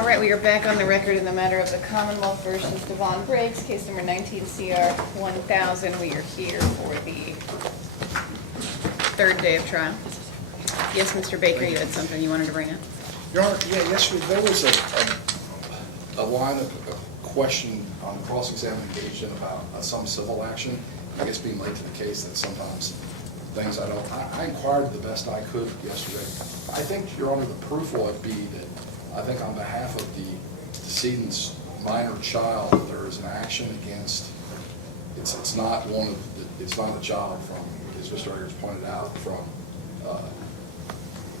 All right, we are back on the record in the matter of the Commonwealth versus Devonen Briggs, case number 19 CR 1000. We are here for the third day of trial. Yes, Mr. Baker, you had something you wanted to bring up? Your Honor, yeah, yesterday there was a line of question on the cross-examination about some civil action. I guess being late to the case, that sometimes things I inquired the best I could yesterday. I think, Your Honor, the proof would be that I think on behalf of the decedent's minor child, there is an action against, it's not a child from, as Mr. Eggers pointed out, from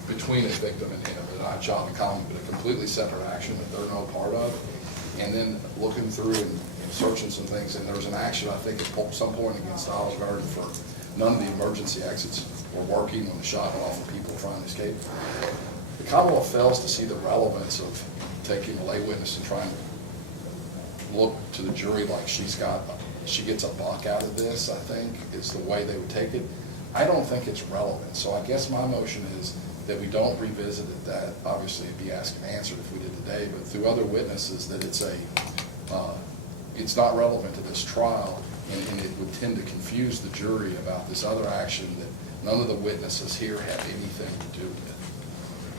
between a victim and him, not a child in common, but a completely separate action that they're no part of. And then looking through and searching some things, and there was an action, I think, at some point against Olive Garden for none of the emergency exits were working when the shot went off and people were trying to escape. The Commonwealth fails to see the relevance of taking a lay witness and trying to look to the jury like she gets a buck out of this, I think, is the way they would take it. I don't think it's relevant. So I guess my motion is that we don't revisit it, that obviously it'd be asked and answered if we did today, but through other witnesses, that it's not relevant to this trial, and it would tend to confuse the jury about this other action that none of the witnesses here have anything to do with.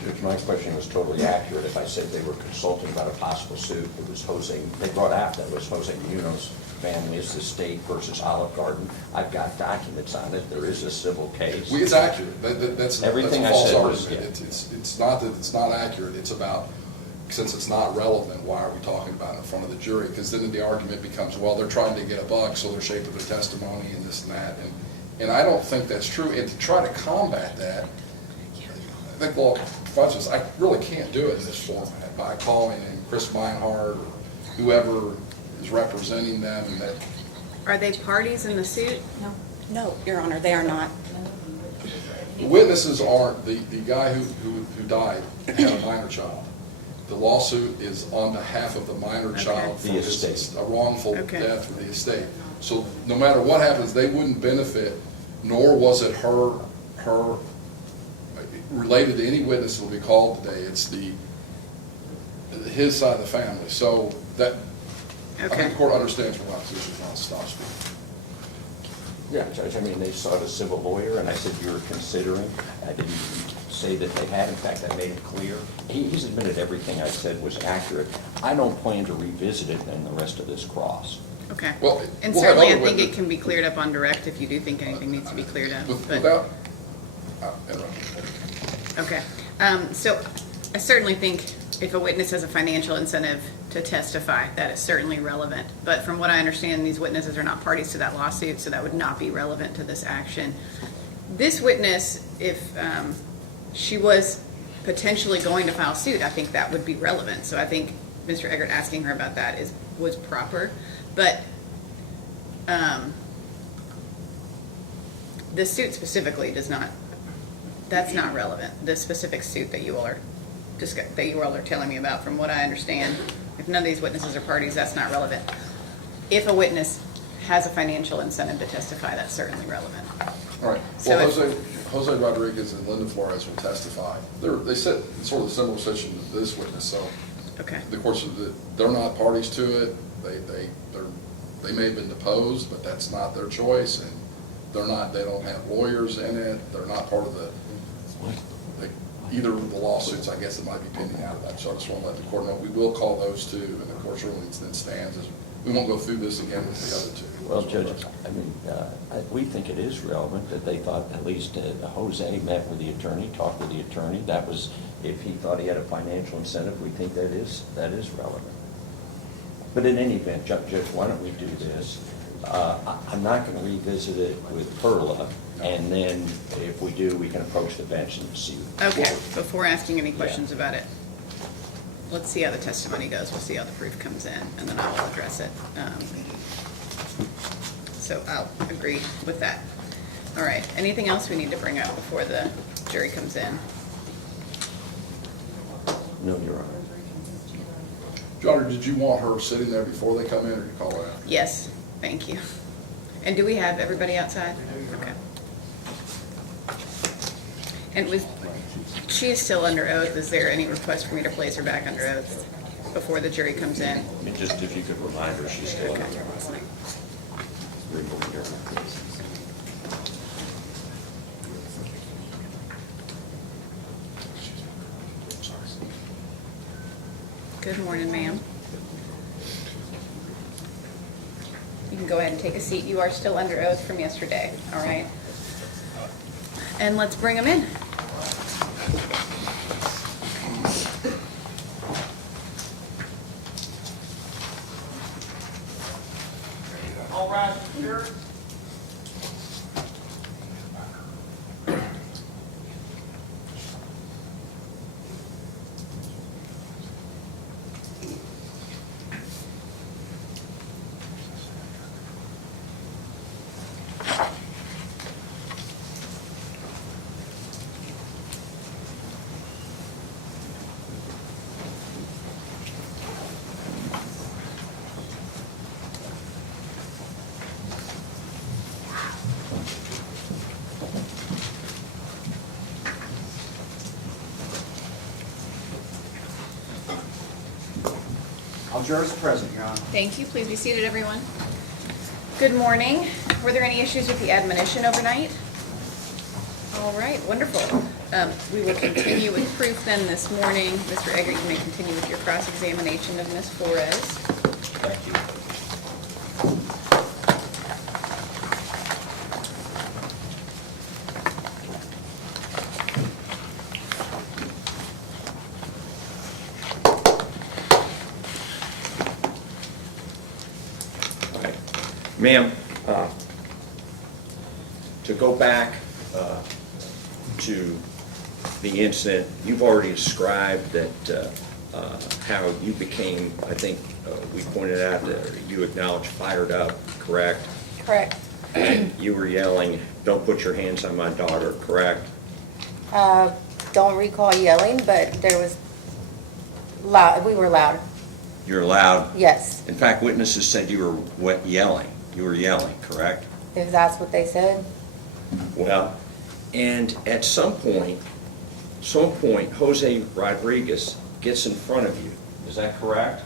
Judge, my question was totally accurate. If I said they were consulting about a possible suit, it was Jose, they brought out that it was Jose Munoz family's estate versus Olive Garden. I've got documents on it. There is a civil case. It's accurate. That's Everything a I false said argument. was, It's not that it's not accurate. It's about, since it's not relevant, why are we talking about it in front of the jury? Because then the argument becomes, well, they're trying to get a buck, so they're shaping their testimony and this and that. And I don't think that's true. And to try to combat that, I think, well, Fudges, I really can't do it in this format by calling in Chris Meinhardt or whoever is representing them. And that. Are they parties in the suit? No. No, Your Honor, they are not. The witnesses aren't, the guy who died had a minor child. The lawsuit is on behalf of the minor child for a wrongful death for the estate. So no matter what happens, they wouldn't benefit, nor was it her related to any witness that will be called today. It's his side of the family. So that, I think the court understands where my position is on stop speaking. Yeah, Judge, I mean, they sought a civil lawyer, and I said you were considering. I didn't say that they had. In fact, I made it clear. He's admitted everything I said was accurate. I don't plan to revisit it in the rest of this cross. Okay. Well, and we'll certainly I think it can be cleared up on direct if you do think anything needs to be cleared up. Without, okay. So I certainly think if a witness has a financial incentive to testify, that is certainly relevant. But from what I understand, these witnesses are not parties to that lawsuit, so that would not be relevant to this action. This witness, if she was potentially going to file suit, I think that would be relevant. So I think Mr. Eggert asking her about that was proper. But the suit specifically that's not relevant. The specific suit that you all are telling me about, from what I understand, if none of these witnesses are parties, that's not relevant. If a witness has a financial incentive to testify, that's certainly relevant. all right. So Well, Jose Rodriguez and Linda Flores will testify. They sit in sort of a similar position to this witness, so Okay. the courts, they're not parties to it. They may have been deposed, but that's not their choice, and they don't have lawyers in it. They're not part of either of the lawsuits, I guess, that might be pending out of that. So I just want to let the court know we will call those two, and the court's ruling then stands. We won't go through this again with the other two. Well, Judge, I mean, we think it is relevant that they thought at least Jose met with the attorney, talked with the attorney. That was, if he thought he had a financial incentive, we think that is relevant. But in any event, Judge, why don't we do this? I'm not going to revisit it with Perla, and then if we do, we can approach the bench and see. Okay, before asking any questions about it, let's see how the testimony goes. We'll see how the proof comes in, and then I will address it. So I'll agree with that. All right, anything else we need to bring up before the jury comes in? No, Your Honor. Your Honor, did you want her sitting there before they come in, or you call her after? Yes, thank you. And do we have everybody outside? Okay. And she is still under oath. Is there any request for me to place her back under oath? before the jury comes in. I mean, just if you could remind her, she's still Okay. in there. Remove her. Good morning, ma'am. You can go ahead and take a seat. You are still under oath from yesterday, all right? And let's bring them in. All right, sure. I'll juror as present, Your Honor. Thank you. Please be seated, everyone. Good morning. Were there any issues with the admonition overnight? All right, wonderful. We will continue with proof then this morning. Mr. Eggert, you may continue with your cross-examination of Ms. Flores. Thank you. All right. Ma'am, to go back to the incident, you've already described that how you became, I think we pointed out that you acknowledged fired up, correct? Correct. And you were yelling, "Don't put your hands on my daughter," correct? Don't recall yelling, but there was loud, we were loud, You're loud. yes, In fact, witnesses said you were yelling. You were yelling, correct? if that's what they said. Well, and at some point, Jose Rodriguez gets in front of you. Is that correct?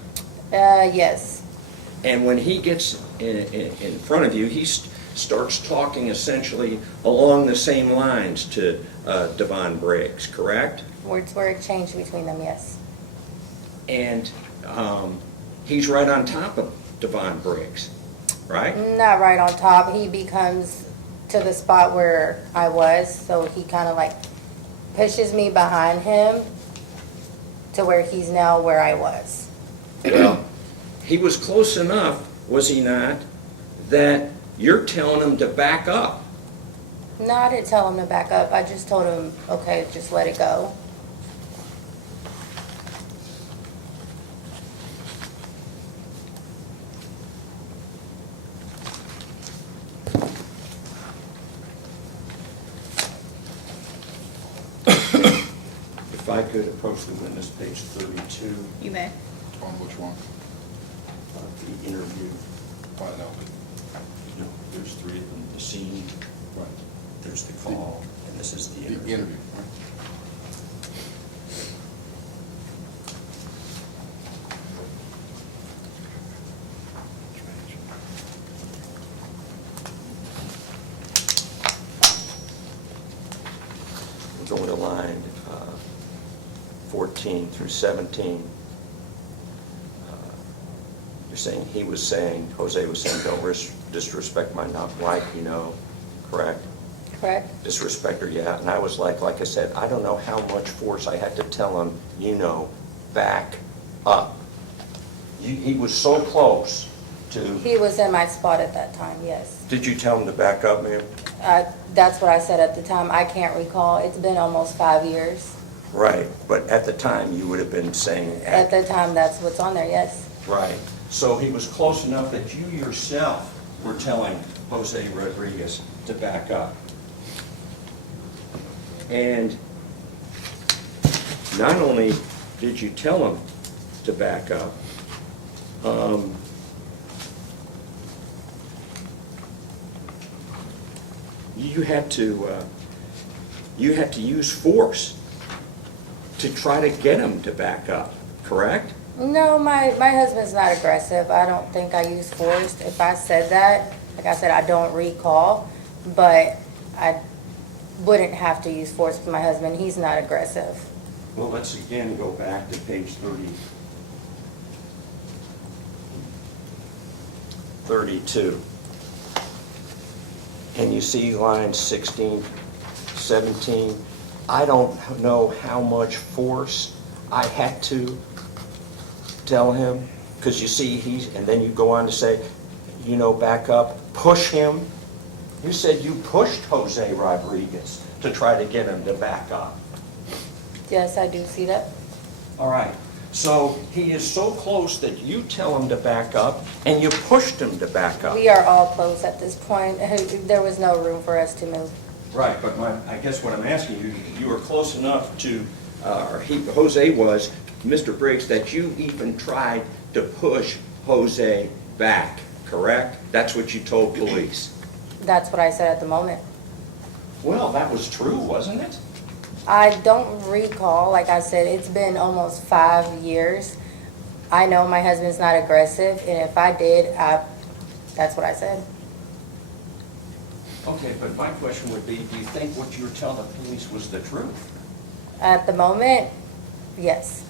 Yes, And when he gets in front of you, he starts talking essentially along the same lines to Devonen Briggs, correct? words were exchanged between them, yes. And he's right on top of Devonen Briggs, right? Not right on top, he becomes to the spot where I was, so he kind of like pushes me behind him to where he's now where I was. Well, he was close enough, was he not, that you're telling him to back up. No, I didn't tell him to back up, I just told him, okay, just let it go. If I could approach the witness, page 32 You may. On which one? of the interview. I know. No, there's three of them. The scene, Right. there's the call, and this is the The interview. interview, right? We're going to line 14 through 17. You're saying, Jose was saying, don't disrespect my wife, correct? Correct? Disrespect her, yeah. And I was like I said, I don't know how much force I had to tell him, back up. He was so close to, He was in my spot at that time, yes. did you tell him to back up, ma'am? That's what I said at the time. I can't recall. It's been almost 5 years. Right, but at the time, you would have been saying. At the time, that's what's on there, yes. Right, so he was close enough that you yourself were telling Jose Rodriguez to back up. And not only did you tell him to back up, you had to use force to try to get him to back up. correct? No, my husband's not aggressive. I don't think I use force. If I said that, like I said, I don't recall, but I wouldn't have to use force with my husband. He's not aggressive. Well, let's again go back to page 32. And you see lines 16, 17. I don't know how much force I had to tell him, because you see and then you go on to say, back up, push him. You said you pushed Jose Rodriguez to try to get him to back up. Yes, I do see that. All right, so he is so close that you tell him to back up, and you pushed him to back up. We are all close at this point. There was no room for us to move. Right, but I guess what I'm asking you, you were close enough to, Jose was, Mr. Briggs, that you even tried to push Jose back, correct? That's what you told police. That's what I said at the moment. Well, that was true, wasn't it? I don't recall. Like I said, it's been almost 5 years. I know my husband's not aggressive, and if I did, that's what I said. Okay, but my question would be, do you think what you were telling the police was the truth? At the moment, yes.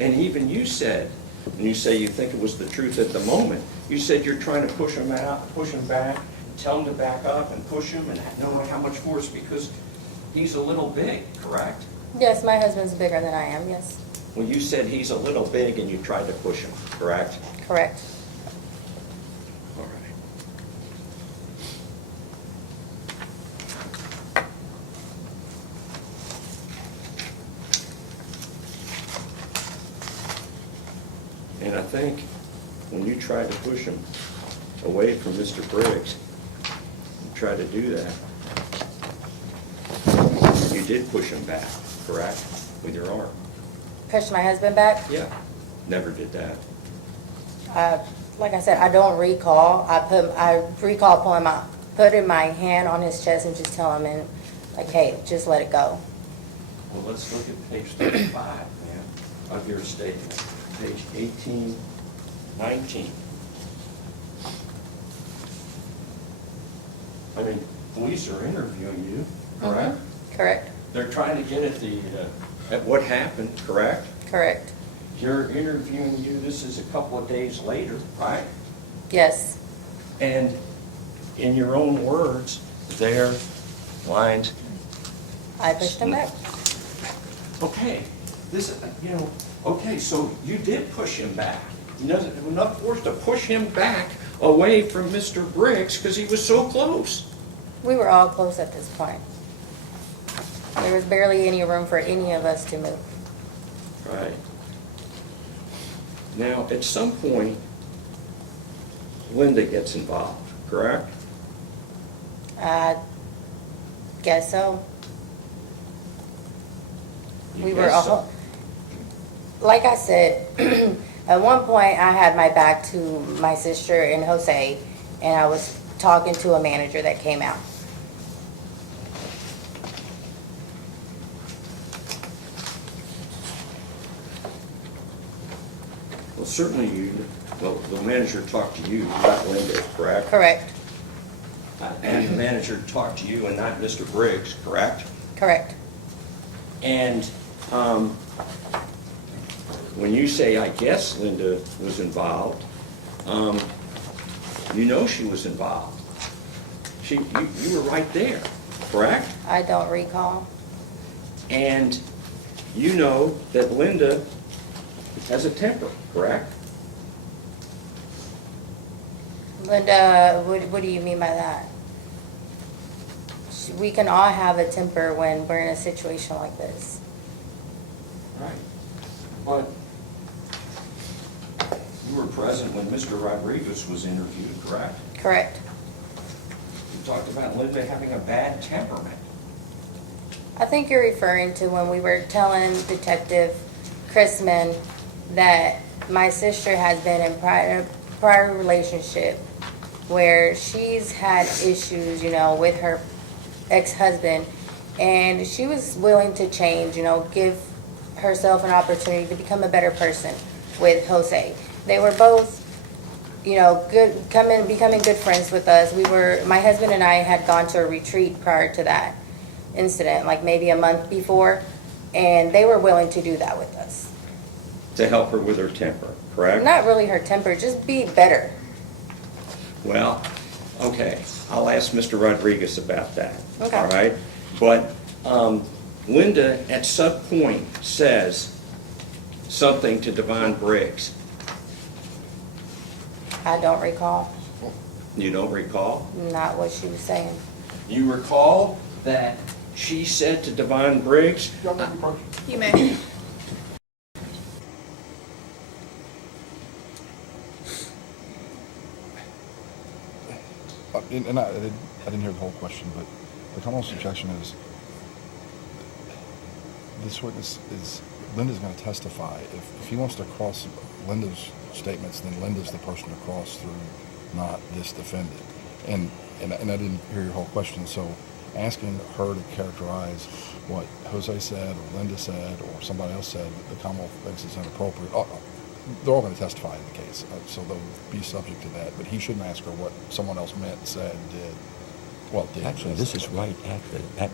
And even you said, and you say you think it was the truth at the moment, you said you're trying to push him out, push him back, tell him to back up and push him and knowing how much force, because he's a little big, correct? Yes, my husband's bigger than I am, yes. Well, you said he's a little big and you tried to push him, correct? Correct. All right. And I think when you tried to push him away from Mr. Briggs, you tried to do that, you did push him back, correct? With your arm. Push my husband back? Yeah. Never did that. Like I said, I don't recall. I recall putting my hand on his chest and just telling him, like, hey, just let it go. Well, let's look at page 35, man, of your statement. Page 18, 19. I mean, police are interviewing you, correct? Correct. They're trying to get at what happened, correct? Correct. You're interviewing you, this is a couple of days later, right? Yes. And in your own words, their lines. I pushed him back. Okay, okay, so you did push him back. Enough force to push him back away from Mr. Briggs because he was so close. We were all close at this point. There was barely any room for any of us to move. Right. Now, at some point, Linda gets involved, correct? I guess so. You We guess were all, so? like I said, at one point I had my back to my sister and Jose, and I was talking to a manager that came out. Well, certainly the manager talked to you, not Linda, correct? Correct. And the manager talked to you and not Mr. Briggs, correct? Correct. And when you say, I guess Linda was involved, you know she was involved. You were right there, correct? I don't recall. And you know that Linda has a temper, correct? Linda, what do you mean by that? We can all have a temper when we're in a situation like this. Right. But you were present when Mr. Rodriguez was interviewed, correct? Correct. You talked about Linda having a bad temperament. I think you're referring to when we were telling Detective Chrisman that my sister has been in prior relationship where she's had issues, with her ex-husband, And she was willing to change, give herself an opportunity to become a better person with Jose. They were both, becoming good friends with us. My husband and I had gone to a retreat prior to that incident, like maybe a month before, and they were willing to do that with us. To help her with her temper, correct? Not really her temper, just be better. Well, okay, I'll ask Mr. Rodriguez about that. Okay. All right? But Linda, at some point, says something to Devonen Briggs. I don't recall, You don't recall? not what she was saying. You recall that she said to Devonen Briggs, You may. And I didn't hear the whole question, but the Commonwealth's objection is, this witness is, Linda's gonna testify. If he wants to cross Linda's statements, then Linda's the person to cross through, not this defendant. And I didn't hear your whole question, so asking her to characterize what Jose said, or Linda said, or somebody else said, the Commonwealth thinks is inappropriate. They're all going to testify in the case, so they'll be subject to that. But he shouldn't ask her what someone else meant, said, did. Well, did. actually, this is right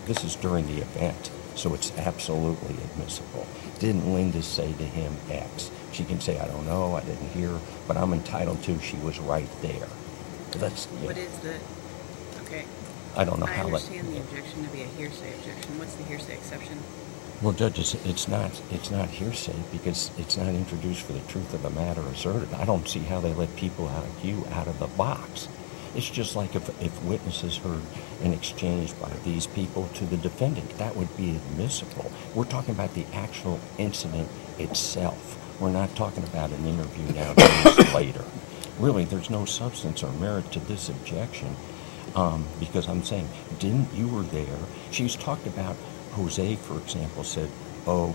this is during the event, so it's absolutely admissible. Didn't Linda say to him X? She can say, I don't know, I didn't hear, but I'm entitled to, she was right there. That's, What is the, okay, I don't know I how that. understand the objection to be a hearsay objection. What's the hearsay exception? Well, Judge, it's not hearsay because it's not introduced for the truth of the matter asserted. I don't see how they let people like you out of the box. It's just like if witnesses heard an exchange by these people to the defendant, that would be admissible. We're talking about the actual incident itself. We're not talking about an interview now days later. Really, there's no substance or merit to this objection because I'm saying, you were there. She's talked about Jose, for example, said, oh,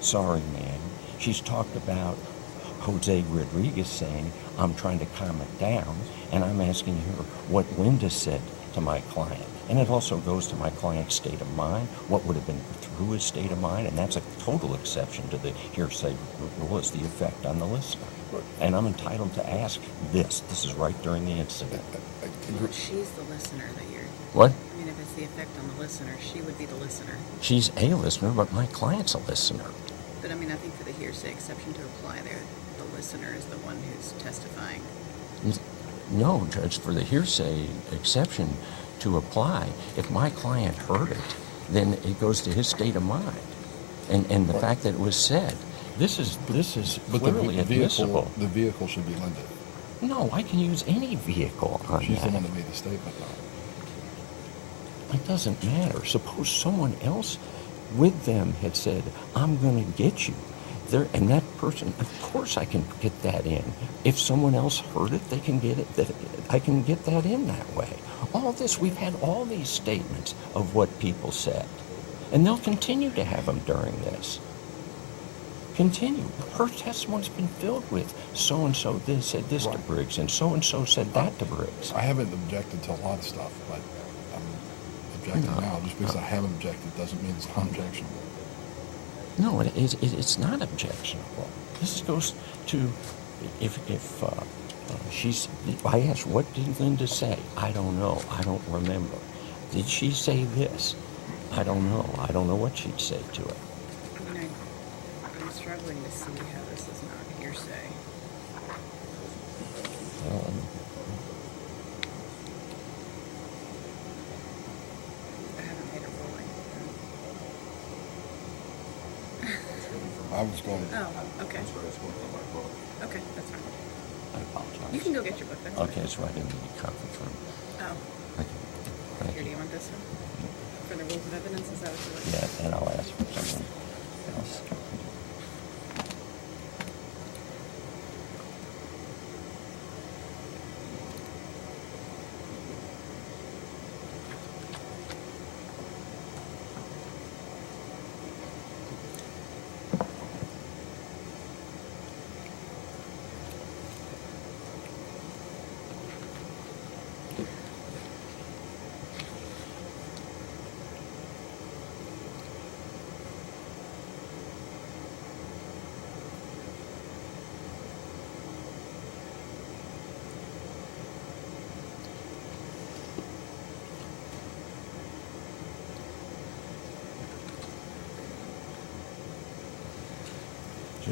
sorry, man. She's talked about Jose Rodriguez saying, I'm trying to calm it down, and I'm asking her what Linda said to my client. And it also goes to my client's state of mind, what would have been through his state of mind, and that's a total exception to the hearsay rule, is the effect on the listener. And I'm entitled to ask this. This is right during the incident. She's the listener that you're, What? I mean, if it's the effect on the listener, she would be the listener. She's a listener, but my client's a listener. But I mean, I think for the hearsay exception to apply there, the listener is the one who's testifying. No, Judge, for the hearsay exception to apply, if my client heard it, then it goes to his state of mind. And the fact that it was said, this is But clearly admissible. the vehicle should be Linda. No, I can use any vehicle on She's the that. one that made the statement, though. It doesn't matter. Suppose someone else with them had said, I'm going to get you. And that person, of course I can get that in. If someone else heard it, they can get it. I can get that in that way. All this, we've had all these statements of what people said. And they'll continue to have them during this. Continue. Her testimony's been filled with so-and-so said this to Briggs, and so said that to Briggs. I haven't objected to a lot of stuff, but I'm objecting now. Just because I haven't objected doesn't mean it's not objectionable. No, it's not objectionable. This goes to, if I asked, what did Linda say? I don't know. I don't remember. Did she say this? I don't know. I don't know what she'd say to it. I mean, I'm struggling to see how this is not hearsay. I haven't made a ruling. I was going, Oh, okay. Okay, that's fine. I apologize. You can go get your book, that's fine. Okay, it's right in the conference room. Oh, Okay. Thank here, do you. you want this one? For the rules of evidence, is that what you're looking Yeah, and I'll ask for someone else.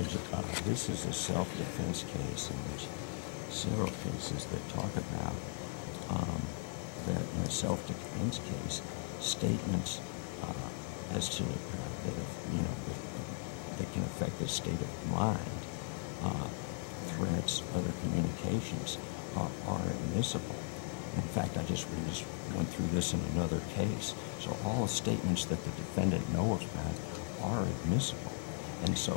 Judge, this is a self-defense case, and there's several cases that talk about that in a self-defense case, statements as to that if, that can affect the state of mind, threats, other communications are admissible. In fact, we just went through this in another case. So all statements that the defendant knows about are admissible. And so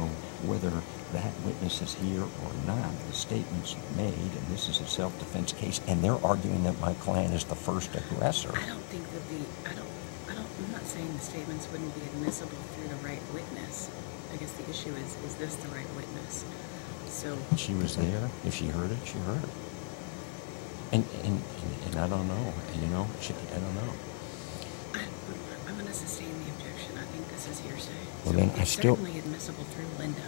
whether that witness is here or not, the statements made, and this is a self-defense case, and they're arguing that my client is the first aggressor. I don't think I'm not saying the statements wouldn't be admissible through the right witness. I guess the issue is this the right witness? So. She was there. If she heard it, she heard it. And I don't know, I don't know. I'm going to sustain the objection. I think this is hearsay. Well, So then it's certainly admissible through Linda.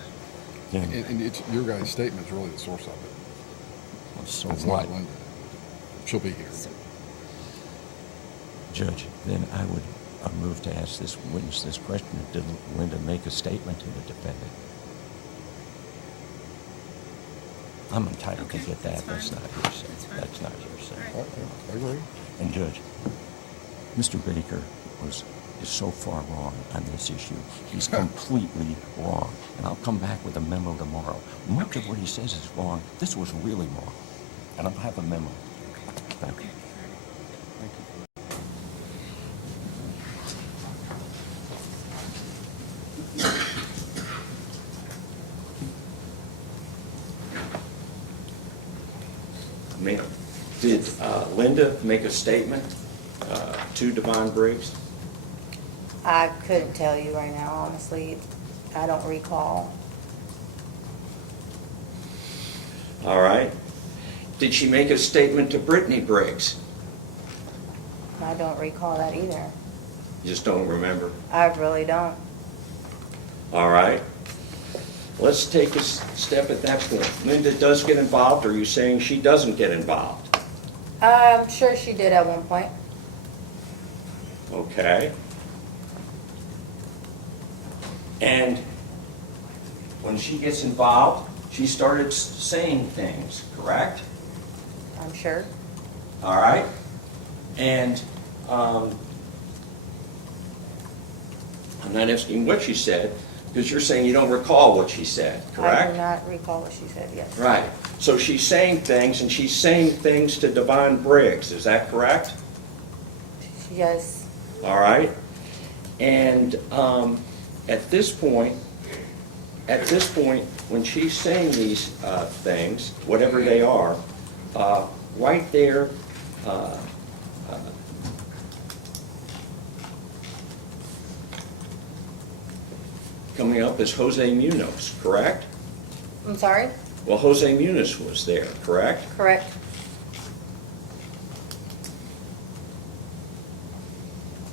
And it's, your guy's statement's really the source of it. So It's what? not Linda. She'll be here. So, Judge, then I would move to ask this witness this question. Did Linda make a statement to the defendant? I'm entitled to Okay, get that. that's That's fine. not hearsay. That's fine. That's not hearsay. All right. I agree. And Judge, Mr. Baker is so far wrong on this issue. He's completely wrong. And I'll come back with a memo tomorrow. Much of what he says is wrong. This was really wrong. And I'll have a memo. Thank Okay. you. Thank you. Ma'am, did Linda make a statement to Devonen Briggs? I couldn't tell you right now, honestly. I don't recall. All right. Did she make a statement to Brittany Briggs? I don't recall that either. You just don't remember. I really don't. All right. Let's take a step at that point. Linda does get involved, or are you saying she doesn't get involved? I'm sure she did at one point. Okay. And when she gets involved, she started saying things, correct? I'm sure. All right. And I'm not asking what she said, because you're saying you don't recall what she said, I correct? do not recall what she said, yes. Right. So she's saying things, and she's saying things to Devonen Briggs. Is that correct? Yes. All right. And at this point, when she's saying these things, whatever they are, right there, coming up is Jose Munoz, correct? I'm sorry? Well, Jose Munoz was there, correct? Correct.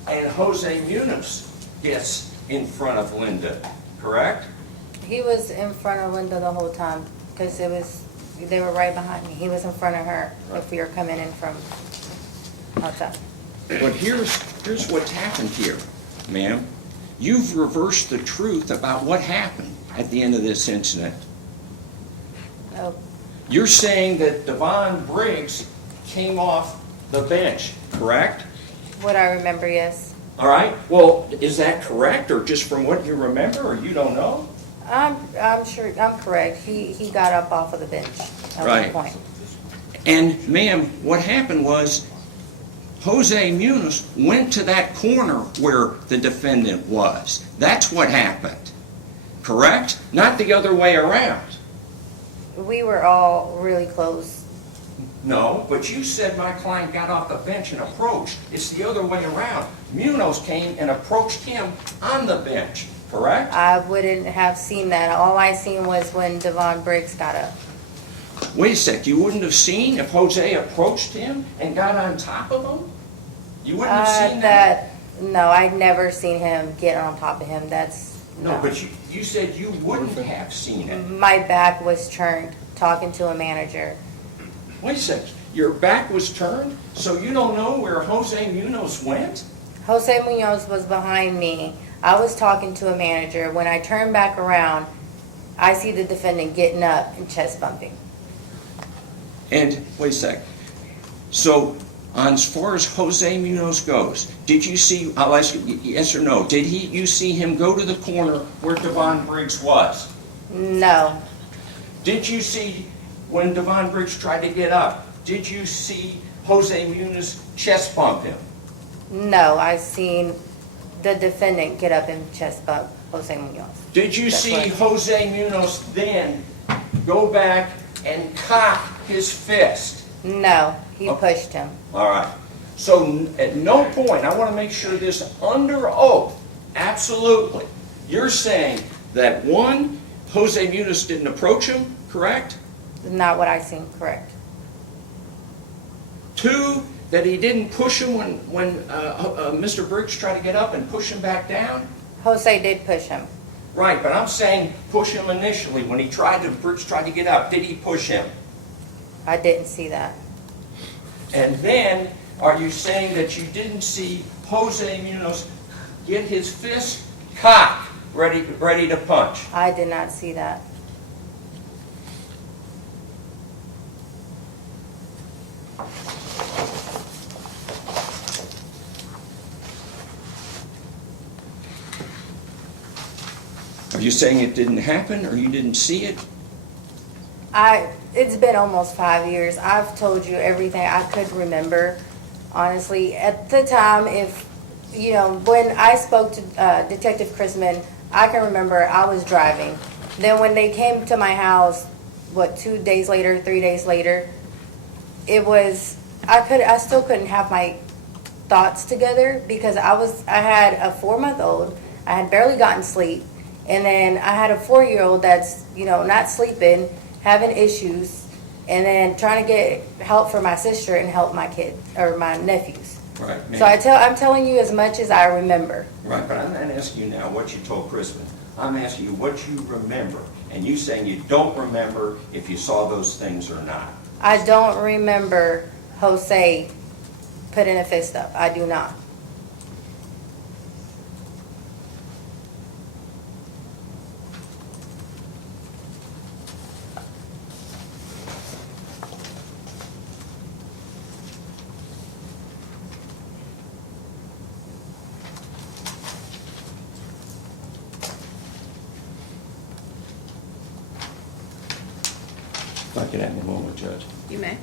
And Jose Munoz gets in front of Linda, correct? He was in front of Linda the whole time because they were right behind me. He was in front of her if we were coming in from outside. But here's what's happened here, ma'am. You've reversed the truth about what happened at the end of this incident. Oh, You're saying that Devonen Briggs came off the bench, correct? what I remember, yes. All right. Well, is that correct, or just from what you remember, or you don't know? I'm sure, I'm correct. He got up off of the bench at Right. one point. And ma'am, what happened was Jose Munoz went to that corner where the defendant was. That's what happened, correct? Not the other way around. We were all really close. No, but you said my client got off the bench and approached. It's the other way around. Munoz came and approached him on the bench, correct? I wouldn't have seen that. All I seen was when Devonen Briggs got up. Wait a sec, you wouldn't have seen if Jose approached him and got on top of him? You wouldn't have seen that? No, I'd never seen him get on top of him. No, but you said you wouldn't have seen it. My back was turned talking to a manager. Wait a sec, your back was turned, so you don't know where Jose Munoz went? Jose Munoz was behind me. I was talking to a manager. When I turned back around, I see the defendant getting up and chest bumping. And, wait a sec. So, as far as Jose Munoz goes, did you see, I'll ask you yes or no, did you see him go to the corner where Devonen Briggs was? No, Did you see, when Devonen Briggs tried to get up, did you see Jose Munoz chest bump him? no, I seen the defendant get up and chest bump Jose Munoz. Did you That's see right. Jose Munoz then go back and cock his fist? No, he Okay. pushed him. All right. So at no point, I want to make sure this under oath, absolutely, you're saying that one, Jose Munoz didn't approach him, correct? Not what I seen, correct. Two, that he didn't push him when Mr. Briggs tried to get up and push him back down? Jose did push him. Right, but I'm saying push him initially. When Briggs tried to get up, did he push him? I didn't see that. And then, are you saying that you didn't see Jose Munoz get his fist cocked, ready to punch? I did not see that. Are you saying it didn't happen, or you didn't see it? It's been almost 5 years. I've told you everything I could remember. Honestly, at the time, when I spoke to Detective Chrisman, I can remember I was driving. Then when they came to my house, 2 days later, 3 days later, I still couldn't have my thoughts together because I had a 4-month-old, I had barely gotten sleep, and then I had a 4-year-old that's, not sleeping, having issues, and then trying to get help for my sister and help my kid, or my nephews. Right. So I'm telling you as much as I remember. Right, but I'm not asking you now what you told Crispin. I'm asking you what you remember. And you saying you don't remember if you saw those things or not. I don't remember Jose putting a fist up. I do not. If I could have a moment, Judge. You may.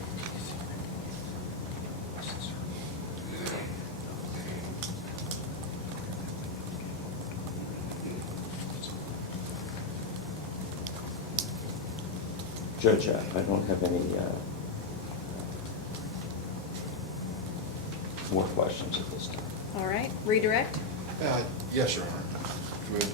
Judge, I don't have any more questions at this time. All right, redirect. Yes, Your Honor. Go ahead.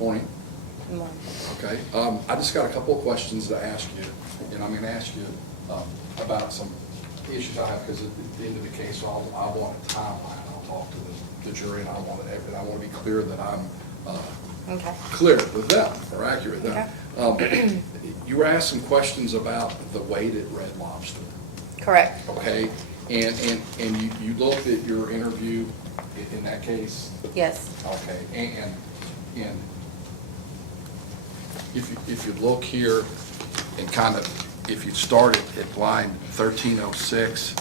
Morning. Okay, I just got a couple of questions to ask you, and I'm gonna ask you about some issues I have, because at the end of the case, I want a timeline. I'll talk to the jury, and I want to be clear that I'm Okay. clear with them, or accurate with them. You were asked some questions about the weight at Red Lobster, Correct. okay? And you looked at your interview in that case? Yes. Okay, and if you look here and kind of, if you start at line 1306,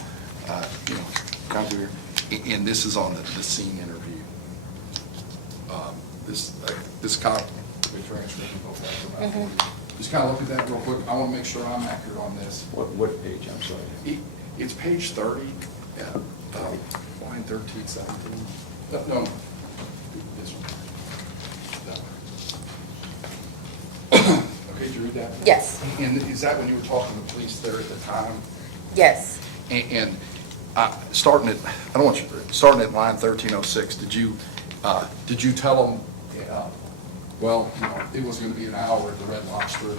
come through here, and this is on the scene interview. This copy, the transcript, just kind of look at that real quick. I want to make sure I'm accurate on this. What page, I'm sorry? It's page 30, line 13, 17. No, this one. That one. Okay, did you read that? Yes. And is that when you were talking to the police there at the time? Yes. And starting at line 1306, did you tell them, it was going to be an hour at the Red Lobster?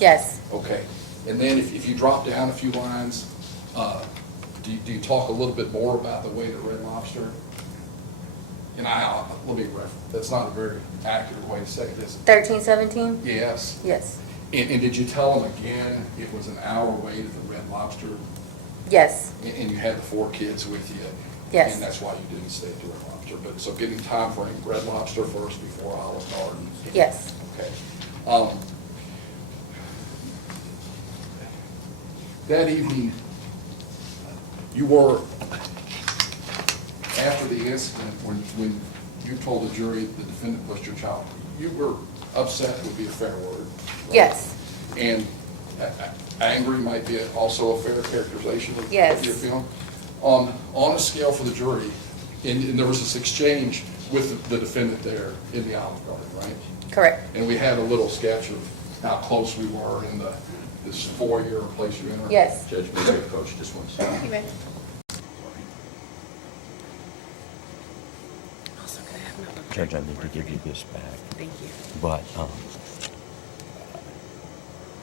Yes. Okay. And then if you drop down a few lines, do you talk a little bit more about the weight of Red Lobster? And let me refer, that's not a very accurate way to say this. 1317? Yes. Yes. And did you tell them again it was an hour away to the Red Lobster? Yes. And you had the 4 kids with you? Yes. And that's why you didn't stay at the Red Lobster. But, so getting time for Red Lobster first before Olive Garden? Yes. Okay. That evening, you were, after the incident, when you told the jury the defendant pushed your child, you were upset would be a fair word. Right? Yes. And angry might be also a fair characterization of Yes. what you're feeling. On a scale for the jury, and there was this exchange with the defendant there in the Olive Garden, right? Correct. And we had a little sketch of how close we were in this foyer place you enter. Yes. Judge, maybe Coach, just one second. Thank you, babe. Also, can I have another? Judge, I need to give you this back, Thank you. but,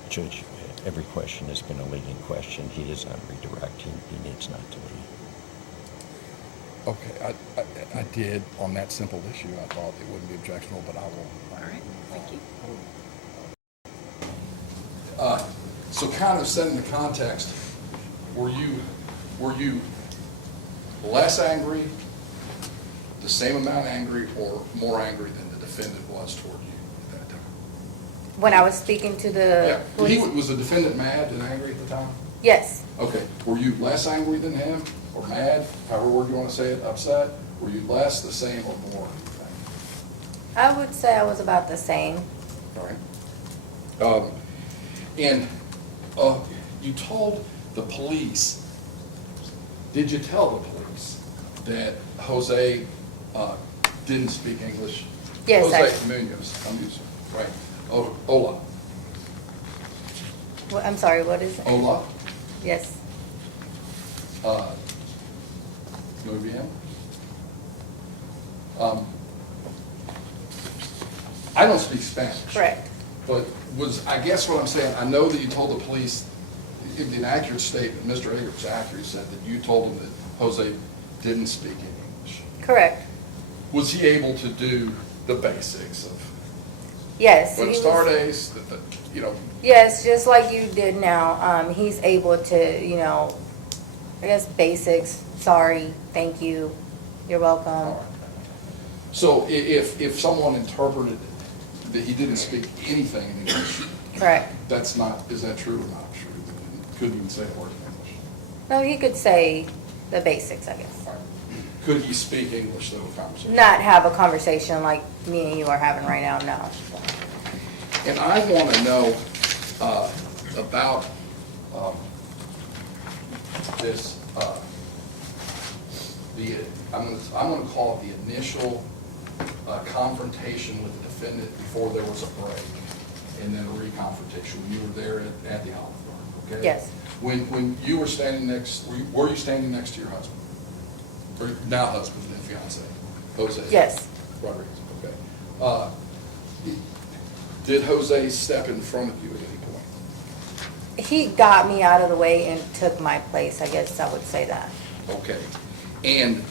Judge, every question has been a leading question. He is on redirect. He needs not to leave. Okay, I did, on that simple issue, I thought it wouldn't be objectionable, but I will. All right, thank you. So kind of setting the context, were you less angry, the same amount angry, or more angry than the defendant was toward you at that time? When I was speaking to the police? Was the defendant mad and angry at the time? Yes. Okay, were you less angry than him, or mad, however word you want to say it, upset? Were you less, the same, or more? I would say I was about the same. All right. And you told the police, did you tell the police that Jose didn't speak English? Yes, Jose Munoz, I'm using, right. Ola. I'm sorry, what is it? Ola. Yes. Muy bien. I don't speak Spanish. Correct. But I guess what I'm saying, I know that you told the police, in an accurate statement, Mr. Eggert was accurate, said that you told him that Jose didn't speak any English. Correct. Was he able to do the basics of Yes. he Buenos was- tardes, you know? Yes, just like you did now. He's able to, I guess basics, sorry, thank you, you're welcome. All right. So if someone interpreted that he didn't speak anything in English, Correct. is that true or not true? Couldn't even say a word in English. No, he could say the basics, I guess. All right. Could he speak English though, a conversation? Not have a conversation like me and you are having right now, no. And I want to know about this, I'm going to call it the initial confrontation with the defendant before there was a break, and then a reconfrontation. You were there at the Olive Garden, okay? Yes. When you were standing were you standing next to your husband? Or now husband, then fiance, Jose? Yes. Rodriguez, okay. Did Jose step in front of you at any point? He got me out of the way and took my place, I guess I would say that. Okay. And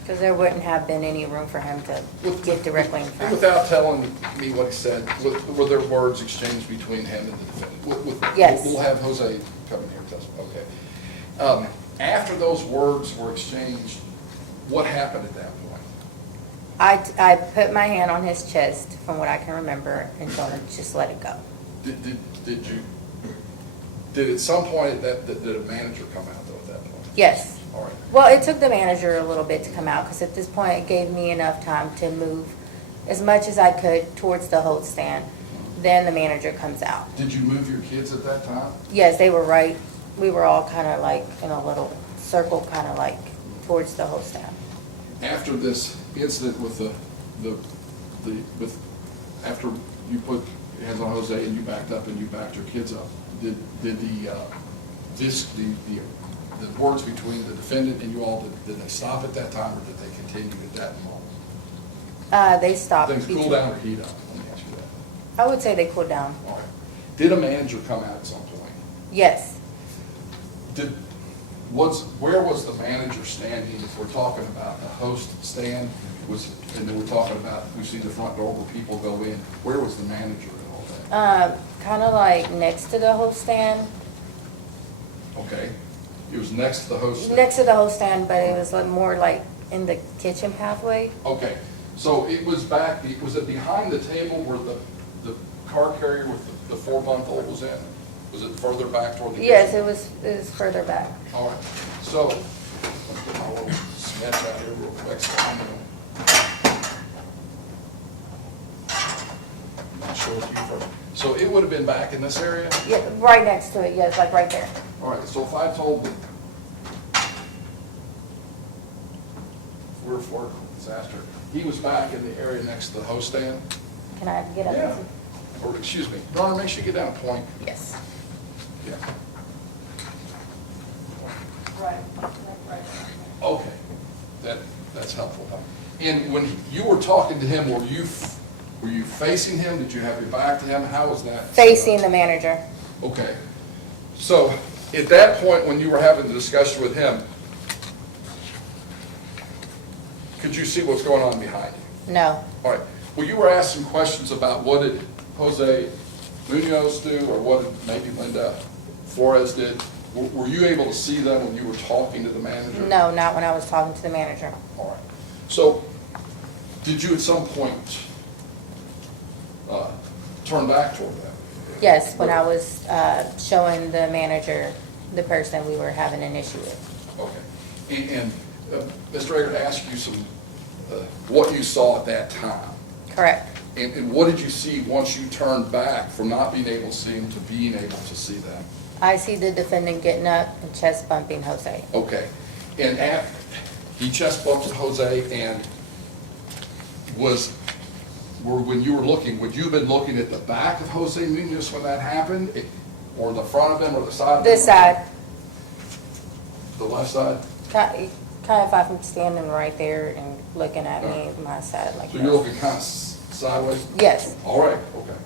Because there wouldn't have been any room for him to get directly in front. without telling me what he said, were there words exchanged between him and the defendant? Yes. We'll have Jose come in here and testify. Okay. After those words were exchanged, what happened at that point? I put my hand on his chest, from what I can remember, and told him, just let it go. Did at some point did a manager come out though at that point? Yes. All right. Well, it took the manager a little bit to come out, because at this point, it gave me enough time to move as much as I could towards the hold stand. Then the manager comes out. Did you move your kids at that time? Yes, they were right. We were all kind of like in a little circle, kind of like towards the hold stand. After this incident with after you put your hands on Jose and you backed up and you backed your kids up, did the words between the defendant and you all, did they stop at that time, or did they continue at that moment? They stopped. Things cool down or heat up? Let me ask you that. I would say they cooled down. All right. Did a manager come out at some point? Yes. where was the manager standing if we're talking about the host stand and then we're talking about, we see the front door where people go in, where was the manager and all that? Kind of like next to the host stand, Okay, it was next to the host stand? next to the host stand, but it was like more like in the kitchen pathway. Okay, so it was back, was it behind the table where the car carrier with the 4-month-old was in? Was it further back toward the kitchen? Yes, it was further back. All right, so, let's get my little sketch out here real quick. So I'm gonna show it to you first. So it would have been back in this area? Yeah, right next to it, yes, like right there. All right, so if I told them we're for disaster, he was back in the area next to the host stand? Can I get up? Yeah. Or, excuse me, Ronald, make sure you get down a point. Yes. Yeah. Right. Okay, that's helpful. And when you were talking to him, were you facing him? Did you have your back to him? How was that? Facing the manager. Okay. So at that point, when you were having the discussion with him, could you see what's going on behind you? No. All right. Well, you were asking questions about what did Jose Munoz do, or what did maybe Linda Flores did. Were you able to see them when you were talking to the manager? No, not when I was talking to the manager. All right. So, did you at some point turn back toward them? Yes, when I was showing the manager the person we were having an issue with. Okay. And Mr. Eggert asked you some, what you saw at that time. Correct. And what did you see once you turned back from not being able to see them to being able to see them? I see the defendant getting up and chest bumping Jose. Okay. And he chest bumped Jose, and when you were looking, would you have been looking at the back of Jose Munoz when that happened? Or the front of him, or the side of him? This side, The left side? kind of if I'm standing right there and looking at me, my side like So you're this. looking kind of sideways? Yes. All right, okay.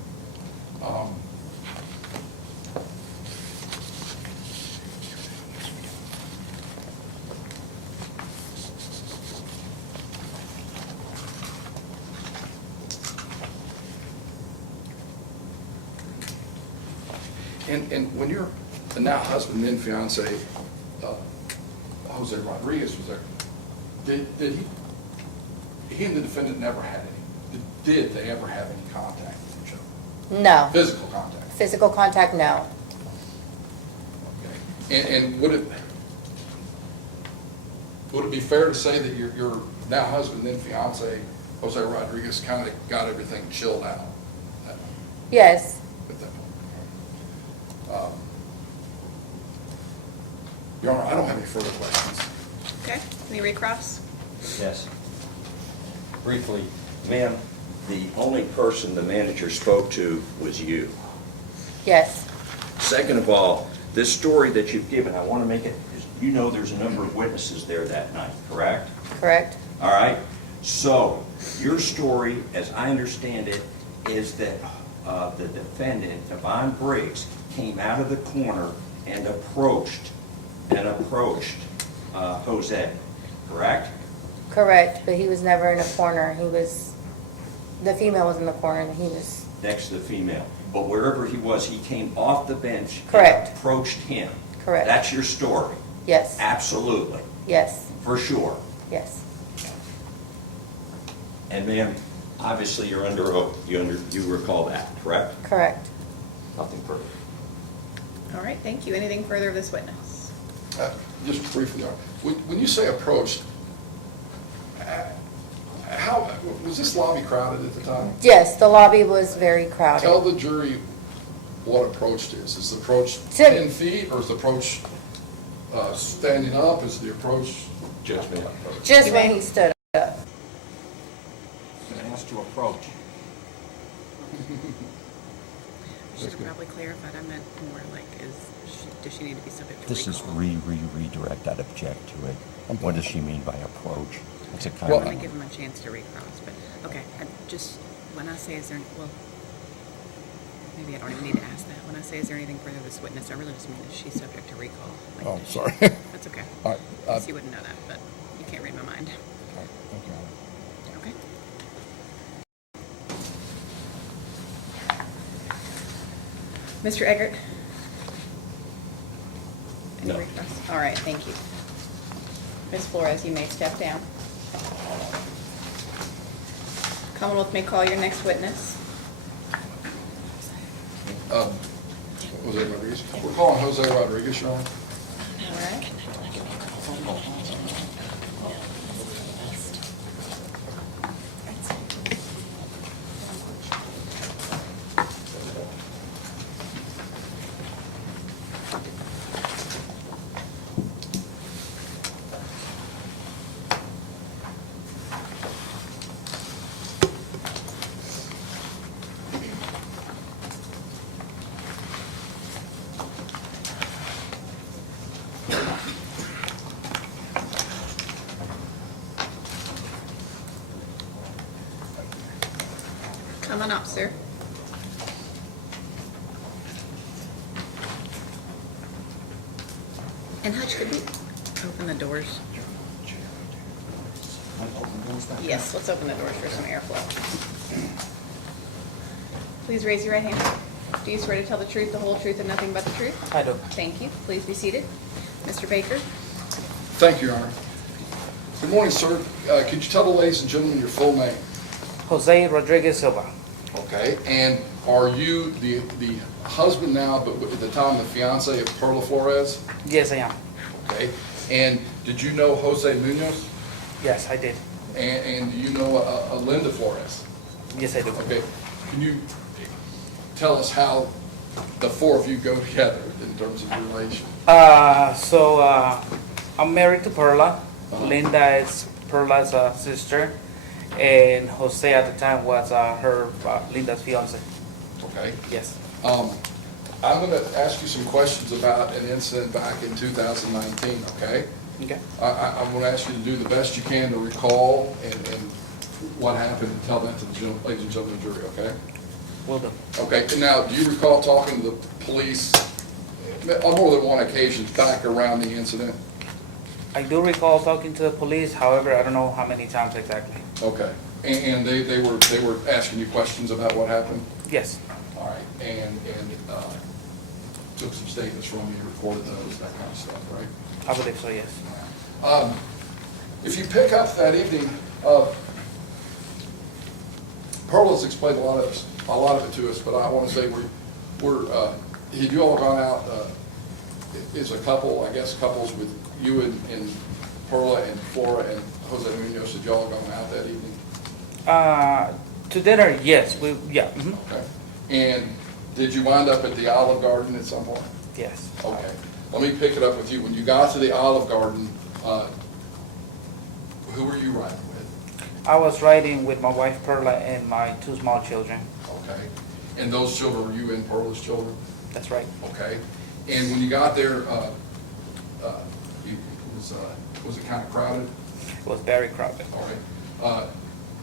And when your now husband, then fiance, Jose Rodriguez was there, did he and the defendant never had any, did they ever have any contact with each other? No. Physical contact? Physical contact, no. Okay. And would it be fair to say that your now husband, then fiance, Jose Rodriguez, kind of got everything chilled out Yes. at that point? Your Honor, I don't have any further questions. Okay, any recross? Yes. Briefly, ma'am, the only person the manager spoke to was you. Yes. Second of all, this story that you've given, I want to make it, you know there's a number of witnesses there that night, correct? Correct. All right? So, your story, as I understand it, is that the defendant, Devonen Briggs, came out of the corner and approached Jose, correct? Correct, but he was never in a corner. The female was in the corner and he was, Next to the female. But wherever he was, he came off the bench. Correct. And approached him. Correct. That's your story? yes, Absolutely. yes, For sure. yes, And ma'am, obviously you're under oath. You recall that, correct? correct. Nothing further. All right, thank you. Anything further of this witness? Just briefly, Your Honor, when you say approached, how, was this lobby crowded at the time? Yes, the lobby was very crowded. Tell the jury what approached is. Is the approach Tim. 10 feet, or is the approach standing up? Is the approach? Just me. Just when he stood up. And asked to approach. I should have probably clarified. I meant more like, does she need to be subject to This is recall? redirect. I'd object to it. What does she mean by approach? It's a I kind want of. to give him a chance to recross, but, okay, when I say is there, well, Maybe I don't even need to ask that. When I say, is there anything further this witness, I really just mean, is she subject to recall? Like, Oh, did she- sorry. That's okay. All right, Guess you wouldn't know that, but you can't read my mind. okay. Okay. Mr. Eggert? Any No. requests? All right, thank you. Ms. Flores, you may step down. Commonwealth may call your next witness. Jose Rodriguez. We're calling Jose Rodriguez, Your Honor. All right. Come on up, sir. And Hutch, could we open the doors? Yes, let's open the doors for some airflow. Please raise your right hand. Do you swear to tell the truth, the whole truth, and nothing but the truth? I do. Thank you. Please be seated. Mr. Baker? Thank you, Your Honor. Good morning, sir. Could you tell the ladies and gentlemen your full name? Jose Rodriguez Silva. Okay, and are you the husband now, but at the time the fiance of Perla Flores? Yes, I am. Okay, and did you know Jose Munoz? Yes, I did. And do you know Linda Flores? Yes, I do. Okay, can you tell us how the four of you go together in terms of your relation? I'm married to Perla. Linda is Perla's sister, and Jose at the time was her Linda's fiance. Okay. Yes. I'm going to ask you some questions about an incident back in 2019, okay? Okay. I'm going to ask you to do the best you can to recall and what happened and tell that to the ladies and gentlemen of the jury, okay? Will do. Okay, and now, do you recall talking to the police on more than one occasion back around the incident? I do recall talking to the police. However, I don't know how many times exactly. Okay, and they were asking you questions about what happened? Yes. All right, and took some statements from you, recorded those, that kind of stuff, right? I believe so. Yes. If you pick up that evening, Perla's explained a lot of it to us, but I want to say had you all gone out as a couple, I guess couples with you and Perla and Flora and Jose Munoz, had you all gone out that evening? To dinner, yes. Yeah. Mhm. Okay. And did you wind up at the Olive Garden at some point? Yes. Okay. Let me pick it up with you. When you got to the Olive Garden, who were you riding with? I was riding with my wife Perla and my two small children. Okay. And those children, were you and Perla's children? That's right. Okay. And when you got there, was it kind of crowded? It was very crowded. All right.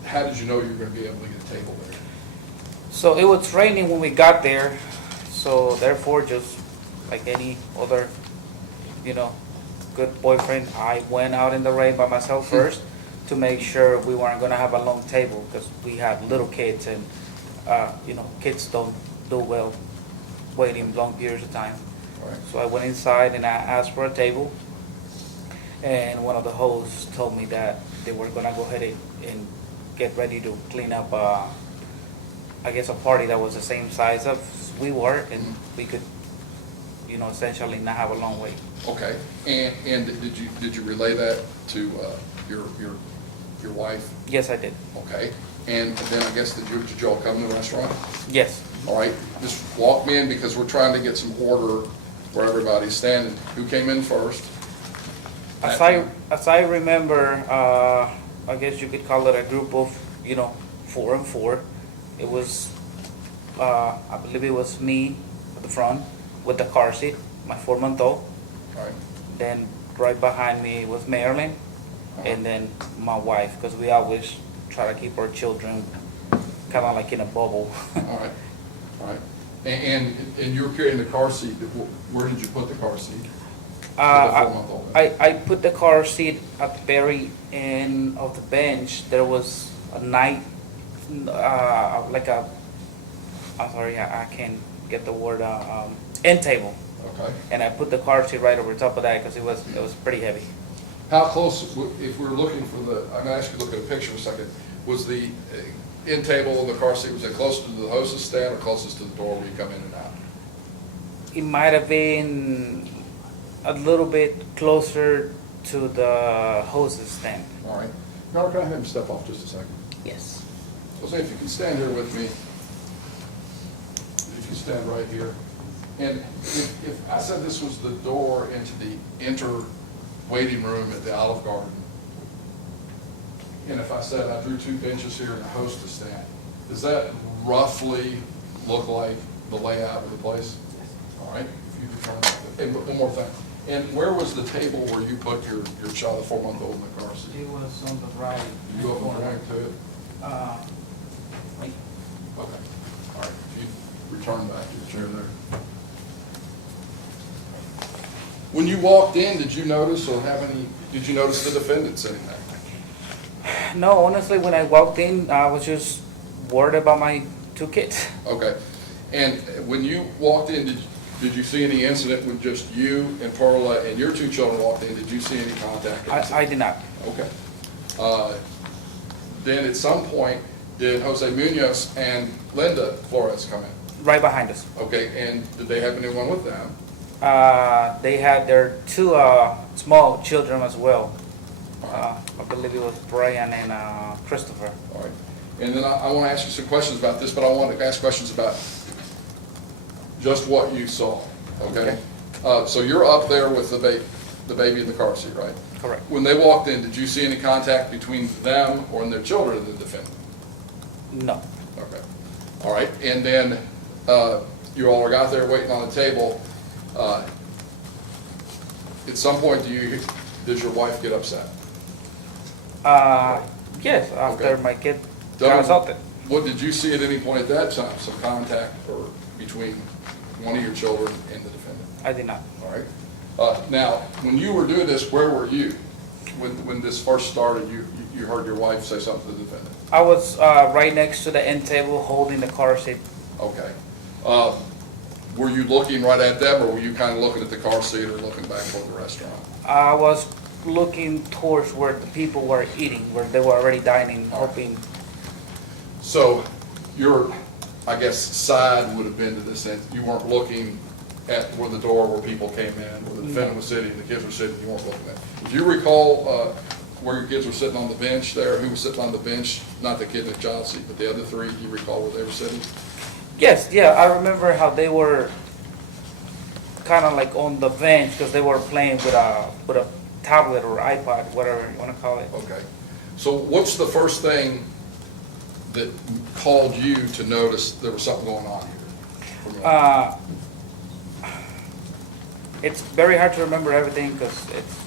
How did you know you were going to be able to get a table there? So it was raining when we got there, so therefore, just like any other, good boyfriend, I went out in the rain by myself first to make sure we weren't gonna have a long table, because we had little kids and, kids don't do well waiting long periods of time. All right. So I went inside and I asked for a table, and one of the hosts told me that they were gonna go ahead and get ready to clean up, I guess, a party that was the same size as we were, and we could, essentially not have a long wait. Okay. And did you relay that to your wife? Yes, I did. Okay. And then I guess did you all come to the restaurant? Yes. All right. Just walk me in because we're trying to get some order where everybody's standing. Who came in first? As I remember, I guess you could call it a group of, 4 and 4. It was, I believe it was me at the front with the car seat, my 4-month-old. All right. Then right behind me was Marilyn, and then my wife, because we always try to keep our children kind of like in a bubble. All right. All right. And you were carrying the car seat, where did you put the car seat? Uh, For the 4-month-old? I put the car seat at the very end of the bench. There was a night, like a, I'm sorry, I can't get the word, end table. Okay. And I put the car seat right over top of that because it was pretty heavy. How close, if we're looking for the, I'm gonna ask you to look at a picture for a second, was the end table of the car seat, was it closer to the hostess stand or closest to the door where you come in and out? It might have been a little bit closer to the hostess stand. All right. Now, can I have him step off just a second? Yes. Jose, if you can stand here with me, if you stand right here. And if I said this was the door into the waiting room at the Olive Garden, and if I said I drew 2 benches here and a hostess stand, does that roughly look like the layout of the place? All right. If you could turn that. And one more thing. And where was the table where you put your child, the 4-month-old, in the car seat? It was on the right. You go up and drag to it? Right. Okay. All right. If you return back to your chair there. When you walked in, did you notice did you notice the defendant sitting there? No, honestly, when I walked in, I was just worried about my 2 kids. Okay. And when you walked in, did you see any incident when just you and Perla and your 2 children walked in? Did you see any contact? I did not. Okay. Then at some point, did Jose Munoz and Linda Flores come in? Right behind us. Okay. And did they have anyone with them? They had their 2 small children as well. I believe it was Brian and Christopher. All right. And then I want to ask you some questions about this, but I want to ask questions about just what you saw, okay? So you're up there with the baby in the car seat, right? Correct. When they walked in, did you see any contact between them or their children and the defendant? No. Okay. All right. And then you all got there waiting on the table. At some point, did your wife get upset? Yes, after Okay. my kid Tell got me, assaulted. what did you see at any point at that time? Some contact between one of your children and the defendant? I did not. All right. Now, when you were doing this, where were you? When this first started, you heard your wife say something to the defendant? I was right next to the end table holding the car seat. Okay. Were you looking right at them, or were you kind of looking at the car seat or looking back toward the restaurant? I was looking towards where the people were eating, where they were already dining, hoping. So your, I guess, side would have been to this end. You weren't looking at where the door where people came in, where the defendant was sitting, the kids were sitting, you weren't looking at. Do you recall where your kids were sitting on the bench there? Who was sitting on the bench? Not the kid in the child seat, but the other 3. Do you recall where they were sitting? Yes, yeah, I remember how they were kind of like on the bench because they were playing with a tablet or iPad, whatever you want to call it. Okay. So what's the first thing that called you to notice there was something going on here? It's very hard to remember everything because it's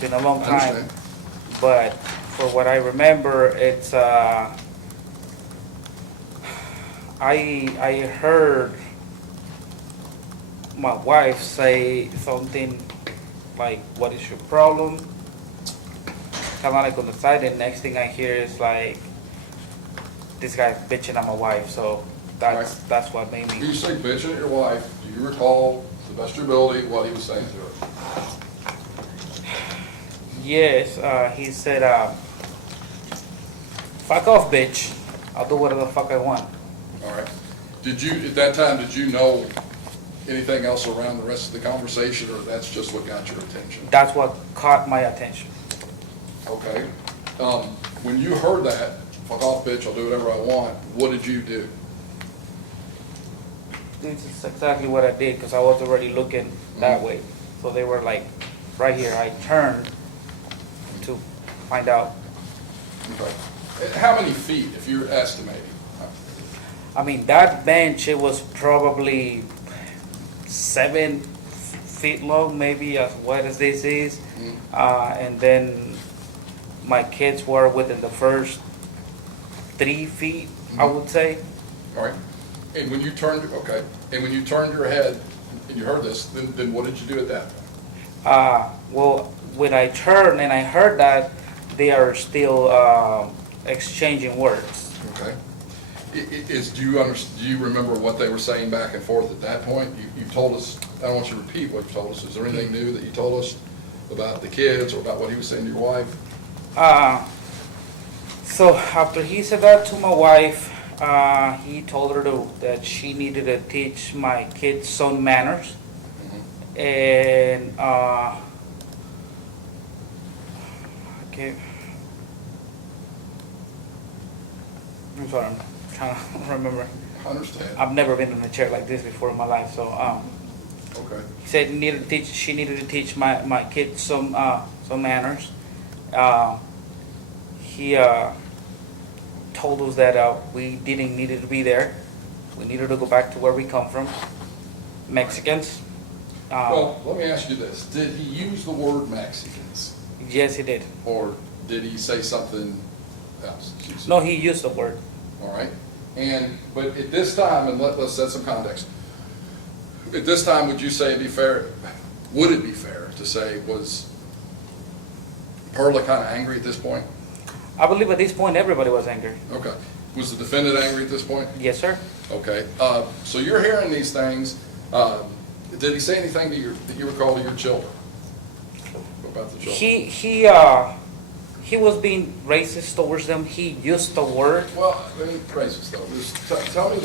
been a long I time. understand. But for what I remember, it's I heard my wife say something like, "What is your problem?" Kind of like on the side, and next thing I hear is like, "This guy's bitching at my wife." So that's what made When me. you say bitching at your wife, do you recall, to the best of your ability, what he was saying to her? Yes, he said, "Fuck off, bitch. I'll do whatever the fuck I want." All right. At that time, did you know anything else around the rest of the conversation, or that's just what got your attention? That's what caught my attention. Okay. When you heard that, fuck off, bitch, I'll do whatever I want, what did you do? This is exactly what I did because I was already looking that way. So they were like right here. I turned to find out. Okay. How many feet, if you're estimating? I mean, that bench, it was probably 7 feet long, maybe as wide as this is. And then my kids were within the first 3 feet, I would say. All right. And when you turned, okay, and when you turned your head and you heard this, then what did you do at that point? Well, when I turned and I heard that, they are still exchanging words. Okay. Do you remember what they were saying back and forth at that point? You told us, I don't want you to repeat what you told us. Is there anything new that you told us about the kids or about what he was saying to your wife? So after he said that to my wife, he told her that she needed to teach my kids some manners. And okay, I'm sorry, I'm trying to remember. I understand. I've never been in a chair like this before in my life, so Okay. he said she needed to teach my kids some manners. He told us that we didn't need to be there. We needed to go back to where we come from, Mexicans. Well, let me ask you this. Did he use the word Mexicans? Yes, he did. Or did he say something else? No, he used the word. All right. But at this time, and let's set some context. At this time, would you say it'd be fair, would it be fair to say, was Perla kind of angry at this point? I believe at this point everybody was angry. Okay. Was the defendant angry at this point? Yes, sir. Okay. So you're hearing these things. Did he say anything that you recall to your children? About the children? He was being racist towards them. He used the word. Well, I mean, racist though. Just tell me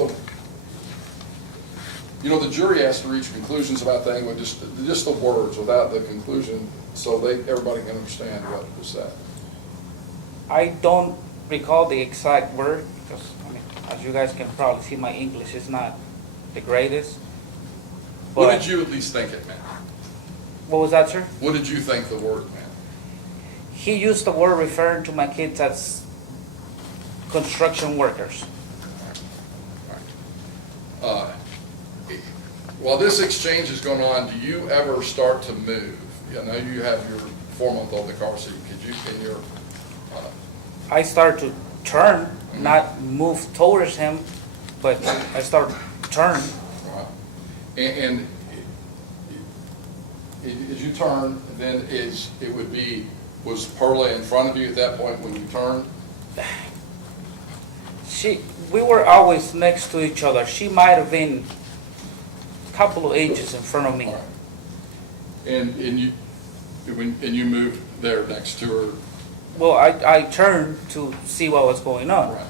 the jury has to reach conclusions about things with just the words without the conclusion, so everybody can understand what was said. I don't recall the exact word because, as you guys can probably see, my English is not the greatest. What But did you at least think it meant? what was that, sir? What did you think the word meant? He used the word referring to my kids as construction workers. While this exchange is going on, do you ever start to move? I know you have your 4-month-old in the car seat. Could you, in your, I started to turn, not move towards him, but I started to turn. and as you turn, then was Perla in front of you at that point when you turned? We were always next to each other. She might have been a couple of inches in front of me. All right. And you moved there next to her. Well, I turned to see what was going on. Right.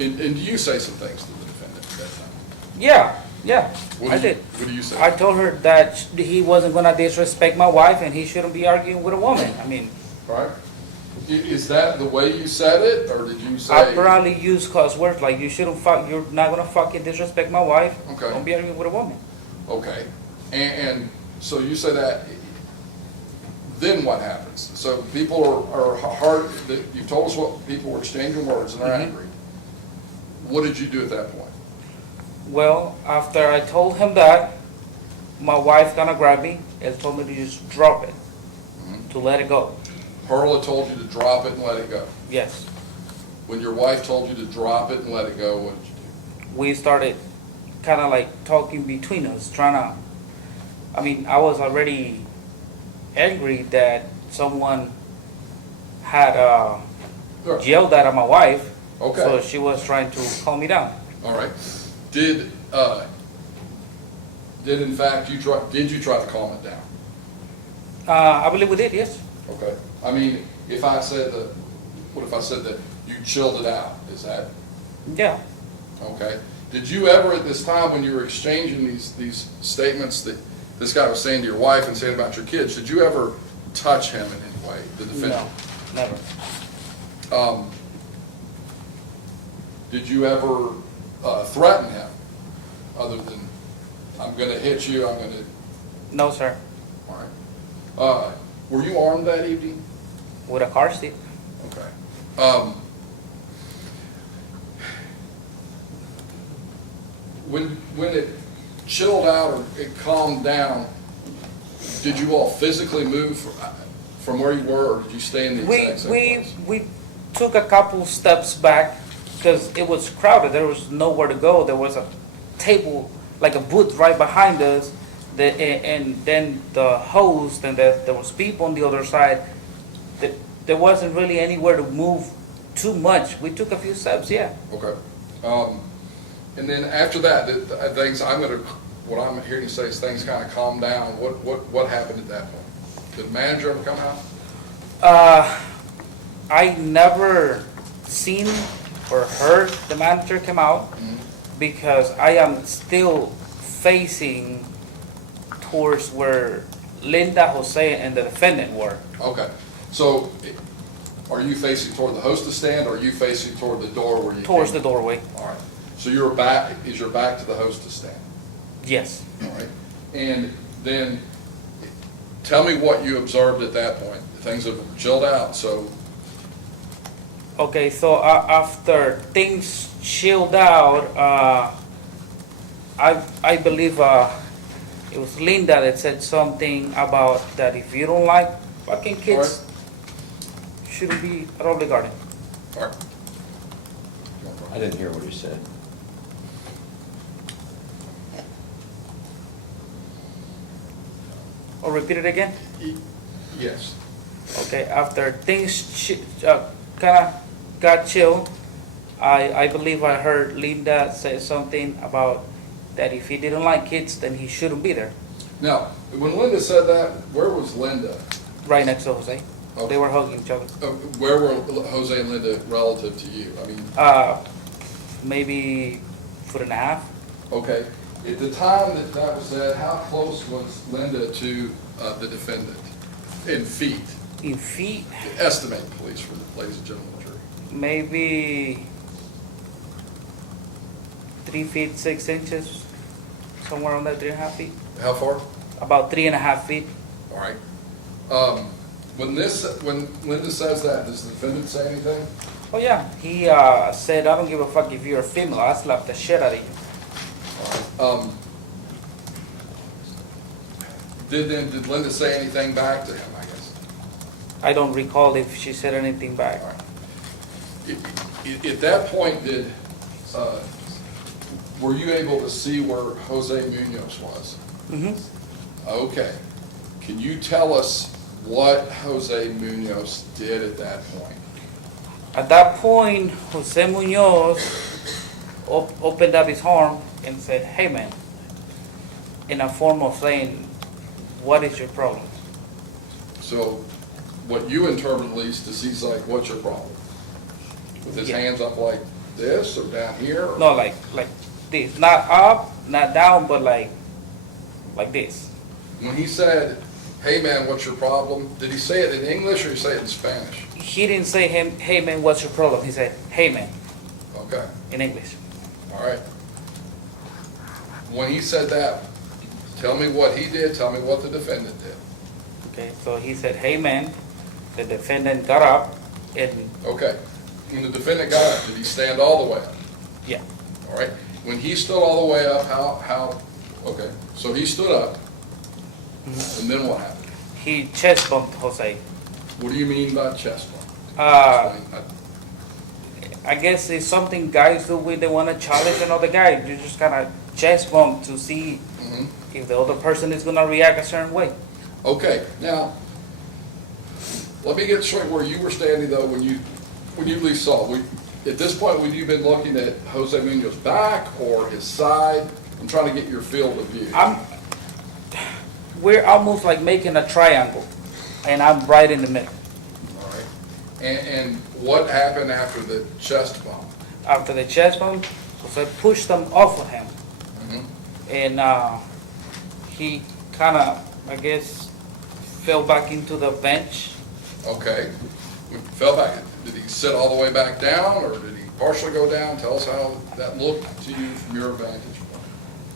And do you say some things to the defendant at that time? Yeah, I did. What do you say? I told her that he wasn't gonna disrespect my wife and he shouldn't be arguing with a woman. Right. Is that the way you said it, or did you say? I probably used cuss words like you're not gonna fucking disrespect my wife. Okay. Don't be arguing with a woman. Okay. And so you say that, then what happens? So people are hard, you told us what people were exchanging words and they're angry. What did you do at that point? Well, after I told him that, my wife kinda grabbed me and told me to just drop it, to let it go. Perla told you to drop it and let it go. Yes. When your wife told you to drop it and let it go, what did you do? We started kinda like talking between us, I was already angry that someone had Sure. yelled at my wife. Okay. So she was trying to calm me down. All right. Did in fact did you try to calm it down? I believe we did, yes. Okay. I mean, what if I said that you chilled it out? Is that Yeah. okay? Did you ever at this time when you were exchanging these statements that this guy was saying to your wife and saying about your kids, did you ever touch him in any way, the defendant? No, never. Did you ever threaten him other than, I'm going to hit you, I'm going to, No, sir. all right. Were you armed that evening? With a car seat. Okay. When it chilled out or it calmed down, did you all physically move from where you were, or did you stay in the exact same place? We took a couple steps back because it was crowded. There was nowhere to go. There was a table, like a booth right behind us. And then the host and there was people on the other side. There wasn't really anywhere to move too much. We took a few steps, yeah. Okay. And then after that, what I'm hearing you say is things kind of calmed down. What happened at that point? Did the manager ever come out? I never seen or heard the manager come out because I am still facing towards where Linda, Jose, and the defendant were. Okay. So are you facing toward the hostess stand, or are you facing toward the door where you Towards came? the doorway. All right. So is your back to the hostess stand? Yes. All right. And then tell me what you observed at that point. Things have chilled out, so. Okay, so after things chilled out, I believe it was Linda that said something about that if you don't like fucking kids, shouldn't be at Olive Garden. All right. I didn't hear what he said. Or repeat it again? Yes. Okay, after things kind of got chill, I believe I heard Linda say something about that if he didn't like kids, then he shouldn't be there. Now, when Linda said that, where was Linda? Right next to Jose. Okay. They were hugging each other. Where were Jose and Linda relative to you? I mean, Maybe foot and a half. okay. At the time that was said, how close was Linda to the defendant in feet? In feet, Estimate, please, for the ladies and gentlemen of the jury. maybe 3 feet 6 inches, somewhere on that 3.5 feet. How far? About 3.5 feet. All right. When Linda says that, does the defendant say anything? Oh yeah, he said, "I don't give a fuck if you're a female. I slapped the shit out of you." Did Linda say anything back to him, I guess? I don't recall if she said anything back. All right. At that point, were you able to see where Jose Munoz was? Mm-hmm. Okay. Can you tell us what Jose Munoz did at that point? At that point, Jose Munoz opened up his arm and said, "Hey man," in a form of saying, "What is your problem?" So what you interpret at least is he's like, what's your problem? With his Yeah. hands up like this or down here? Or? No, like this, not up, not down, but like this. When he said, hey man, what's your problem? Did he say it in English or did he say it in Spanish? He didn't say, "Hey man, what's your problem?" He said, "Hey man," Okay, in English. all right. When he said that, tell me what he did, tell me what the defendant did. Okay, so he said, "Hey man," the defendant got up and, Okay, when the defendant got up, did he stand all the way up? yeah, All right, when he stood all the way up, okay, so he stood up, and then what happened? he chest bumped Jose. What do you mean by chest bump? Uh, I guess it's something guys do when they want to challenge another guy. You just kind of chest bump to see Mhm. if the other person is going to react a certain way. Okay, now, let me get straight where you were standing though when you least saw. At this point, would you been looking at Jose Munoz's back or his side? I'm trying to get your field of view. We're almost like making a triangle, and I'm right in the middle. All right, and what happened after the chest bump? After the chest bump, Jose pushed them off of him, Mhm. and he kind of, I guess, fell back into the bench. Okay, fell back. Did he sit all the way back down or did he partially go down? Tell us how that looked to you from your vantage point.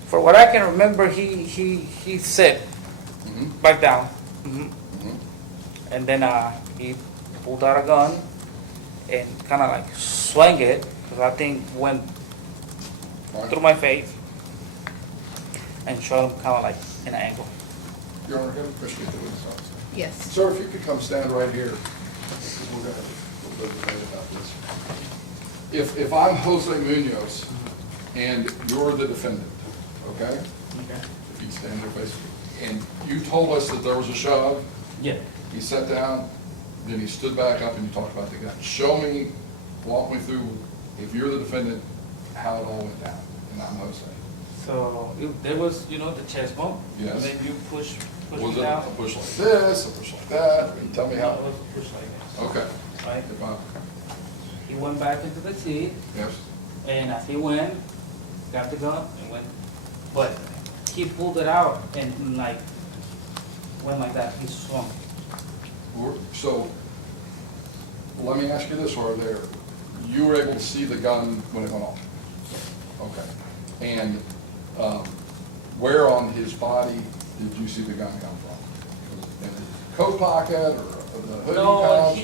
For what I can remember, he sit Mhm. back down. Hmm. Mhm. And then he pulled out a gun and kind of like swung it, because I think went All through right. my face and shot him kind of like in an angle. Your Honor, can I appreciate the witness officer? Yes. Sir, if you could come stand right here, because we're going to have a little bit of debate about this. If I'm Jose Munoz and you're the defendant, okay? Okay. If you stand there facing, and you told us that there was a shove, Yeah. he sat down, then he stood back up and you talked about the gun. Show me, walk me through, if you're the defendant, how it all went down, and I'm Jose. So there was, the chest bump. Yes. And then you push Was me it a down. push like this, a push like that? I mean, tell me No, how. it was a push like this. Okay. Right. If I- He went back into the seat, Yes, and as he went, got the gun and went, but he pulled it out and like went like that. He swung. so, let me ask you this, or there, you were able to see the gun when it went off? Okay. And, where on his body did you see the gun come from? In his coat pocket or the hoodie No, pouch?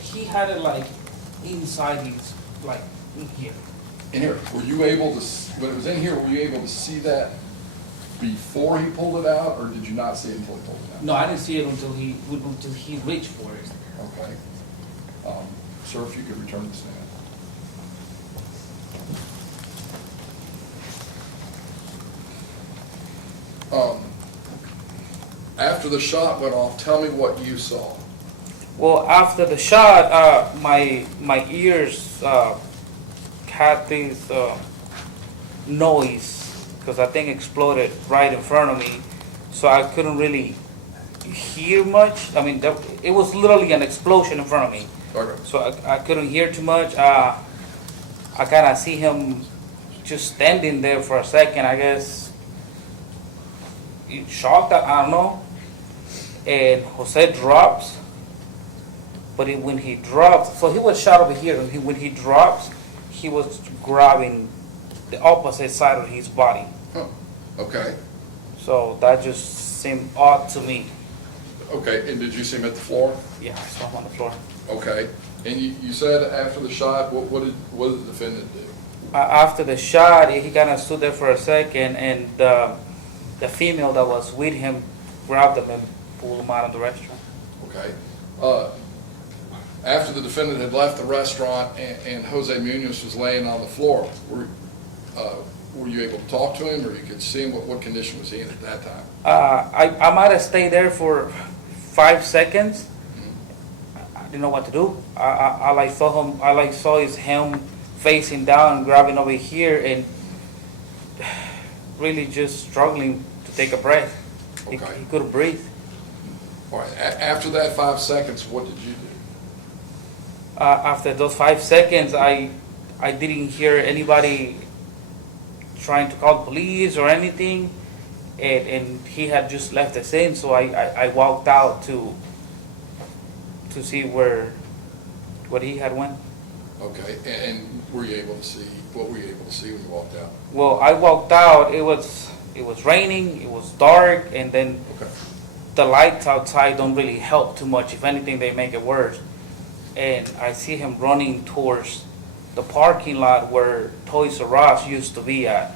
he had it like inside his, like in here. In here, were you able to, when it was in here, were you able to see that before he pulled it out, or did you not see it until he pulled it out? No, I didn't see it until he reached for it. Okay. Sir, if you could return to the stand. After the shot went off, tell me what you saw. Well, after the shot, my ears had this noise because I think exploded right in front of me, so I couldn't really hear much. I mean, it was literally an explosion in front of me, Okay. so I couldn't hear too much. I kind of see him just standing there for a second. I guess shocked. I don't know. And Jose drops. But when he dropped, so he was shot over here, and when he drops, he was grabbing the opposite side of his body. Huh. Okay. So that just seemed odd to me. Okay, and did you see him at the floor? Yeah, I saw him on the floor. Okay. And you said after the shot, what did the defendant do? After the shot, he kind of stood there for a second, and the female that was with him grabbed him and pulled him out of the restaurant. Okay. After the defendant had left the restaurant and Jose Munoz was laying on the floor, were you able to talk to him, or you could see him? What condition was he in at that time? I might have stayed there for 5 seconds. I didn't know what to do. I saw his hand facing down, grabbing over here, and really just struggling to take a breath. He Okay. couldn't breathe. All right. After that 5 seconds, what did you do? After those 5 seconds, I didn't hear anybody trying to call the police or anything, and he had just left the scene. So I walked out to see where he had went. Okay. And were you able to see? What were you able to see when you walked out? Well, I walked out. It was raining. It was dark, and then Okay. the lights outside don't really help too much. If anything, they make it worse. And I see him running towards the parking lot where Toys R Us used to be at.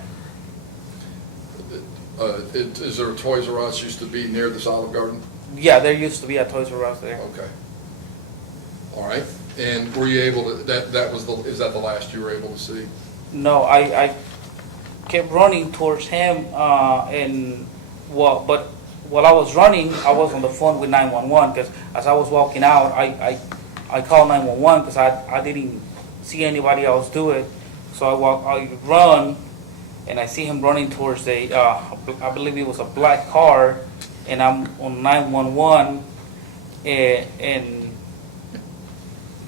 Is there a Toys R Us used to be near this Olive Garden? Yeah, there used to be a Toys R Us there. Okay. All right. And were you able to, is that the last you were able to see? No, I kept running towards him, but while I was running, I was on the phone with 911, because as I was walking out, I called 911 because I didn't see anybody else do it. So I run, and I see him running towards I believe it was a black car, and I'm on 911, and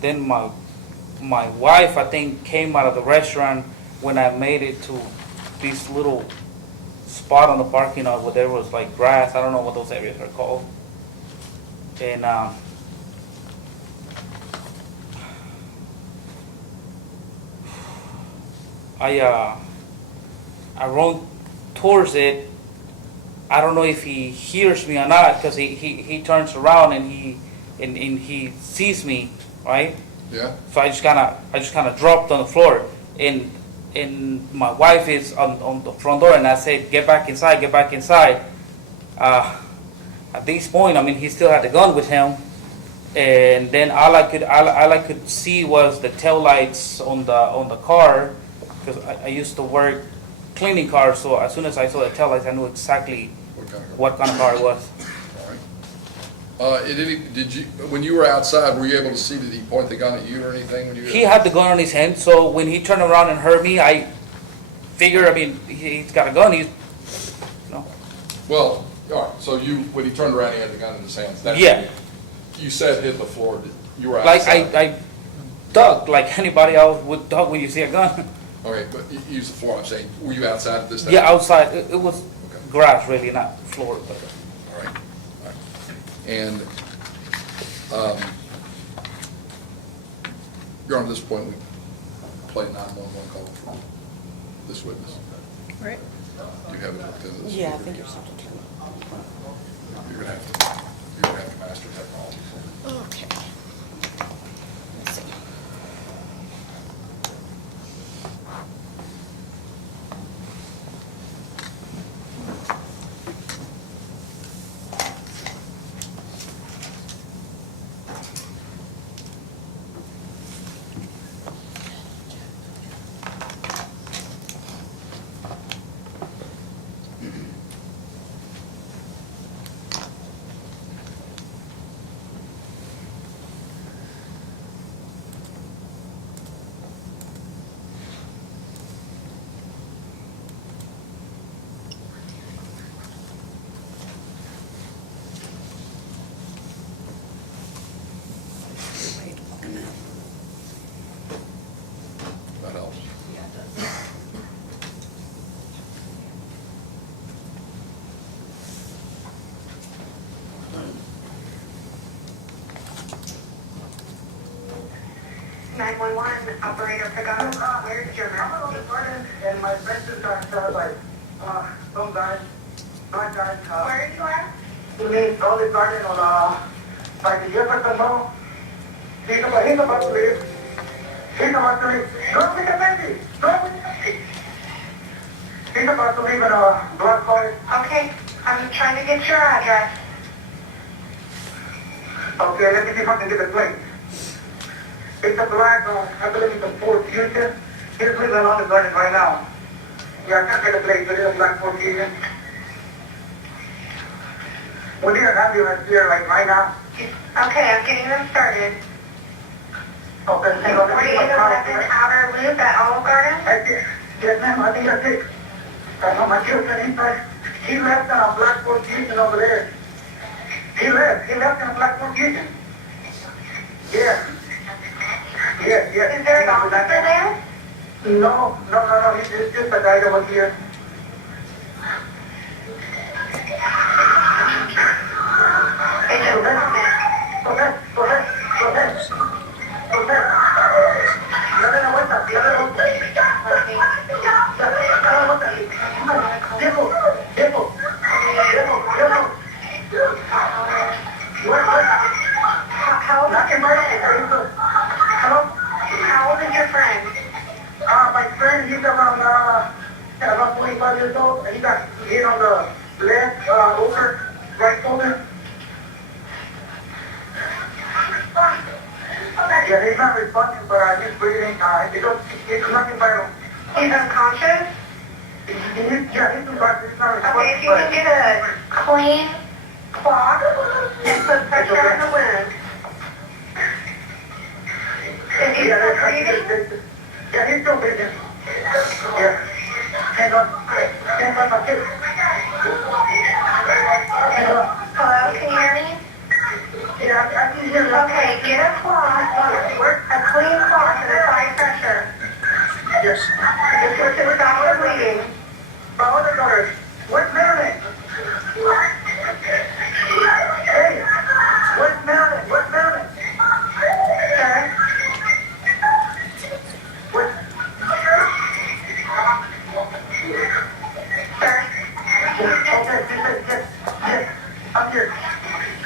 then my wife, I think, came out of the restaurant when I made it to this little spot on the parking lot where there was like grass. I don't know what those areas are called. And I run towards it. I don't know if he hears me or not, because he turns around and he sees me, right? Yeah? So I just kind of dropped on the floor, and my wife is on the front door, and I said, "Get back inside, get back inside." At this point, I mean, he still had the gun with him, and then all I could see was the taillights on the car, because I used to work cleaning cars, so as soon as I saw the taillights, I knew exactly what kind of car it was. All right. Did you, when you were outside, were you able to see, did he point the gun at you or anything when you were? He had the gun on his hand, so when he turned around and heard me, I figured, I mean, he's got a gun, Well, all right, so when he turned around, he had the gun in his hands? That's- Yeah. You said hit the floor, you were Like, outside? I ducked like anybody else would duck when you see a gun. Okay, but you use the floor, I'm saying, were you outside at this time? Yeah, outside, it was grass really, not floor, but. All right, all right. And, Your Honor, at this point, we play 911 call for this witness. Right. Do you have it hooked into this? Yeah, I think you're supposed to turn it. You're gonna have to master technology. Okay. Let's see. That helps. Operator Pagano, where's your message? And my message are like, some guys, black guys. Where are you at? You mean Olive Garden or, by the Jefferson Mall? He's about to leave. He's about to leave. Go with the baby. Go with the baby. He's about to leave in a black car. Okay, I'm trying to get your address. Okay, let me see if I can get the plate. It's a black, I believe it's a Ford Fusion. He's living on Olive Garden right now. Yeah, I can't get the plate, but it's a black Ford Fusion. We need an ambulance here, like right now. Okay, I'm getting them started. Okay, hang on. 4811 Outer Loop at Olive Garden? Yes, ma'am, I think that's it. I know my children inside. He left in a black Ford Fusion over there. He left in a black Ford Fusion. Yeah. Yes. Is there an officer there? No. It's just a guy over here. Go ahead. Dale la vuelta. Tiempo. How old is your friend? My friend, he's about 25 years old, and he got hit on the left right shoulder. Yeah, he's not responding, but he's breathing. It's nothing vital. He's unconscious? Yeah, he's unconscious. He's not responding. Okay, if you can get a clean cloth and put pressure on the wound. Is he still breathing? Yeah, he's still breathing. Yeah. Hang on my kid. Hello, can you hear me? Yeah, I can hear you. Okay, get a cloth, a clean cloth and apply pressure. Yes. Just to stop the bleeding. Follow the orders. Where's Marilyn? Hey, where's Marilyn? Sir? Yes, I'm here.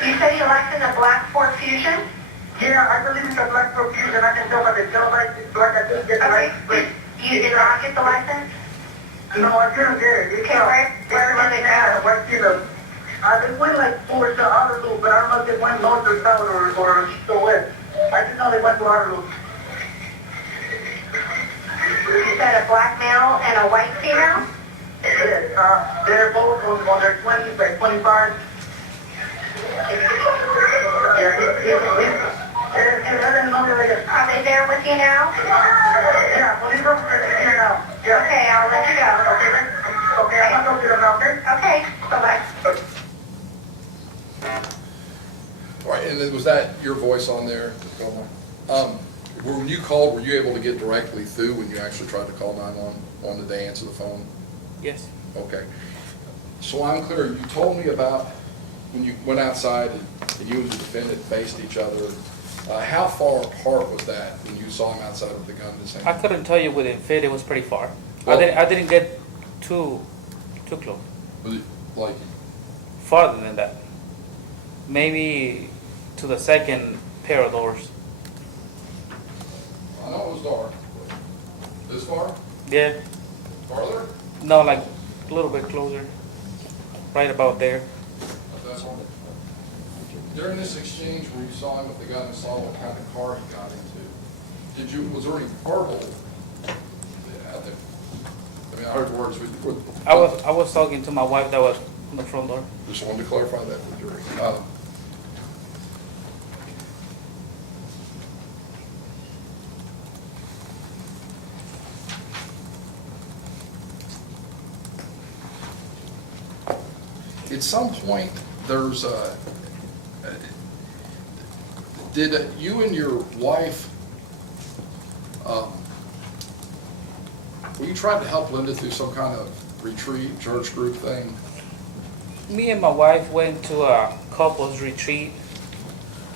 You say you licensed a black Ford Fusion? Yeah, I believe it's a black Ford Fusion. I can tell by the tail light. It's black. I didn't get the license. You did not get the license? No, I didn't get it. Okay, where did it go? West Kilo. It went like towards the outer loop, but I don't know if it went north or south or east or west. I just know they went to outer loop. You said a black male and a white female? Yes, they're both on their 20s, like 25. Are they there with you now? Yeah, well, he's over here now. Yeah. Okay, I'll let you go. Okay, I'm gonna go to the mountain. Okay, bye-bye. All right, and then was that your voice on there? When you called, were you able to get directly through when you actually tried to call 911? Did they answer the phone? Yes. Okay. So I'm clear, you told me about when you went outside and you and the defendant faced each other. How far apart was that when you saw him outside with the gun in his hand? I couldn't tell you within feet. It was pretty far. Well- I didn't get too close. Was it like, Farther than that. Maybe to the second pair of doors. I know it was dark. This far? Yeah. Farther? No, like a little bit closer. Right about there. During this exchange where you saw him with the gun and saw what kind of car he got into, was there any verbal out there? I mean, I heard the words. I was talking to my wife that was on the front door. Just wanted to clarify that for the jury. At some point, there's did you and your wife, were you trying to help Linda through some kind of retreat, church group thing? Me and my wife went to a couples retreat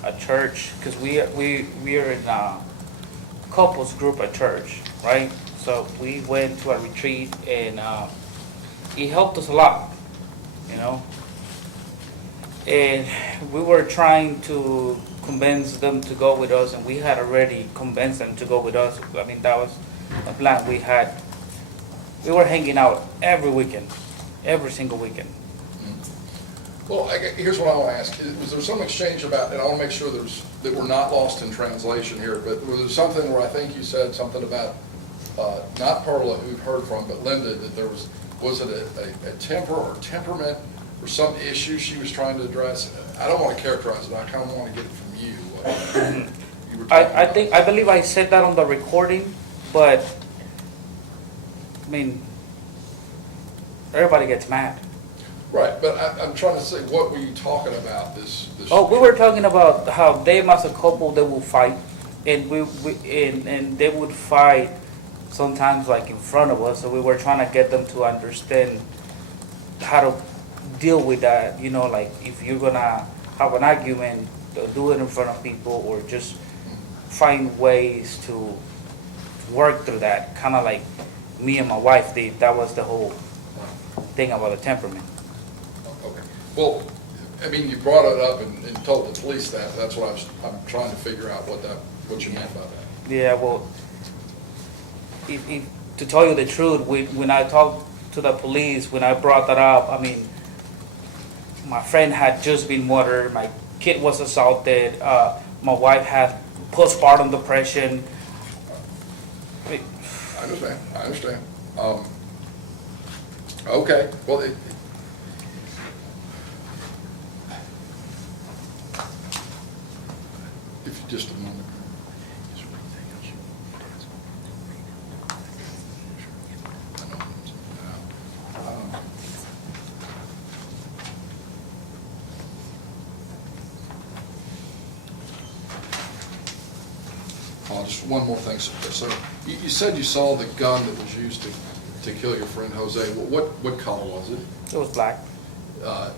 at church because we are in a couples group at church, right? So we went to a retreat and it helped us a lot, you know. And we were trying to convince them to go with us, and we had already convinced them to go with us. I mean, that was a plan we had. We were hanging out every weekend, every single weekend. Well, here's what I want to ask. Was there some exchange about, and I want to make sure that we're not lost in translation here, but was there something where I think you said something about, not Perla, who we've heard from, but Linda, that there was it a temper or temperament or some issue she was trying to address? I don't want to characterize it, I kind of want to get it from you. You were talking I believe I said that on the recording, but, I mean, everybody gets mad. Right, but I'm trying to say, what were you talking about this? Oh, we were talking about how them as a couple, they will fight, and and they would fight sometimes like in front of us, so we were trying to get them to understand how to deal with that, you know, like if you're gonna have an argument, do it in front of people, or just find ways to work through that, kind of like me and my wife did. That was the whole thing about the temperament. Okay. Well, I mean, you brought it up and told the police that. That's what I'm trying to figure out what you meant by that. Yeah, well, if to tell you the truth, when I talked to the police, when I brought that up, I mean, my friend had just been murdered, my kid was assaulted, my wife had postpartum depression. I mean, I understand. Okay, well, if you just a moment. Just one more thing. So you said you saw the gun that was used to kill your friend Jose. What color was it? it was black. Are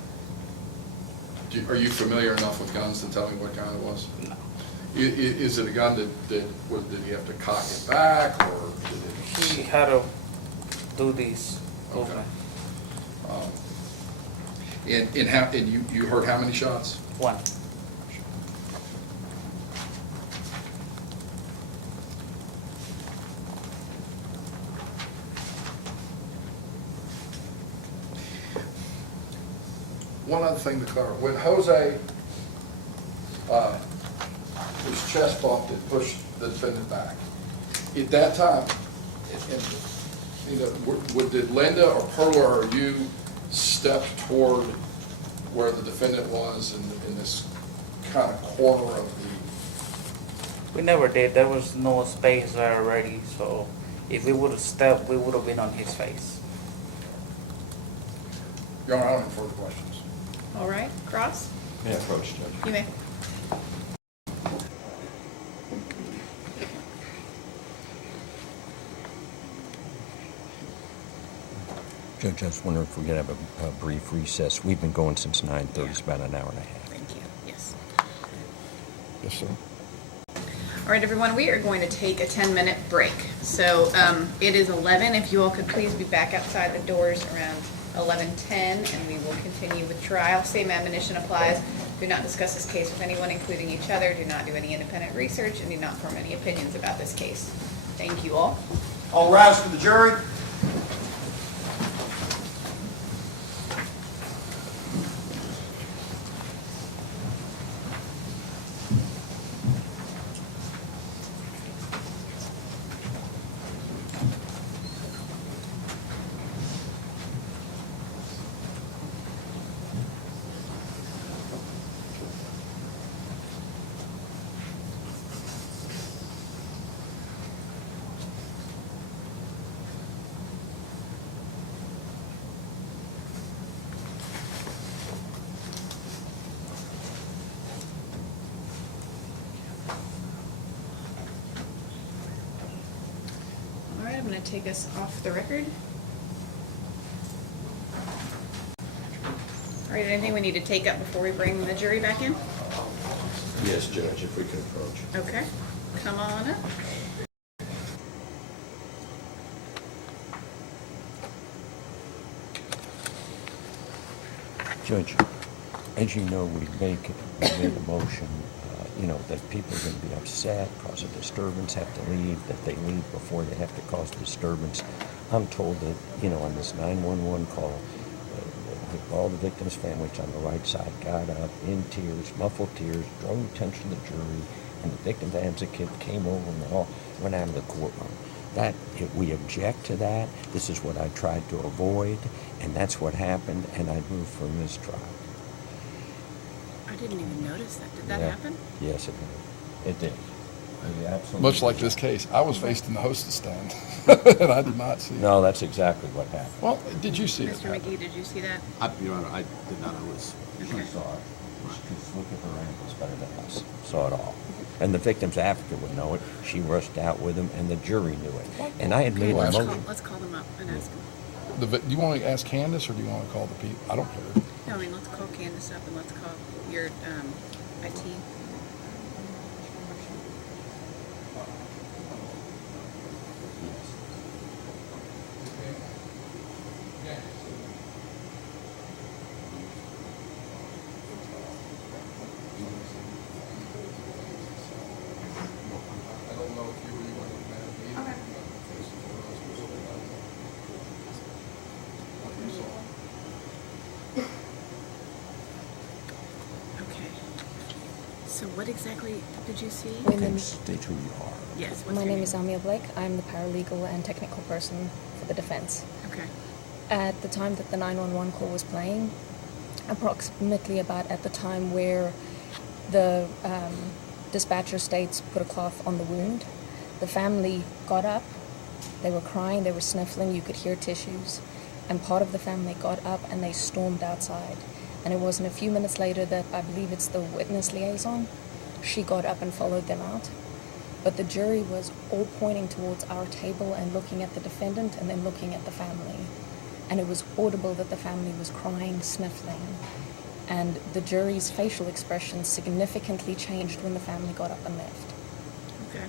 you familiar enough with guns to tell me what kind it was? No. Is it a gun did he have to cock it back, or did He had to do these movement. And you heard how many shots? One. One other thing to clarify, when Jose was chest bumped and pushed the defendant back, at that time, Did Linda or Perla or you step toward where the defendant was in this kind of corner of We never did. There was no space there already, so if we would have stepped, we would have been on his face. Your Honor, I don't have further questions. All right, Cross, May I approach, Judge? you may. Judge, I was wondering if we could have a brief recess. We've been going since 9:30, it's about an hour and a half. Thank you, yes. Yes, sir. All right, everyone, we are going to take a 10-minute break. So it is 11. If you all could please be back outside the doors around 11:10, and we will continue with trial. Same admonition applies. Do not discuss this case with anyone, including each other. Do not do any independent research, and do not form any opinions about this case. Thank you all. All rise for the jury. All right, I'm going to take us off the record. All right, anything we need to take up before we bring the jury back in? Yes, Judge, if we could approach. Okay, come on up. Judge, as you know, we made a motion, that people are going to be upset, cause a disturbance, have to leave, that they leave before they have to cause disturbance. I'm told that, on this 911 call, all the victims' families on the right side got up in tears, muffled tears, drew attention to the jury, and the victim's advocate came over and they all went out of the courtroom. We object to that. This is what I tried to avoid, and that's what happened, and I moved for mistrial. I didn't even notice that. Did that Yeah. happen? Yes, it did. It did. Absolutely. Much like this case, I was faced in the hostess stand, and I did not see it. No, that's exactly what happened. Well, did you see it? Mr. McGee, did you see that? Your Honor, I did not notice. She saw it. She's look at her ankles better than us. Saw it all. And the victim's advocate would know it. She rushed out with him, and the jury knew it. And I had made a motion. Let's call them up and ask them. Do you want to ask Candace, or do you want to call the people? I don't care. No, I mean, let's call Candace up and let's call your IT. Okay. So what exactly did you see? Okay, state who you are. Yes. What's My your name is Amia Blake. I'm the paralegal and technical person for the defense. Okay. At the time that the 911 call was playing, approximately about at the time where the dispatcher states put a cloth on the wound, the family got up. They were crying, they were sniffling, you could hear tissues. And part of the family got up and they stormed outside. And it wasn't a few minutes later that I believe it's the witness liaison. She got up and followed them out. But the jury was all pointing towards our table and looking at the defendant and then looking at the family. And it was audible that the family was crying, sniffling. And the jury's facial expression significantly changed when the family got up and left. Okay.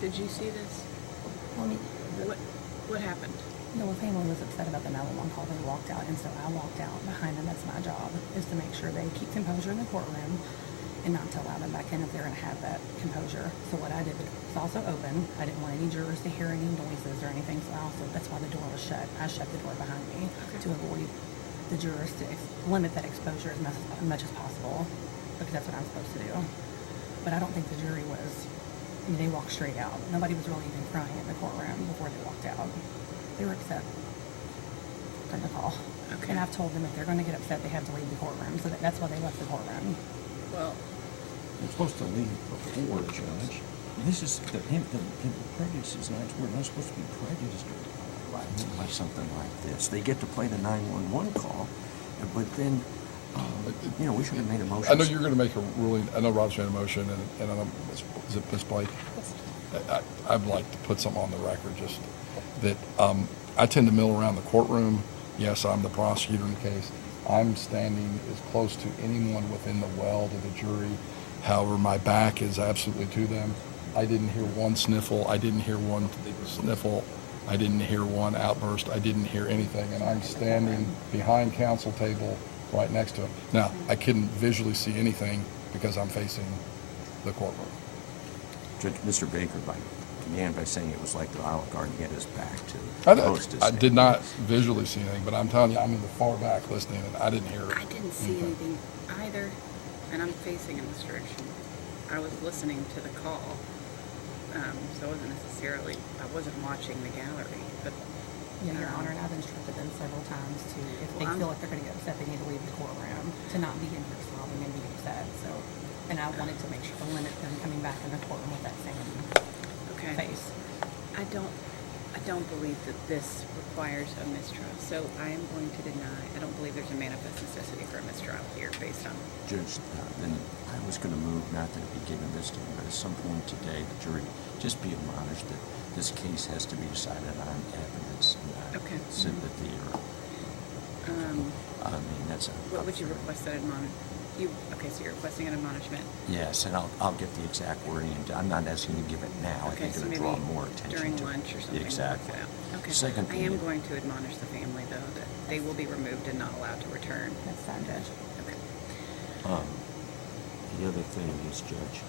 Did you see this? What happened? The family was upset about the 911 call. They walked out, and so I walked out behind them. That's my job, is to make sure they keep composure in the courtroom and not to allow them back in if they're going to have that composure. So what I did was also open. I didn't want any jurors to hear any noises or anything, so that's why the door was shut. I shut the door behind me to avoid the jurors to limit that exposure as much as possible, because that's what I'm supposed to do. But I don't think the jury was, they walked straight out. Nobody was really even crying in the courtroom before they walked out. They were upset from the call. Okay. And I've told them if they're gonna get upset, they have to leave the courtroom, so that's why they left the courtroom. Well, You're supposed to leave before, Judge. This is, the prejudice is not, we're not supposed to be prejudiced by something like this. They get to play the 911 call, but then, we should have made a motion. I know you're gonna make a ruling, I know Rob's made a motion, and I know, is it Ms. Blake? I'd like to put something on the record, just that, I tend to mill around the courtroom. Yes, I'm the prosecutor in the case. I'm standing as close to anyone within the well to the jury. However, my back is absolutely to them. I didn't hear one sniffle. I didn't hear one sniffle. I didn't hear one outburst. I didn't hear anything. And I'm standing behind counsel table right next to him. Now, I couldn't visually see anything because I'm facing the courtroom. Judge, Mr. Baker began by saying it was like the Olive Garden had his back to the hostess. I did not visually see anything, but I'm telling you, I'm in the far back listening, and I didn't hear it. I didn't see anything either, and I'm facing in this direction. I was listening to the call, so I wasn't watching the gallery, but. Yeah, Your Honor, and I've instructed them several times to, if they feel like they're gonna get upset, they need to leave the courtroom, to not be in here sobbing and be upset, so. And I wanted to make sure to limit them coming back in the courtroom with that same Okay. face. I don't believe that this requires a mistrial, so I am going to deny. I don't believe there's a manifest necessity for a mistrial here based on. Judge, then I was going to move, not that it be given this to him, but at some point today, the jury just be admonished that this case has to be decided on evidence, not Okay. sympathy or. That's a. What would you request that okay, so you're requesting an admonishment. Yes, and I'll get the exact wording. I'm not asking to give it now. I Okay, think so it'll maybe draw more attention during to lunch or something. we'll Exactly. work it out. Okay. Second I thing. am going to admonish the family though that they will be removed and not allowed to return. That's fine, Judge. Okay. The other thing is, Judge,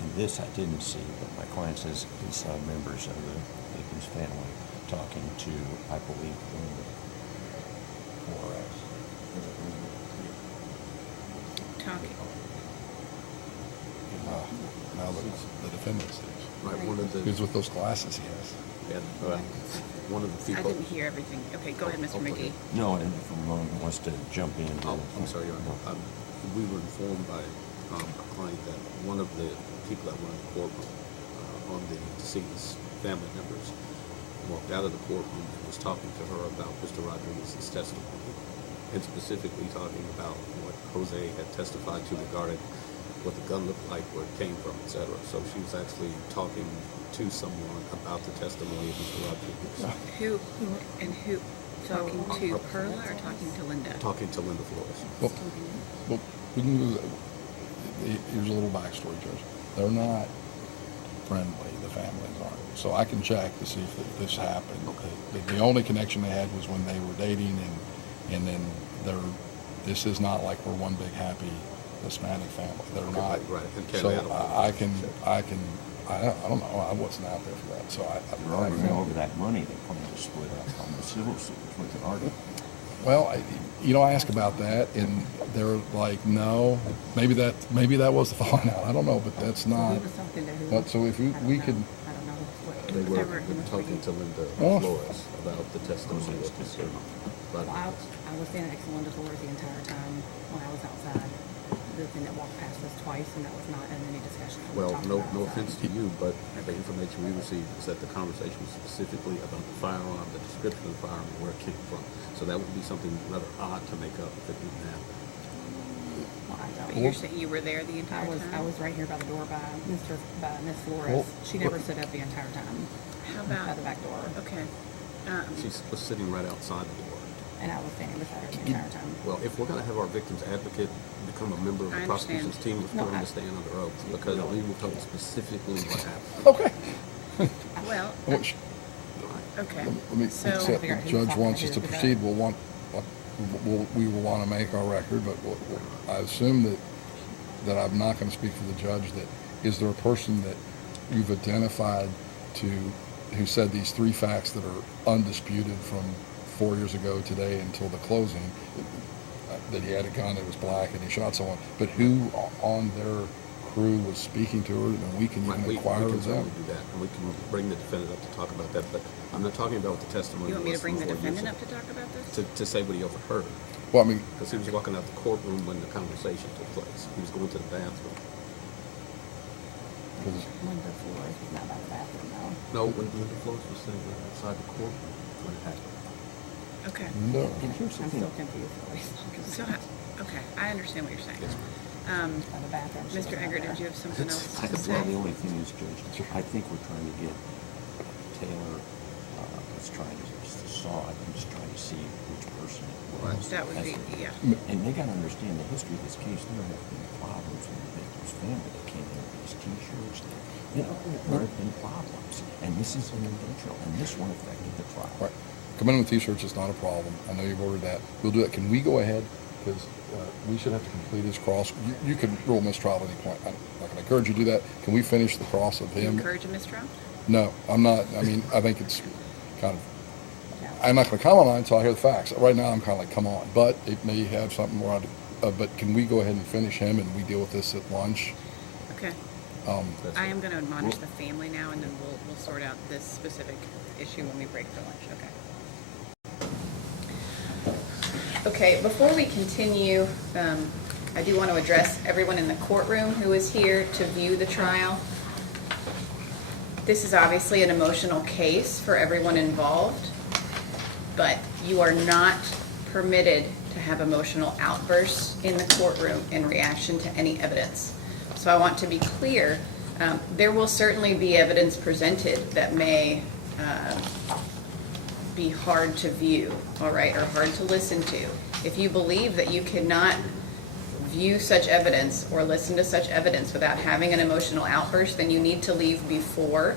and this I didn't see, but my client says he saw members of the victim's family talking to, I believe, Linda Flores. Talking. Now the defendant sees. Right, one of the, Who's with those glasses he has? one of the I people. didn't hear everything. Okay, go ahead, Mr. McGee. No, and if Ramon wants to jump in. Oh, I'm sorry, Your Honor. We were informed by a client that one of the people that were in the courtroom on the decedent's family members walked out of the courtroom and was talking to her about Mr. Rodriguez's testimony, and specifically talking about what Jose had testified to regarding what the gun looked like, where it came from, etc. So she was actually talking to someone about the testimony of Mr. Rodriguez. Who talking to Perla or talking to Linda? Talking to Linda Flores. Well, we can move. Here's a little backstory, Judge. They're not friendly. The families aren't. So I can check to see if this happened. The only connection they had was when they were dating, and then this is not like we're one big happy Hispanic family. They're not. Right. And So I I don't know. I wasn't out there for that. So We're arguing over that money they plan to split up on the civil suit with the argument. Well, I asked about that, and they're like, no, maybe that was the falling out. I don't know, but that's not. He was talking to who? But so if we could, I don't know what. They were talking to Linda Flores about the testimony of Mr. Well, Rodriguez. I was standing next to Linda Flores the entire time when I was outside. The defendant walked past us twice, and that was not in any discussion. We Well, talked no about offense outside. to you, but the information we received is that the conversation was specifically about the firearm, the description of the firearm, and where it came from. So that would be something rather odd to make up if it didn't happen. Well, I But don't. you're saying you were there the entire time? I was right here by the door by Miss Flores. Well, She never stood up the entire time How by about, the back door, okay. She was sitting right outside the door. and I was standing beside her the entire time. Well, if we're gonna have our victim's advocate become a member of the I prosecution's team, let's No, put him I- to stand under oath, because we will tell specifically what happened. okay. Well, Which, okay. let me So, accept figure the out who's judge talking wants to us to who, proceed. We will want to make our record, but I assume that I'm not going to speak for the judge. That is there a person that you've identified who said these three facts that are undisputed from 4 years ago today until the closing, that he had a gun that was black and he shot someone, but who on their crew was speaking to her, then we can even We inquire can with them. certainly do that, and we can bring the defendant up to talk about that, but I'm not talking about what the testimony You want me to was bring the before you, defendant sir. up to talk about this? To say what he overheard, Well, I mean, because he was walking out the courtroom when the conversation took place. He was going to the bathroom. 'cause Linda Flores was not by the bathroom though. No, when Linda Flores was sitting right outside the courtroom when it happened. Okay. no. And here's the I'm thing. still confused. though. He's talking So, okay, I understand what you're saying. Yes, by the bathroom. She Mr. wasn't Egger, there. did you have something else to Well, say? the only thing is, Judge, I think we're trying to get Taylor, is trying to decide, he's trying to see which person it was. That would be, That's- yeah. And they gotta understand the history of this case, there have been problems with the victim's family, they came in with these T-shirts, there have been problems, and this is an intentional, and this one affected the trial. Right. Come in with T-shirts is not a problem. I know you've ordered that. We'll do that. Can we go ahead? Because we should have to complete his cross. You can rule mistrial at any point. I'm not going to encourage you to do that. Can we finish the cross of Do you him? encourage a mistrial? No, I'm not. I mean, I think it's kind of, I'm not going to comment on it until I hear the facts. Right now, I'm kind of like, come on. But it may have something more, but can we go ahead and finish him and we deal with this at lunch? Okay. That's I it. am going to admonish the family now, and then we'll sort out this specific issue when we break for lunch, okay? Okay, before we continue, I do want to address everyone in the courtroom who is here to view the trial. This is obviously an emotional case for everyone involved, but you are not permitted to have emotional outbursts in the courtroom in reaction to any evidence. So I want to be clear, there will certainly be evidence presented that may be hard to view, all right, or hard to listen to. If you believe that you cannot view such evidence or listen to such evidence without having an emotional outburst, then you need to leave before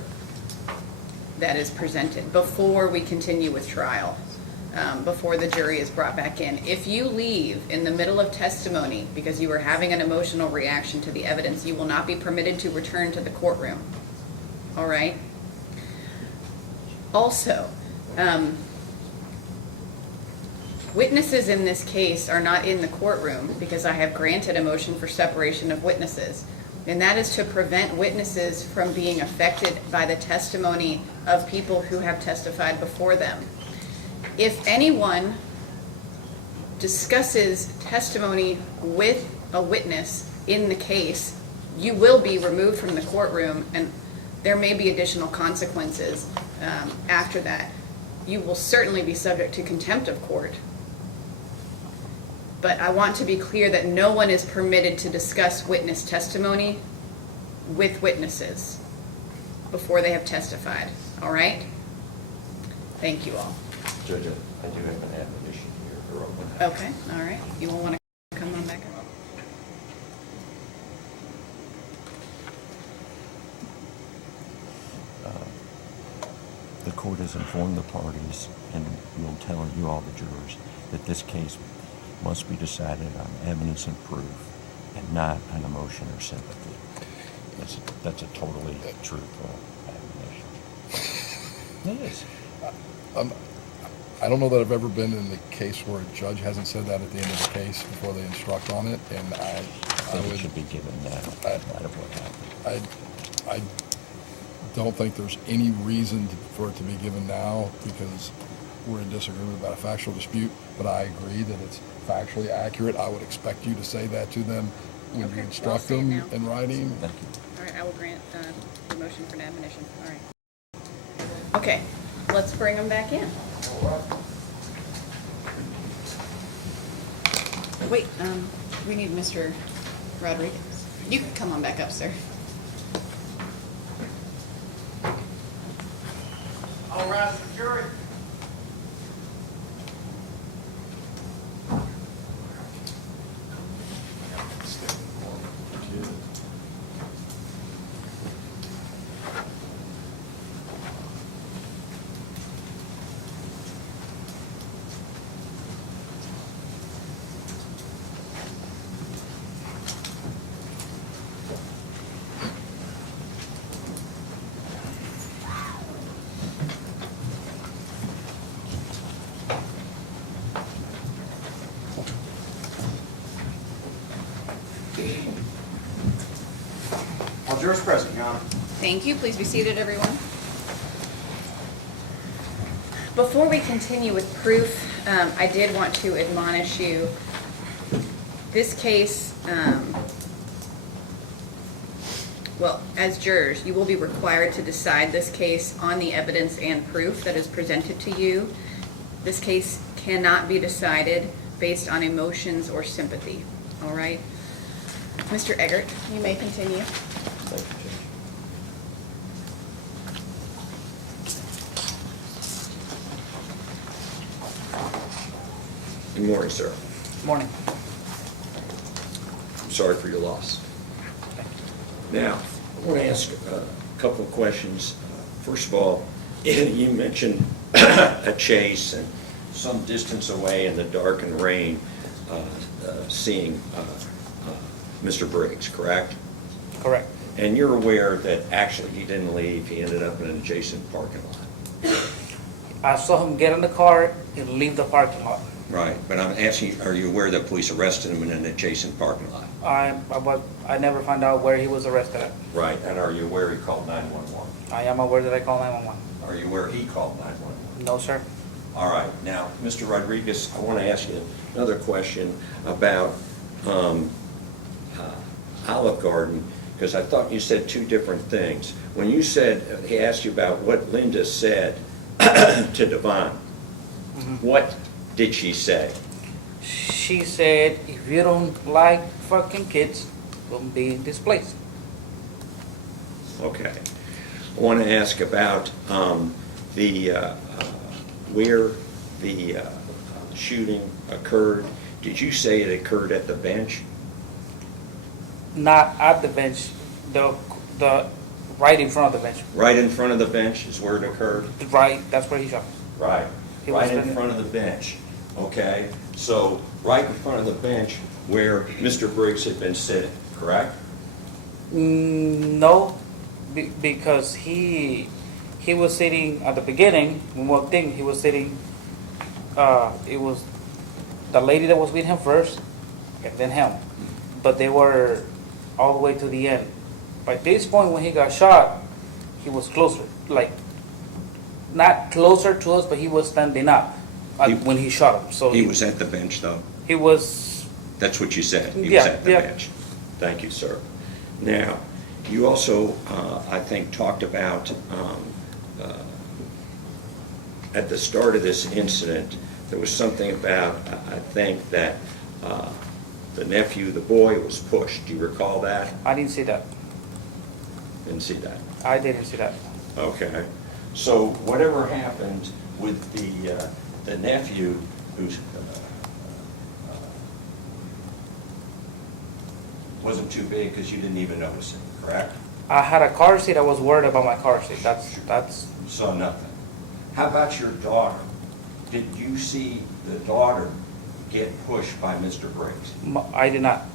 that is presented, before we continue with trial, before the jury is brought back in. If you leave in the middle of testimony because you are having an emotional reaction to the evidence, you will not be permitted to return to the courtroom, all right? Also, witnesses in this case are not in the courtroom because I have granted a motion for separation of witnesses. And that is to prevent witnesses from being affected by the testimony of people who have testified before them. If anyone discusses testimony with a witness in the case, you will be removed from the courtroom, and there may be additional consequences after that. You will certainly be subject to contempt of court. But I want to be clear that no one is permitted to discuss witness testimony with witnesses before they have testified, all right? Thank you all. Judge, I do have an admonition here, or open. Okay, all right. You will want to come on back up. The court has informed the parties, and will tell you all the jurors, that this case must be decided on evidence and proof, and not on emotion or sympathy. That's a totally truthful admonition. It is. I don't know that I've ever been in a case where a judge hasn't said that at the end of the case before they instruct on it, and I I think it would, should be given now, in light of what happened. I don't think there's any reason for it to be given now because we're in disagreement about a factual dispute, but I agree that it's factually accurate. I would expect you to say that to them when Okay, you well, I'll instruct say it them now. in writing. Thank you. All right, I will grant the motion for an admonition. All right. Okay, let's bring them back in. Wait, we need Mr. Rodriguez. You can come on back up, sir. All rise for the jury. yours present, Your Honor. Thank you. Please be seated, everyone. Before we continue with proof, I did want to admonish you. This case, well, as jurors, you will be required to decide this case on the evidence and proof that is presented to you. This case cannot be decided based on emotions or sympathy. All right? Mr. Eggert, you may continue. Thank you, Judge. Good morning, sir. Morning. I'm sorry for your loss. Now, I want to ask a couple of questions. First of all, you mentioned a chase and some distance away in the dark and rain, seeing Mr. Briggs, correct? Correct. And you're aware that actually he didn't leave, he ended up in an adjacent parking lot? I saw him get in the car and leave the parking lot. Right, but I'm asking, are you aware that police arrested him in an adjacent parking lot? I never found out where he was arrested at. Right, and are you aware he called 911? I am aware that I called 911. Are you aware he called 911? No, sir. All right, now, Mr. Rodriguez, I want to ask you another question about Olive Garden, because I thought you said two different things. When you said, he asked you about what Linda said to Devon, what did she say? She said, if you don't like fucking kids, don't be in this place. Okay. I want to ask about where the shooting occurred. Did you say it occurred at the bench? Not at the bench, the right in front of the bench. Right in front of the bench is where it occurred? Right, that's where he shot. Right. He Right was in standing- front of the bench, okay? So, right in front of the bench where Mr. Briggs had been sitting, correct? No, because he was sitting at the beginning, when we walked in, he was sitting, it was the lady that was with him first, and then him. But they were all the way to the end. By this point, when he got shot, he was closer, like, not closer to us, but he was standing up when he shot him. So He was at the bench, though? he was, That's what you said? He was Yeah, at the yeah. bench? Thank you, sir. Now, you also, I think, talked about, at the start of this incident, there was something about, I think, that the nephew, the boy, was pushed. Do you recall that? I didn't see that. Didn't see that? I didn't see that. Okay. So whatever happened with the nephew who's wasn't too big because you didn't even notice it, correct? I had a car seat. I was worried about my car seat. That's. Saw nothing. How about your daughter? Did you see the daughter get pushed by Mr. Briggs? I did not.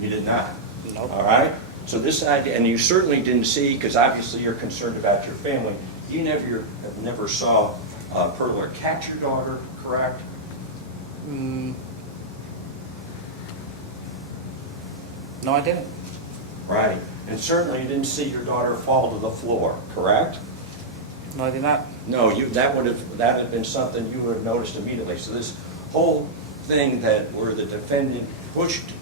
You did not? No. All right? So this idea, and you certainly didn't see, because obviously you're concerned about your family, you never saw Perler catch your daughter, correct? No, I didn't. Right. And certainly you didn't see your daughter fall to the floor, correct? No, I did not. No, that would have been something you would have noticed immediately. So this whole thing that where the defendant pushed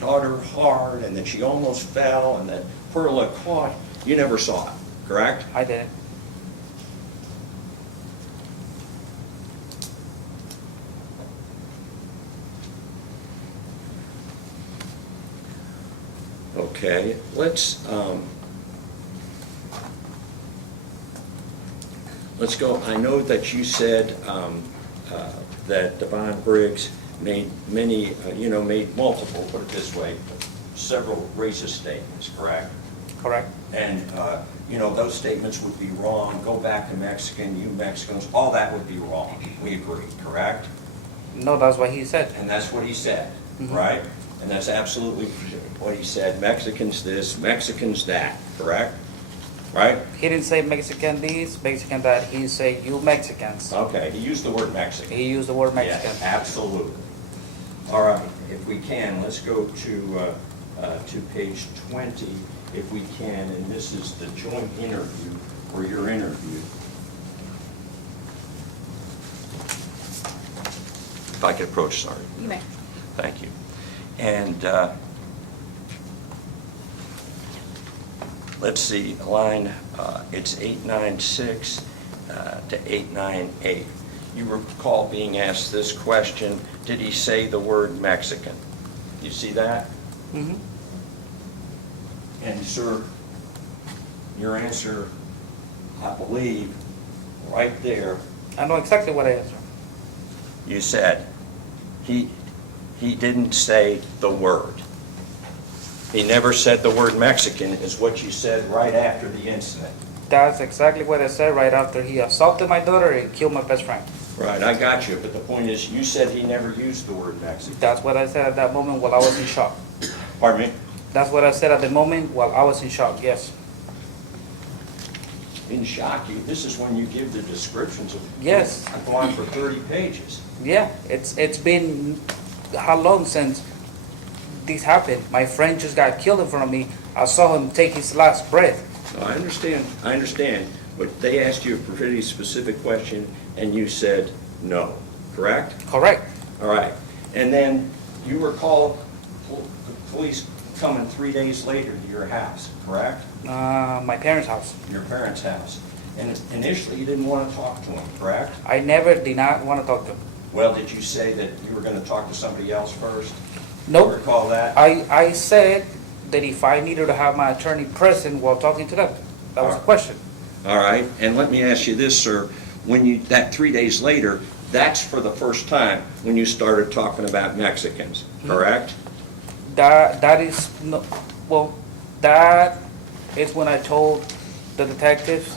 daughter hard and that she almost fell and that Perla caught, you never saw it, correct? I didn't. Okay, let's go. I know that you said that Devonen Briggs made many, made multiple, put it this way, several racist statements, correct? Correct. And, those statements would be wrong. Go back to Mexican, you Mexicans, all that would be wrong. We agree, correct? No, that's what he said. And that's what he said, Mhm. right? And that's absolutely what he said. Mexicans this, Mexicans that, correct? Right? He didn't say Mexican this, Mexican that. He said you Mexicans. Okay, he used the word Mexican. He used the word Mexican. Yes, absolutely. All right, if we can, let's go to page 20 if we can, and this is the joint interview or your interview. If I could approach, sorry. You may. Thank you. And let's see, line, it's 896 to 898. You recall being asked this question, did he say the word Mexican? You see that? Mm-hmm. And sir, your answer, I believe, right there, I know exactly what I answered. you said, he didn't say the word. He never said the word Mexican, is what you said right after the incident. That's exactly what I said right after he assaulted my daughter and killed my best friend. Right, I got you, but the point is, you said he never used the word Mexican. That's what I said at that moment while I was in shock. Pardon me? That's what I said at the moment while I was in shock, yes. Didn't shock you. This is when you give the descriptions of. Yes. I've gone for 30 pages. Yeah, it's been how long since this happened? My friend just got killed in front of me. I saw him take his last breath. No, I understand, but they asked you a pretty specific question, and you said no, correct? Correct. All right, and then you recall police coming 3 days later to your house, correct? My parents' house. Your parents' house. And initially, you didn't want to talk to them, correct? I never did not want to talk to him. Well, did you say that you were going to talk to somebody else first? Nope. You recall that? I said that if I needed to have my attorney present while talking to them. That was the question. All right, and let me ask you this, sir. When you, that 3 days later, that's for the first time when you started talking about Mexicans, correct? That is no, well, that is when I told the detectives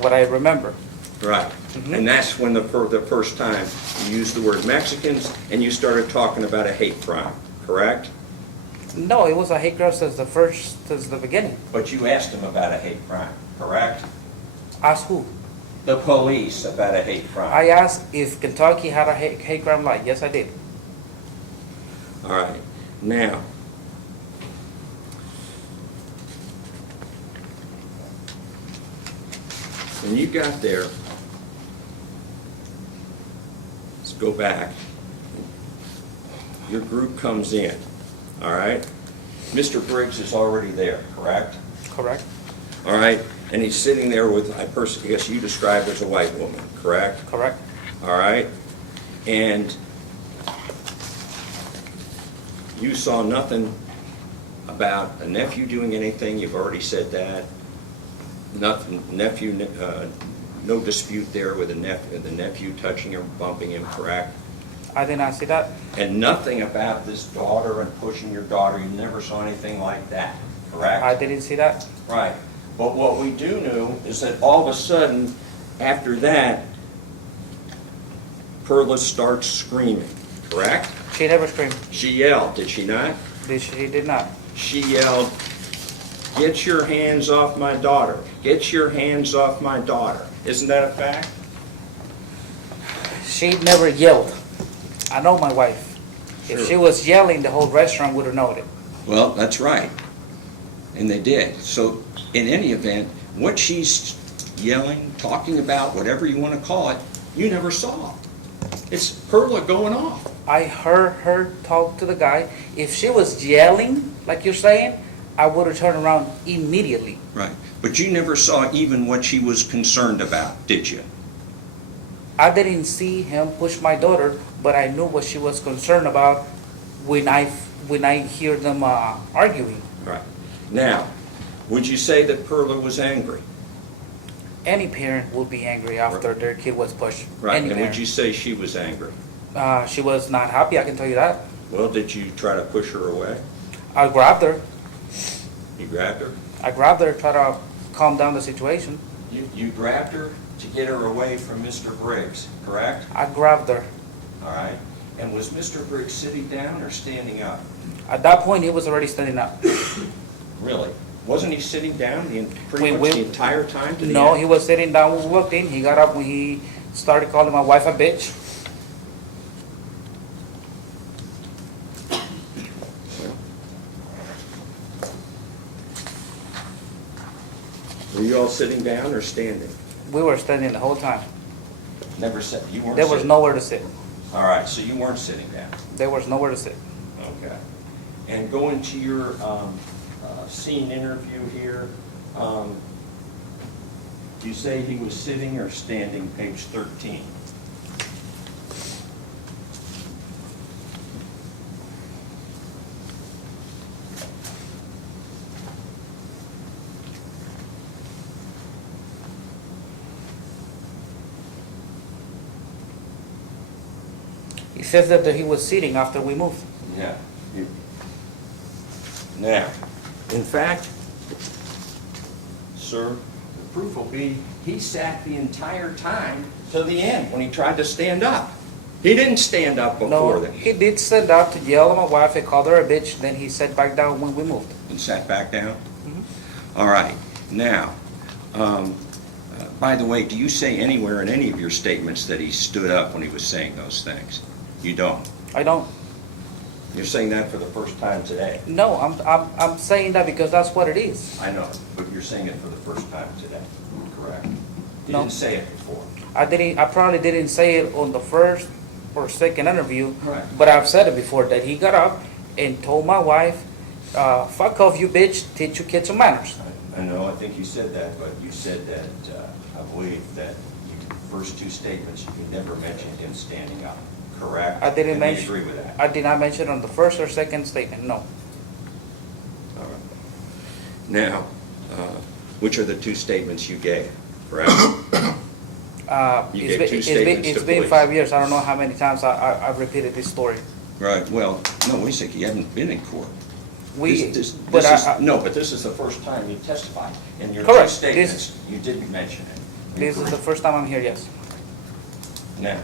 what I remember. Right. And that's when for the first time you used the word Mexicans and you started talking about a hate crime, correct? No, it was a hate crime since the beginning. But you asked them about a hate crime, correct? Ask who? The police about a hate crime. I asked if Kentucky had a hate crime law. Yes, I did. All right. Now, when you got there, let's go back. Your group comes in, all right? Mr. Briggs is already there, correct? Correct. All right, and he's sitting there with, I guess you described as a white woman, correct? Correct. All right, and you saw nothing about a nephew doing anything, you've already said that. Nothing, no dispute there with the nephew touching him, bumping him, correct? I did not see that. And nothing about this daughter and pushing your daughter, you never saw anything like that, correct? I didn't see that. Right, but what we do know is that all of a sudden, after that, Perla starts screaming, correct? She never screamed. She yelled, did she not? She did not. She yelled, "Get your hands off my daughter. Get your hands off my daughter." Isn't that a fact? She never yelled. I know my wife. If Sure. she was yelling, the whole restaurant would have known it. Well, that's right. And they did. So in any event, what she's yelling, talking about, whatever you want to call it, you never saw. It's Perla going off. I heard her talk to the guy. If she was yelling, like you're saying, I would have turned around immediately. Right. But you never saw even what she was concerned about, did you? I didn't see him push my daughter, but I knew what she was concerned about when I hear them arguing. Right. Now, would you say that Perla was angry? Any parent would be angry after their kid was pushed. Right. Any And parent. would you say she was angry? She was not happy, I can tell you that. Well, did you try to push her away? I grabbed her. You grabbed her? I grabbed her, try to calm down the situation. You grabbed her to get her away from Mr. Briggs, correct? I grabbed her. All right. And was Mr. Briggs sitting down or standing up? At that point, he was already standing up. Really? Wasn't he sitting down pretty much the entire time to the No, end? he was sitting down when we walked in. He got up when he started calling my wife a bitch. you all sitting down or standing? We were standing the whole time. Never sat, you weren't There was sitting? nowhere to sit. All right, so you weren't sitting down? There was nowhere to sit. Okay. And going to your scene interview here, do you say he was sitting or standing, page 13? He says that he was sitting after we moved. Yeah. Now, in fact, sir, the proof will be, he sat the entire time to the end when he tried to stand up. He didn't stand up before No, that. he did stand up to yell at my wife and called her a bitch, then he sat back down when we moved. And sat back down? Mhm. All right. Now, by the way, do you say anywhere in any of your statements that he stood up when he was saying those things? You don't? I don't. You're saying that for the first time today? No, I'm saying that because that's what it is. I know, but you're saying it for the first time today, correct? You No. didn't say it before. I probably didn't say it on the first or second interview, Right. but I've said it before, that he got up and told my wife, fuck off you bitch, teach your kids some manners. I know, I think you said that, but you said that, I believe that first two statements, you never mentioned him standing up, correct? I didn't And mention. we agree with that? I did not mention on the first or second statement, no. All right. Now, which are the two statements you gave, correct? You gave two statements It's to been police. 5 years, I don't know how many times I've repeated this story. Right, well, no, wait a second, you haven't been in court. We, This but is- I, No, but this is the first time you testified. In your two Correct. statements, you didn't mention it. this is the first time I'm here, yes. Now,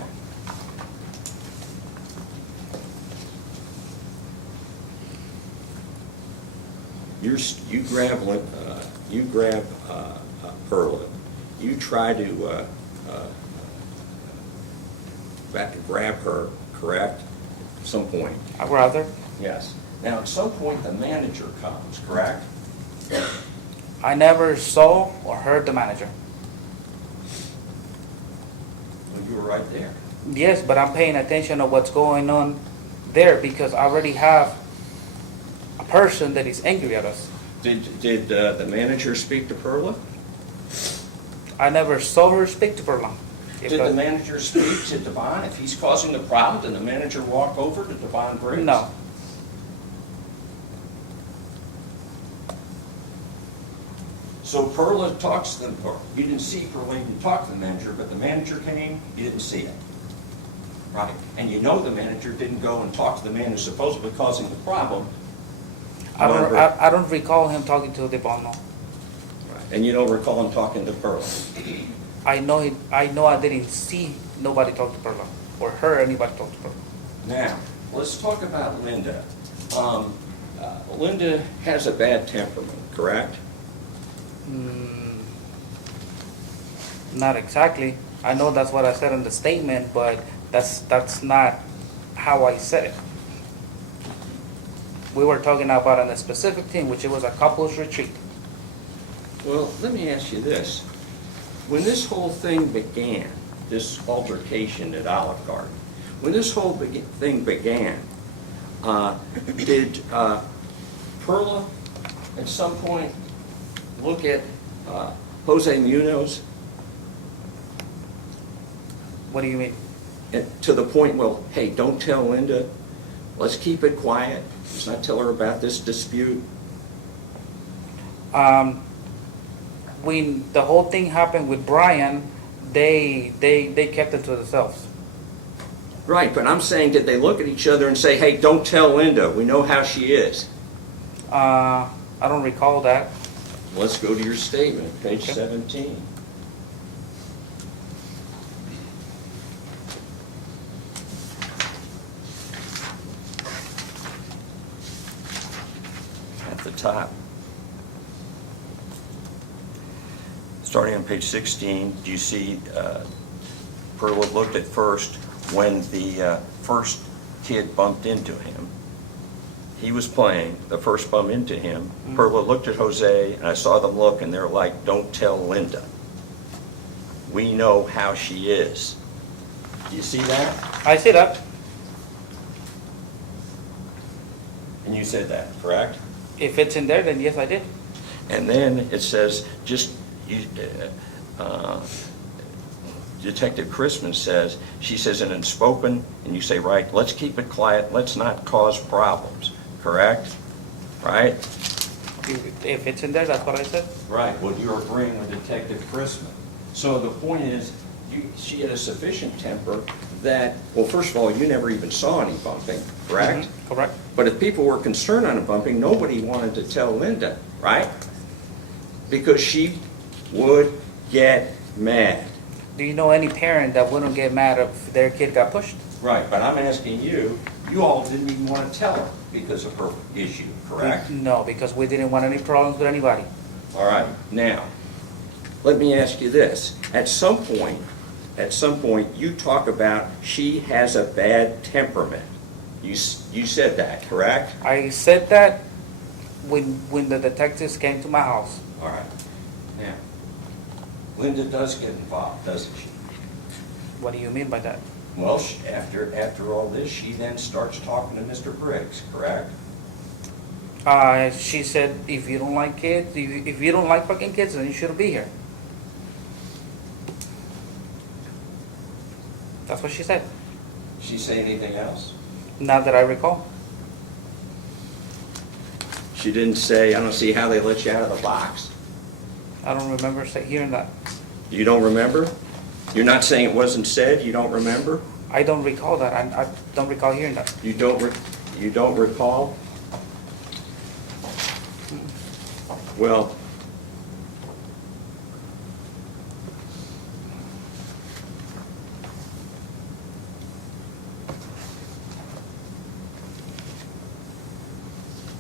you grab Perla, you try to grab her, correct? At some point. I'd rather. Yes. Now, at some point, the manager comes, correct? I never saw or heard the manager. Well, you were right there. Yes, but I'm paying attention to what's going on there because I already have a person that is angry at us. Did the manager speak to Perla? I never saw her speak to Perla. Did the manager speak to Devon? If he's causing the problem, did the manager walk over to Devonen Briggs? No. So Perla talks to them, or you didn't see Perla, you didn't talk to the manager, but the manager came, you didn't see it. Right? And you know the manager didn't go and talk to the man who's supposedly causing the problem. I don't recall him talking to Devon, no. Right. And you don't recall him talking to Perla. I know I didn't see nobody talk to Perla or hear anybody talk to Perla. Now, let's talk about Linda. Linda has a bad temperament, correct? Not exactly. I know that's what I said in the statement, but that's not how I said it. We were talking about a specific thing, which it was a couples retreat. Well, let me ask you this. When this whole thing began, this altercation at Olive Garden, when this whole thing began, did Perla at some point look at Jose Munoz What do you mean? to the point, well, hey, don't tell Linda, let's keep it quiet, let's not tell her about this dispute? When the whole thing happened with Brian, they kept it to themselves. Right, but I'm saying, did they look at each other and say, hey, don't tell Linda, we know how she is? I don't recall that. Let's go to your statement, page Okay. 17. At the top. Starting on page 16, do you see Perla looked at first when the first kid bumped into him? he was playing, the first bump into him, Perla looked at Jose, and I saw them look, and they're like, don't tell Linda. We know how she is. Do you see that? I see that. And you said that, correct? If it's in there, then yes, I did. And then it says, Detective Christmas says, she says in unspoken, and you say, right, let's keep it quiet, let's not cause problems, correct? Right? If it's in there, that's what I said. Right, well, you're agreeing with Detective Christmas. So the point is, she had a sufficient temper that, well, first of all, you never even saw any bumping, correct? Correct. But if people were concerned on a bumping, nobody wanted to tell Linda, right? Because she would get mad. Do you know any parent that wouldn't get mad if their kid got pushed? Right, but I'm asking you, you all didn't even want to tell her because of her issue, correct? No, because we didn't want any problems with anybody. All right, now, let me ask you this. At some point, you talk about she has a bad temperament. You said that, correct? I said that when the detectives came to my house. All right. Now, Linda does get involved, doesn't she? What do you mean by that? Well, after all this, she then starts talking to Mr. Briggs, correct? She said, if you don't like kids, if you don't like fucking kids, then you shouldn't be here. That's what she said. Did she say anything else? Not that I recall. She didn't say, I don't see how they let you out of the box. I don't remember hearing that. You don't remember? You're not saying it wasn't said, you don't remember? I don't recall that. I don't recall hearing that. You don't recall? Well,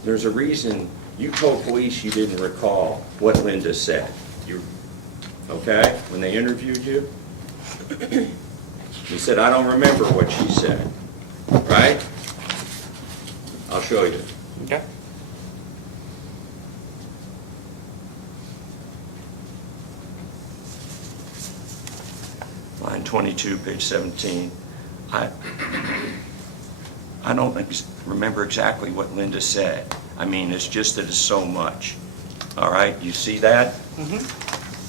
there's a reason you told police you didn't recall what Linda said. Okay? When they interviewed you? You said, I don't remember what she said. Right? I'll show you. Okay. Line 22, page 17. I don't remember exactly what Linda said. I mean, it's just that it's so much. All right, you see that?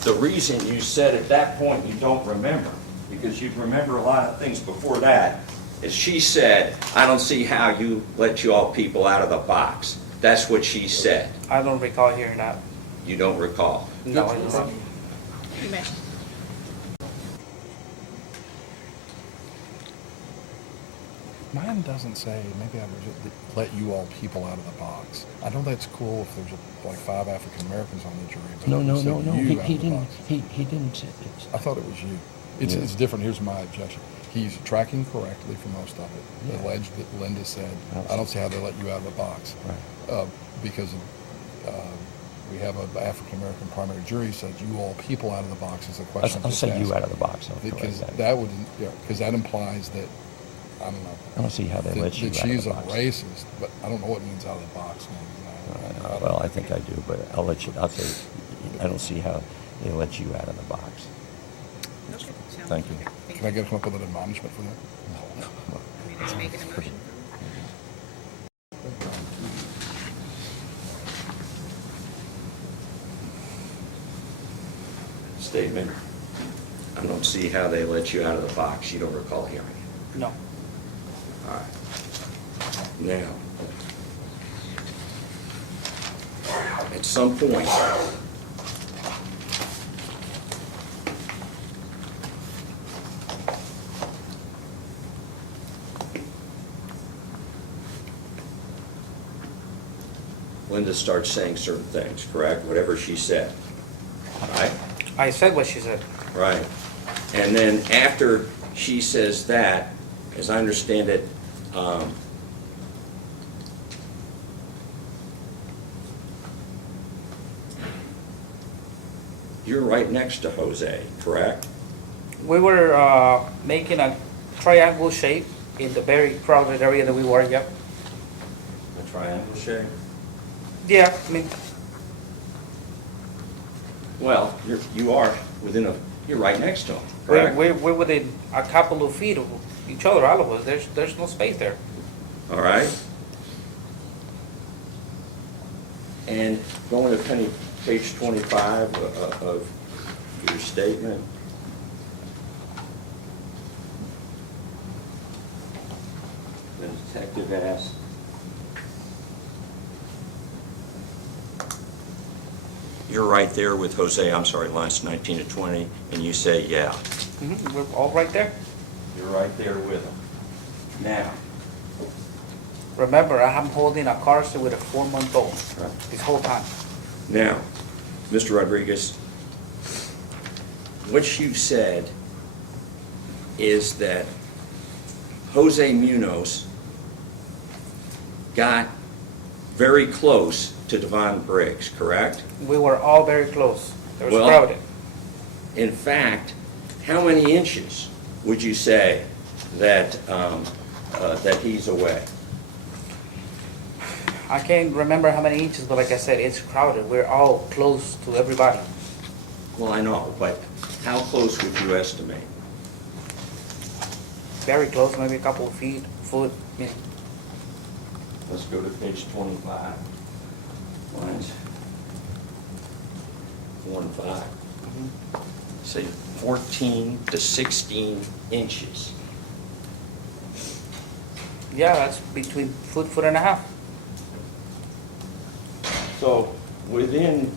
The reason you said at that point you don't remember, because you'd remember a lot of things before that, is she said, I don't see how you let you all people out of the box. That's what she said. I don't recall hearing that. You don't recall. No, I don't. You may. Mine doesn't say, maybe I would just let you all people out of the box. I know that's cool if there's like 5 African Americans on the jury, but No, it no, said no, no, you he out of the didn't, box. he didn't say it. I thought it was you. It's different. Here's my objection. He's tracking correctly for most of it. Yeah. Alleged that Linda said, I don't see how they let you out of the box. Right. Because we have an African American primary jury said you all people out of the box is a question. I'll say you out of the box. I'll Because correct that would, because that implies that, I don't know. I don't see how they let you That out of she's the a box. racist, but I don't know what means out of the box. Well, I think I do, but I'll say, I don't see how they let you out of the box. Okay, sounds Thank you. okay. Can I get come up with an admonishment for that? Can we just make an emotion? Statement. I don't see how they let you out of the box. You don't recall hearing it. No. All right. Now, at some point, Linda starts saying certain things, correct? Whatever she said, right? I said what she said. Right. And then after she says that, as I understand it, you're right next to Jose, correct? We were making a triangle shape in the very crowded area that we were, yep. Which triangle shape? Yeah, I mean, Well, you are you're right next to him, correct? we're within a couple of feet of each other, all of us. There's no space there. All right? And going to page 25 of your statement. The detective asked, you're right there with Jose, I'm sorry, lines 19 to 20, and you say, yeah. We're all right there. You're right there with him. Now, Remember, I'm holding a car seat with a 4-month-old Right. this whole time. Now, Mr. Rodriguez, what you said is that Jose Munoz got very close to Devonen Briggs, correct? We were all very close. It was Well- crowded. In fact, how many inches would you say that, that he's away? I can't remember how many inches, but like I said, it's crowded. We're all close to everybody. Well, I know, but how close would you estimate? Very close, maybe a couple of feet, foot. Yeah. Let's go to page 25. Lines 4 and 5. Say 14 to 16 inches. Yeah, that's between foot and a half. So within,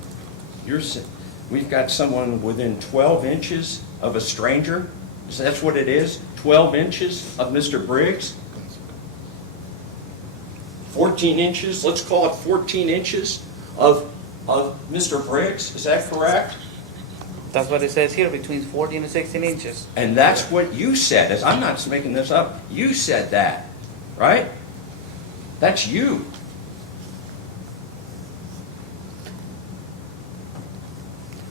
we've got someone within 12 inches of a stranger? So that's what it is? 12 inches of Mr. Briggs? 14 inches, let's call it 14 inches of Mr. Briggs, is that correct? That's what it says here, between 14 and 16 inches. And that's what you said, I'm not making this up, you said that, right? That's you.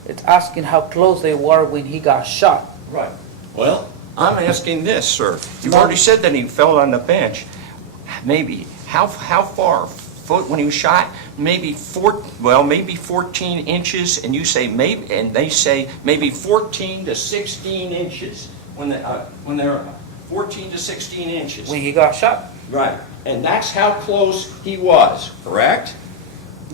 It's asking how close they were when he got shot. Right. Well, I'm asking this, sir. You've No. already said that he fell on the bench. Maybe, how far? Foot when he was shot? Maybe maybe 14 inches, and you say maybe, and they say maybe 14 to 16 inches when they're 14 to 16 inches. When he got shot. Right. And that's how close he was, correct?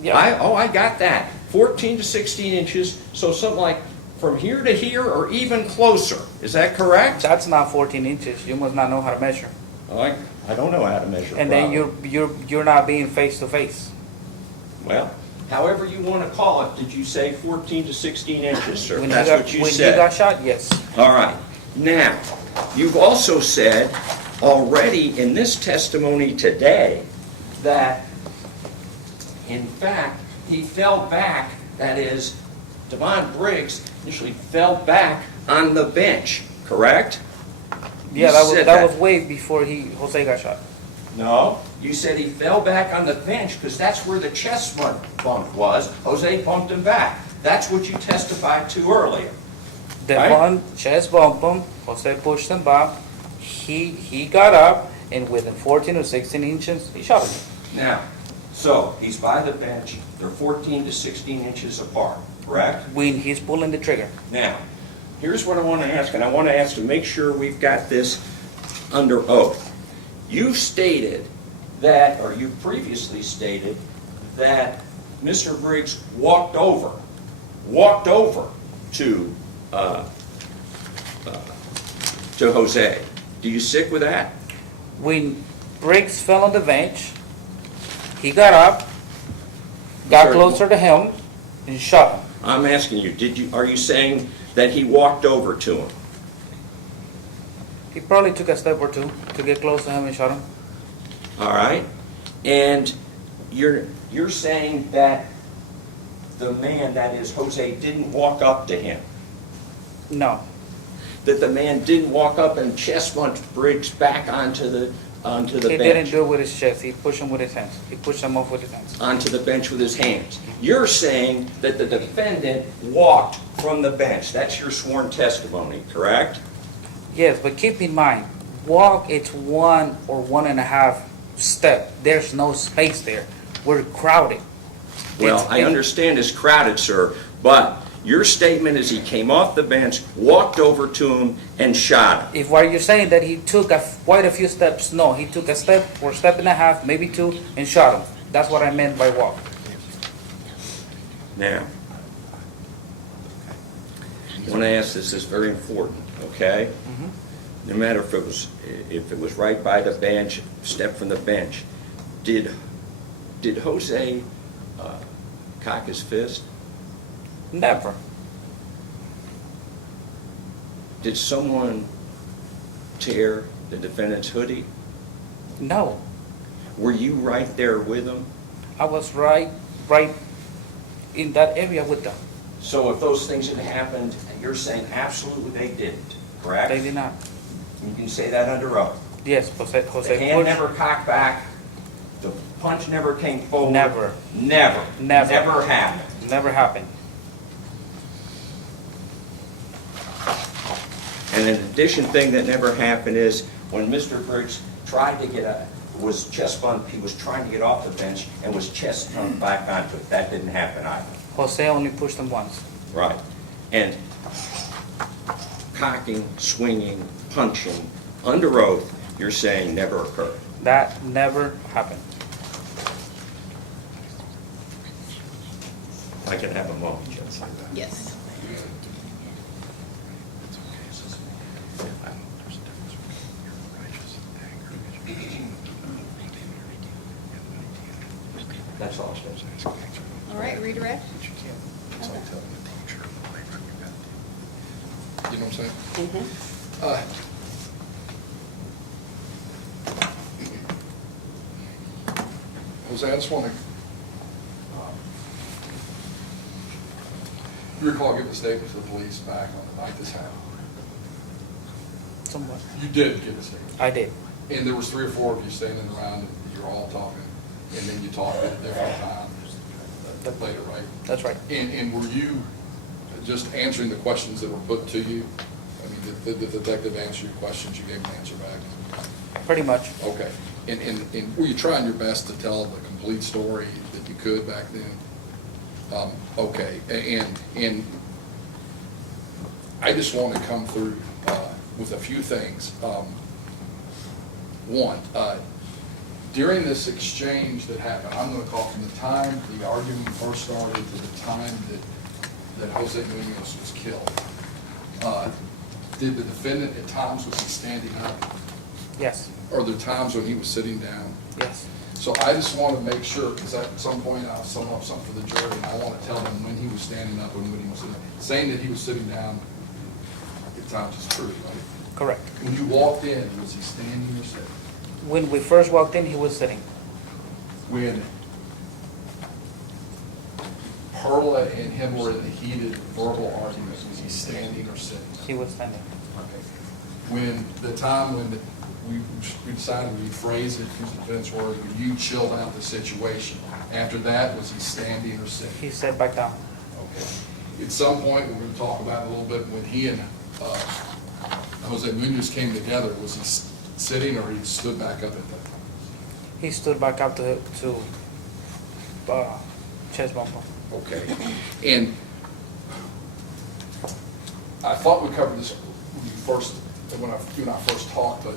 Yeah. I got that. 14 to 16 inches, so something like from here to here or even closer. Is that correct? That's not 14 inches. You must not know how to measure. I don't know how to measure. And then probably. you're not being face to face. Well, however you want to call it, did you say 14 to 16 inches, sir? When That's he got, what you when said. he got shot, yes. All right. Now, you've also said already in this testimony today that, in fact, he fell back, that is, Devonen Briggs initially fell back on the bench, correct? Yeah, You that said was way before Jose got shot. No, you said he fell back on the bench because that's where the chest bump was. Jose bumped him back. That's what you testified to earlier. Devon chest bumped him. Jose pushed him back. He got up, and within 14 or 16 inches, he shot him. Now, so he's by the bench. They're 14 to 16 inches apart, correct? When he's pulling the trigger. Now, here's what I want to ask, and I want to ask to make sure we've got this under oath. You stated that, or you previously stated, that Mr. Briggs walked over to Jose. Do you stick with that? When Briggs fell on the bench, he got up, got Sorry. closer to him, and shot him. I'm asking you, are you saying that he walked over to him? He probably took a step or two to get close to him and shot him. All right? And you're saying that the man, that is Jose, didn't walk up to him? No. That the man didn't walk up and chest bumped Briggs back onto the He bench? didn't do it with his chest. He pushed him with his hands. He pushed him off with his hands. Onto the bench with his hands. You're saying that the defendant walked from the bench. That's your sworn testimony, correct? Yes, but keep in mind, walk, it's 1 or 1.5 step. There's no space there. We're crowded. Well, I understand it's crowded, sir, but your statement is he came off the bench, walked over to him, and shot him. If what you're saying that he took quite a few steps, no, he took a step or a step and a half, maybe two, and shot him. That's what I meant by walk. Now, I want to ask this is very important, okay? No matter if it was right by the bench, step from the bench, did Jose cock his fist? Never. Did someone tear the defendant's hoodie? No. Were you right there with him? I was right in that area with them. So if those things had happened, you're saying absolutely they didn't, correct? They did not. You can say that under oath. Yes, The Jose hand pushed. never cocked back, the punch never came forward. Never. Never. Never. Never happened. Never happened. And an addition thing that never happened is when Mr. Briggs tried to he was trying to get off the bench and was chest thrown back onto it. That didn't happen either. Jose only pushed him once. Right. And cocking, swinging, punching, under oath, you're saying never occurred. That never happened. I can have a moment, Judge. Yes. That's all, Judge. All right, redirect. You know what I'm saying? Jose, I just want to, you recall giving a statement to the police back on the night this happened? Somewhat. You did give a statement. I did. And there was 3 or 4 of you standing around, and you're all talking, and then you talked at different times later, right? That's right. And were you just answering the questions that were put to you? I mean, did the detective answer your questions, you gave an answer back? Pretty much. Okay. And were you trying your best to tell the complete story that you could back then? Okay. And I just want to come through with a few things. One, during this exchange that happened, I'm going to call from the time the argument first started to the time that Jose Munoz was killed. Did the defendant at times, was he standing up? Yes. Are there times when he was sitting down? Yes. So I just want to make sure, because at some point I'll sum up something for the jury, and I want to tell them when he was standing up and when he was sitting down. Saying that he was sitting down at times is true, right? Correct. When you walked in, was he standing or sitting? When we first walked in, he was sitting. When Perla and him were in a heated verbal argument, was he standing or sitting? He was standing. Okay. When the time when we decided to rephrase it, use the defense word, when you chilled out the situation, after that, was he standing or sitting? He sat back down. Okay. At some point, we're going to talk about it a little bit, when he and Jose Munoz came together, was he sitting or he stood back up at that time? He stood back up to chest bump. Okay. And I thought we covered this when you and I first talked, but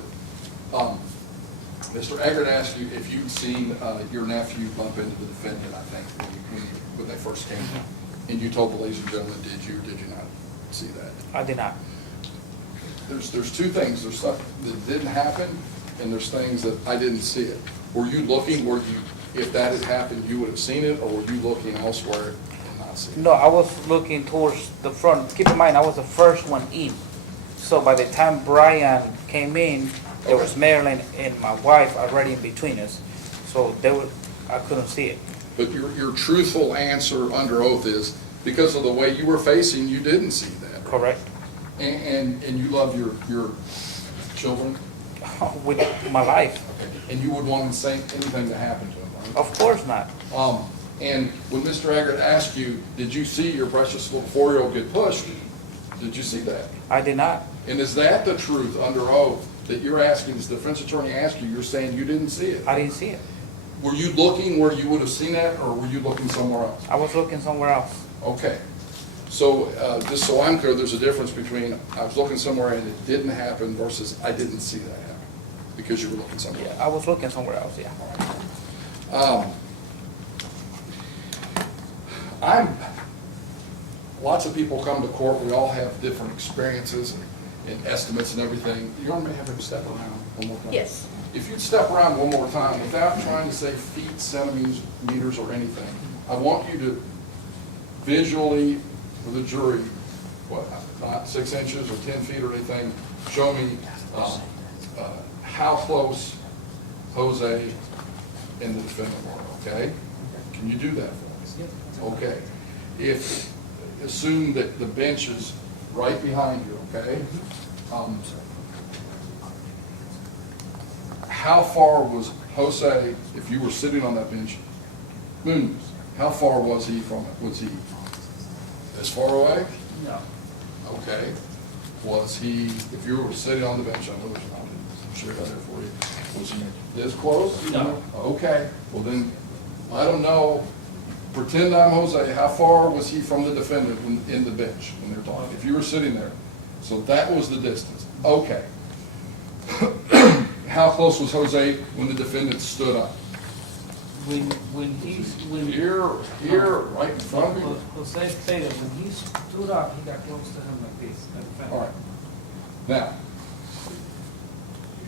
Mr. Eggert asked you if you'd seen your nephew bump into the defendant, I think, when they first came. And you told the ladies and gentlemen, did you or did you not see that? I did not. There's 2 things. There's stuff that didn't happen, and there's things that I didn't see it. Were you looking, if that had happened, you would have seen it, or were you looking elsewhere and not seeing it? No, I was looking towards the front. Keep in mind, I was the first one in. So by the time Brian came in, there was Marilyn and my wife already in between us. So I couldn't see it. But your truthful answer under oath is, because of the way you were facing, you didn't see that. Correct. And you love your children? With my life. And you would want to say anything to happen to them, right? Of course not. And when Mr. Eggert asked you, did you see your precious little 4-year-old get pushed? Did you see that? I did not. And is that the truth under oath that you're asking, does the defense attorney ask you, you're saying you didn't see it? I didn't see it. Were you looking where you would have seen that, or were you looking somewhere else? I was looking somewhere else. Okay. So, just so I'm clear, there's a difference between I was looking somewhere and it didn't happen versus I didn't see that happen, because you were looking somewhere else. Yeah, I was looking somewhere else, yeah. Lots of people come to court, we all have different experiences and estimates and everything. You want me to have him step around one more time? Yes. If you'd step around one more time, without trying to say feet, centimeters, or anything, I want you to visually, for the jury, not 6 inches or 10 feet or anything, show me how close Jose and the defendant were, okay? Can you do that for us? Okay. Assume that the bench is right behind you, okay? How far was Jose, if you were sitting on that bench, Munoz, how far was he from it? Was he this far away? No. Okay. Was he, if you were sitting on the bench, I know there's not, I'm sure it's there for you, was he this close? No. Okay, well then, I don't know, pretend I'm Jose, how far was he from the defendant in the bench when they were talking? If you were sitting there, so that was the distance. Okay. How close was Jose when the defendant stood up? Here, right in front of you? Jose stated when he stood up, he got close to him like this. All right. Now,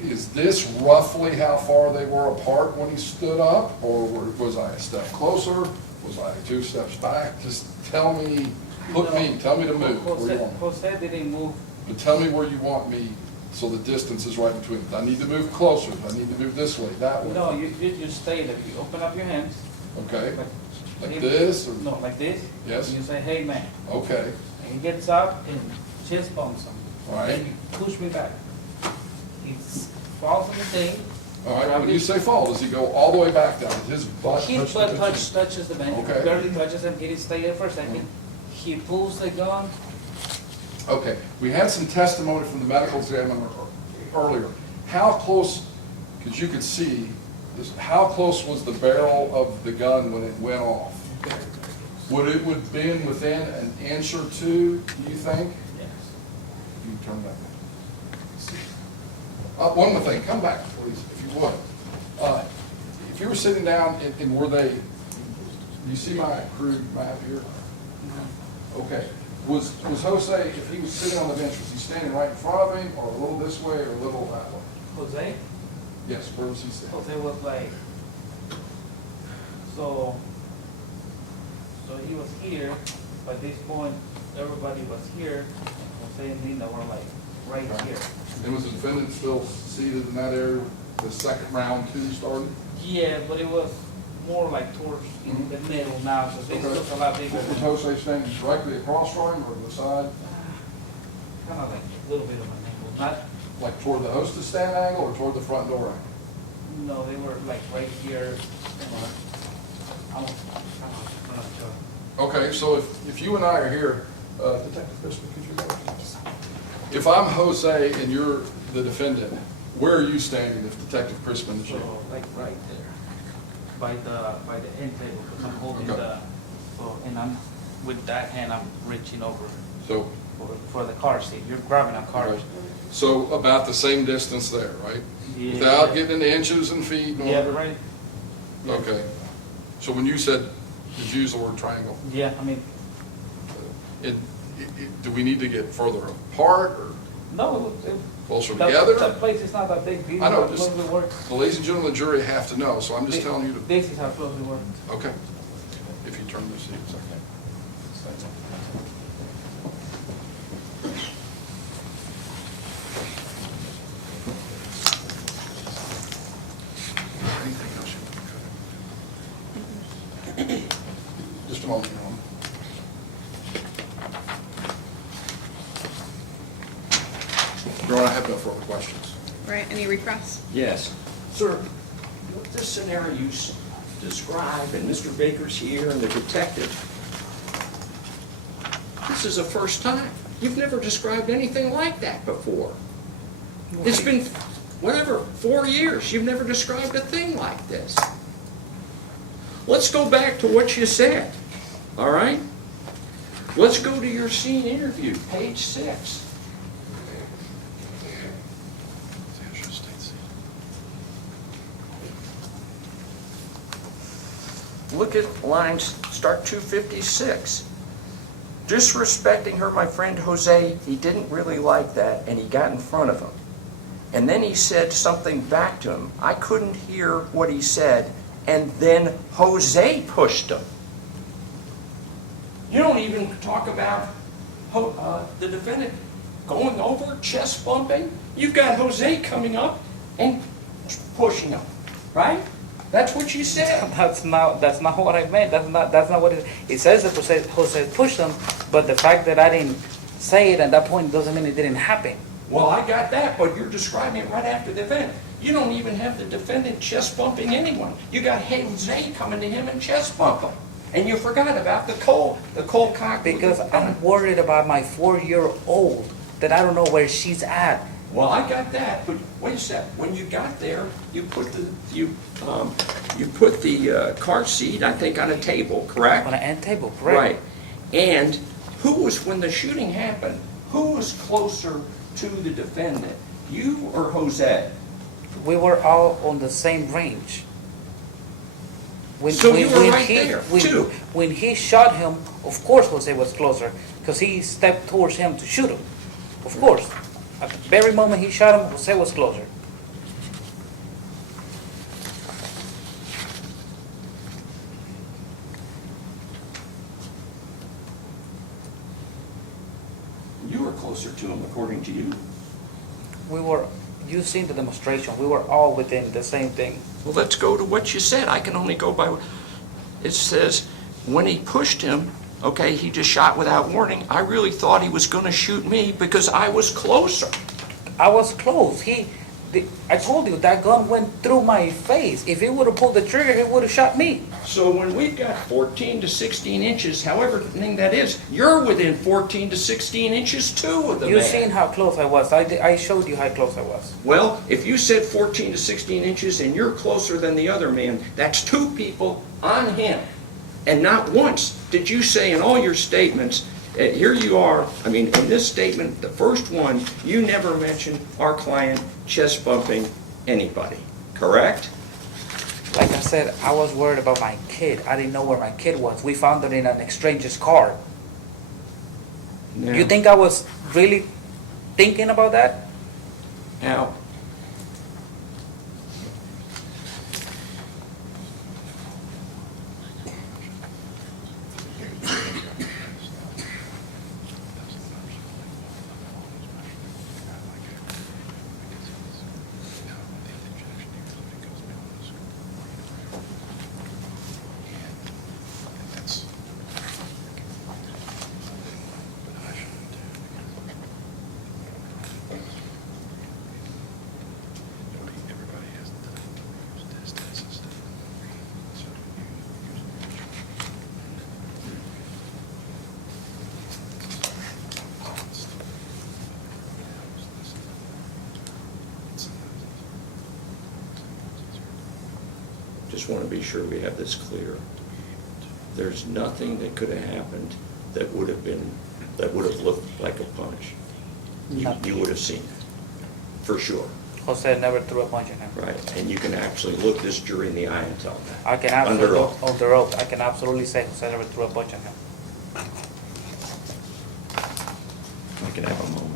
is this roughly how far they were apart when he stood up? Or was I a step closer? Was I 2 steps back? Just tell me, tell me to move. Where you want me. Jose didn't move. But tell me where you want me, so the distance is right between. Do I need to move closer? Do I need to move this way, that way? No, you stay there. You open up your hands. Okay, like this, or? No, like this. Yes. And you say, hey, man. Okay, And he gets up and chest bumps him. all right, And you push me back. He falls on the thing. all right. When you say fall, does he go all the way back down? His butt His touch the butt bench? touches the bench. Okay. Barely touches him. He didn't stay there for a second. He pulls the gun. Okay, we had some testimony from the medical examiner earlier. How close, because you could see, how close was the barrel of the gun when it went off? Would it have been within an inch or two, do you think? Yes. You can turn back. One more thing, come back, please, if you would. If you were sitting down and were they, do you see my crude map here? Okay. Was Jose, if he was sitting on the bench, was he standing right in front of him, or a little this way, or a little that way? Jose? Yes, where was he standing? Jose was like, so he was here. By this point, everybody was here. Jose and Linda were like right here. And was the defendant still seated in that area, the second round two started? Yeah, but it was more like towards in the middle now, so this Okay. looks a lot bigger. Was Jose standing directly across from him, or to the side? Kind of like a little bit of an angle, not, Like toward the hostess stand angle, or toward the front door angle? no, they were like right here. I'm not sure. Okay, so if you and I are here, Detective Crispin, could you go? If I'm Jose and you're the defendant, where are you standing if Detective Crispin is you? So like right there, by the end table, because I'm holding Okay. and I'm, with that hand, I'm reaching over So, for the car seat. You're grabbing a car right. seat. So about the same distance there, right? Yeah. Without getting into inches and feet and all Yeah, that? right. Yeah. Okay. So when you said, did you use the word triangle? Yeah, I mean, Do we need to get further apart or no, closer that together? place is not that big. These I know, are just- close we work. The ladies and gentlemen of the jury have to know, so I'm just telling you to, This is how close we work. okay. If you turn this seat, okay. Anything else you want to cut? Just a moment, Your Honor. Your Honor, I have no further questions. Right, any requests? Yes. Sir, what the scenario you described, and Mr. Baker's here and the detective, this is a first time. You've never described anything like that before. It's been, 4 years. You've never described a thing like this. Let's go back to what you said, all right? Let's go to your scene interview, page 6. Look at lines, start 256. Disrespecting her, my friend Jose, he didn't really like that, and he got in front of him. And then he said something back to him. I couldn't hear what he said, and then Jose pushed him. You don't even talk about the defendant going over, chest bumping. You've got Jose coming up and pushing him, right? That's what you said. That's not what I meant. That's not what it says that Jose pushed him, but the fact that I didn't say it at that point doesn't mean it didn't happen. Well, I got that, but you're describing it right after the event. You don't even have the defendant chest bumping anyone. You got Jose coming to him and chest bump him. And you forgot about the cold cock. Because I'm worried about my 4-year-old that I don't know where she's at. Well, I got that, but wait a sec. When you got there, you put the car seat, I think, on a table, correct? On an end table, correct? Right. And when the shooting happened, who was closer to the defendant, you or Jose? We were all on the same range. So you were right there, too. When he shot him, of course Jose was closer, because he stepped towards him to shoot him. Of course. At the very moment he shot him, Jose was closer. You were closer to him, according to you. You seen the demonstration, we were all within the same thing. Well, let's go to what you said. I can only go by what it says. When he pushed him, okay, he just shot without warning. I really thought he was going to shoot me because I was closer. I was close. I told you that gun went through my face. If he would have pulled the trigger, he would have shot me. So when we've got 14 to 16 inches, however thing that is, you're within 14 to 16 inches too of the man. You seen how close I was. I showed you how close I was. Well, if you said 14 to 16 inches and you're closer than the other man, that's 2 people on him. And not once did you say in all your statements, here you are, in this statement, the first one, you never mentioned our client chest bumping anybody, correct? Like I said, I was worried about my kid. I didn't know where my kid was. We found it in an stranger's car. Now, You think I was really thinking about that? Now, just want to be sure we have this clear. There's nothing that could have happened that would have looked like a punch. You would have seen it, for sure. Jose never threw a punch at him. Right, and you can actually look this jury in the eye and tell them that. I can Under absolutely, oath. under oath, I can absolutely say Jose never threw a punch at him. I can have a moment.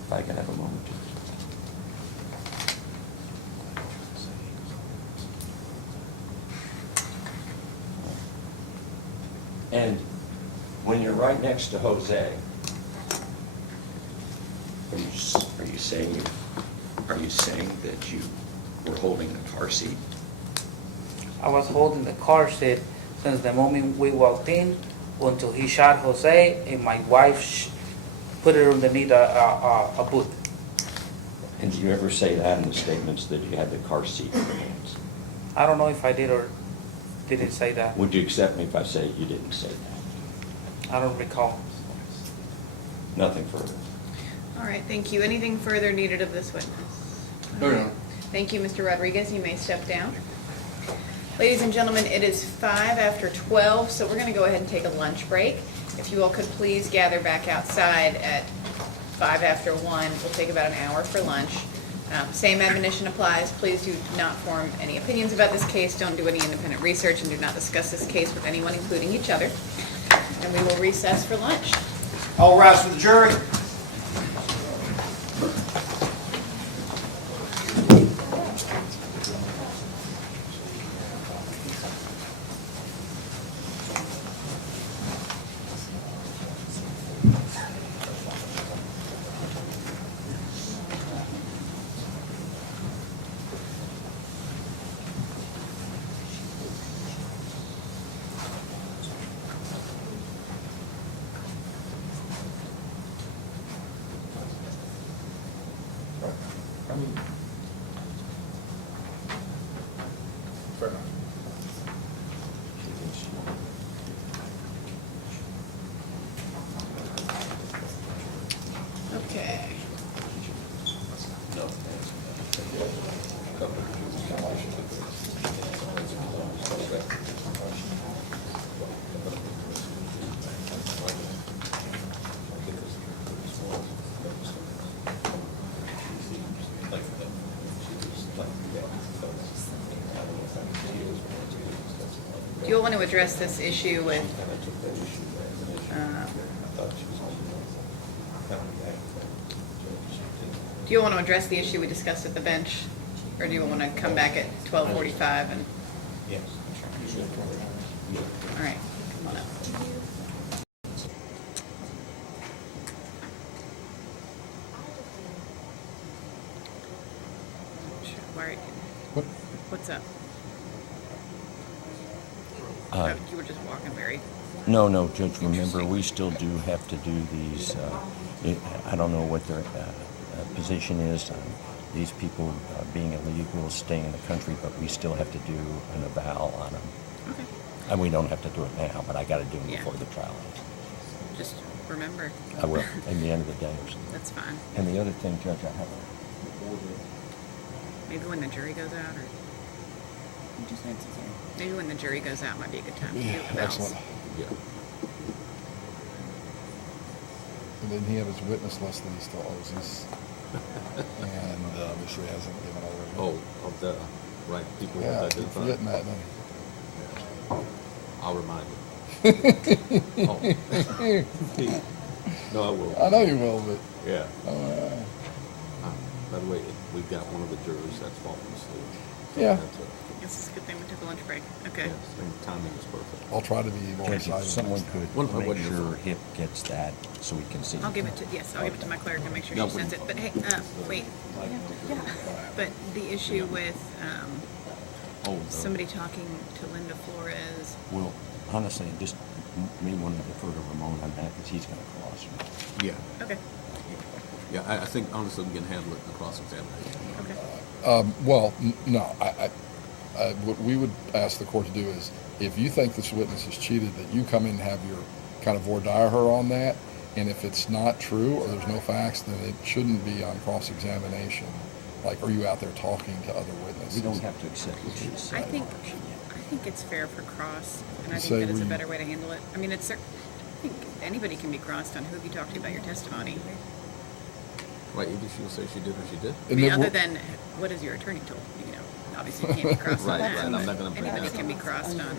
If I can have a moment. And when you're right next to Jose, are you saying that you were holding the car seat? I was holding the car seat since the moment we walked in until he shot Jose, and my wife put it underneath a boot. And did you ever say that in the statements that you had the car seat in your hands? I don't know if I did or didn't say that. Would you accept me if I say you didn't say that? I don't recall. Nothing further. All right, thank you. Anything further needed of this witness? No, no. Thank you, Mr. Rodriguez. You may step down. Ladies and gentlemen, it is 5:12, so we're going to go ahead and take a lunch break. If you all could please gather back outside at 1:05. We'll take about an hour for lunch. Same admonition applies. Please do not form any opinions about this case. Don't do any independent research and do not discuss this case with anyone, including each other. And we will recess for lunch. All rise for the jury. Fair enough. Okay. Do you all want to address this issue with, do you all want to address the issue we discussed at the bench? Or do you want to come back at 12:45 and? Yes. All right, come on up. What? What's up? You were just walking very. No, Judge, remember, we still do have to do these, I don't know what their position is on these people being illegal, staying in the country, but we still have to do an eval on them. Okay. And we don't have to do it now, but I got to do them Yeah. before the trial. Just remember. I will, in the end of the day. That's fine. And the other thing, Judge, I have Maybe when the jury goes out, or maybe when the jury goes out might be a good time to do evals. Excellent. Yeah. And then he had his witness list that he still owes us. And obviously hasn't given over. Oh, of the, right, people Yeah, that keep identified. forgetting that then. I'll remind you. Oh. No, I will. I know you will, but, Yeah. uh, By the way, we've got one of the jurors that's fallen asleep. So Yeah. that's This is a good thing we took a lunch break. Okay. yes, and timing is perfect. I'll try to be more Judge, if excited. someone could What make is sure it? HIP gets that so we can see. I'll give it to, yes, I'll give it to my clerk and make sure No, she sends it. But hey, wait. But the issue with Oh, no. somebody talking to Linda Flores, Well, honestly, just may want to defer to Ramon on that because he's going to cross. Yeah, okay, yeah, I think honestly we can handle it in the cross-examination. okay. Well, no, what we would ask the court to do is, if you think this witness is cheated, that you come in and have your kind of voir dire her on that, and if it's not true or there's no facts, then it shouldn't be on cross-examination. Like, are you out there talking to other witnesses? We don't have to accept what she said. I think it's fair for cross, and I Say think that is a we- better way to handle it. I mean, I think anybody can be crossed on who have you talked to about your testimony. Right, either she'll say she did or she did. I And mean, then other we're- than, what has your attorney told you? You know, obviously you can't be crossed on Right, that. right, I'm but not gonna bring Anybody that can be up. crossed on.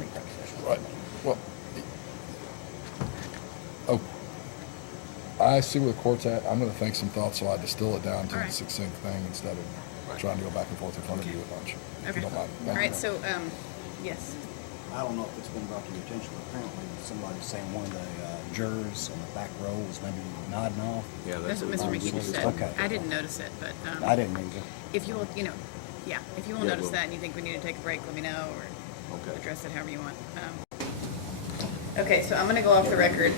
Right, well, oh, I see where the court's at. I'm gonna think some thoughts, so I distill it down to All a right. succinct thing instead of trying to go back and forth in front of Okay. you at lunch. If Okay. you don't mind. All right, so, yes. I don't know if it's been brought to your attention, but apparently somebody's saying one of the jurors on the back row was maybe nodding off. Yeah, That's what Mr. McLeod said. Okay. I didn't notice it, but, I didn't either. if you will, yeah, if you will Yeah, notice we'll- that and you think we need to take a break, let me know, or Okay. address it however you want. Okay, so I'm gonna go off the record.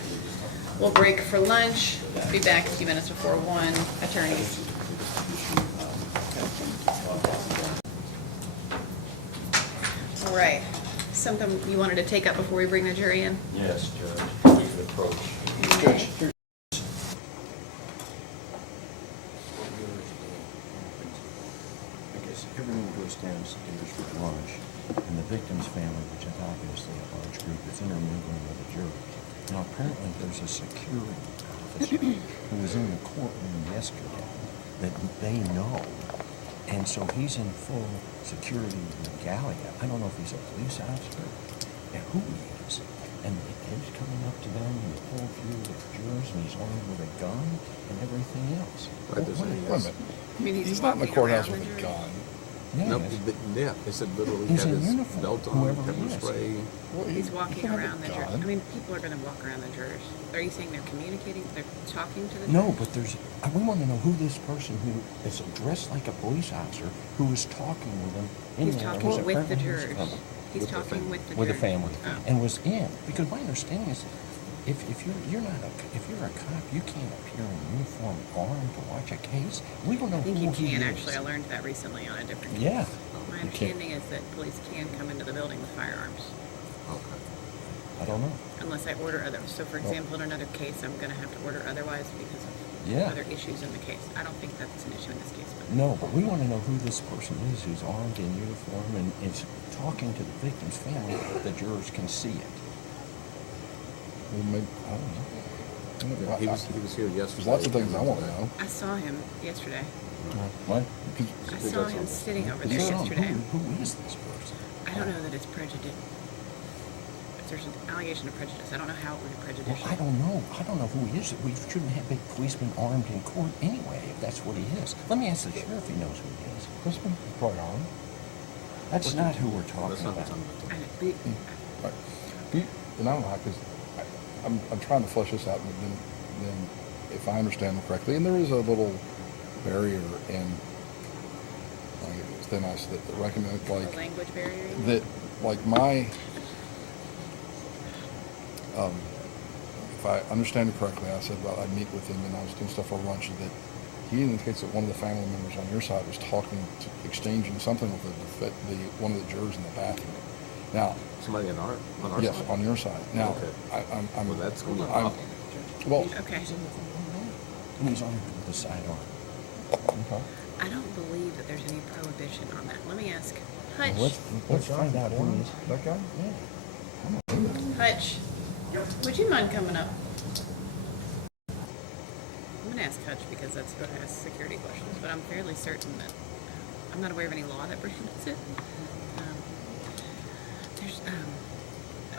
We'll break for lunch, be back a few minutes before 1, attorneys. All right, something you wanted to take up before we bring the jury in? Yes, Judge, we could approach. Okay. I guess everyone goes downstairs for lunch, and the victim's family, which is obviously a large group, is intermingling with the jury. Now, apparently, there's a security officer who was in the courtroom yesterday that they know, and so he's in full security regalia. I don't know if he's a police officer and who he is. And he's coming up to them in full view of the jurors, and he's armed with a gun and everything else. Right, there's Wait a any- minute. I mean, He's not in the courthouse with a jury. gun. Yeah, No, yes. yeah, they said literally He's had in his uniform, belt on, whoever he pepper is. spray. Well, He's he walking can't have a around the jury. gun. I mean, people are gonna walk around the jurors. Are you saying they're communicating, they're talking to the jurors? No, but we want to know who this person who is dressed like a police officer who is talking with them in He's there. talking was with the apparently his jurors. family. He's With the talking family. with the With the jurors. family, Oh. and was in, because my understanding is, if you're not if you're a cop, you can't appear in uniform armed to watch a case. We don't know I think who you he can is. actually. I learned that recently on a different case. Yeah. My You can't- understanding is that police can come into the building with firearms Okay. I don't know. unless I order others. So for example, in another case, I'm gonna have to order otherwise because of Yeah. other issues in the case. I don't think that's an issue in this case, but No, but we want to know who this person is who's armed in uniform and is talking to the victim's family. The jurors can see it. Well, maybe, I don't know. Yeah, he was here yesterday. There's lots of things I want to know. I saw him yesterday. What? I saw him sitting over You there saw him. yesterday. Who is this person? I don't know that it's prejudicial. If there's an allegation of prejudice, I don't know how it would be Well, prejudicial. I don't know. I don't know who he is. We shouldn't have big policemen armed in court anyway, if that's what he is. Let me ask the sheriff if he knows who he is. Crispin, probably armed. That's not who we're That's talking not the about. time. I know, we- Right. And I don't know, because I'm trying to flesh this out, but then if I understand it correctly, and there is a little barrier in, like, it's thin ice that recognize, The like, language barrier. you mean? that, like, my, if I understand it correctly, I said, well, I'd meet with him and I was doing stuff for lunch, that he indicates that one of the family members on your side was exchanging something with one of the jurors in the bathroom. Now, Somebody on our yes, side? on your side. Now, Okay. I'm, Well, that's going to I'm, happen. well, Okay. And he's armed with a sidearm. okay. I don't believe that there's any prohibition on that. Let me ask Hutch. Well, let's find out who he is. That guy? Yeah. Hutch, would you mind coming up? I'm gonna ask Hutch because that's who I ask security questions, but I'm fairly certain that I'm not aware of any law that prohibits it.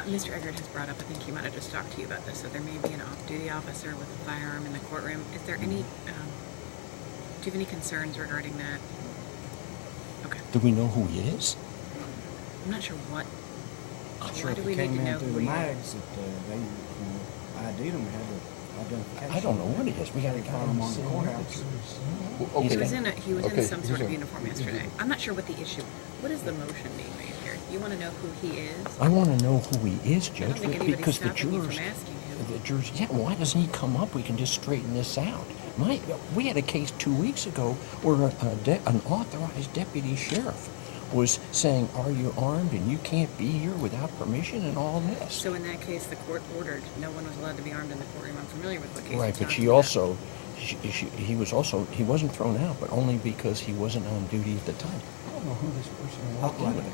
Mr. Eggert has brought up, I think he might have just talked to you about this, so there may be an off-duty officer with a firearm in the courtroom. Is there any, do you have any concerns regarding that? Okay, Do we know who he is? I'm not sure what, I'm why do we need to know who he is? mags that they, ID'd him, had the identification. I don't know what he is. We got a guy Found him on the sitting courthouse. Well, He okay. was in Okay, some sort of he's a- uniform yesterday. I'm not sure what the issue, what is the motion being made here? You wanna know who he is? I want to know who he is, I Judge, don't think anybody's because the stopping you jurors, from asking him. the jurors, yeah, why doesn't he come up? We can just straighten this out. We had a case 2 weeks ago where an authorized deputy sheriff was saying, are you armed and you can't be here without permission and all this. So in that case, the court ordered no one was allowed to be armed in the courtroom. I'm familiar with what case Right, it's but talking she about. also, he wasn't thrown out, but only because he wasn't on duty at the time. I don't know who this person was.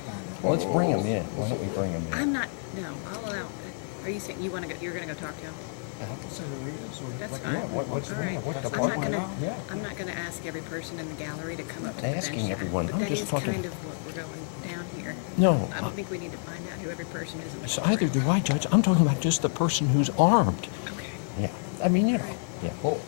Well, let's bring him in. Why don't we bring him in? I'm not, no, I'll allow, are you saying you wanna go, you're gonna go talk to him? I can say who he is, or That's like, fine. Yeah, what's All the right. matter? What I'm not department? gonna, Yeah. I'm not gonna ask every person in the gallery to come up to the bench. Asking everyone. But I'm that just is talking- kind of what we're going down here. No. I don't think we need to find out who every person is in the So courtroom. either do I, Judge. I'm talking about just the person who's armed. Okay. Yeah. I mean, you know. Yeah. Well,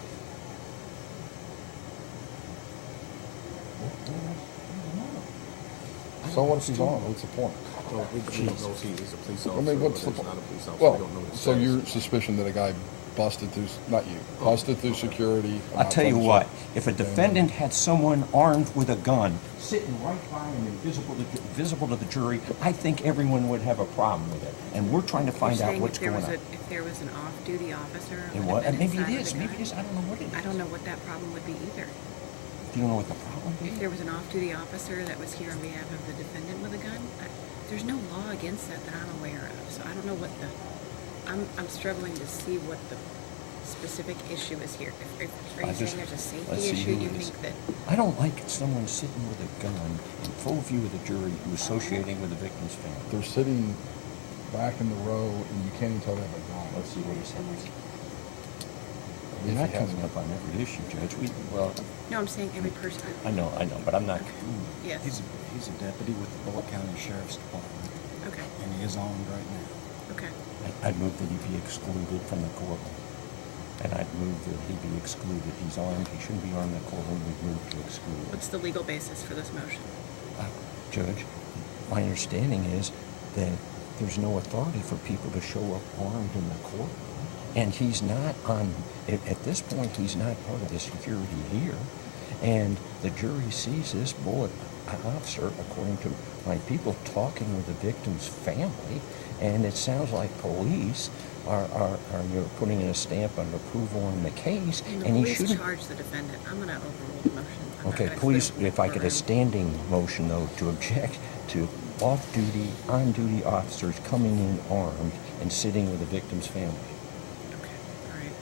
so what's he's on? What's the point? Well, we don't know if he is a police I officer mean, or what's the he's point? not a police officer. We Well, don't know his so status. your suspicion that a guy busted through, not you, busted through security. I'll tell you I'm not what, sure. if a defendant had someone armed with a gun sitting right by him and visible to the jury, I think everyone would have a problem with it. And we're trying to You're find out saying what's if there going was on. if there was an off-duty officer And on what? the And maybe it defendant's is. side Maybe of it is. I don't know what it is. I don't know what that problem would be either. Do you know what the problem If is? there was an off-duty officer that was here on behalf of the defendant with a gun, There's no law against that that I'm aware of, so I don't know what the, I'm struggling to see what the specific issue is here. Are you saying there's a let's safety see issue? who You it is. think that, I don't like someone sitting with a gun in full view of the jury who is associating with the victim's family. They're sitting back in the row, and you can't even tell they have a gun. Let's see what he says. If We're he not has coming one. up on every issue, Judge. Well, no, I'm saying every person. I know, but I'm not. Yes. He's a deputy with the Bullitt County Sheriff's Department, Okay, and he is armed right now. okay. I'd move that he be excluded from the courtroom. And I'd move that he be excluded. He's armed. He shouldn't be armed in the courtroom. We'd move to exclude him. What's the legal basis for this motion? Judge, my understanding is that there's no authority for people to show up armed in the courtroom. And he's not on, at this point, he's not part of the security here. And the jury sees this Bullitt officer, according to my people, talking with the victim's family. And it sounds like police are you're putting a stamp of approval on the case. And the and he police shouldn't. charge the defendant. I'm going to overrule the motion. I'm not Okay, gonna please, clear the if I get a courtroom. standing motion, though, to object to off-duty, on-duty officers coming in armed and sitting with the victim's family. Okay, all right.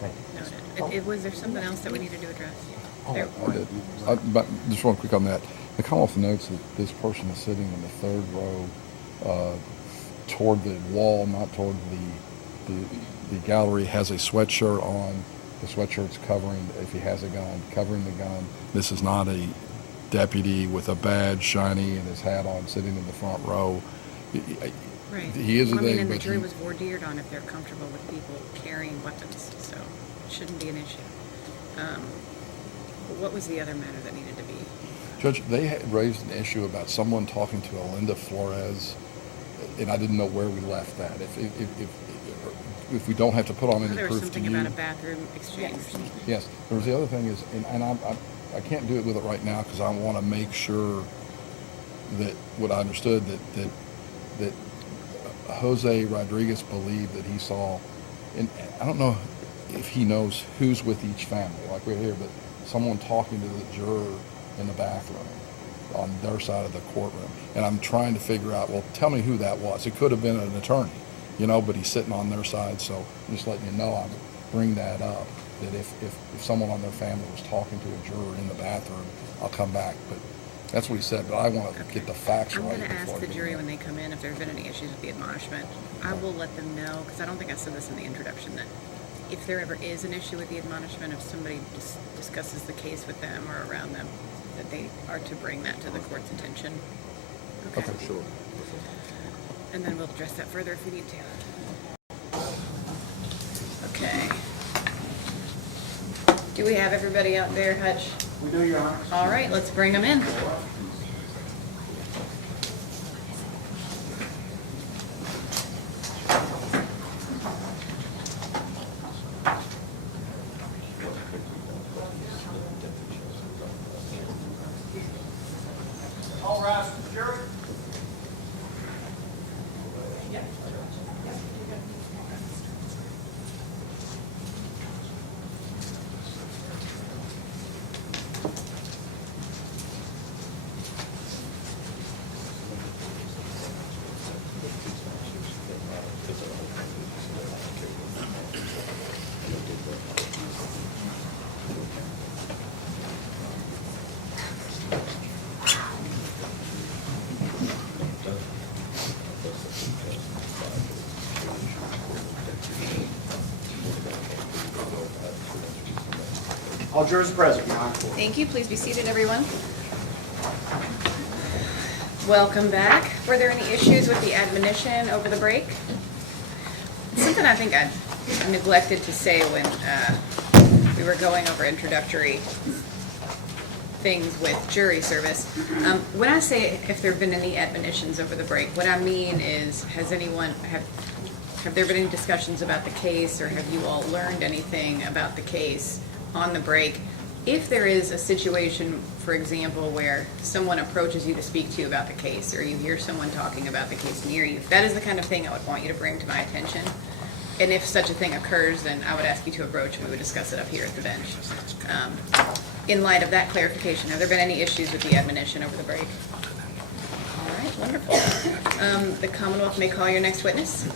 Thank you. Noted. Was there something else that we needed to address? There- I did. But just real quick on that, the Commonwealth notes that this person is sitting in the third row toward the wall, not toward the gallery, has a sweatshirt on. The sweatshirt's covering, if he has a gun, covering the gun. This is not a deputy with a badge shiny and his hat on sitting in the front row. Right. He is a Well, I mean, thing, and the but jury he- was voir dired on if they're comfortable with people carrying weapons, so it shouldn't be an issue. What was the other matter that needed to be? Judge, they had raised an issue about someone talking to Linda Flores, and I didn't know where we left that. If we don't have to put on any There was proof to something you. about a bathroom exchange. Yes, there was the other thing is, and I can't do it with it right now because I want to make sure that what I understood that Jose Rodriguez believed that he saw, and I don't know if he knows who's with each family, like we're here, but someone talking to the juror in the bathroom on their side of the courtroom. And I'm trying to figure out, well, tell me who that was. It could have been an attorney, but he's sitting on their side. So I'm just letting you know, I would bring that up, that if someone on their family was talking to a juror in the bathroom, I'll come back. But that's what he said, but I want to get the facts I'm right. going to ask before I the do jury that. when they come in if there's been any issues with the admonishment. I will let them know, because I don't think I said this in the introduction, that if there ever is an issue with the admonishment, if somebody discusses the case with them or around them, that they are to bring that to the court's attention. Okay. Sure. And then we'll address that further if we need to. Okay. Do we have everybody out there, Hutch? We do, Your Honor. All right, let's bring them in. All rise for the jury. All jurors are present, Your Honor. Thank you. Please be seated, everyone. Welcome back. Were there any issues with the admonition over the break? Something I think I neglected to say when we were going over introductory things with jury service. When I say if there have been any admonitions over the break, what I mean is, have there been any discussions about the case, or have you all learned anything about the case on the break? If there is a situation, for example, where someone approaches you to speak to you about the case, or you hear someone talking about the case near you, that is the kind of thing I would want you to bring to my attention. And if such a thing occurs, then I would ask you to approach and we would discuss it up here at the bench. In light of that clarification, have there been any issues with the admonition over the break? All right, wonderful. The Commonwealth may call your next witness.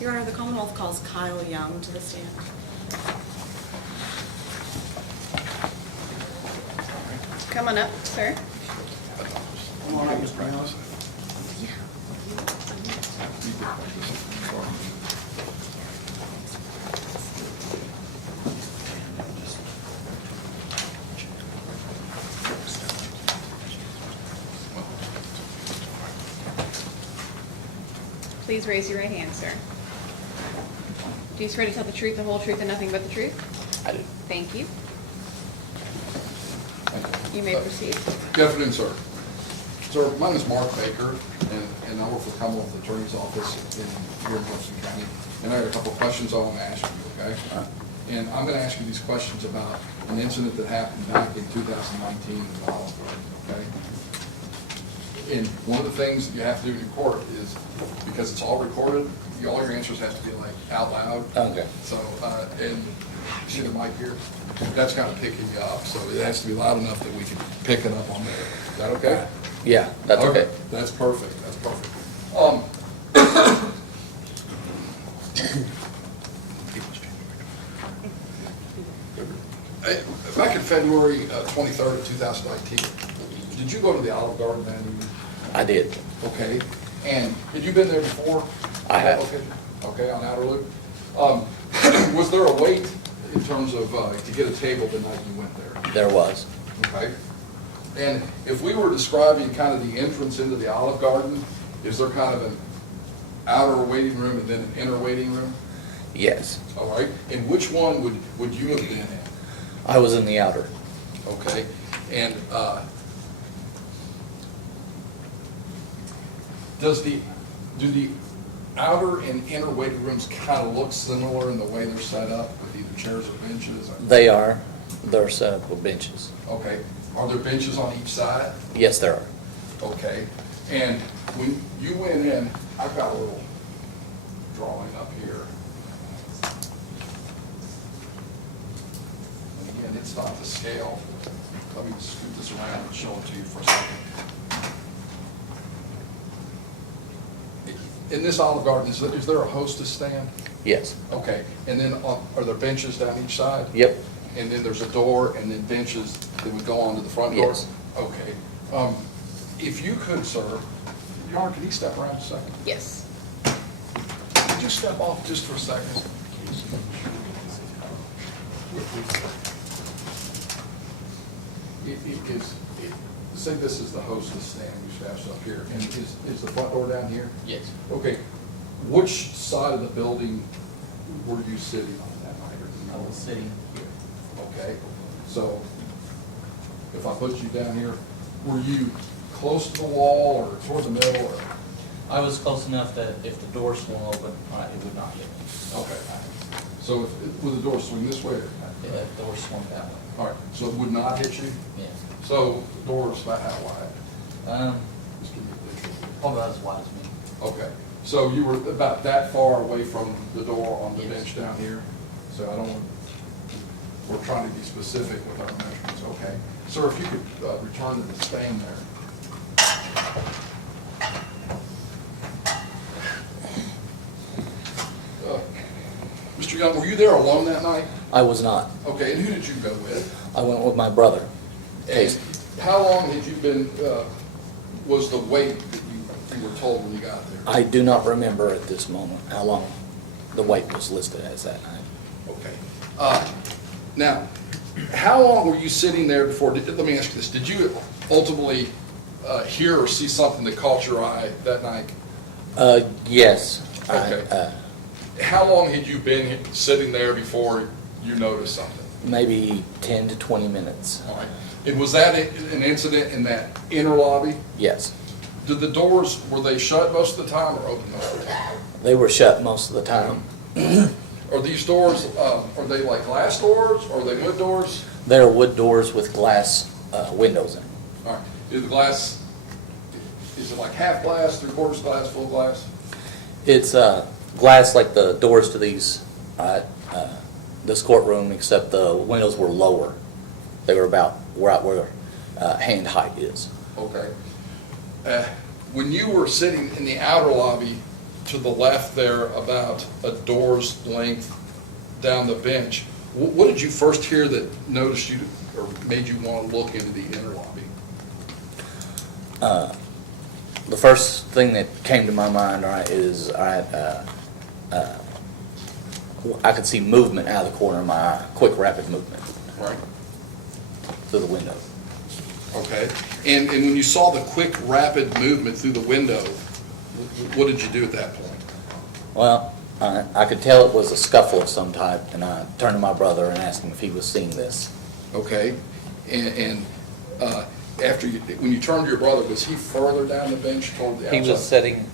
Your Honor, the Commonwealth calls Kyle Young to the stand. Come on up, sir. Come on up, Mr. Young. Please raise your right hand, sir. Do you swear to tell the truth, the whole truth, and nothing but the truth? I do. Thank you. You may proceed. Good afternoon, sir. Sir, my name is Mark Baker, and I work for the Commonwealth Attorney's Office here in Jefferson County. And I have a couple of questions I want to ask you, okay? And I'm going to ask you these questions about an incident that happened back in 2019 in Olive Garden, okay? And one of the things that you have to do in court is, because it's all recorded, all your answers have to be like out loud. Okay. So, and you see the mic here? That's kind of picking you up, so it has to be loud enough that we can pick it up on there. Is that okay? Yeah, that's okay. That's perfect, that's perfect. Back in February 23rd of 2019, did you go to the Olive Garden that evening? I did. Okay, and had you been there before? I have. Okay, on Outer Loop. Was there a wait in terms of, to get a table the night you went there? There was. Okay. And if we were describing kind of the entrance into the Olive Garden, is there kind of an outer waiting room and then an inner waiting room? Yes. All right. And which one would you have been in? I was in the outer. Okay. And do the outer and inner waiting rooms kind of look similar in the way they're set up with either chairs or benches? They are. They're set up with benches. Okay. Are there benches on each side? Yes, there are. Okay. And when you went in, I've got a little drawing up here. And again, it's not to scale. Let me scoot this around and show it to you for a second. In this Olive Garden, is there a hostess stand? Yes. Okay. And then are there benches down each side? Yep. And then there's a door and then benches that would go onto the front door? Yes. Okay. If you could, sir, Your Honor, can you step around a second? Yes. Could you step off just for a second? Say this is the hostess stand, you should have stuff here, and is the front door down here? Yes. Okay, which side of the building were you sitting on that night? I was sitting here. Okay, so if I put you down here, were you close to the wall or toward the middle or? I was close enough that if the door swung open, it would not hit me. Okay, so would the door swing this way or? The door swung that way. All right, so it would not hit you? Yeah. So the door is about how wide? Just give me a picture. Probably about as wide as me. Okay, so you were about that far away from the door on the bench down here? So I don't want, we're trying to be specific with our measurements, okay? Sir, if you could return to the stand there. Mr. Young, were you there alone that night? I was not. Okay, and who did you go with? I went with my brother. And how long had you been, was the wait that you were told when you got there? I do not remember at this moment how long the wait was listed as that night. Okay. Now, how long were you sitting there before, let me ask you this, did you ultimately hear or see something that caught your eye that night? Yes. Okay. How long had you been sitting there before you noticed something? Maybe 10 to 20 minutes. All right. And was that an incident in that inner lobby? Yes. Did the doors, were they shut most of the time or open most of the time? They were shut most of the time. Are these doors, are they like glass doors or are they wood doors? They're wood doors with glass windows in them. All right. Is the glass, is it like half glass, three-quarters glass, full glass? It's glass like the doors to these this courtroom, except the windows were lower. They were about right where hand height is. Okay. When you were sitting in the outer lobby to the left there, about a door's length down the bench, what did you first hear that noticed you or made you want to look into the inner lobby? The first thing that came to my mind, is I could see movement out of the corner of my eye, quick, rapid movement. Right. Through the window. Okay. And when you saw the quick, rapid movement through the window, what did you do at that point? Well, I could tell it was a scuffle of some type, and I turned to my brother and asked him if he was seeing this. Okay. And when you turned to your brother, was he further down the bench toward the outside? He was sitting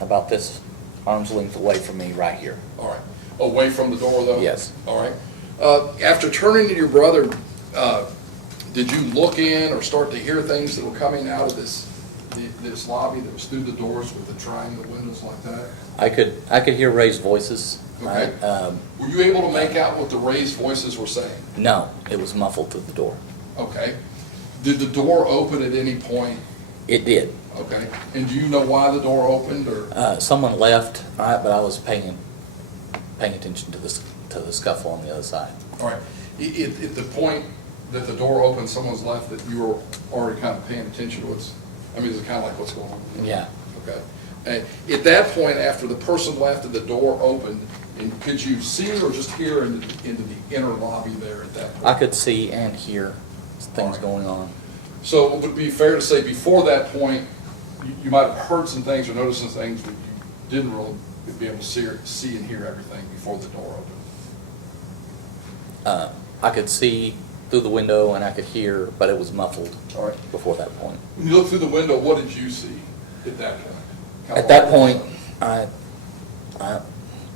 about this arm's length away from me right here. All right. Away from the door, though? Yes. All right. After turning to your brother, did you look in or start to hear things that were coming out of this lobby that was through the doors with the triangle windows like that? I could hear raised voices. Okay. Right? Were you able to make out what the raised voices were saying? No, it was muffled through the door. Okay. Did the door open at any point? It did. Okay. And do you know why the door opened, or? Someone left, but I was paying attention to the scuffle on the other side. All right. At the point that the door opened, someone's left, that you were already kind of paying attention to is it kind of like what's going on? Yeah. Okay. And at that point, after the person left and the door opened, and could you see or just hear into the inner lobby there at that point? I could see and hear things going on. So it would be fair to say before that point, you might have heard some things or noticed some things, but you didn't really be able to see and hear everything before the door opened. I could see through the window and I could hear, but it was muffled. All right. Before that point. When you look through the window, what did you see at that point? At that point,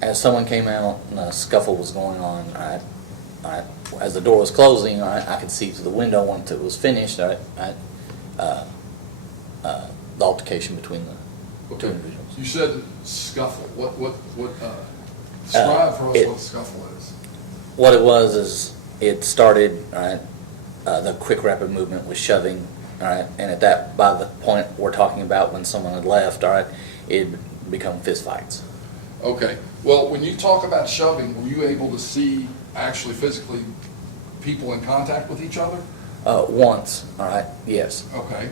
as someone came out and a scuffle was going on, as the door was closing, I could see through the window once it was finished. The altercation between the two individuals. You said scuffle. Describe for us what scuffle is. What it was is it started. The quick, rapid movement was shoving. All right, and by the point we're talking about when someone had left, all right, it had become fist fights. Okay. Well, when you talk about shoving, were you able to see actually physically people in contact with each other? Once, all right, yes. Okay.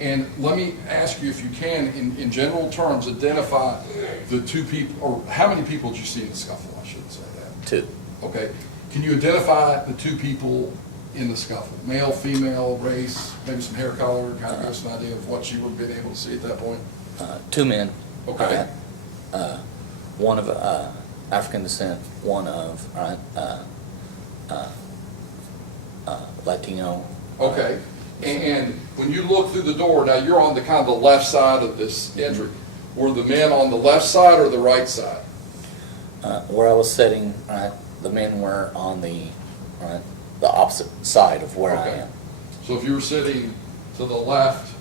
And let me ask you, if you can, in general terms, identify the two people, or how many people did you see in the scuffle? I shouldn't say that. 2. Okay. Can you identify the two people in the scuffle? Male, female, race, maybe some hair color, kind of give us an idea of what you were being able to see at that point? 2 men. Okay. One of African descent, one of Latino. Okay. And when you look through the door, now you're on the kind of the left side of this entry. Were the men on the left side or the right side? Where I was sitting, the men were on the opposite side of where I am. So if you were sitting to the left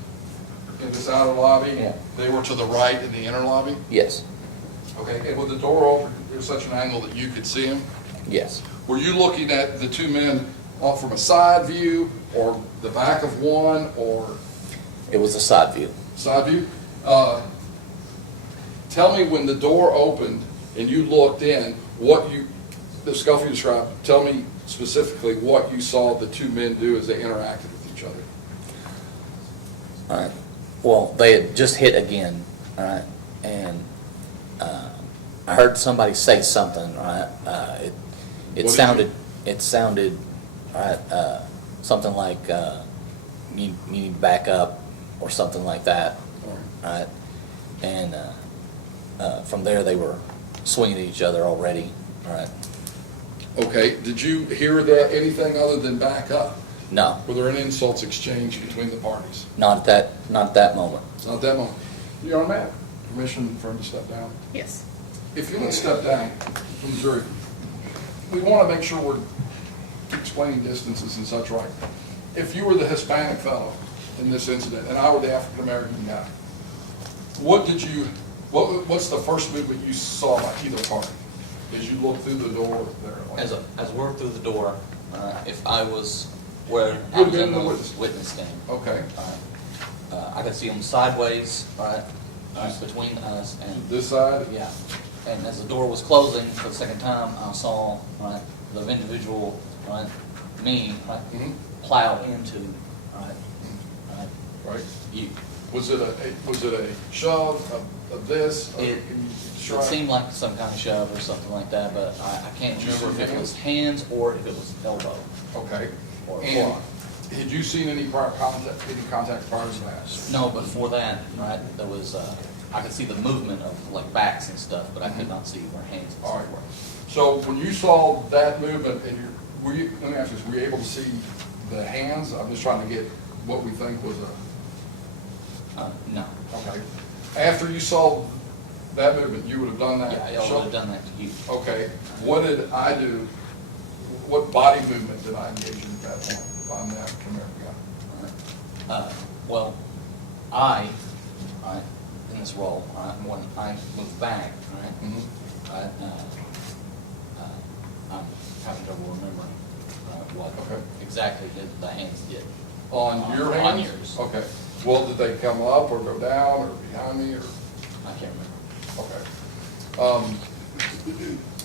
in this outer lobby, they were to the right in the inner lobby? Yes. Okay, and with the door open at such an angle that you could see them? Yes. Were you looking at the two men from a side view, or the back of one, or? It was a side view. Side view? Tell me, when the door opened and you looked in, the scuffle you described, tell me specifically what you saw the two men do as they interacted with each other. All right. Well, they had just hit again, all right, and I heard somebody say something, right? It sounded something like you need to back up or something like that, right? And from there they were swinging at each other already, right? Okay, did you hear anything other than back up? No. Were there any insults exchanged between the parties? Not at that moment. Not at that moment. Your Honor, may I have permission for him to step down? Yes. If you would step down from the jury, we want to make sure we're explaining distances and such right. If you were the Hispanic fellow in this incident and I were the African American guy, what's the first movement you saw by either party as you looked through the door there? As I worked through the door, if I was where I You'd was been in in the the witness. witness stand. Okay. I could see them sideways, right, between us and. This side? Yeah, and as the door was closing for the second time, I saw, right, the individual, right, me, right, Mhm. plow into, right, Right. you. Was it a shove of this? Or It, can you it describe? seemed like some kind of shove or something like that, but I can't Did you remember if see it was hands or if it was elbow. Okay. Or And forearm. had you seen any prior contact, prior to that? No, before that, right, there was, I could see the movement of like backs and stuff, but I could Mhm. not see where hands and All stuff right. were. So when you saw that movement, and let me ask you this, were you able to see the hands? I'm just trying to get what we think was No. okay. After you saw that movement, you would have done that? Yeah, I would have done that to you. Okay. What did I do? What body movement did I engage in at that point, if I'm the African American guy? Well, right, in this role, right, when I moved back, right, Mhm. right, I'm having trouble remembering what Okay. exactly the hands did. On your hands? On yours. Okay. Well, did they come up or go down or behind me or? I can't remember. Okay.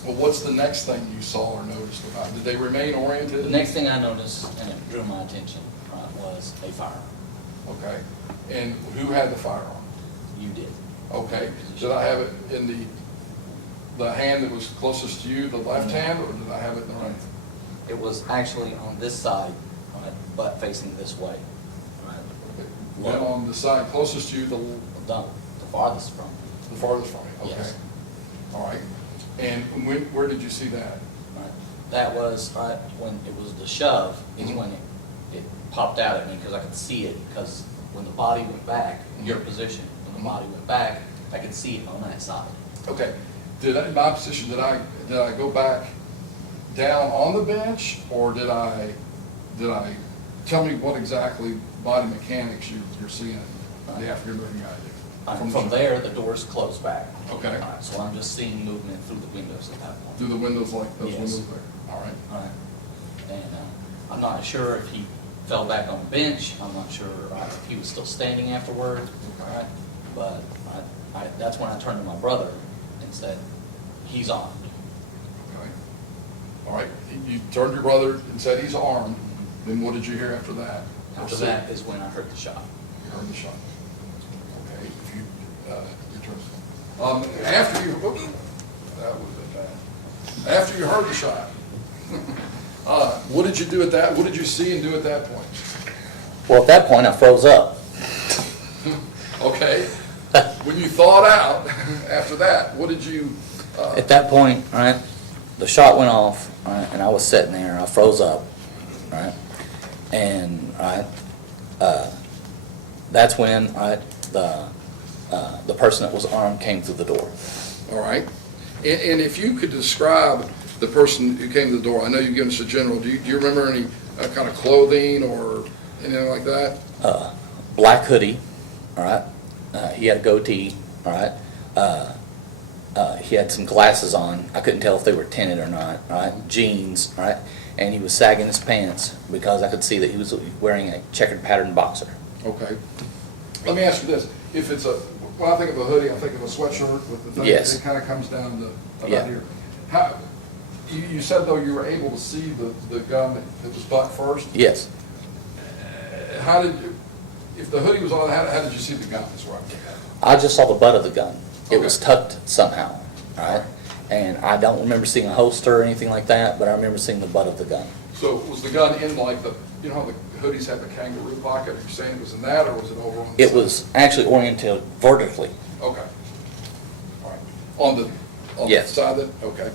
Well, what's the next thing you saw or noticed about? Did they remain oriented? The next thing I noticed, and it drew my attention, right, was a firearm. Okay. And who had the firearm? You did. Okay. Did I have it in the hand that was closest to you, the left hand, or did I have it in the right? It was actually on this side, right, but facing this way. Right. Then on the side closest to you, The farthest from. the farthest from you? Okay. Yes. All right. And where did you see that? Right. That was, right, when it was the shove, is Mhm. when it popped out at me, because I could see it, because when the body went back, your position, when the body went back, I could see it on that side. Okay. In my position, did I go back down on the bench, or did I tell me what exactly body mechanics you're seeing the African American guy do? From there, the doors closed back. Okay. All right, so I'm just seeing movement through the windows at that point. Through the windows, like those Yes. windows there? All right. All right. And I'm not sure if he fell back on the bench. I'm not sure if he was still standing afterward. Okay. Right? But that's when I turned to my brother and said, he's armed. Okay. All right. You turned to your brother and said he's armed. Then what did you hear after that? After that is when I heard the shot. You heard the shot. Okay. If you, your turn. After you, whoops, that would have been bad. After you heard the shot, what did you do at that? What did you see and do at that point? Well, at that point, I froze up. Okay. When you thawed out after that, what did you? At that point, right, the shot went off, right, and I was sitting there. I froze up, right, and that's when the person that was armed came through the door. All right. And if you could describe the person who came to the door, I know you've given us a general. Do you remember any kind of clothing or anything like that? Black hoodie, all right. He had a goatee, all right. He had some glasses on. I couldn't tell if they were tinted or not, all right. Jeans, all right. And he was sagging his pants because I could see that he was wearing a checkered pattern boxer. Okay. Let me ask you this. If it's when I think of a hoodie, I think of a sweatshirt with the thing Yes. that kind of comes down to about Yeah. here. You said, though, you were able to see the gun that was butt first? Yes. How did you, if the hoodie was on, how did you see the gun? That's right. I just saw the butt of the gun. It Okay. was tucked somehow, all right? And I don't remember seeing a holster or anything like that, but I remember seeing the butt of the gun. So was the gun in like you know how the hoodies have the kangaroo pocket? Are you saying it was in that, or was it over on the It side? was actually oriented vertically. Okay. All right. On the Yes. side that, okay.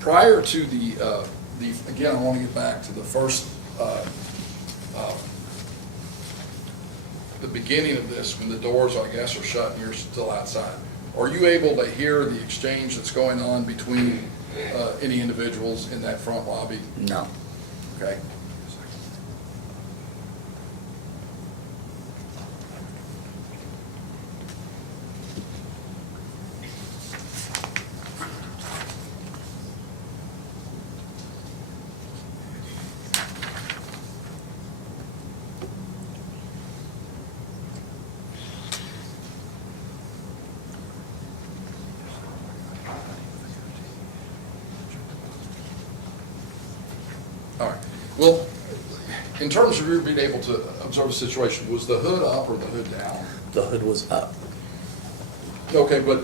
Prior to again, I want to get back to the first, the beginning of this, when the doors, I guess, are shut and you're still outside. Are you able to hear the exchange that's going on between any individuals in that front lobby? No. Okay. All right. Well, in terms of you being able to observe a situation, was the hood up or the hood down? The hood was up. Okay, but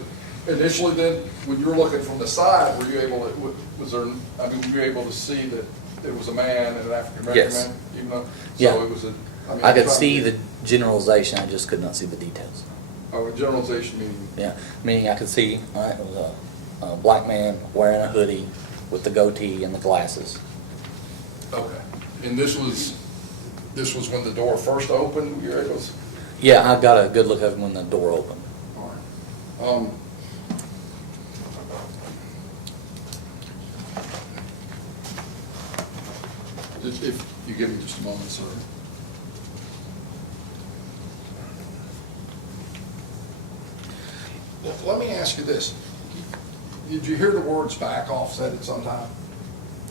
initially then, when you were looking from the side, were you able to, was there, I mean, were you able to see that it was a man and an African-American Yes. man? Even though, Yeah. so it was a, I mean. I I'm could trying see to- the generalization, I just could not see the details. Oh, a generalization meaning, Yeah, meaning I could see, all right, it was a black man wearing a hoodie with the goatee and the glasses. okay. And this was when the door first opened, you were able to? Yeah, I got a good look at him when the door opened. All right. If you give me just a moment, sir. Well, let me ask you this. Did you hear the words back off said at some time?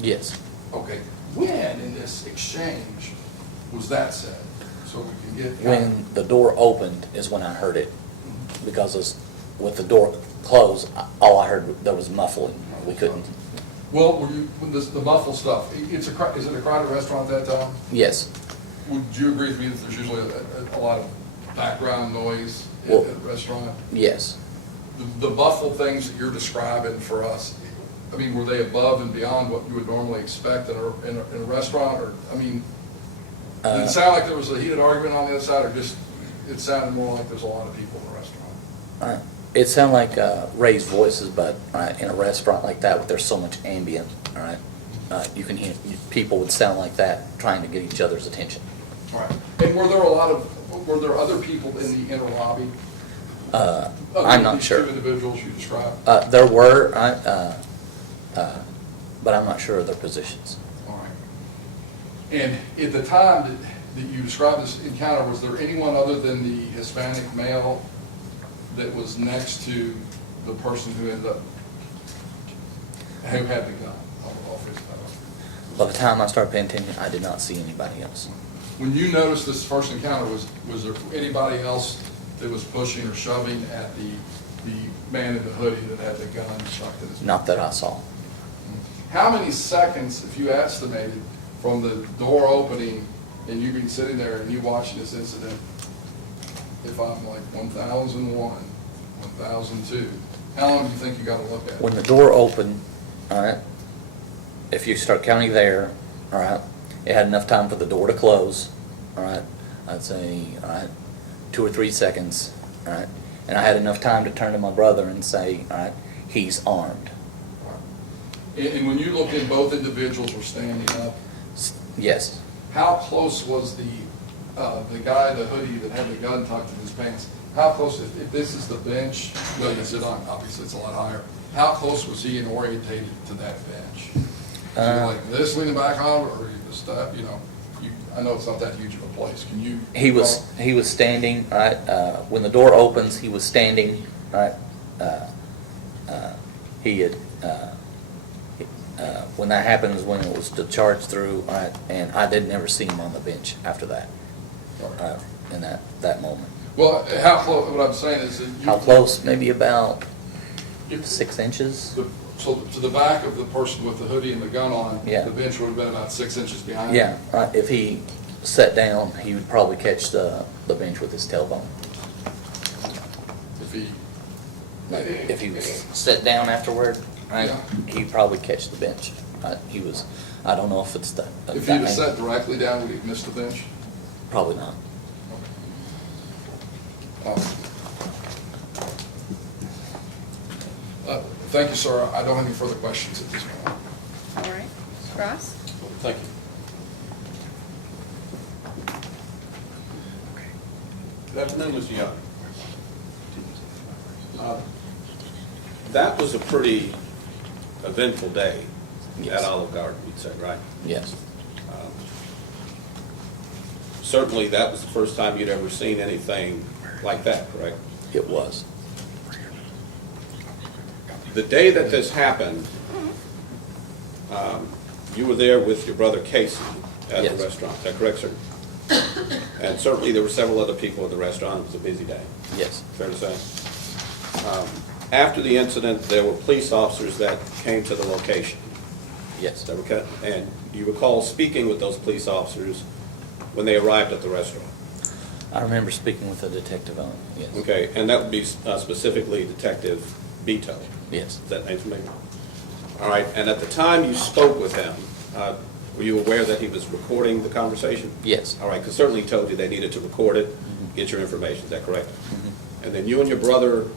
Yes. Okay. When in this exchange was that said? So we can get. When the door opened is when I heard it, because with the door closed, all I heard, there was muffling. We couldn't. Well, were you, when the muffled stuff, is it a crowded restaurant at that time? Yes. Would you agree with me that there's usually a lot of background noise at Well, a restaurant? Yes. The muffled things that you're describing for us, I mean, were they above and beyond what you would normally expect in a restaurant? Or, I mean, did it sound like there was a heated argument on the other side, or just, it sounded more like there's a lot of people in the restaurant? It sounded like raised voices, but in a restaurant like that, where there's so much ambient, all right, you can hear, people would sound like that, trying to get each other's attention. All right. And were there other people in the inner lobby? I'm not These sure. two individuals you described? There were, but I'm not sure of their positions. All right. And at the time that you described this encounter, was there anyone other than the Hispanic male that was next to the person who ended up, who had the gun? I'll fix that up. By the time I started paying attention, I did not see anybody else. When you noticed this first encounter, was there anybody else that was pushing or shoving at the man in the hoodie that had the gun stuck in his mouth? Not that I saw. How many seconds, if you estimated, from the door opening and you being sitting there and you watching this incident, if I'm like 1001, 1002, how long do you think you got to look at it? When the door opened, all right, if you start counting there, all right, it had enough time for the door to close, all right, I'd say, all right, 2 or 3 seconds, all right, and I had enough time to turn to my brother and say, all right, he's armed. And when you look in, both individuals were standing up. Yes. How close was the guy in the hoodie that had the gun tucked in his pants? How close, if this is the bench, well, you sit on, obviously it's a lot higher. How close was he and orientated to that bench? Was he like this leaning back on, or you just, you know, I know it's not that huge of a place. Can you? He was standing, all right, when the door opens, he was standing, all right, he had, when that happened is when it was to charge through, all right, and I did never see him on the bench after that, in that moment. Well, how close, what I'm saying is that you. How close? Maybe about 6 inches? So to the back of the person with the hoodie and the gun on, Yeah. the bench would have been about 6 inches behind him? Yeah, right, if he sat down, he would probably catch the bench with his tailbone. If he was set down afterward, right, he'd probably catch the bench. I don't know if it's the. If he'd have sat directly down, would he have missed the bench? Probably not. Thank you, sir. I don't have any further questions at this point. All right. Ross? Thank you. Good afternoon, Mr. Young. That was a pretty eventful day at Olive Garden, you'd say, right? Yes. Certainly, that was the first time you'd ever seen anything like that, correct? It was. The day that this happened, you were there with your brother Casey at the restaurant. Is that correct, sir? And certainly there were several other people at the restaurant. It was a busy day. Yes. Fair to say? After the incident, there were police officers that came to the location. Yes. Is that okay? And you recall speaking with those police officers when they arrived at the restaurant? I remember speaking with a detective on it, yes. Okay, and that would be specifically Detective Beto? Yes. Is that name familiar? All right, and at the time you spoke with him, were you aware that he was recording the conversation? Yes. All right, because certainly he told you they needed to record it, get your information, is that correct? And then you and your brother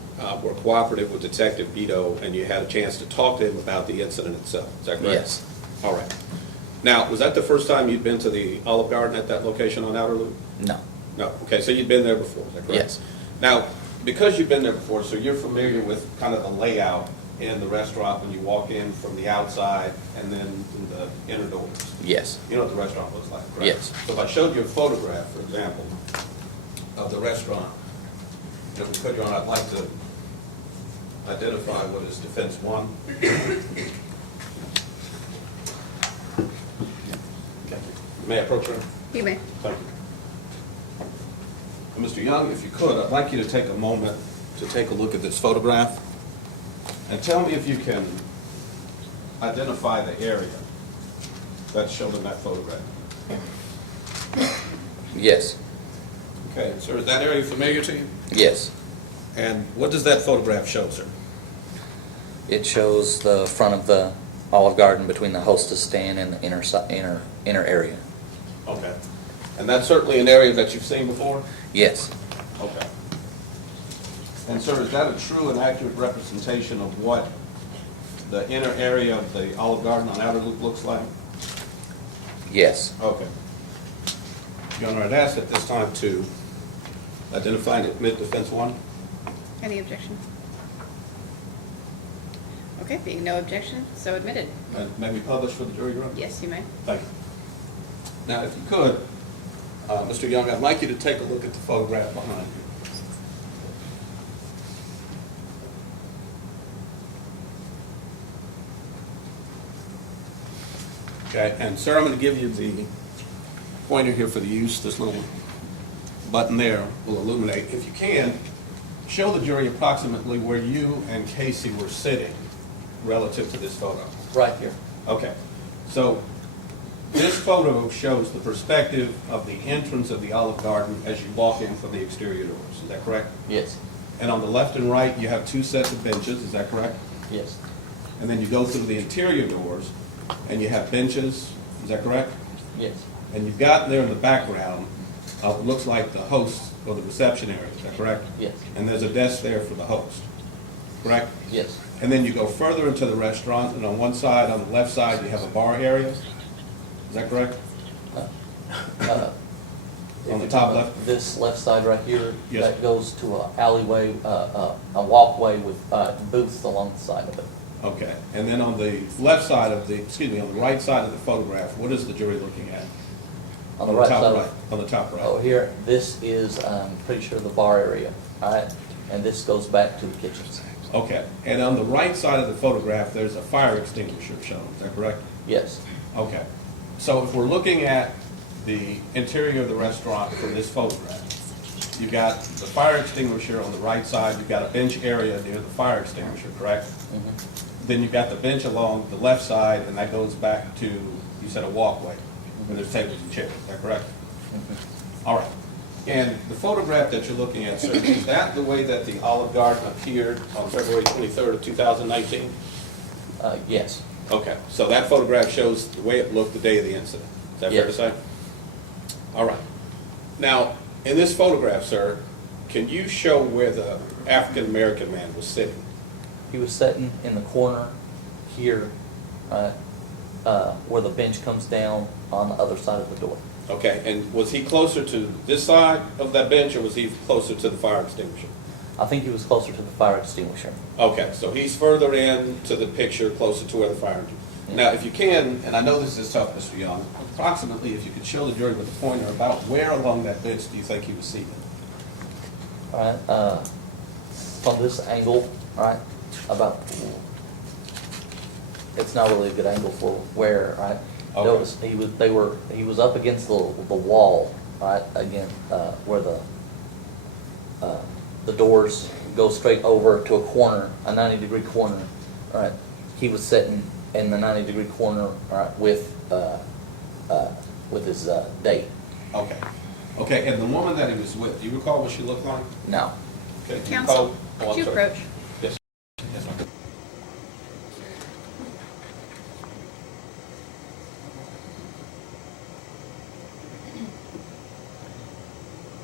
were cooperative with Detective Beto, and you had a chance to talk to him about the incident itself, is that correct? Yes. All right. Now, was that the first time you'd been to the Olive Garden at that location on Outer Loop? No. No, okay, so you'd been there before, is that correct? Yes. Now, because you've been there before, so you're familiar with kind of the layout in the restaurant when you walk in from the outside and then in the inner doors? Yes. You know what the restaurant looks like, correct? Yes. So if I showed you a photograph, for example, of the restaurant, if we could, Your Honor, I'd like to identify what is Defense 1. May I approach her? You may. Thank you. Mr. Young, if you could, I'd like you to take a moment to take a look at this photograph and tell me if you can identify the area that's shown in that photograph. Yes. Okay, sir, is that area familiar to you? Yes. And what does that photograph show, sir? It shows the front of the Olive Garden between the hostess stand and the inner area. Okay. And that's certainly an area that you've seen before? Yes. Okay. And sir, is that a true and accurate representation of what the inner area of the Olive Garden on Outer Loop looks like? Yes. Okay. Your Honor, I'd ask at this time to identify and admit Defense 1. Any objection? Okay, being no objection, so admitted. And may we publish for the jury room? Yes, you may. Thank you. Now, if you could, Mr. Young, I'd like you to take a look at the photograph behind you. Okay, and sir, I'm going to give you the pointer here for the use. This little button there will illuminate. If you can, show the jury approximately where you and Casey were sitting relative to this photo. Right here. Okay, so this photo shows the perspective of the entrance of the Olive Garden as you walk in from the exterior doors. Is that correct? Yes. And on the left and right, you have two sets of benches. Is that correct? Yes. And then you go through the interior doors, and you have benches. Is that correct? Yes. And you've got there in the background, what looks like the host or the reception area. Is that correct? Yes. And there's a desk there for the host. Correct? Yes. And then you go further into the restaurant, and on one side, on the left side, you have a bar area. Is that correct? On the top left? This left side right here, Yes. that goes to a alleyway, a walkway with booths along the side of it. Okay. And then on the left side of the, on the right side of the photograph, what is the jury looking at? On the right top side. right. On the top right. Oh, here, this is, pretty sure the bar area, all right? And this goes back to the kitchens. Okay. And on the right side of the photograph, there's a fire extinguisher shown. Is that correct? Yes. Okay. So if we're looking at the interior of the restaurant from this photograph, you've got the fire extinguisher on the right side, you've got a bench area near the fire extinguisher, correct? Mm-hmm. Then you've got the bench along the left side, and that goes back to, you said, a walkway, where there's tables and chairs. Is that correct? Mm-hmm. All right. And the photograph that you're looking at, sir, is that the way that the Olive Garden appeared on February 23rd of 2019? Yes. Okay, so that photograph shows the way it looked the day of the incident. Is that fair to Yes. say? All right. Now, in this photograph, sir, can you show where the African-American man was sitting? He was sitting in the corner here, where the bench comes down on the other side of the door. Okay, and was he closer to this side of that bench, or was he closer to the fire extinguisher? I think he was closer to the fire extinguisher. Okay, so he's further in to the picture, closer to where the fire extinguisher. Now, if you can, and I know this is tough, Mr. Young, approximately, if you could show the jury with a pointer, about where along that bench do you think he was seated? All right, from this angle, all right, about, it's not really a good angle for where, right? Okay. Notice, he was up against the wall, right, again, where the doors go straight over to a corner, a 90-degree corner, all right? He was sitting in the 90-degree corner, all right, with his date. Okay. Okay, and the woman that he was with, do you recall what she looked like? No. Okay, do you Counsel, recall- oh, I'm could you sorry. approach? Yes. Yes, ma'am.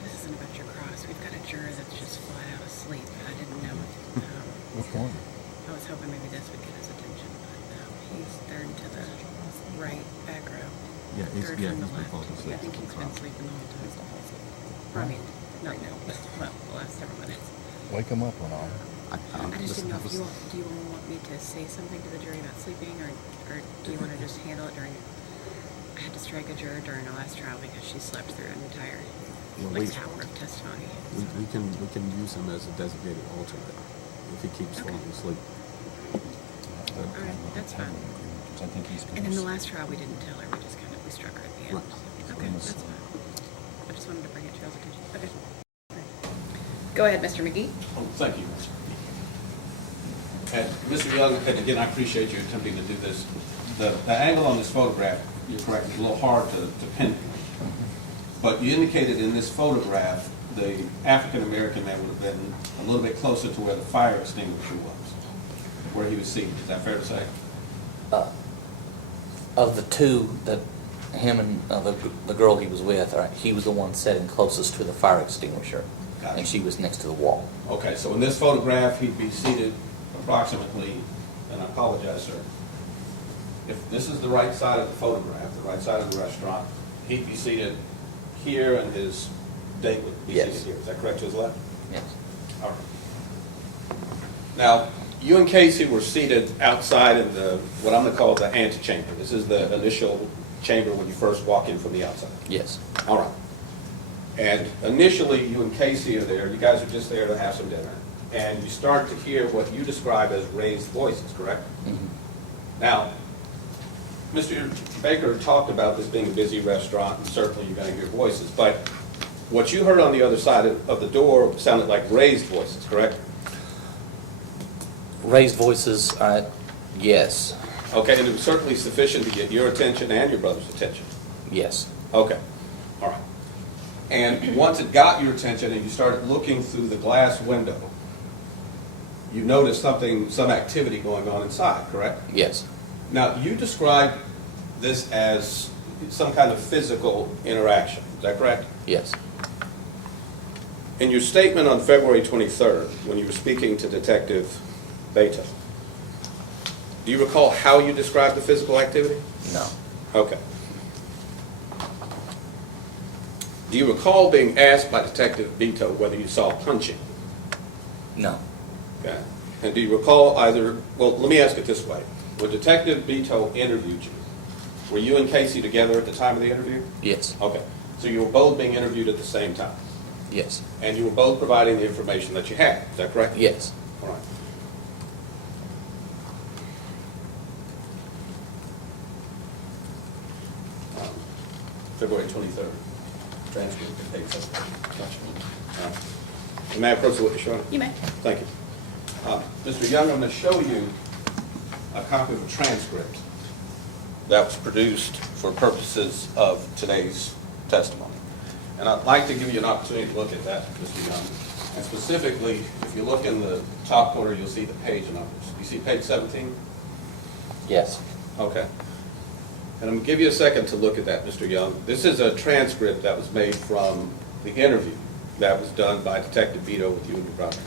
This isn't about your cross. We've got a juror that's just flat out asleep. I didn't know if, Which one? I was hoping maybe this would get his attention, but he's third to the right back row. Yeah, Third yeah, from the he's been left. falling asleep I think the he's whole been time. sleeping the whole time. Or, I mean, not now, but, well, the last several minutes. Wake him up, Ronald. I just didn't know if you all, do you all want me to say something to the jury about sleeping, or do you want to just handle it during, I had to strike a juror during our last trial because she slept through an entire, Well, like, we- hour of testimony. We can use him as a designated alternate if he keeps falling asleep. All right, that's fine. Because I think he's been. And in the last trial, we didn't tell her, we just kind of, we struck her at the end. Right. Okay, that's fine. I just wanted to bring it to y'all's attention. Okay. All right. Go ahead, Mr. McGee. Oh, thank you, Mr. And Mr. Young, and again, I appreciate you attempting to do this. The angle on this photograph, you're correct, is a little hard to pinpoint. But you indicated in this photograph, the African-American man would have been a little bit closer to where the fire extinguisher was, where he was seated. Is that fair to say? Of the two, that him and the girl he was with, all right, he was the one sitting closest to the fire extinguisher, Gotcha. and she was next to the wall. Okay, so in this photograph, he'd be seated approximately, and I apologize, sir, if this is the right side of the photograph, the right side of the restaurant, he'd be seated here and his date would be Yes. seated here. Is that correct to his left? Yes. All right. Now, you and Casey were seated outside in the, what I'm going to call the antechamber. This is the initial chamber when you first walk in from the outside. Yes. All right. And initially, you and Casey are there. You guys are just there to have some dinner. And you start to hear what you describe as raised voices, correct? Mm-hmm. Now, Mr. Baker talked about this being a busy restaurant, and certainly you're going to hear voices. But what you heard on the other side of the door sounded like raised voices, correct? Raised voices, yes. Okay, and it was certainly sufficient to get your attention and your brother's attention. Yes. Okay, all right. And once it got your attention and you started looking through the glass window, you noticed some activity going on inside, correct? Yes. Now, you described this as some kind of physical interaction, is that correct? Yes. In your statement on February 23rd, when you were speaking to Detective Beto, do you recall how you described the physical activity? No. Okay. Do you recall being asked by Detective Beto whether you saw punching? No. Okay. And do you recall either, well, let me ask it this way. When Detective Beto interviewed you, were you and Casey together at the time of the interview? Yes. Okay. So you were both being interviewed at the same time? Yes. And you were both providing the information that you had, is that correct? Yes. All right. February 23rd. Transcript and page 7. May I approach the witness, Your Honor? You may. Thank you. Mr. Young, I'm going to show you a copy of a transcript that was produced for purposes of today's testimony. And I'd like to give you an opportunity to look at that, Mr. Young. And specifically, if you look in the top corner, you'll see the page numbers. You see page 17? Yes. Okay. And I'm going to give you a second to look at that, Mr. Young. This is a transcript that was made from the interview that was done by Detective Beto with you and your brother.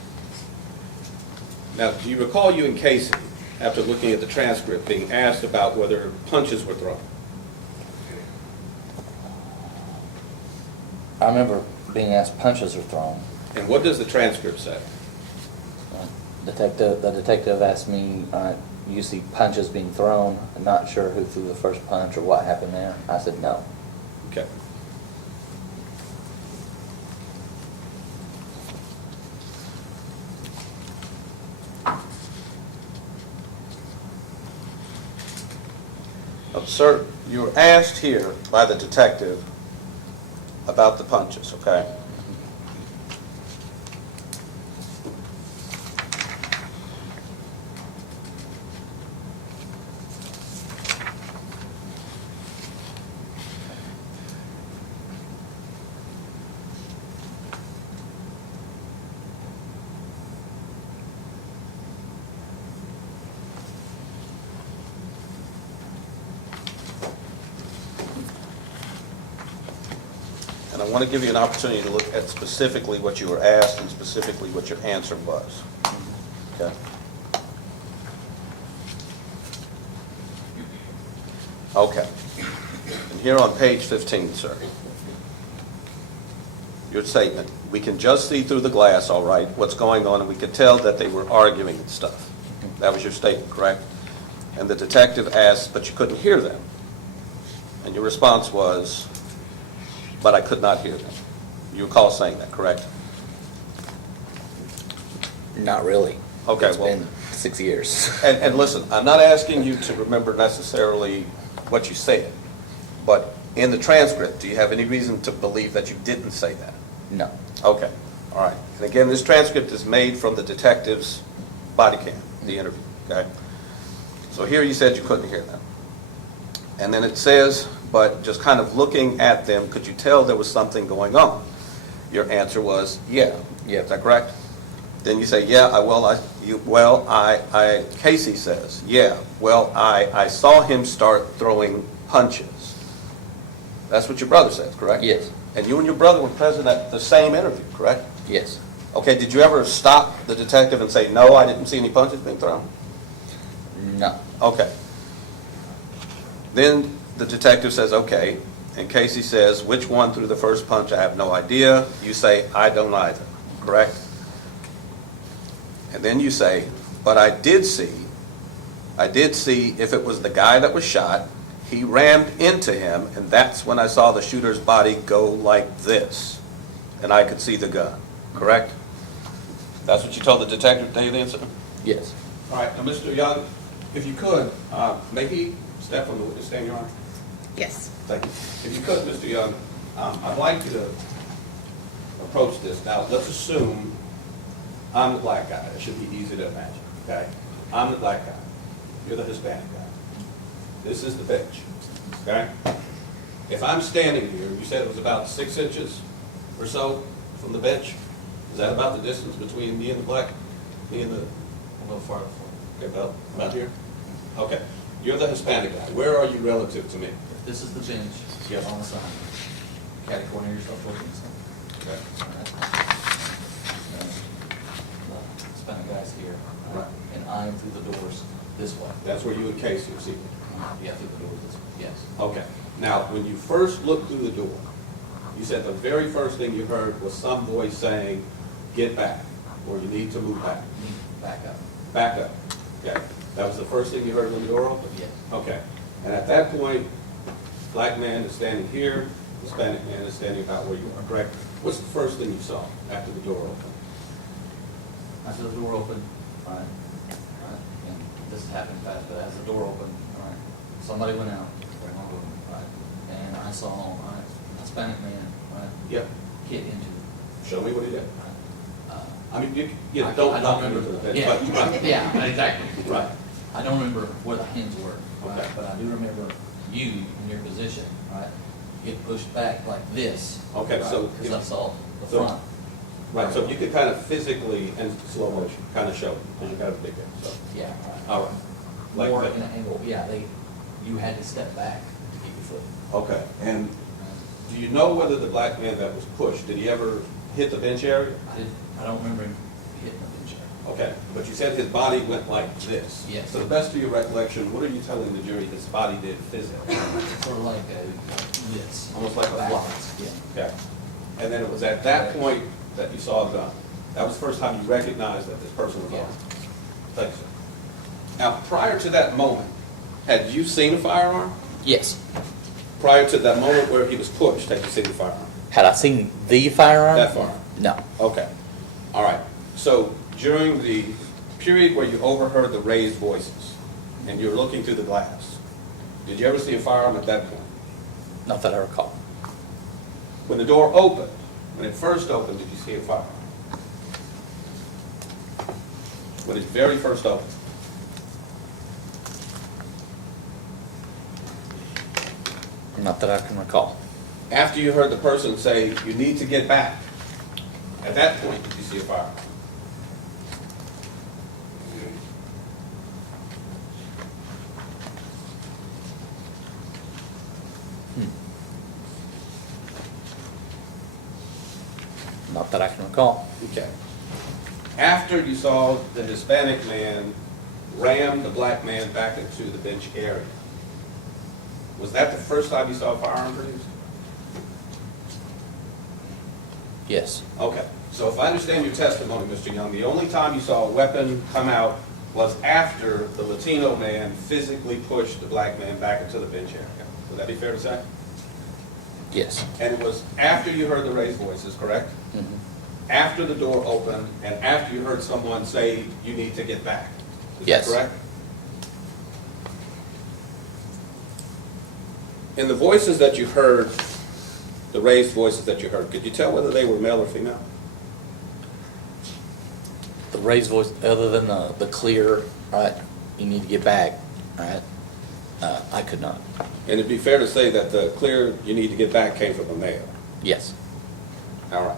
Now, do you recall you and Casey, after looking at the transcript, being asked about whether punches were thrown? I remember being asked punches were thrown. And what does the transcript say? The detective asked me, you see punches being thrown. I'm not sure who threw the first punch or what happened there. I said no. Okay. Sir, you were asked here by the detective about the punches, okay? I want to give you an opportunity to look at specifically what you were asked and specifically what your answer was. Okay? Okay. And here on page 15, sir, your statement, we can just see through the glass, all right, what's going on, and we could tell that they were arguing and stuff. That was your statement, correct? And the detective asked, but you couldn't hear them. And your response was, but I could not hear them. You recall saying that, correct? Not really. Okay, It's well- been 6 years. And listen, I'm not asking you to remember necessarily what you said, but in the transcript, do you have any reason to believe that you didn't say that? No. Okay, all right. And again, this transcript is made from the detective's body cam, the interview, okay? So here you said you couldn't hear them. And then it says, but just kind of looking at them, could you tell there was something going on? Your answer was, yeah. Yeah. Is that correct? Then you say, yeah, Casey says, yeah, well, I saw him start throwing punches. That's what your brother says, correct? Yes. And you and your brother were present at the same interview, correct? Yes. Okay, did you ever stop the detective and say, no, I didn't see any punches being thrown? No. Okay. Then the detective says, okay, and Casey says, which one threw the first punch? I have no idea. You say, I don't either, correct? And then you say, but I did see if it was the guy that was shot, he rammed into him, and that's when I saw the shooter's body go like this, and I could see the gun, correct? That's what you told the detective the day of the incident? Yes. All right, now, Mr. Young, if you could, maybe step on the witness stand, Your Honor. Yes. Thank you. If you could, Mr. Young, I'd like you to approach this. Now, let's assume I'm the black guy. It should be easy to imagine, okay? I'm the black guy. You're the Hispanic guy. This is the bench, okay? If I'm standing here, you said it was about 6 inches or so from the bench. Is that about the distance between me and the black, me and the, a little farther? Okay, about here? Okay. You're the Hispanic guy. Where are you relative to me? This is the bench. Yes. On the side. Catty corner yourself looking at something. Okay. The Hispanic guy's here. Right. And I'm through the doors this way. That's where you and Casey are seated. Yeah, through the doors this way, yes. Okay. Now, when you first looked through the door, you said the very first thing you heard was some voice saying, get back, or you need to move back. Back up. Back up. Okay. That was the first thing you heard when the door opened? Yes. Okay. And at that point, black man is standing here, Hispanic man is standing about where you are, correct? What's the first thing you saw after the door opened? After the door opened, all right, and this happened fast, but as the door opened, all right, somebody went out, all right, and I saw, all right, a Hispanic man, all right, Yeah. hit into. Show me what he did. I mean, you know, I don't knock me remember. into the bed. Yeah, but- right. yeah, exactly. Right. I don't remember where the hands were, right, Okay. but I do remember you in your position, right, get pushed back like this. Okay, right, so because I saw the so- front. Right, so you could kind of physically, and slow motion, kind of show, because you got a big guy, so. Yeah, right. All right. Like More that. in an angle, yeah, you had to step back to keep your foot. Okay, and do you know whether the black man that was pushed, did he ever hit the bench area? I don't remember him hitting the bench area. Okay, but you said his body went like this. Yes. To the best of your recollection, what are you telling the jury his body did physically? Sort of like this. Almost like a fly. Backwards, yeah. Okay. And then it was at that point that you saw a gun. That was the first time you recognized that this person was armed. Thanks, sir. Now, prior to that moment, had you seen a firearm? Yes. Prior to that moment where he was pushed, had you seen the firearm? Had I seen the firearm? That firearm? No. Okay. All right. So during the period where you overheard the raised voices and you were looking through the glass, did you ever see a firearm at that point? Not that I recall. When the door opened, when it first opened, did you see a firearm? When it very first opened? Not that I can recall. After you heard the person say, you need to get back, at that point, did you see a firearm? that I can recall. Okay. After you saw the Hispanic man ram the black man back into the bench area, was that the first time you saw a firearm produced? Yes. Okay. So if I understand your testimony, Mr. Young, the only time you saw a weapon come out was after the Latino man physically pushed the black man back into the bench area. Would that be fair to say? Yes. And it was after you heard the raised voices, correct? Mhm. After the door opened and after you heard someone say, you need to get back. Is Yes. that correct? In the voices that you heard, the raised voices that you heard, could you tell whether they were male or female? The raised voice, other than the clear, right, you need to get back, right, I could not. And it'd be fair to say that the clear, you need to get back came from a male. Yes. All right.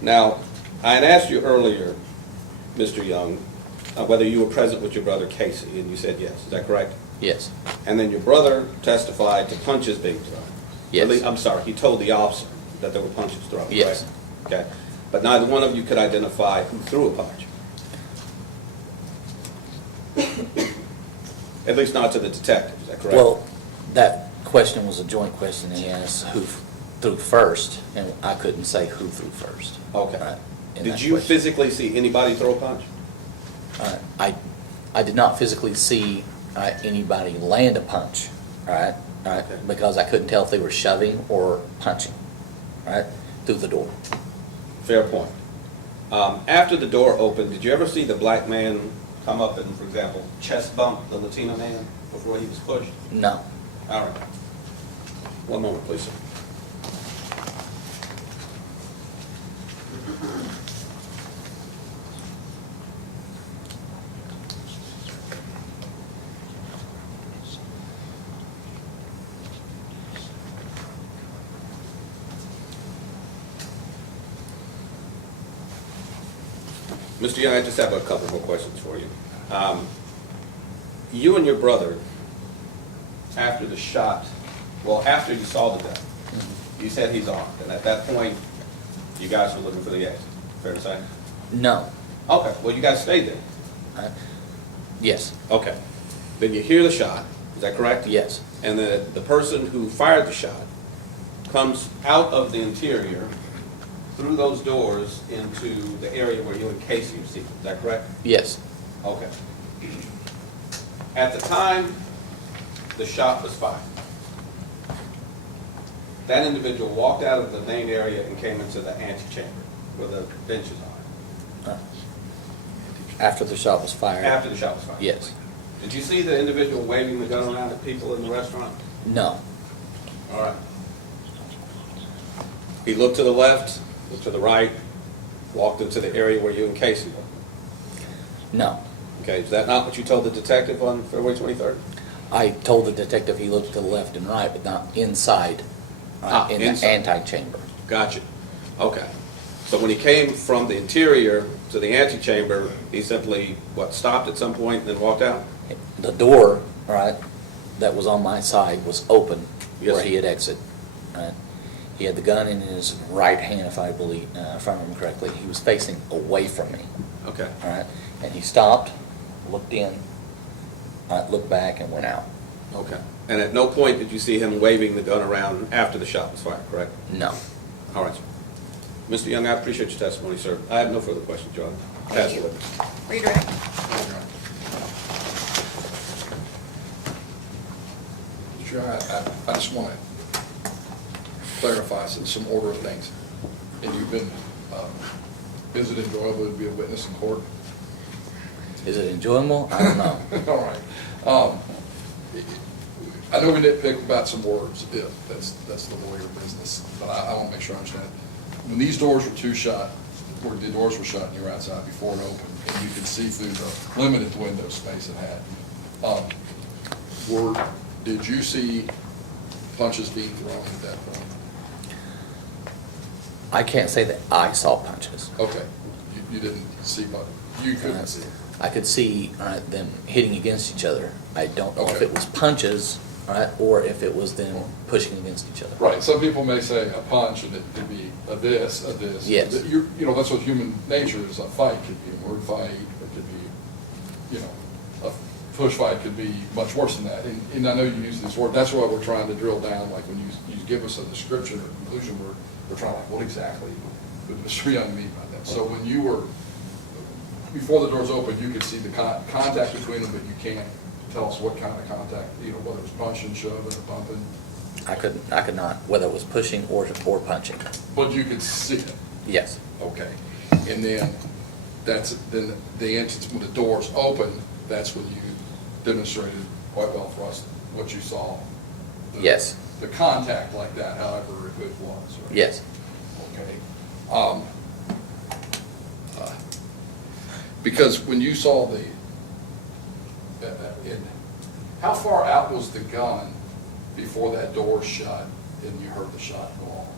Now, I had asked you earlier, Mr. Young, whether you were present with your brother Casey, and you said yes. Is that correct? Yes. And then your brother testified to punches being thrown. Yes. At least, I'm sorry, he told the officer that there were punches thrown. Yes. Right? Okay. But neither one of you could identify who threw a punch. At least not to the detective. Is that correct? Well, that question was a joint question. He asked who threw first, and I couldn't say who threw first. Okay. Right, in Did that you question. physically see anybody throw a punch? I did not physically see anybody land a punch, right? Okay. Because I couldn't tell if they were shoving or punching, right, through the door. Fair point. After the door opened, did you ever see the black man come up and, for example, chest bump the Latino man before he was pushed? No. All right. One moment, please, sir. Mr. Young, I just have a couple more questions for you. You and your brother, after the shot, well, after you saw the death, you said he's armed, and at that point, you guys were looking for the exit. Fair to say? No. Okay, well, you guys stayed there. Yes. Okay. Then you hear the shot, is that correct? Yes. And the person who fired the shot comes out of the interior through those doors into the area where you and Casey are seated. Is that correct? Yes. Okay. At the time the shot was fired, that individual walked out of the main area and came into the antechamber where the benches are. After the shot was fired? After the shot was fired? Yes. Did you see the individual waving the gun around at people in the restaurant? No. All right. He looked to the left, looked to the right, walked into the area where you and Casey were? No. Okay, is that not what you told the detective on February 23rd? I told the detective he looked to the left and right, but not inside, in inside. the antechamber. Gotcha. Okay. So when he came from the interior to the antechamber, he simply, stopped at some point and then walked out? The door, right, that was on my side was open Yes. where he had exited. Right? He had the gun in his right hand, if I believe, if I remember correctly. He was facing away from me. Okay. All right, and he stopped, looked in, looked back, and went out. Okay. And at no point did you see him waving the gun around after the shot was fired, correct? No. All right, sir. Mr. Young, I appreciate your testimony, sir. I have no further questions, John. Pass the witness. Read ready. Sure, I just want to clarify some order of things. And you've been, is it enjoyable to be a witness in court? Is it enjoyable? I don't know. All right. I know we nitpick about some words, if that's the lawyer business, but I want to make sure I understand. When these doors were where the doors were shut and you were outside before it opened, and you could see through the limited window space it had, did you see punches being thrown at that point? I can't say that I saw punches. Okay, you didn't see punches. You couldn't see. I could see them hitting against each other. I don't know if Okay. it was punches all right, or if it was them pushing against each other. Right, some people may say a punch, and it could be a this, a this. Yes. You know, that's what human nature is. A fight could be a word fight, it could be, you know, a push fight could be much worse than that. And I know you use this word, that's why we're trying to drill down, like when you give us a description or conclusion, we're trying, like, what exactly would Mr. Young mean by that? So when you were, before the doors open, you could see the contact between them, but you can't tell us what kind of contact, you know, whether it was punching, shoving, or bumping, I could not, whether it was pushing or punching. but you could see it. Yes. Okay, and then then the instance when the doors open, that's when you demonstrated quite well for us what you saw. Yes. The contact like that, however it was. Right? Yes. Okay. Because when you saw how far out was the gun before that door shut and you heard the shot go off?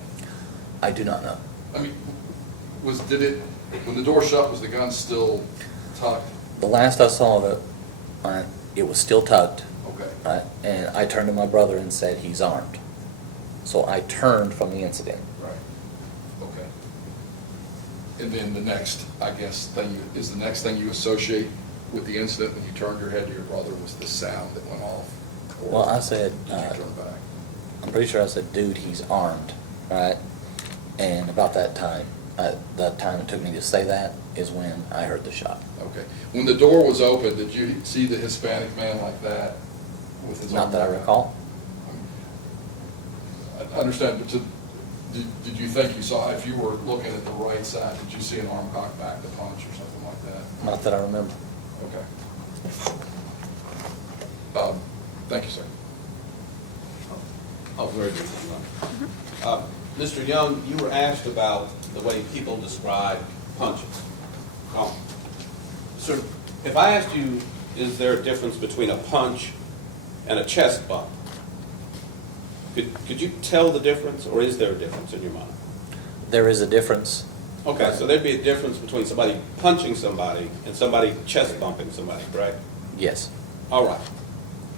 I do not know. I mean, when the door shut, was the gun still tucked? The last I saw of it, it was still tucked. Okay. Right, and I turned to my brother and said, he's armed. So I turned from the incident. Right. Okay. And then the next, I guess, the next thing you associate with the incident when you turned your head to your brother was the sound that went off? Or Well, I said, did you turn back? I'm pretty sure I said, dude, he's armed, right? And about that time, the time it took me to say that is when I heard the shot. Okay. When the door was open, did you see the Hispanic man like that with his Not arm that I around? recall. I understand, but did you think you saw, if you were looking at the right side, did you see an arm cocked back to punch or something like that? Not that I remember. Okay. Thank you, sir. Oh, very good. Mr. Young, you were asked about the way people describe punches. Sir, if I asked you, is there a difference between a punch and a chest bump? Could you tell the difference, or is there a difference in your mind? There is a difference. Okay, so there'd be a difference between somebody punching somebody and somebody chest bumping somebody, correct? Yes. All right.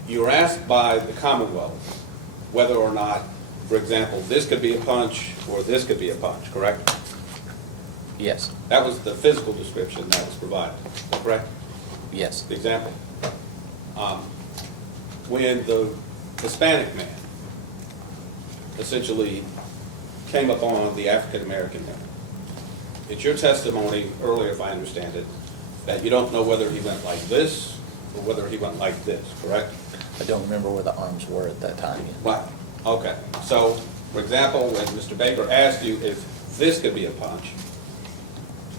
You were asked by the Commonwealth whether or not, for example, this could be a punch or this could be a punch, correct? Yes. That was the physical description that was provided, correct? Yes. The example. When the Hispanic man essentially came upon the African American man, it's your testimony earlier, if I understand it, that you don't know whether he went like this or whether he went like this, correct? I don't remember where the arms were at that time. Right. Okay. So, for example, when Mr. Baker asked you if this could be a punch,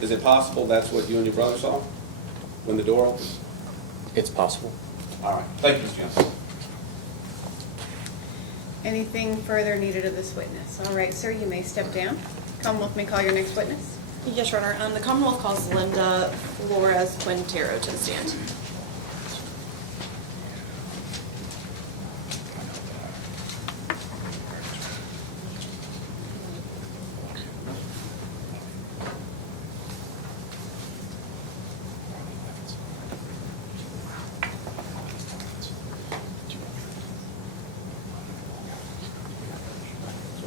is it possible that's what you and your brother saw when the door opened? It's possible. All right. Thank you, Mr. Johnson. Anything further needed of this witness? All right, sir, you may step down. Commonwealth may call your next witness. Yes, Your Honor. The Commonwealth calls Linda Flores Quintero to the stand.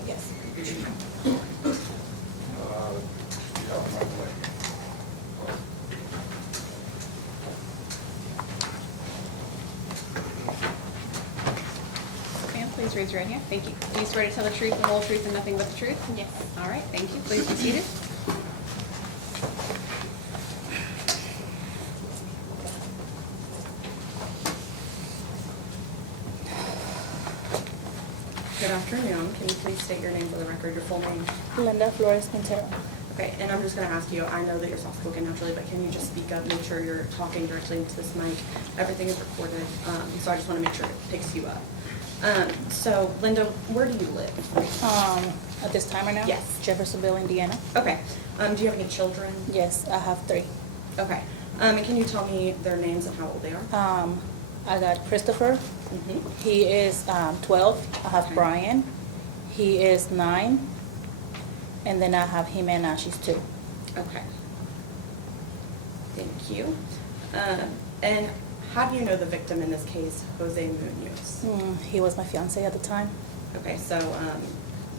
Yes. Ma'am, please raise your right hand. Thank you. Do you swear to tell the truth, the whole truth, and nothing but the truth? Yes. All right, thank you. Please be seated. Good afternoon. Can you please state your name for the record, your full name? Linda Flores Quintero. Okay, and I'm just going to ask you, I know that you're soft-spoken naturally, but can you just speak up, make sure you're talking directly into this mic? Everything is recorded, so I just want to make sure it picks you up. So, Linda, where do you live? At this time right now? Yes. Jeffersonville, Indiana. Okay. Do you have any children? Yes, I have 3. Okay. And can you tell me their names and how old they are? I got Christopher. Mm-hmm. He is 12. I have Okay. Brian. He is 9. And then I have Jimena. She's 2. Okay. Thank you. And how do you know the victim in this case, Jose Munoz? He was my fiance at the time. Okay, so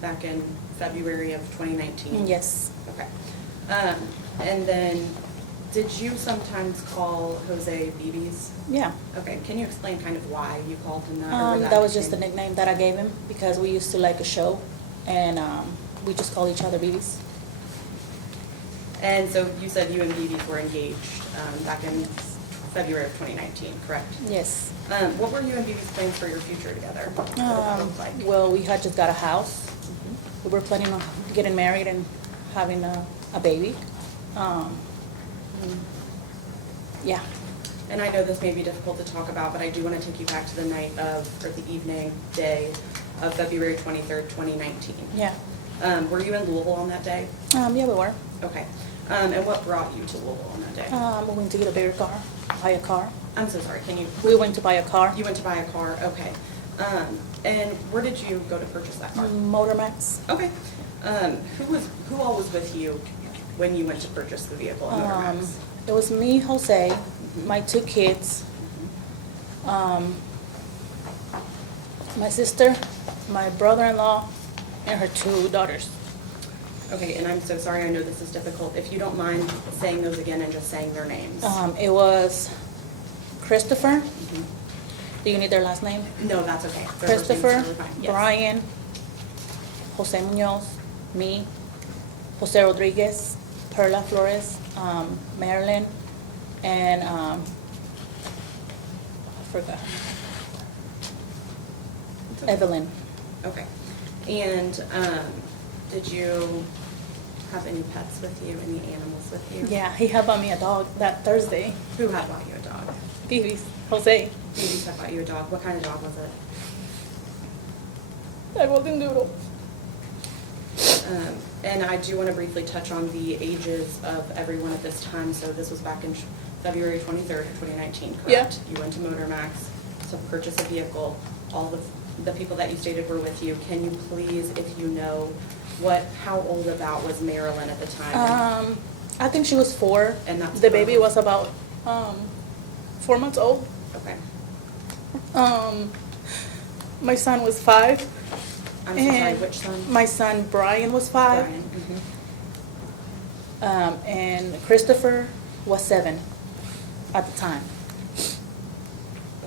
back in February of 2019? Yes. Okay. And then, did you sometimes call Jose BB's? Yeah. Okay, can you explain kind of why you called him that? or where That was just the came- nickname that I gave him because we used to like a show, and we just call each other BBs. And so you said you and BB were engaged back in February of 2019, correct? Yes. What were you and BB's plans for your future together? What did it look like? Well, we had just got a house. We were planning on getting married and having a baby. Yeah. And I know this may be difficult to talk about, but I do want to take you back to the night of, or the evening, day of February 23rd, 2019. Yeah. Were you in Louisville on that day? Yeah, we were. Okay. And what brought you to Louisville on that day? We went to get a bigger car, buy a car. I'm so sorry, can you? We went to buy a car. You went to buy a car, okay. And where did you go to purchase that car? Motormax. Okay. Who all was with you when you went to purchase the vehicle at Motormax? It was me, Jose, my 2 kids, my sister, my brother-in-law, and her 2 daughters. Okay, and I'm so sorry, I know this is difficult. If you don't mind saying those again and just saying their names. It was Christopher. Do you need their last name? No, that's okay. Their first name's Christopher, totally fine. Yes. Brian, Jose Munoz, me, Jose Rodriguez, Perla Flores, Marilyn, and I forgot. Evelyn. Okay. And did you have any pets with you, any animals with you? Yeah, he had bought me a dog that Thursday. Who had bought you a dog? Phoebe's, Jose. Phoebe's had bought you a dog. What kind of dog was it? A golden doodle. And I do want to briefly touch on the ages of everyone at this time. So this was back in February 23rd, 2019, correct? Yeah. You went to Motormax to purchase a vehicle. All the people that you stated were with you. Can you please, if you know, how old about was Marilyn at the time? I think she was 4. And that's the baby was about 4 months old. Okay. My son was 5. I'm so sorry, which son? My son Brian was 5. Brian. And Christopher was 7 at the time.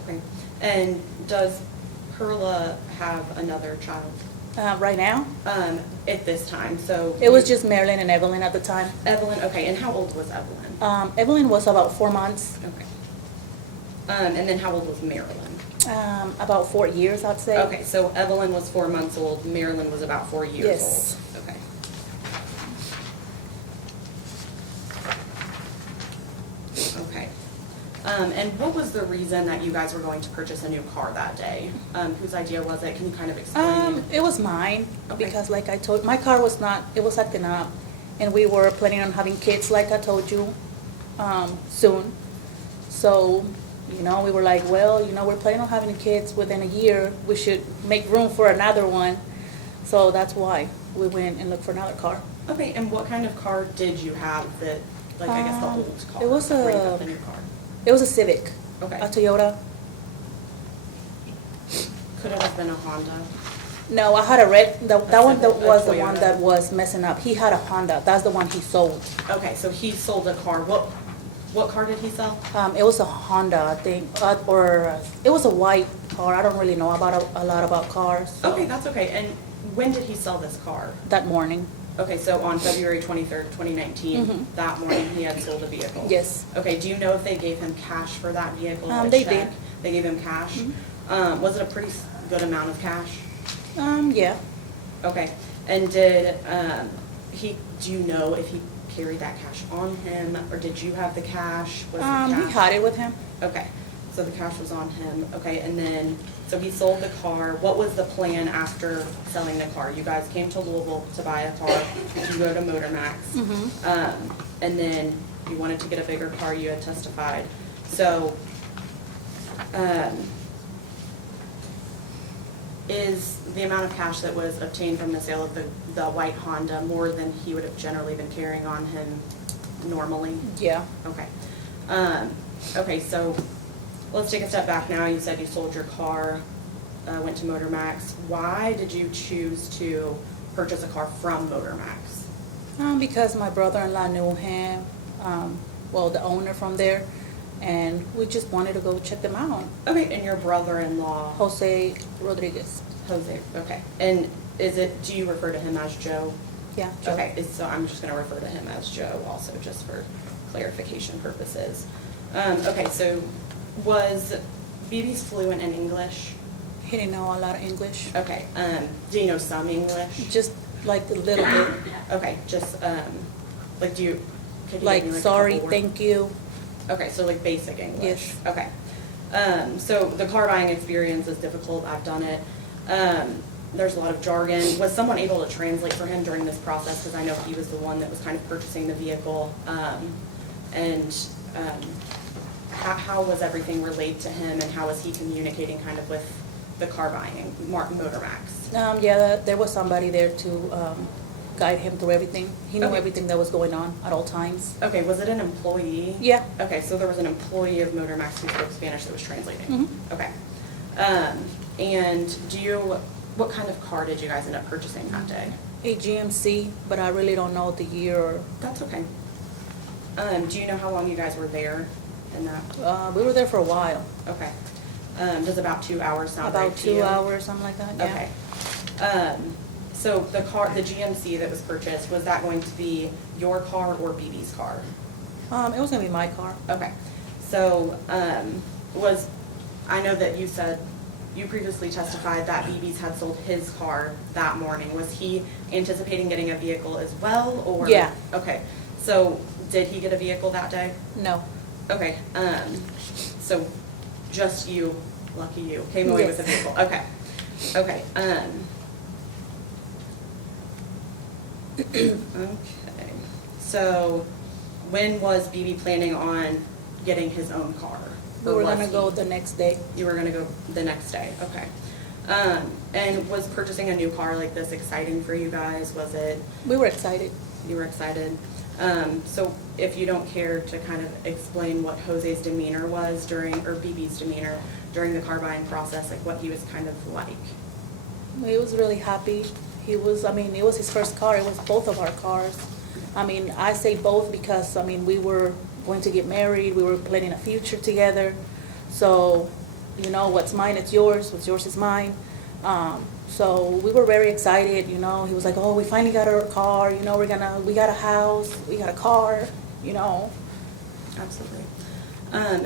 Okay. And does Perla have another child? Right now? At this time, so. It was just Marilyn and Evelyn at the time. Evelyn, okay, and how old was Evelyn? Evelyn was about 4 months. Okay. And then how old was Marilyn? About 4 years, I'd say. Okay, so Evelyn was 4 months old, Marilyn was about 4 years Yes. old. Okay. Okay. And what was the reason that you guys were going to purchase a new car that day? Whose idea was it? Can you kind of explain? It was mine, Okay. because like I told, my car was not, it was acting up, and we were planning on having kids, like I told you, soon. So, we were like, well, we're planning on having kids within a year, we should make room for another one. So that's why we went and looked for another car. Okay, and what kind of car did you have that, like, I guess the old car? It was before you got the new car? It was a Civic. Okay. A Toyota. Could it have been a Honda? No, I had a red, that one that Civic, a was the one Toyota. that was messing up. He had a Honda, that's the one he sold. Okay, so he sold a car. What car did he sell? It was a Honda, I think, or it was a white car. I don't really know about a lot about cars. So. Okay, that's okay. And when did he sell this car? That morning. Okay, so on February 23rd, 2019, Mhm. that morning he had sold a vehicle? Yes. Okay, do you know if they gave him cash for that vehicle? A They check? did. They gave him cash? Was it a pretty good amount of cash? Yeah. Okay, and do you know if he carried that cash on him, or did you have the cash? Was the cash? He had it with him. Okay, so the cash was on him, okay, and then, so he sold the car. What was the plan after selling the car? You guys came to Louisville to buy a car, you go to Motormax, and then you wanted to get a bigger car, you had testified. So, is the amount of cash that was obtained from the sale of the white Honda more than he would have generally been carrying on him normally? Yeah. Okay. Okay, so let's take a step back now. You said you sold your car, went to Motor Max. Why did you choose to purchase a car from Motor Max? Because my brother-in-law knew him, well, the owner from there, and we just wanted to go check them out. Okay, and your brother-in-law? Jose Rodriguez. Jose, okay. And do you refer to him as Joe? Yeah, Joe. Okay, so I'm just gonna refer to him as Joe also, just for clarification purposes. Okay, so was BB's fluent in English? He didn't know a lot of English. Okay, do you know some English? Just like a little bit. Okay, just, like, could you give me Like, a sorry, couple words? thank you. Okay, so like basic English? Yes. Okay. So the car buying experience is difficult, I've done it. There's a lot of jargon. Was someone able to translate for him during this process? Because I know he was the one that was kind of purchasing the vehicle. How was everything relayed to him, and how was he communicating kind of with the car buying, Motor Max? Yeah, there was somebody there to guide him through everything. He knew Okay. everything that was going on at all times. Okay, was it an employee? Yeah. Okay, so there was an employee of Motor Max who spoke Spanish that was translating? Mhm. Okay. And what kind of car did you guys end up purchasing that day? A GMC, but I really don't know the year or. That's okay. Do you know how long you guys were there in that? We were there for a while. Okay. Does about 2 hours sound right About to you? 2 hours, something like that, yeah. Okay. So the GMC that was purchased, was that going to be your car or BB's car? It was gonna be my car. Okay. So, I know that you said, you previously testified that BB's had sold his car that morning. Was he anticipating getting a vehicle as well, or? Yeah. Okay. So, did he get a vehicle that day? No. Okay. So, just you, lucky you, came away with a Yes. vehicle. Okay. Okay. Okay. So, when was BB planning on getting his own car? We Or were was gonna he? go the next day. You were gonna go the next day, okay. And was purchasing a new car like this exciting for you guys? Was it, We were excited. you were excited? So if you don't care to kind of explain what Jose's demeanor was or BB's demeanor during the car buying process, like what he was kind of like? He was really happy. It was his first car. It was both of our cars. I say both because, we were going to get married. We were planning a future together. So, what's mine, it's yours. What's yours is mine. So we were very excited, He was like, oh, we finally got our car, we got a house, we got a car, Absolutely.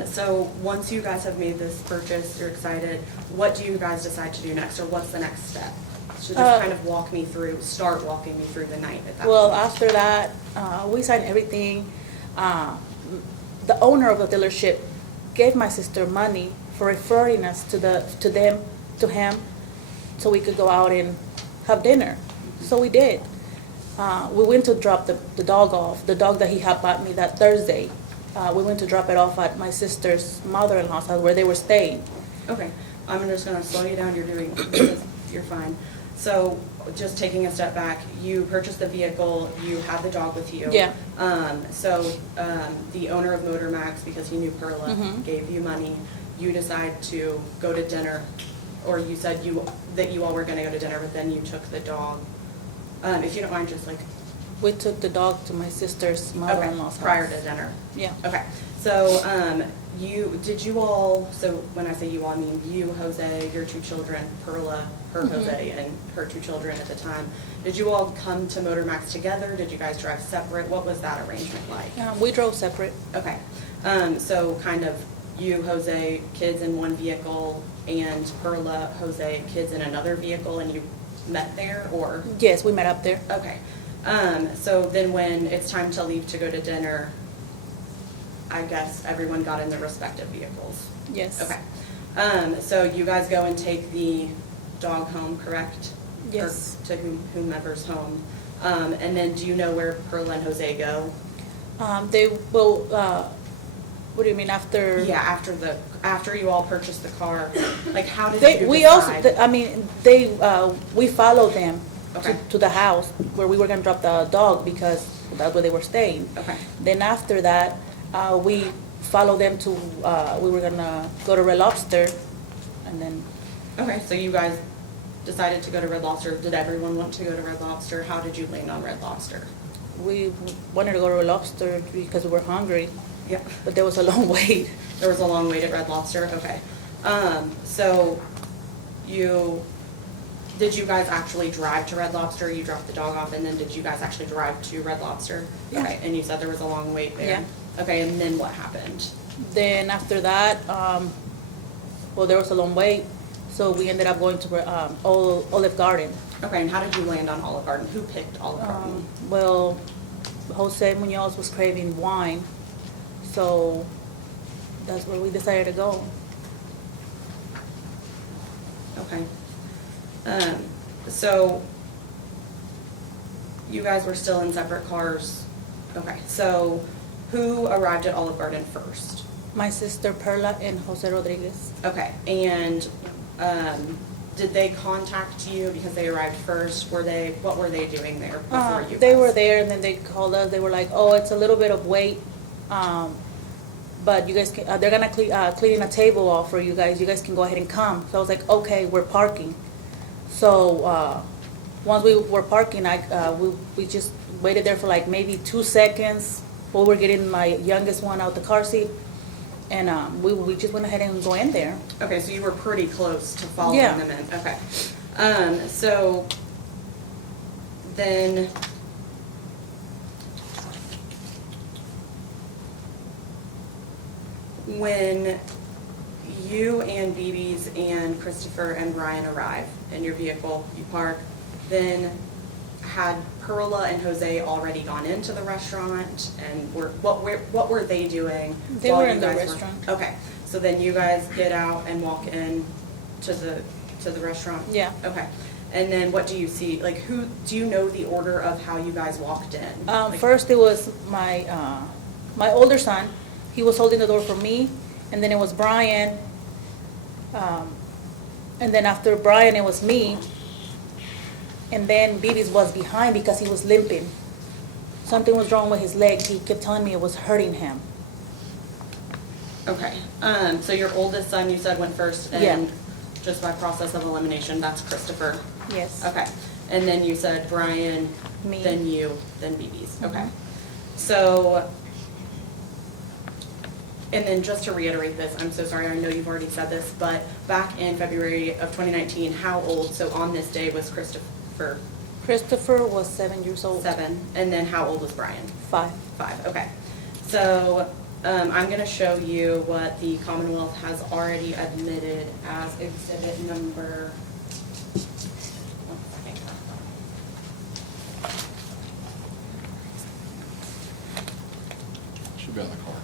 So once you guys have made this purchase, you're excited, what do you guys decide to do next, or what's the next step? So just kind of start walking me through the night at that Well, point. after that, we signed everything. The owner of the dealership gave my sister money for referring us to him, so we could go out and have dinner. So we did. We went to drop the dog off, the dog that he had bought me that Thursday. We went to drop it off at my sister's mother-in-law's house where they were staying. Okay, I'm just gonna slow you down, you're fine. So, just taking a step back, you purchased the vehicle, you had the dog with you. Yeah. The owner of Motor Max, because he knew Perla, Mhm. gave you money, you decide to go to dinner, or you said that you all were gonna go to dinner, but then you took the dog. If you don't mind, just like. We took the dog to my sister's mother-in-law's house. Prior to dinner? Yeah. Okay, so, so when I say you all, I mean you, Jose, your two children, Perla, her Mhm. Jose, and her two children at the time. Did you all come to Motor Max together? Did you guys drive separate? What was that arrangement like? We drove separate. Okay, so kind of you, Jose, kids in one vehicle, and Perla, Jose, kids in another vehicle, and you met there, or? Yes, we met up there. Okay, so then when it's time to leave to go to dinner, I guess everyone got in their respective vehicles? Yes. Okay, so you guys go and take the dog home, correct? Yes. Or to whomever's home, and then do you know where Perla and Jose go? They will, what do you mean, after? Yeah, after you all purchased the car, like how did you We decide? also, we followed them Okay. to the house where we were gonna drop the dog because that's where they were staying. Okay. Then after that, we follow them to, we were gonna go to Red Lobster, and then, Okay, so you guys decided to go to Red Lobster. Did everyone want to go to Red Lobster? How did you land on Red Lobster? we wanted to go to Red Lobster because we were hungry, Yeah. but there was a long wait. There was a long wait at Red Lobster? Okay. So did you guys actually drive to Red Lobster? You dropped the dog off, and then did you guys actually drive to Red Lobster? Yeah. Okay, and you said there was a long wait there? Yeah. Okay, and then what happened? Then after that, well, there was a long wait, so we ended up going to Olive Garden. Okay, and how did you land on Olive Garden? Who picked Olive Garden? Well, Jose Munoz was craving wine, so that's where we decided to go. Okay. So you guys were still in separate cars? Okay, so who arrived at Olive Garden first? My sister Perla and Jose Rodriguez. Okay, and did they contact you because they arrived first? What were they doing there before you They guys? were there, and then they called us. They were like, "Oh, it's a little bit of wait, but you guys can, they're gonna clean a table off for you guys. You guys can go ahead and come." So I was like, "Okay, we're parking." So once we were parking, we just waited there for like maybe 2 seconds while we were getting my youngest one out the car seat, and we just went ahead and go in there. Okay, so you were pretty close to following Yeah. them in. Okay. So then when you and BB's and Christopher and Brian arrive in your vehicle, you park, then had Perla and Jose already gone into the restaurant, and what were they doing? They while were you in the guys restaurant. Okay, so then you guys get out and walk in to the restaurant? Yeah. Okay, and then what do you see? Like, do you know the order of how you guys walked in? Like- First, it was my older son. He was holding the door for me, and then it was Brian. And then after Brian, it was me. And then Bibi's was behind because he was limping. Something was wrong with his leg. He kept telling me it was hurting him. Okay, so your oldest son, you said, went first, Yeah. and just by process of elimination, that's Christopher? Yes. Okay, and then you said Brian, Me. then you, then BB's, okay. So, and then just to reiterate this, I'm so sorry, I know you've already said this, but back in February of 2019, how old, so on this day was Christopher? Christopher was 7 years old. 7, and then how old was Brian? 5. 5, okay. So, I'm gonna show you what the Commonwealth has already admitted as exhibit number. One second. Should be on the card.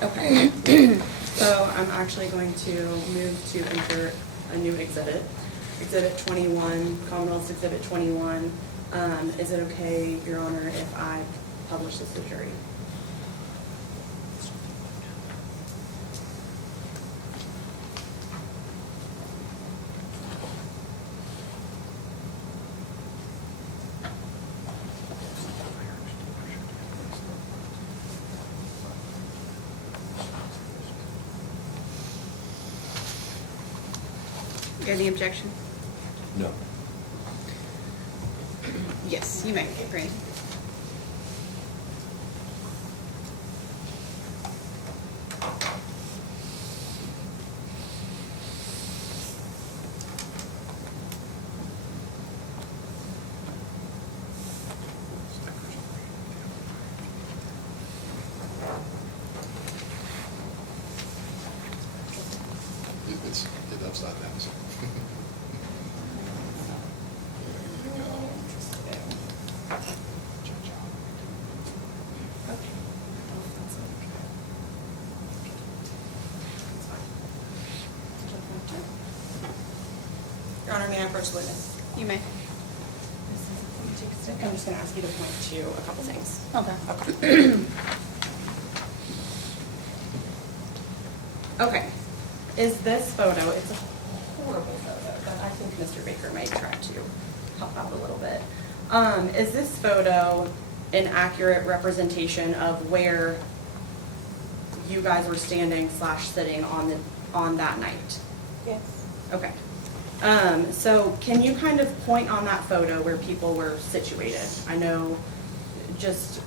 Okay, so I'm actually going to move to enter a new exhibit. Exhibit 21, Commonwealth's Exhibit 21. Is it okay, Your Honor, if I publish this to the jury? You have any objection? No. Yes, you may, Brady. upside down. So. Your Honor, may I approach the witness? You may. I'm just gonna ask you to point to a couple things. Okay. Okay. Is this photo, it's a horrible photo, but I think Mr. Baker might try to help out a little bit. Is this photo an accurate representation of where you guys were standing / sitting on that night? Yes. Okay. So can you kind of point on that photo where people were situated? I know just,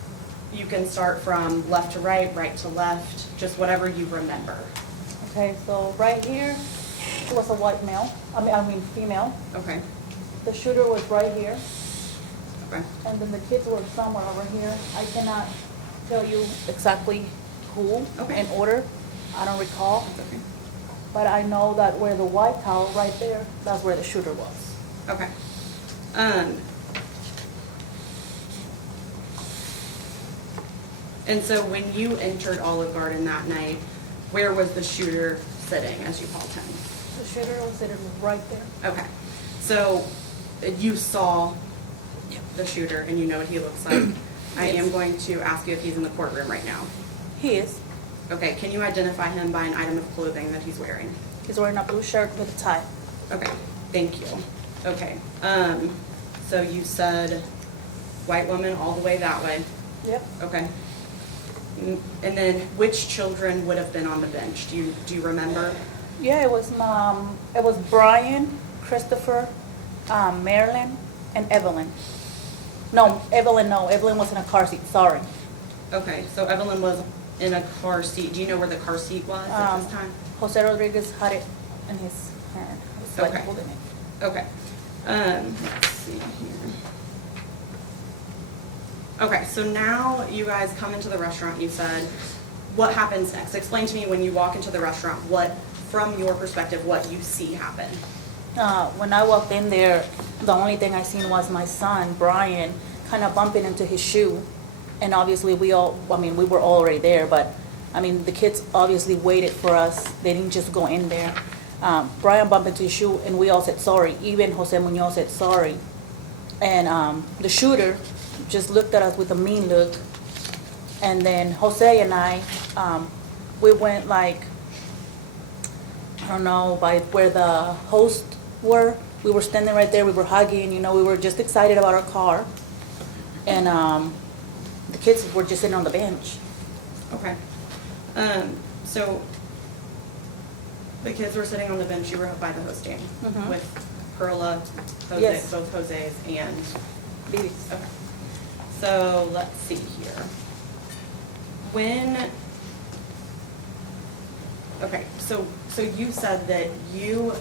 you can start from left to right to left, just whatever you remember. Okay, so right here was a white male, I mean female. Okay. The shooter was right here. Okay. And then the kids were somewhere over here. I cannot tell you exactly who in order. I don't recall. That's okay. But I know that where the white towel right there, that's where the shooter was. Okay. And so when you entered Olive Garden that night, where was the shooter sitting, as you called him? The shooter was sitting right there. Okay. So you saw the shooter and you know what he looks like. I am going to ask you if he's in the courtroom right now. He is. Okay, can you identify him by an item of clothing that he's wearing? He's wearing a blue shirt with a tie. Okay, thank you. Okay, so you said white woman all the way that way? Yep. Okay. And then which children would have been on the bench? Do you remember? Yeah, it was Brian, Christopher, Marilyn, and Evelyn. No, Evelyn was in a car seat, sorry. Okay, so Evelyn was in a car seat. Do you know where the car seat was at this time? Jose Rodriguez had it in his hand. He was like Okay. holding it. Okay. Let's see here. Okay, so now you guys come into the restaurant, you said, what happens next? Explain to me when you walk into the restaurant, what, from your perspective, what you see happen. When I walked in there, the only thing I seen was my son, Brian, kind of bumping into his shoe. And obviously we were already there, but the kids obviously waited for us. They didn't just go in there. Brian bumped into his shoe and we all said sorry. Even Jose Munoz said sorry. And the shooter just looked at us with a mean look. And then Jose and I, we went like, I don't know, by where the hosts were. We were standing right there, we were hugging, we were just excited about our car. And the kids were just sitting on the bench. Okay. So the kids were sitting on the bench, you were by the host stand with Perla, Jose, Yes. both Jose's and Babies. Okay. So let's see here. Okay, so you said that you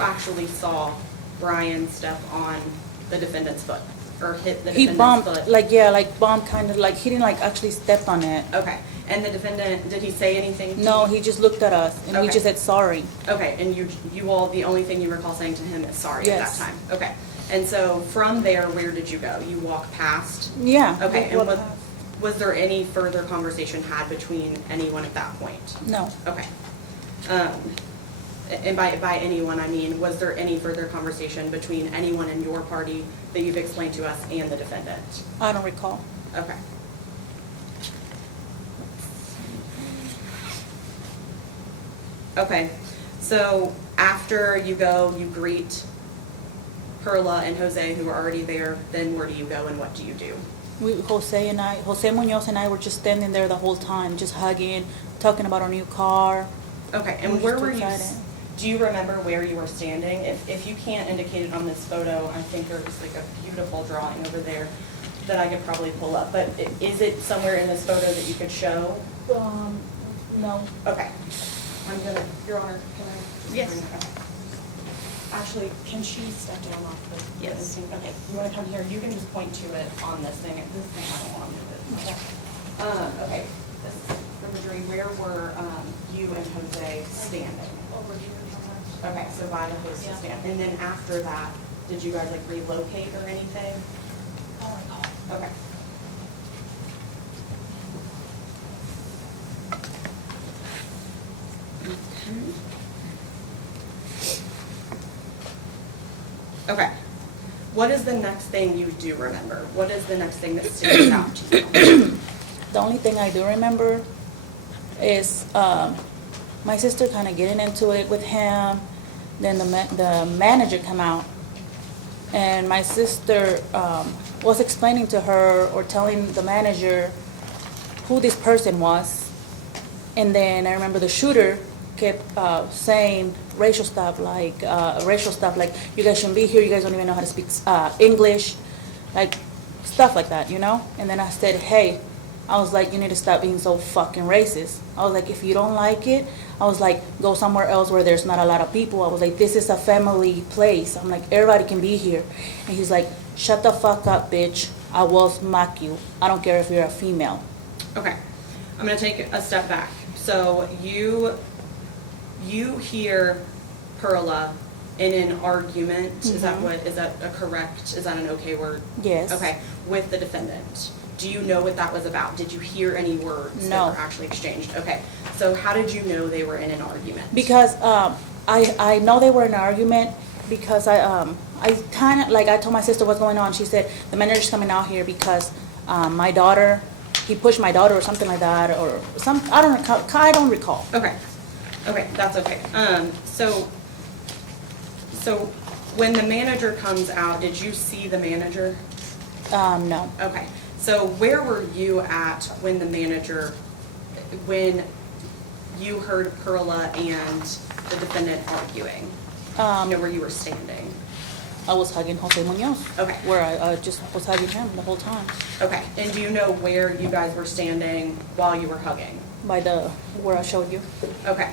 actually saw Brian step on the defendant's foot or hit the He defendant's bumped, foot. bumped kind of he didn't actually step on it. Okay, and the defendant, did he say anything to No, you? he just looked at us and we Okay. just said sorry. Okay, and you all, the only thing you recall saying to him is sorry at Yes. that time? Okay, and so from there, where did you go? You walked past? Yeah. Okay, we and walked was there any further conversation had between anyone at that point? past. No. Okay. And by anyone, I mean, was there any further conversation between anyone in your party that you've explained to us and the defendant? I don't recall. Okay. Okay, so after you go, you greet Perla and Jose, who are already there, then where do you go and what do you do? Jose Munoz and I were just standing there the whole time, just hugging, talking about our new car. Okay, We and were where just were you, excited. do you remember where you were standing? If you can't indicate it on this photo, I think there's like a beautiful drawing over there that I could probably pull up, but is it somewhere in this photo that you could show? No. Okay. I'm gonna, Your Honor, can I? Yes. Okay. Actually, can she step down off the? Yes. thing? Okay, you wanna come here, you can just point to it on this thing, I don't want to move it. Okay, this is for the jury, where were, you and Jose standing? Over here. Okay, so by the hostess stand. And then after that, did you guys like relocate or anything? Okay. Okay. What is the next thing you do remember? What is the next thing that stands out to you? The only thing I do remember is my sister kind of getting into it with him. Then the manager come out, and my sister was explaining to her or telling the manager who this person was. And then I remember the shooter kept saying racial stuff like you guys shouldn't be here, you guys don't even know how to speak English, like stuff like that, you know. And then I said, hey, I was like, you need to stop being so fucking racist. I was like, if you don't like it, I was like, go somewhere else where there's not a lot of people. I was like, this is a family place. I'm like, everybody can be here. And he's like, shut the fuck up, bitch. I will smack you. I don't care if you're a female. Okay, I'm gonna take a step back. So you hear Perla in an argument, is that an okay word? Yes. Okay, with the defendant. Do you know what that was about? Did you hear any words that were actually exchanged? Okay, so how did you know they were in an argument? Because I know they were in an argument because I kind of, like, I told my sister what's going on. She said, the manager's coming out here because my daughter, he pushed my daughter or something like that, or some, I don't recall. Okay, that's okay. So when the manager comes out, did you see the manager? No. Okay, so where were you at when you heard Perla and the defendant arguing? You know where you were standing? I was hugging Jose Munoz. Okay. Where I just was hugging him the whole time. Okay, and do you know where you guys were standing while you were hugging? By where I showed you. Okay.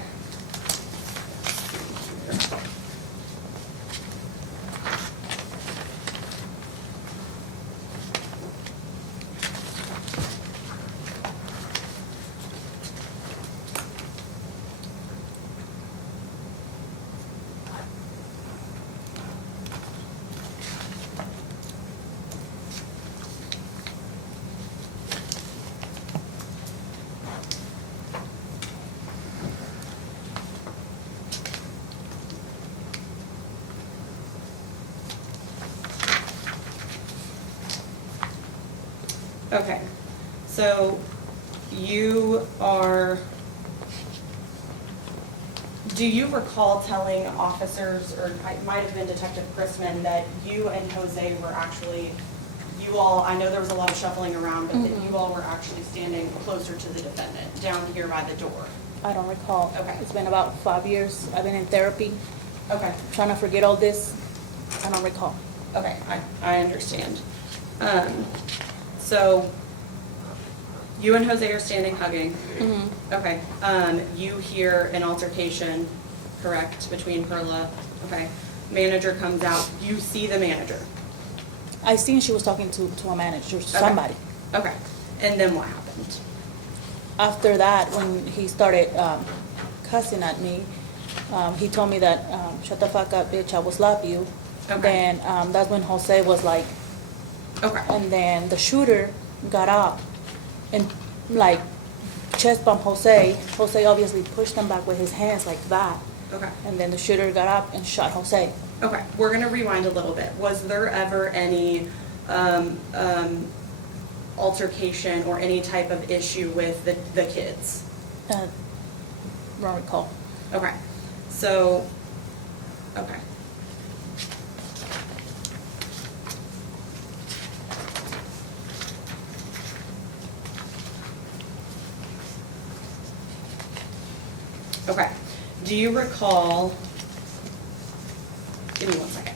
Okay, so do you recall telling officers, or it might have been Detective Chrisman, that you and Jose were actually, I know there was a lot of shuffling around, but that you all were actually standing closer to the defendant, down here by the door? I don't recall. Okay. It's been about 5 years. I've been in therapy. Okay. Trying to forget all this. I don't recall. Okay, I understand. So you and Jose are standing hugging. Mm-hmm. Okay. You hear an altercation, correct, between Perla. Okay. Manager comes out. You see the manager. I seen she was talking to a manager, somebody. Okay. And then what happened? After that, when he started cussing at me, he told me that, shut the fuck up, bitch, I will slap you. Okay. Then that's when Jose was like, okay. And then the shooter got up and like chest bumped Jose. Jose obviously pushed him back with his hands like that. Okay. And then the shooter got up and shot Jose. Okay, we're gonna rewind a little bit. Was there ever any altercation or any type of issue with the kids? Don't recall. Okay, so, okay. Okay, do you recall, give me 1 second.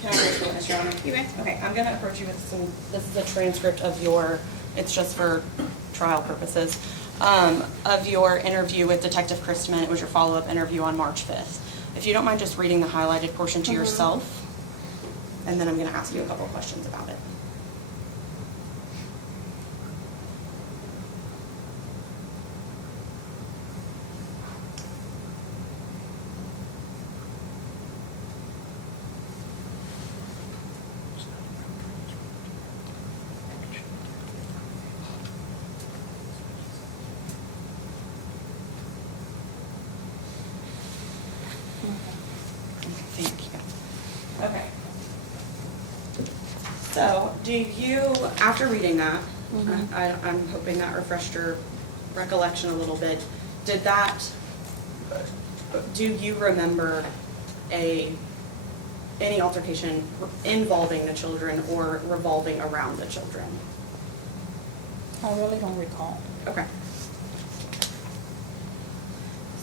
Can I approach you with this, Your Honor? You may. Okay, I'm gonna approach you with this is a transcript of it's just for trial purposes. of your interview with Detective Christman. It was your follow-up interview on March 5th. If you don't mind just reading the highlighted portion to yourself, and then I'm going to ask you a couple of questions about it. Thank you. Okay. So, do you, after reading that, I'm hoping that refreshed your recollection a little bit, do you remember any altercation involving the children or revolving around the children? I really don't recall. Okay.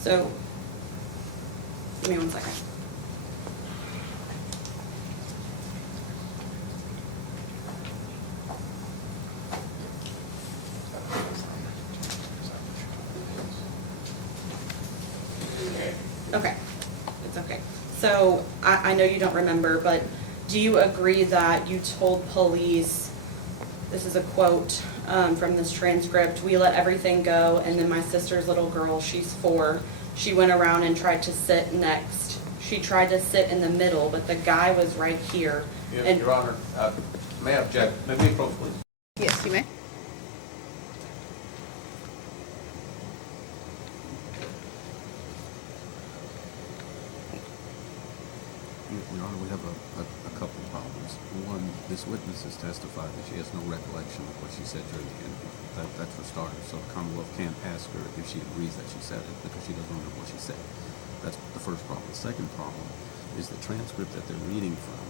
So, give me 1 second. Okay, it's okay. So I know you don't remember, but do you agree that you told police, this is a quote from this transcript, "We let everything go, and then my sister's little girl, she's 4, she went around and tried to sit next. She tried to sit in the middle, but the guy was right here." And Your Honor, may I object? May we approach, please? Yes, you may. Your Honor, we have a couple of problems. One, this witness has testified that she has no recollection of what she said during the interview. That's for starters. So the Commonwealth can't ask her if she agrees that she said it because she doesn't remember what she said. That's the first problem. The second problem is the transcript that they're reading from.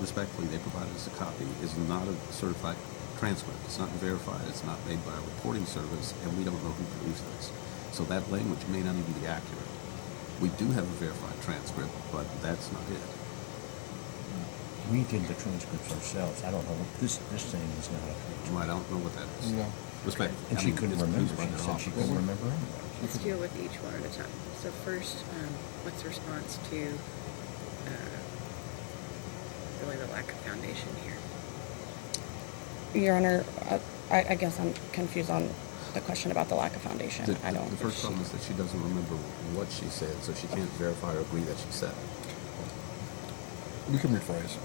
Respectfully, they provided us a copy. Is not a certified transcript. It's not verified. It's not made by a reporting service, and we don't know who produced this. So that language may not even be accurate. We do have a verified transcript, but that's not it. We did the transcripts ourselves. I don't know, this thing is not a Right, I don't know what that is. No. Respect. And she couldn't remember. She said she couldn't remember anyway. Let's deal with each one at a time. So first, what's the response to really the lack of foundation here? Your Honor, I guess I'm confused on the question about the lack of foundation. The first problem is that she doesn't remember what she said, so she can't verify or agree that she said it. We can rephrase.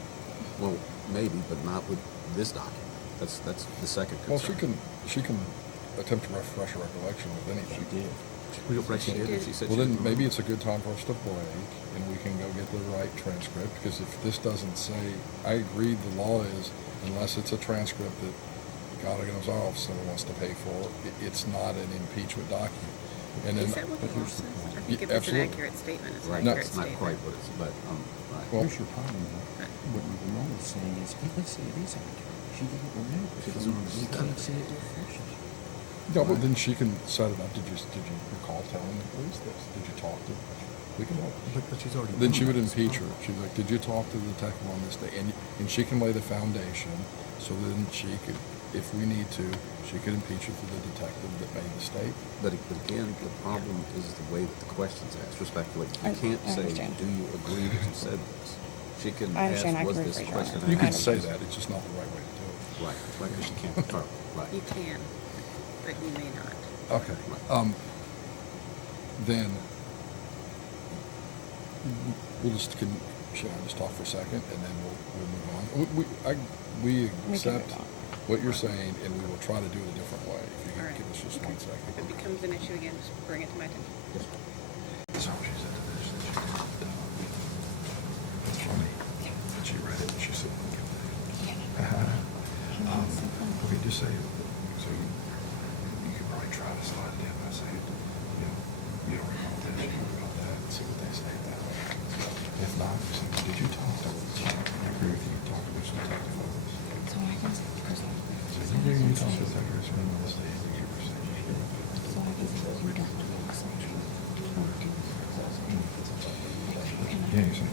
Well, maybe, but not with this document. That's the second Well, concern. she can attempt to refresh her recollection with anything. She did. She did if she said Well, she then didn't maybe remember. it's a good time for us to break, and we can go get the right transcript, because if this doesn't say, I agree the law is, unless it's a transcript that God knows off, someone wants to pay for, it's not an impeachment document. And then, Is that what the law says? I think if it's an absolutely. accurate statement, it's Right, an accurate it's not statement. quite what it's, but, right. Well, Here's your problem, though. What the law is saying is, let's say it is accurate. She didn't remember. She doesn't remember. You can't say it refreshes. yeah, but then she can set it up. Did you recall telling the police this? Did you talk to? We can help. But she's already. Then she done would that. impeach her. She's like, did you talk to the detective on this day? And she can lay the foundation, so then she could, if we need to, she could impeach her through the detective that made the statement. But again, the problem is the way that the question's asked, respectfully. You I can't say, understand. do you agree that you said this? She can I understand. I ask, was can this rephrase your question honor. You I could say understand. that. It's just not the right way to do it. Right, because she can't confirm, right. You can, but you may not. Okay. Right. Then we'll just should I just talk for a second and then we'll move on. We accept move on. what you're saying, and we will try to do it a different way. If you can All right. give us just 1 second. If it becomes an issue again, just bring it to my attention. So she said to this that she didn't. It's funny. She read it and she said, okay, just say, so you could probably try to slide it in by saying, you don't recall this, you don't recall that, and see what they say that way. If not, just say, did you talk to, I agree with you, talk to this detective on this. So I can say, So you talk to the detective on this day, that you were saying. so I can say, you don't know what I'm saying. Yeah, you said,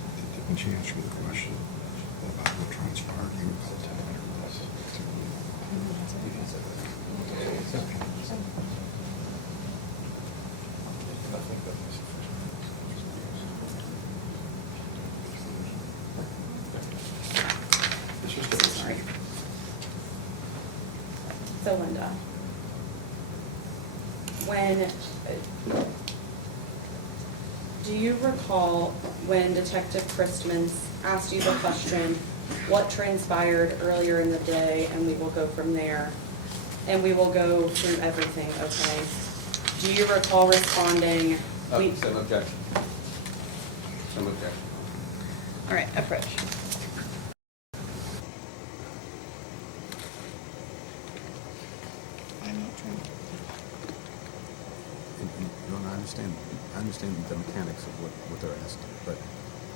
when she asked you the question about what transpired, you were called telling her this. So Linda, do you recall when Detective Christman asked you the question, what transpired earlier in the day, and we will go from there, and we will go through everything, okay? Do you recall responding? Same objection. Same objection. All right, approach. No, I understand the mechanics of what they're asking, but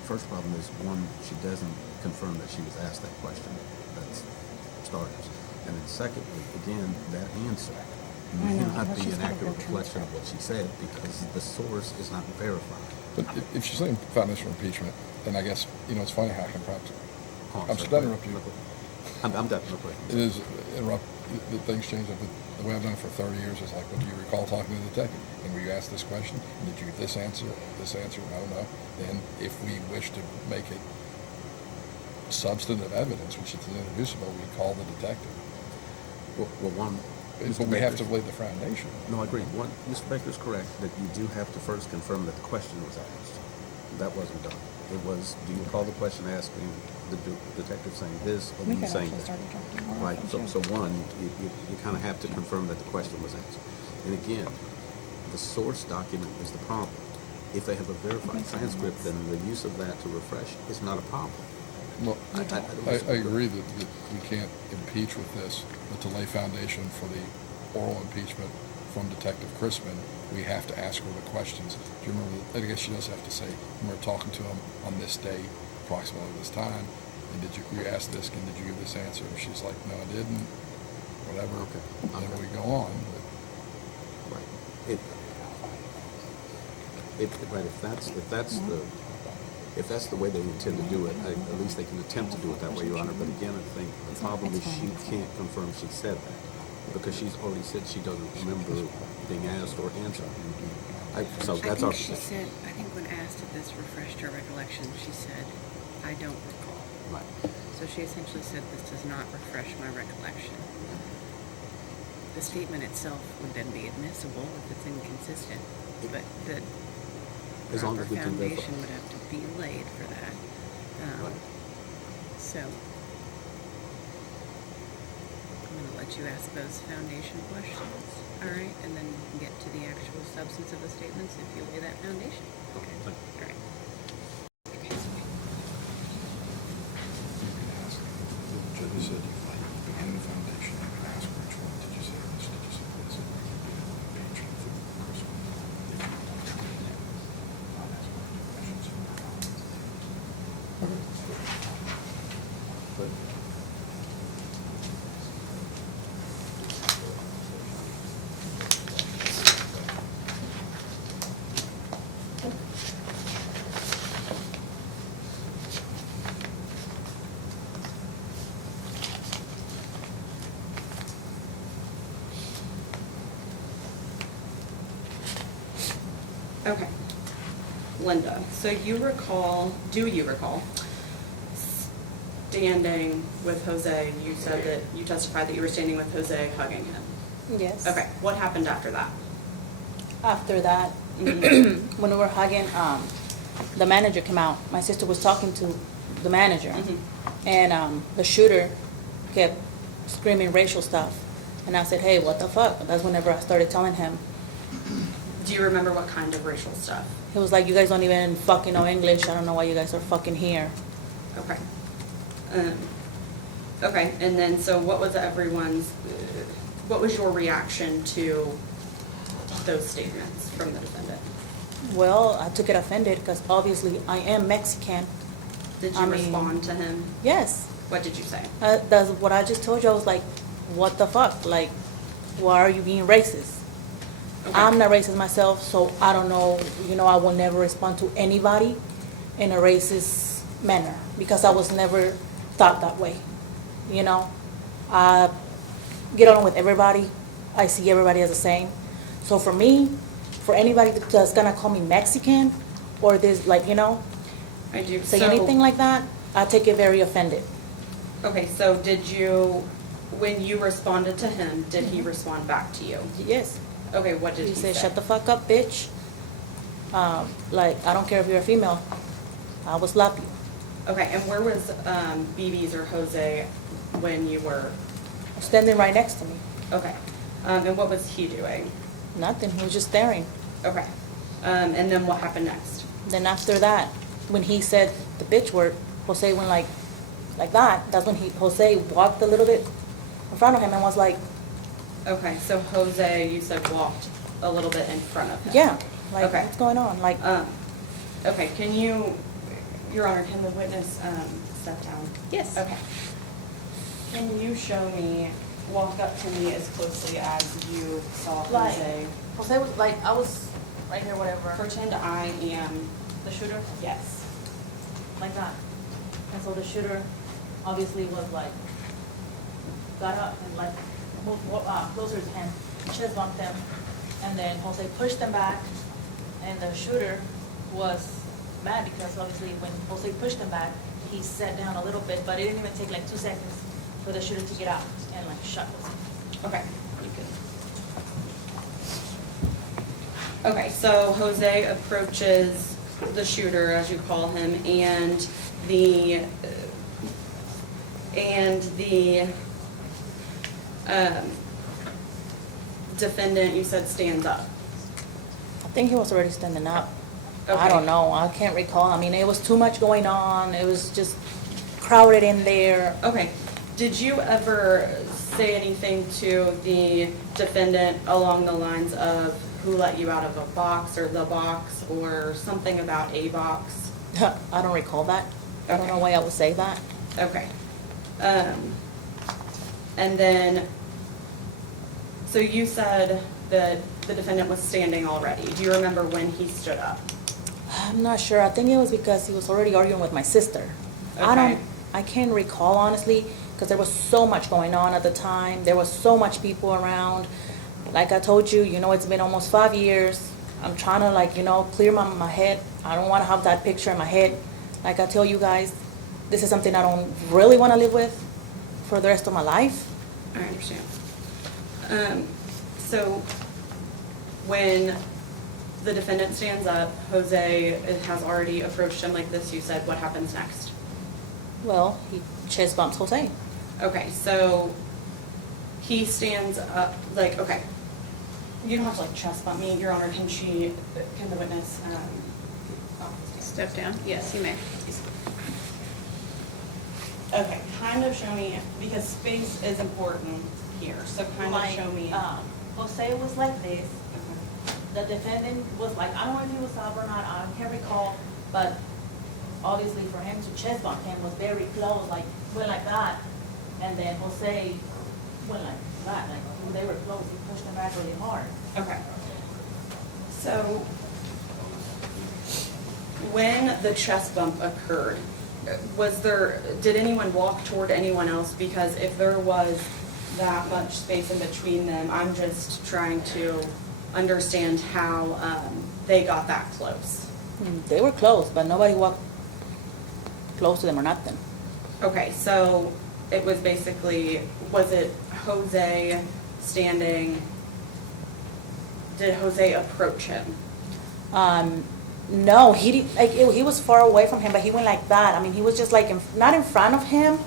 first problem is, one, she doesn't confirm that she was asked that question. That's starters. And then secondly, again, that answer may not be an accurate reflection of what she said because the source is not verified. But if she's saying foundation for impeachment, then I guess, it's funny how I can perhaps, I'm just done interrupting you. I'm done, no question. It is, the things change. The way I've done it for 30 years is like, well, do you recall talking to the detective? And were you asked this question? And did you get this answer? No. Then if we wish to make it substantive evidence, which is introducible, we call the detective. Well, one, But we have to lay the foundation. No, I agree. One, Mr. Baker is correct that you do have to first confirm that the question was asked. That wasn't done. It was, do you recall the question asking the detective saying this or you saying that? Right. So one, you kind of have to confirm that the question was asked. And again, the source document is the problem. If they have a verified transcript, then the use of that to refresh is not a problem. Well, I agree that we can't impeach with this, but to lay foundation for the oral impeachment from Detective Christman, we have to ask her the questions. Do you remember, I guess she does have to say, we were talking to him on this day, approximately this time, and did you ask this, and did you give this answer? And she's like, no, I didn't, whatever. Okay. And then we go on. But. Right. If that's the way they intend to do it, at least they can attempt to do it that way, Your Honor. But again, I think the problem is she can't confirm she said that because she's already said she doesn't remember being asked or answered. So that's our position. I think when asked if this refreshed her recollection, she said, I don't recall. Right. So she essentially said, this does not refresh my recollection. The statement itself would then be admissible if it's inconsistent, but the as long proper as we can verify. foundation would have to be laid for that. Right. So I'm going to let you ask those foundation questions, all right? And then we can get to the actual substance of the statements if you lay that foundation. Okay. All right. The judge said you begin the foundation and ask which one. Did you say this? Did you say this? Impeachment for Christman. Okay. Linda, so do you recall standing with Jose? You said that you testified that you were standing with Jose hugging him. Yes. Okay, what happened after that? After that, when we were hugging, the manager came out. My sister was talking to the manager, and the shooter kept screaming racial stuff. And I said, hey, what the fuck? That's whenever I started telling him. Do you remember what kind of racial stuff? He was like, you guys don't even fucking know English. I don't know why you guys are fucking here. Okay. Okay, and then so what was what was your reaction to those statements from the defendant? Well, I took it offended because obviously I am Mexican. Did you respond to him? Yes. What did you say? That's what I just told you. I was like, what the fuck? Like, why are you being racist? Okay. I'm not racist myself, so I don't know. I will never respond to anybody in a racist manner because I was never thought that way. I get along with everybody. I see everybody as the same. So for me, for anybody that's gonna call me Mexican or this, I do say anything like that, I take it very offended. Okay, so did you when you responded to him, did he respond back to you? Yes. Okay, what did he He say? said, shut the fuck up, bitch. Like, I don't care if you're a female. I will slap you. Okay, and where was BB's or Jose when you were? Standing right next to me. Okay, and what was he doing? Nothing. He was just staring. Okay, and then what happened next? Then after that, when he said the bitch word, Jose went like that. That's when Jose walked a little bit in front of him and was like, Okay, so Jose, you said walked a little bit in front of him. yeah, like, Okay. what's going on? Like, Okay, can you, Your Honor, can the witness step down? Yes. Okay. Can you show me, walk up to me as closely as you saw Like- Jose? Jose was like, I was right here, whatever. Pretend I am, The shooter? yes. Like that. And so the shooter obviously was like, got up and like moved closer to him, chest bumped him, and then Jose pushed him back, and the shooter was mad because obviously when Jose pushed him back, he sat down a little bit, but it didn't even take like 2 seconds for the shooter to get out and like shut Jose. Okay. Okay, so Jose approaches the shooter, as you call him, and the defendant, you said, stands up. I think he was already standing up. I Okay. don't know, I can't recall. I mean, it was too much going on, it was just crowded in there. Okay, did you ever say anything to the defendant along the lines of who let you out of a box or the box or something about a box? I don't recall that. I don't Okay. know why I would say that. Okay. And then, so you said that the defendant was standing already. Do you remember when he stood up? I'm not sure. I think it was because he was already arguing with my sister. Okay. I can't recall honestly, because there was so much going on at the time. There was so much people around. Like I told you, it's been almost 5 years. I'm trying to clear my head. I don't want to have that picture in my head. Like I tell you guys, this is something I don't really want to live with for the rest of my life. I understand. So when the defendant stands up, Jose has already approached him like this, you said, what happens next? Well, he chest bumps Jose. Okay, so he stands up, okay. You don't have to chest bump me, Your Honor, can the witness, Step down? Yes, you may. okay, kind of show me, because space is important here, so kind of show me. Jose was like this. The defendant was like, I don't know if he was up or not, I can't recall, but obviously for him to chest bump him was very close, like, went like that. And then Jose went like that, like, when they were close, he pushed him back really hard. Okay. So, when the chest bump occurred, did anyone walk toward anyone else? Because if there was that much space in between them, I'm just trying to understand how they got that close. They were close, but nobody walked close to them or nothing. Okay, so it was basically, was it Jose standing? Did Jose approach him? No, he was far away from him, but he went like that. I mean, he was just like, not in front of him,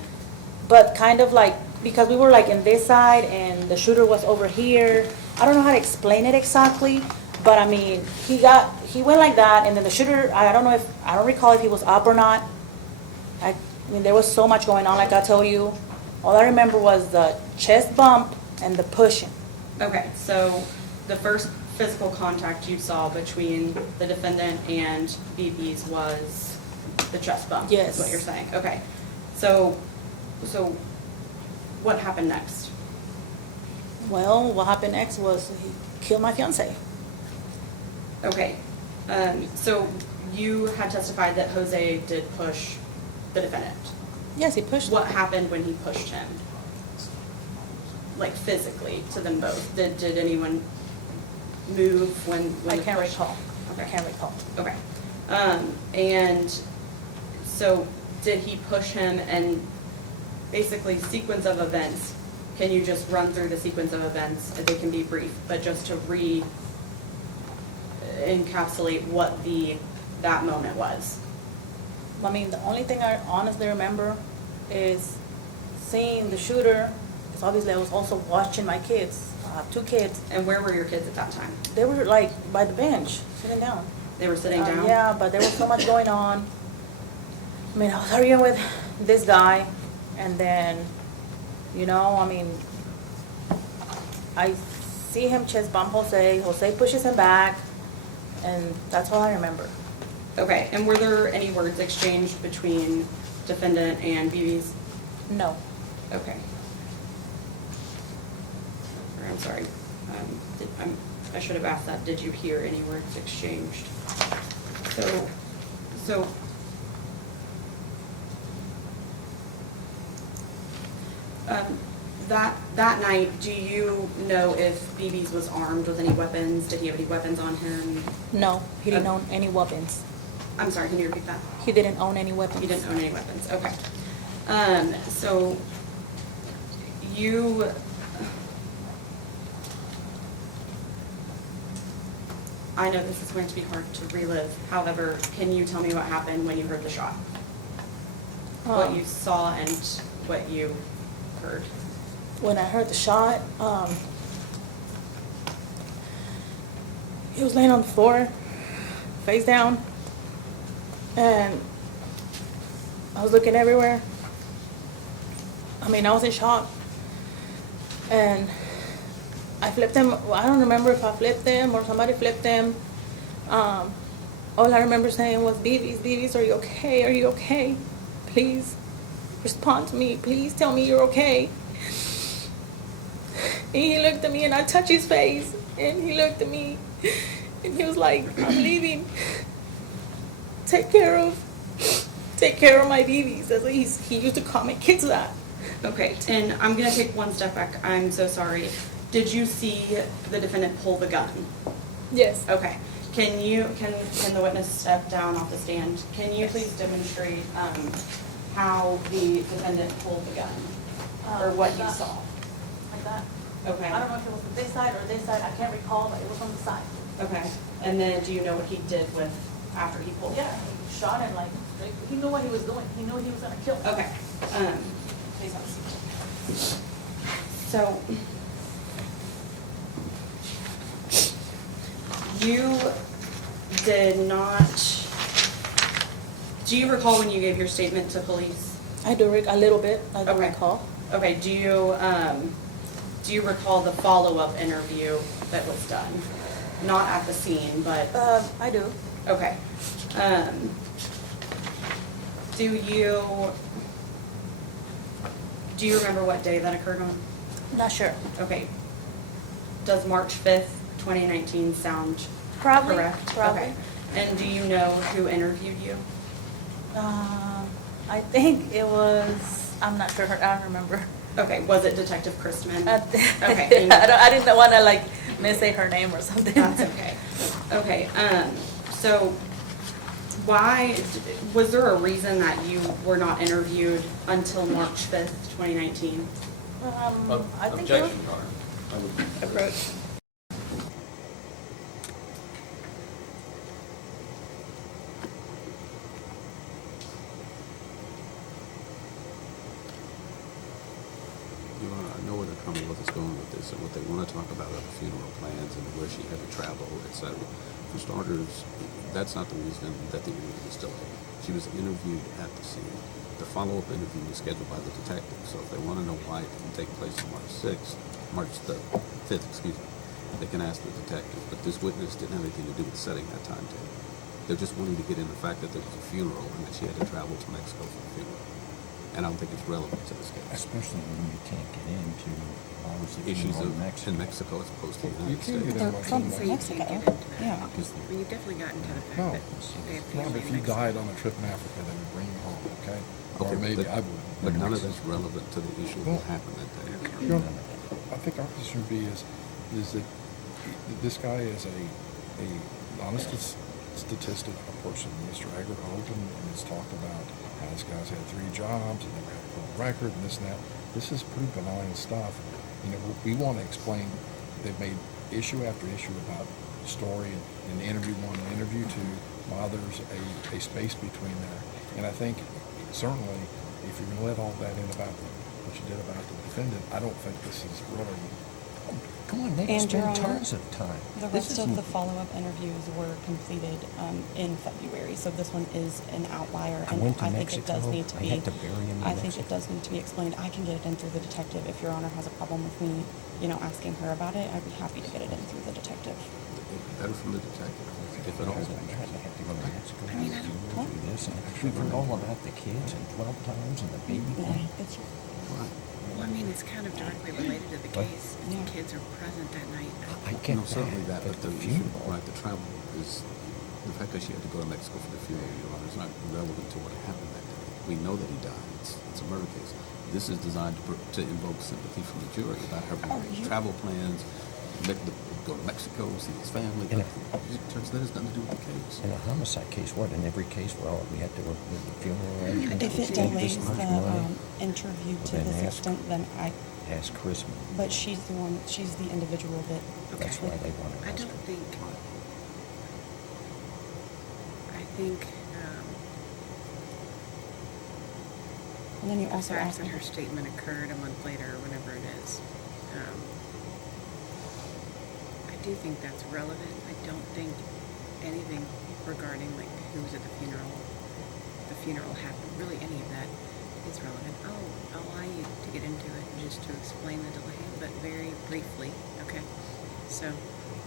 but kind of like, because we were like in this side and the shooter was over here. I don't know how to explain it exactly, but I mean, he went like that, and then the shooter, I don't recall if he was up or not. I mean, there was so much going on, like I told you. All I remember was the chest bump and the pushing. Okay, so the first physical contact you saw between the defendant and BB's was the chest bump? Yes. Is what you're saying? Okay. So what happened next? Well, what happened next was he killed my fiance. Okay. So you had testified that Jose did push the defendant. Yes, he pushed What happened when he pushed him? Like physically to them both? Did anyone move when I the can't push- recall. Okay. I can't recall. Okay. And so did he push him, and basically sequence of events, can you just run through the sequence of events? They can be brief, but just to encapsulate what that moment was. I mean, the only thing I honestly remember is seeing the shooter, because obviously I was also watching my kids. I have 2 kids. And where were your kids at that time? They were like by the bench, sitting down. They were sitting down? Yeah, but there was so much going on. I mean, I was arguing with this guy, and then, you know, I mean, I see him chest bump Jose. Jose pushes him back, and that's all I remember. Okay, and were there any words exchanged between defendant and BB's? No. Okay. Or, I'm sorry. I should have asked that. Did you hear any words exchanged? So that night, do you know if BB's was armed with any weapons? Did he have any weapons on him? No, he didn't own any weapons. I'm sorry, can you repeat that? He didn't own any weapons. He didn't own any weapons, okay. So I know this is going to be hard to relive. However, can you tell me what happened when you heard the shot? What you saw and what you heard? When I heard the shot, he was laying on the floor, face down, and I was looking everywhere. I mean, I was in shock, and I flipped him. I don't remember if I flipped him or somebody flipped him. All I remember saying was, BB's, are you okay? Are you okay? Please respond to me. Please tell me you're okay. And he looked at me, and I touched his face, and he looked at me, and he was like, I'm leaving. Take care of my BBs. That's what he used to call my kids that. Okay, and I'm gonna take one step back. I'm so sorry. Did you see the defendant pull the gun? Yes. Okay. Can the witness step down off the stand? Can you please demonstrate how the defendant pulled the gun, or what you saw? Like that. Okay. I don't know if it was this side or this side. I can't recall, but it was on the side. Okay. And then, do you know what he did after he pulled? Yeah, he shot him like he knew what he was doing. He knew he was gonna kill him. Okay. Please have a seat. So, you did not. Do you recall when you gave your statement to police? I do a little bit. I do recall. Okay. Do you recall the follow-up interview that was done? Not at the scene, but. I do. Okay. Do you remember what day that occurred on? Not sure. Okay. Does March 5th, 2019 sound Probably. correct? Probably. Okay. And do you know who interviewed you? I think it was. I'm not sure. I don't remember. Okay. Was it Detective Christman? Okay. I didn't want to like missay her name or something. That's okay. Okay. So, why was there a reason that you were not interviewed until March 5th, 2019? I think Objection, Your Honor. approach. Your Honor, I know where they're coming, what they're going with this, and what they want to talk about are the funeral plans and where she had to travel, etc. For starters, that's not the reason that the interview was delayed. She was interviewed at the scene. The follow-up interview was scheduled by the detective, so if they want to know why it didn't take place on March the 5th, they can ask the detective. But this witness didn't have anything to do with setting that timetable. They're just wanting to get in the fact that there was a funeral and that she had to travel to Mexico for the funeral. And I don't think it's relevant to this case. Especially when you can't get into Issues in in Mexico as opposed to the You United can't States. get in From Mexico. Mexico. Yeah. Well, you definitely got into the No, fact that they have no, family if in you Mexico. died on a trip in Africa, they would bring you home, okay? Or Okay, maybe I would. but none of that's relevant to the issue of what happened that day. You know, I think our position would be is that this guy is a honest statistic, a person, Mr. Eggert Holden, and it's talked about how this guy's had 3 jobs and never had a full record and this and that. this is pretty benign stuff. You know, we want to explain, they've made issue after issue about the story and interview 1 and interview 2, while there's a space between there. And I think certainly if you're gonna let all that in about what you did about the defendant, I don't think this is really, Come on, they And Your spent Honor, tons of time. The This rest of isn't- the follow-up interviews were completed in February, so this one is an outlier, I and went to I think it does Mexico. need to I be. had to bury him in I think it Mexico. does need to be explained. I can get it in through the detective. If Your Honor has a problem with me, asking her about it, I'd be happy to get it in through the detective. Better from the detective, if at all. I had to go to Mexico to do this, and we've heard all about the kids and 12 times and the baby thing. Well, I mean, it's kind of directly related to the What? case. The kids are present that night. I get No, certainly that, but but the the funeral. right, the travel is, the fact that she had to go to Mexico for the funeral, Your Honor, is not relevant to what happened that day. We know that he died. It's a murder case. This is designed to invoke sympathy from the jury about her travel plans, go to Mexico, see his family. In a- Judge, that has nothing to do with the case. In a homicide case, what, in every case, well, we had to go to the funeral arrangements. If we it spent this delays much the money. interview to Then this ask- extent, then Ask Chris. but she's the individual that. That's why they want to I ask don't her. think, And then you the also fact ask that her. her statement occurred a month later or whenever it is, I do think that's relevant. I don't think anything regarding like who was at the funeral happened, really any of that is relevant. I'll allow you to get into it just to explain the delay, but very briefly, okay? So,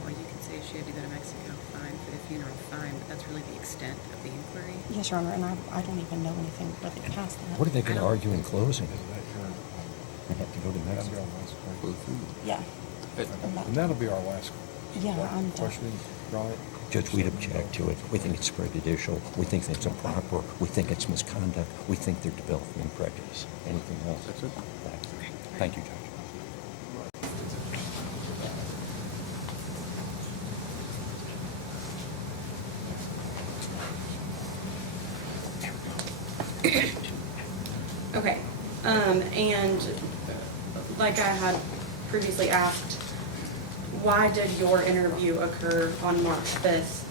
well, you can say she had to go to Mexico, fine, for the funeral, fine, but that's really the extent of the inquiry. Yes, Your Honor, and I don't even know anything really past that. What are they I going to don't- argue in closing? They have to go to Mexico. Yeah. And that'll be our last Yeah, I'm done. question, right? Judge, we'd object to it. We think it's prejudicial. We think it's improper. We think it's misconduct. We think they're developing prejudice. Anything else? That's it. Thank you, Judge. Okay, and like I had previously asked, why did your interview occur on March 5th?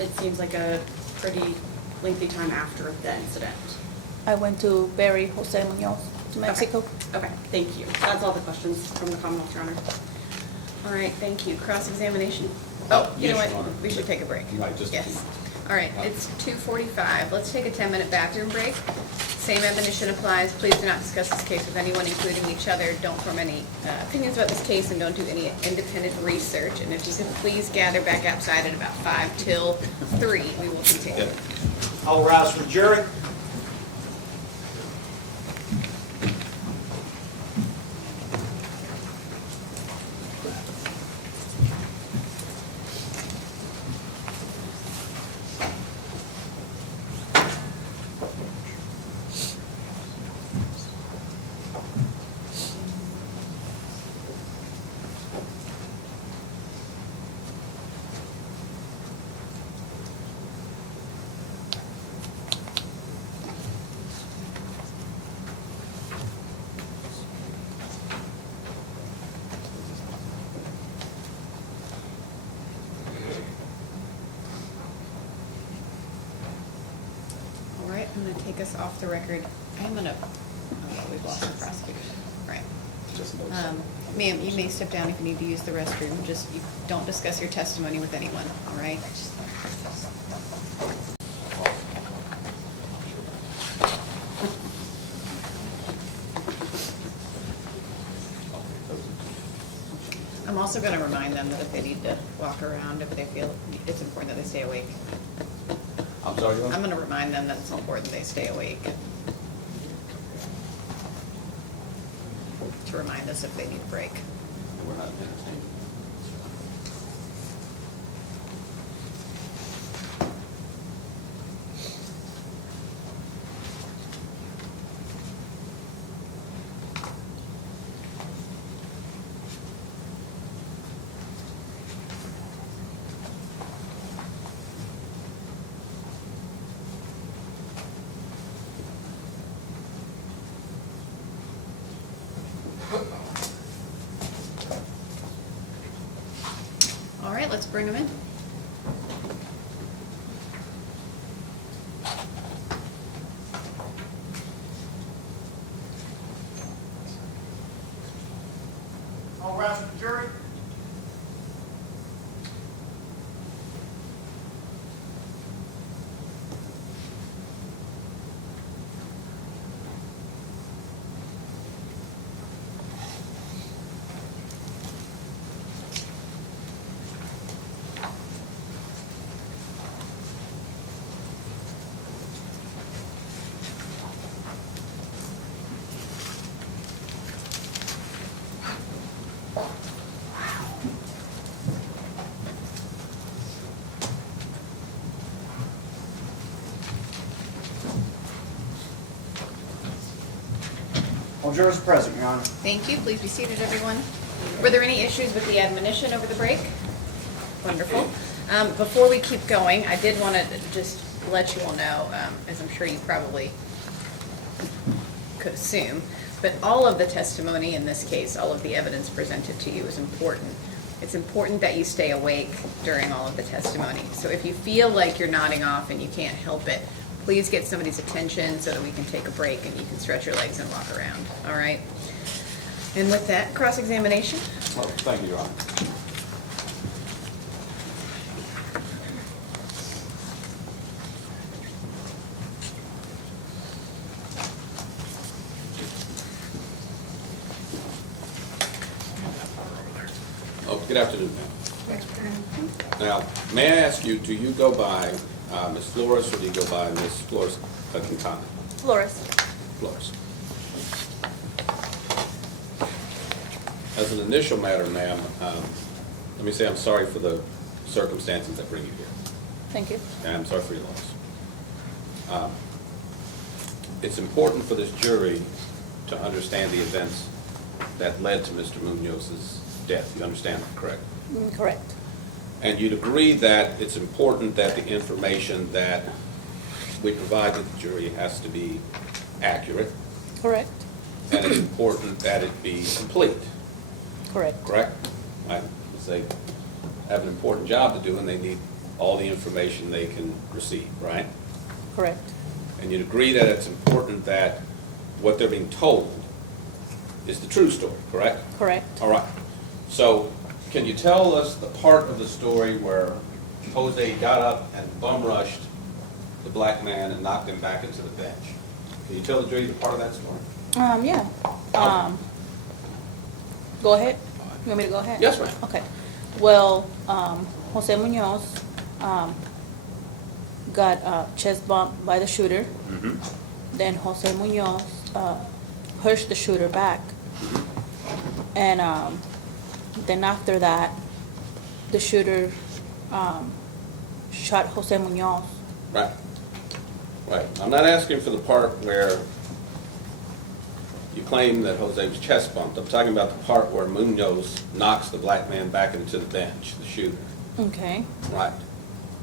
It seems like a pretty lengthy time after the incident. I went to bury Jose Munoz to Mexico. Okay, thank you. That's all the questions from the Commonwealth, Your Honor. All right, thank you. Cross-examination? Oh, you know Yes, what? Your Honor. We should take a break. Right, just a Yes. few. All right, it's 2:45. Let's take a 10-minute bathroom break. Same admonition applies. Please do not discuss this case with anyone, including each other. Don't form any opinions about this case and don't do any independent research. And if you could please gather back outside at about 5 till 3, we will continue. All rise for jury. All right, I'm going to take us off the record. I'm going to, oh, we've lost the prosecutor. Right. Ma'am, you may step down if you need to use the restroom. Just you don't discuss your testimony with anyone, all right? I'm also going to remind them that if they need to walk around, if they feel it's important that they stay awake. I'm sorry, Your Honor? I'm going to remind them that it's important they stay awake. To remind us if they need a break. We're not entertaining. let's bring them in. All rise for the jury. All jurors are present, Your Honor. Thank you. Please be seated, everyone. Were there any issues with the admonition over the break? Wonderful. Before we keep going, I did want to just let you all know, as I'm sure you probably could assume, but all of the testimony in this case, all of the evidence presented to you is important. It's important that you stay awake during all of the testimony. So if you feel like you're nodding off and you can't help it, please get somebody's attention so that we can take a break and you can stretch your legs and walk around, all right? And with that, cross-examination. Oh, thank you, Your Honor. Oh, good afternoon, ma'am. Now, may I ask you, do you go by Ms. Flores or do you go by Ms. Flores Quintana? Flores. Flores. As an initial matter, ma'am, let me say I'm sorry for the circumstances that bring you here. Thank you. And I'm sorry for your loss. It's important for this jury to understand the events that led to Mr. Munoz's death. You understand that, correct? Correct. And you'd agree that it's important that the information that we provide to the jury has to be accurate, Correct. and it's important that it be complete, Correct. correct? Right, because they have an important job to do and they need all the information they can receive, right? Correct. And you'd agree that it's important that what they're being told is the true story, correct? Correct. All right. So can you tell us the part of the story where Jose got up and bum rushed the black man and knocked him back into the bench? Can you tell the jury the part of that story? Yeah. Go ahead. You want me to go ahead? Yes, ma'am. Okay. Well, Jose Munoz got chest bumped by the shooter. Mm-hmm. Then Jose Munoz pushed the shooter back. And then after that, the shooter shot Jose Munoz. Right. Right. I'm not asking for the part where you claim that Jose was chest bumped. I'm talking about the part where Munoz knocks the black man back into the bench, the shooter. Okay. Right.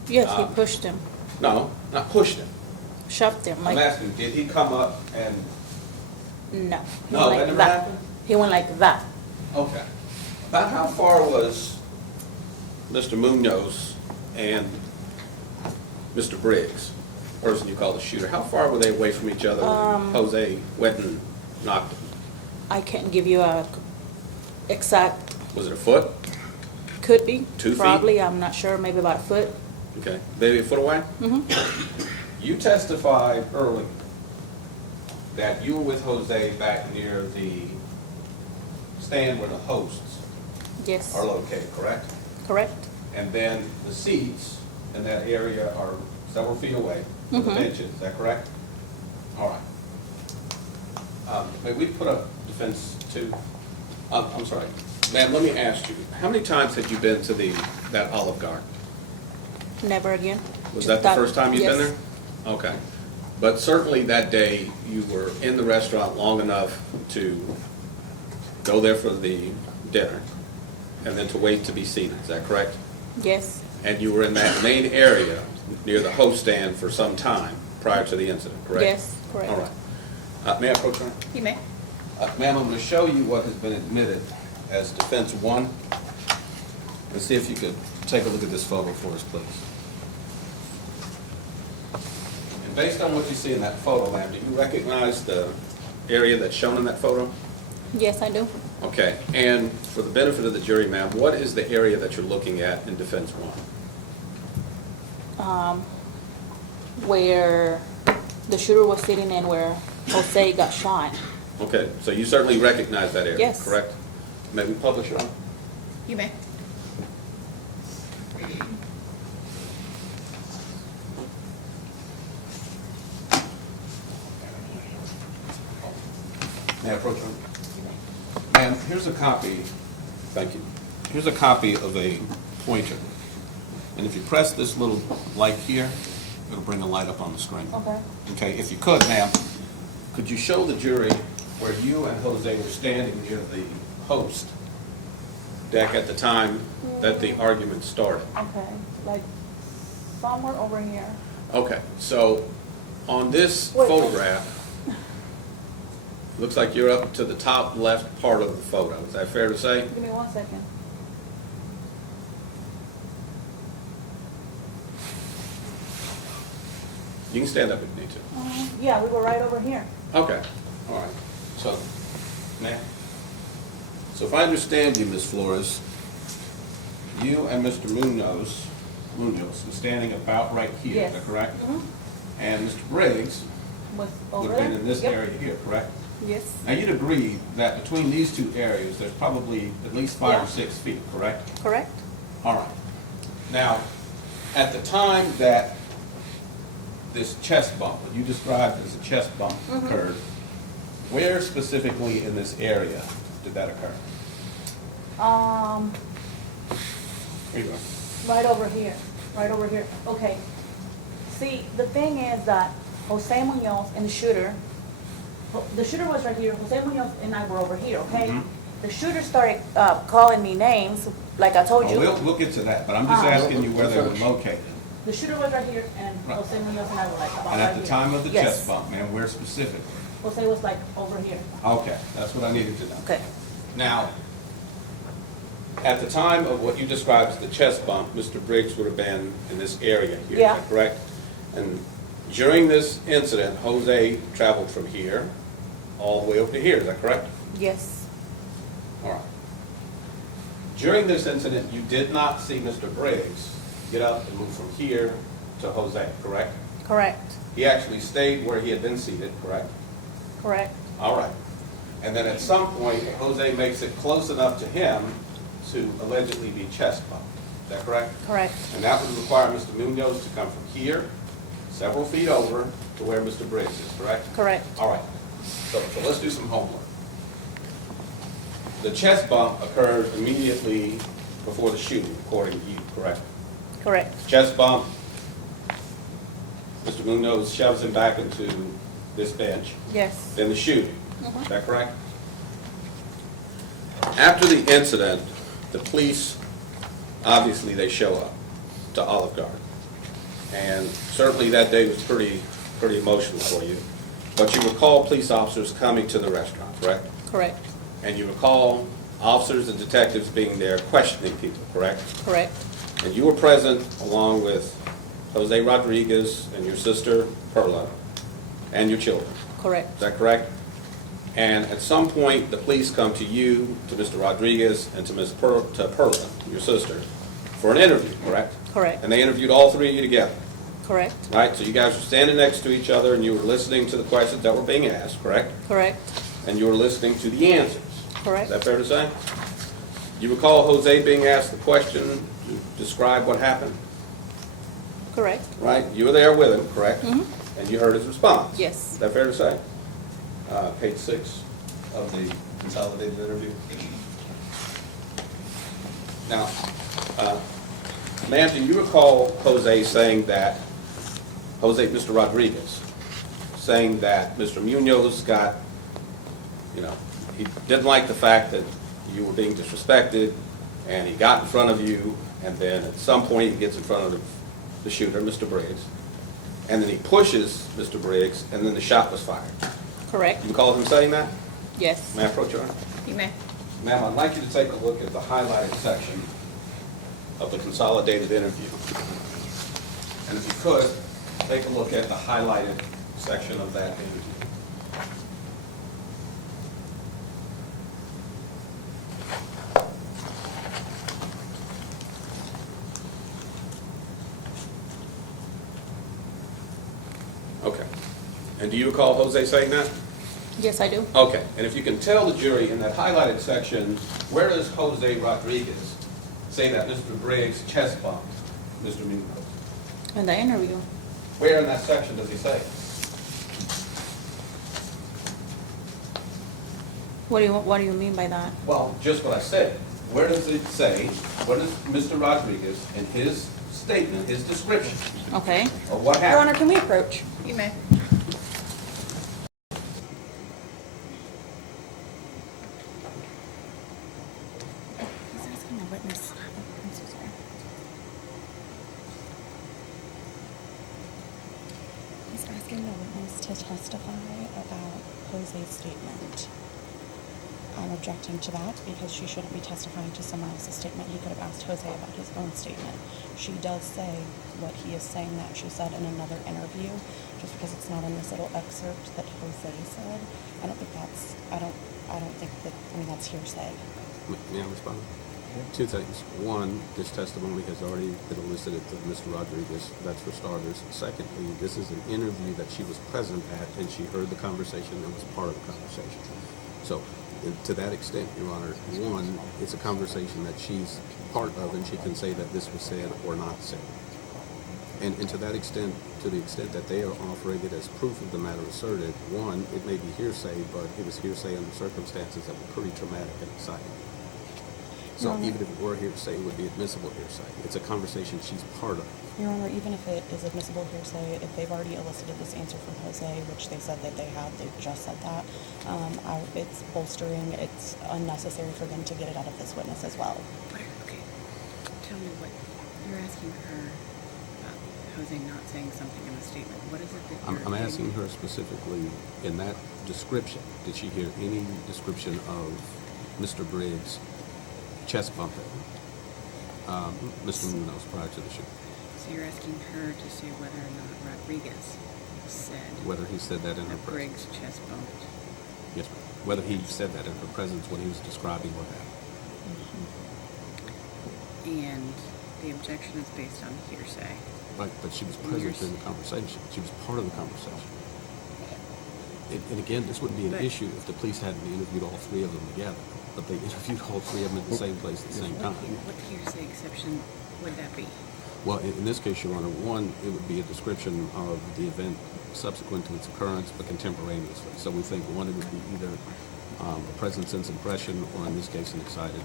Yes, he pushed him. No, not pushed him. Shoved him. I'm asking, did he come up and... No. He No, went that like never happened? He went like that. Okay. About how far was Mr. Munoz and Mr. Briggs, the person you call the shooter, how far were they away from each other when Jose went and knocked him? I can't give you a exact, Was it a foot? could be. 2 feet? Probably, I'm not sure, maybe about a foot. Okay. Maybe a foot away? Mm-hmm. You testified earlier that you were with Jose back near the stand where the hosts Yes. are located, correct? Correct. And then the seats in that area are several feet away from the Mhm. benches, is that correct? All right. May we put up defense two? I'm sorry. Ma'am, let me ask you, how many times had you been to that Olive Garden? Never again. Was Just that the first time you'd been yes. there? Okay. But certainly that day, you were in the restaurant long enough to go there for the dinner and then to wait to be seated, is that correct? Yes. And you were in that main area near the host stand for some time prior to the incident, correct? Yes, correct. All right. May I approach her? You may. Ma'am, I'm going to show you what has been admitted as defense one, and see if you could take a look at this photo for us, please. And based on what you see in that photo, ma'am, do you recognize the area that's shown in that photo? Yes, I do. Okay, and for the benefit of the jury, ma'am, what is the area that you're looking at in defense one? Where the shooter was sitting and where Jose got shot. Okay, so you certainly recognize that area, Yes. correct? May we publish it on? You may. May I approach one? Ma'am, here's a copy, thank you. Here's a copy of a pointer. And if you press this little light here, it'll bring a light up on the screen. Okay. Okay, if you could, ma'am, could you show the jury where you and Jose were standing near the host deck at the time that the argument started? Okay, like somewhere over here. Okay, so on this Wait. photograph, looks like you're up to the top left part of the photo. Is that fair to say? Give me 1 second. You can stand up if you need to. Yeah, we were right over here. Okay, all right. So, ma'am, so if I understand you, Ms. Flores, you and Mr. Munoz are standing about right here, Yes. is that correct? Mhm. And Mr. Briggs Was would over have been there? in this Yep. area here, correct? Yes. Now, you'd agree that between these two areas, there's probably at least 5 Yeah. or 6 feet, correct? Correct? All right. Now, at the time that this chest bump, what you described as a chest bump Mhm. occurred, where specifically in this area did that occur? Here you go. Right over here, right over here. Okay. See, the thing is that Jose Munoz and the shooter was right here, Jose Munoz and I were over here, okay? Mhm. The shooter started calling me names, like I told Oh, you. we'll get to that, but I'm just asking you where they were located. The shooter was right here, and Right. Jose Munoz and I were like about And right at the here. time of the Yes. chest bump, ma'am, where specifically? Jose was like over here. Okay, that's what I needed to know. Okay. Now, at the time of what you described as the chest bump, Mr. Briggs would have been in this area here, Yeah. is that correct? And during this incident, Jose traveled from here all the way over to here, is that correct? Yes. All right. During this incident, you did not see Mr. Briggs get up and move from here to Jose, correct? Correct. He actually stayed where he had been seated, correct? Correct. All right. And then at some point, Jose makes it close enough to him to allegedly be chest bumped. Is that correct? Correct. And that would require Mr. Munoz to come from here, several feet over, to where Mr. Briggs is, correct? Correct. All right. So let's do some homework. The chest bump occurred immediately before the shooting, according to you, correct? Correct. Chest bump, Mr. Munoz shoves him back into this bench. Yes. Then the shooting. Mhm. Is that correct? After the incident, the police, obviously, they show up to Olive Garden. And certainly that day was pretty emotional for you. But you recall police officers coming to the restaurant, correct? Correct. And you recall officers and detectives being there questioning people, correct? Correct. And you were present along with Jose Rodriguez and your sister Perla and your children. Correct. Is that correct? And at some point, the police come to you, to Mr. Rodriguez, and to to Perla, your sister, for an interview, correct? Correct. And they interviewed all three of you together, Correct. right? So you guys were standing next to each other, and you were listening to the questions that were being asked, correct? Correct. And you were listening to the answers. Correct. Is that fair to say? You recall Jose being asked the question to describe what happened, Correct. right? You were there with him, correct? Mhm. And you heard his response. Yes. Is that fair to say? Page 6 of the consolidated interview. Now, ma'am, do you recall Mr. Rodriguez, saying that Mr. Munoz got, he didn't like the fact that you were being disrespected, and he got in front of you, and then at some point he gets in front of the shooter, Mr. Briggs, and then he pushes Mr. Briggs, and then the shot was fired. Correct. You recall him saying that? Yes. May I approach you? You may. Ma'am, I'd like you to take a look at the highlighted section of the consolidated interview. And if you could, take a look at the highlighted section of that interview. Okay. And do you recall Jose saying that? Yes, I do. Okay. And if you can tell the jury in that highlighted section, where does Jose Rodriguez say that Mr. Briggs chest bumped Mr. Munoz? In the interview. Where in that section does he say it? What do you mean by that? Well, just what I said. Where does it say, what does Mr. Rodriguez, in his statement, his description Okay. of what happened? Your Honor, can we approach? You may. He's asking the witness. I'm so sorry. He's asking the witness to testify about Jose's statement. I'm objecting to that because she shouldn't be testifying to someone else's statement. He could have asked Jose about his own statement. She does say what he is saying that she said in another interview, just because it's not in this little excerpt that Jose said. I don't think that's hearsay. May I respond? Two things. One, this testimony has already been elicited to Mr. Rodriguez. That's for starters. Secondly, this is an interview that she was present at, and she heard the conversation and was part of the conversation. So, to that extent, Your Honor, one, it's a conversation that she's part of, and she can say that this was said or not said. And to that extent, to the extent that they are offering it as proof of the matter asserted, one, it may be hearsay, but it was hearsay under circumstances that were pretty traumatic and exciting. So Your Honor. even if it were hearsay, it would be admissible hearsay. It's a conversation she's part of. Your Honor, even if it is admissible hearsay, if they've already elicited this answer from Jose, which they said that they have, they've just said that, it's bolstering, it's unnecessary for them to get it out of this witness as well. Okay. Tell me what, you're asking her about Jose not saying something in the statement. What is it that you're... I'm asking her specifically, in that description, did she hear any description of Mr. Briggs chest bumping Mr. Munoz prior to the shooting? So you're asking her to say whether or not Rodriguez said... Whether he said that in her that presence. Briggs chest bumped. Yes, ma'am. Whether he said that in her presence when he was describing what happened. And the objection is based on hearsay. Right, but she was present in the conversation. She was part of the conversation. And again, this wouldn't be an issue if the police hadn't interviewed all three of them together. But they interviewed all three of them at the same place at the same time. What hearsay exception would that be? Well, in this case, Your Honor, one, it would be a description of the event subsequent to its occurrence, but contemporaneously. So we think one, it would be either a present sense impression, or in this case, an excited.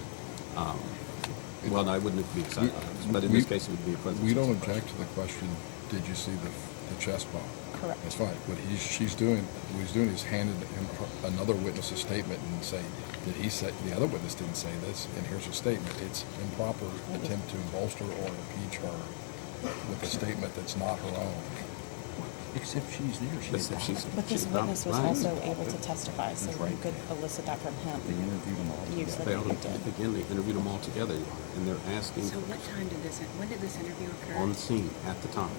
Well, no, it wouldn't be excited, but in this case, it would be a present sense We don't impression. object to the question, did you see the chest bump? Correct. That's fine. What he's doing is handed him another witness's statement and say, did he say, the other witness didn't say this, and here's a statement. It's improper attempt to bolster or impeach her with a statement that's not her own. Except she's there. But this witness was also able to testify, so you could elicit that from him. They interviewed them all You together. said that you did. Again, they interviewed them all together, Your Honor, and they're asking So what time did this, when did this interview occur? on scene at the time.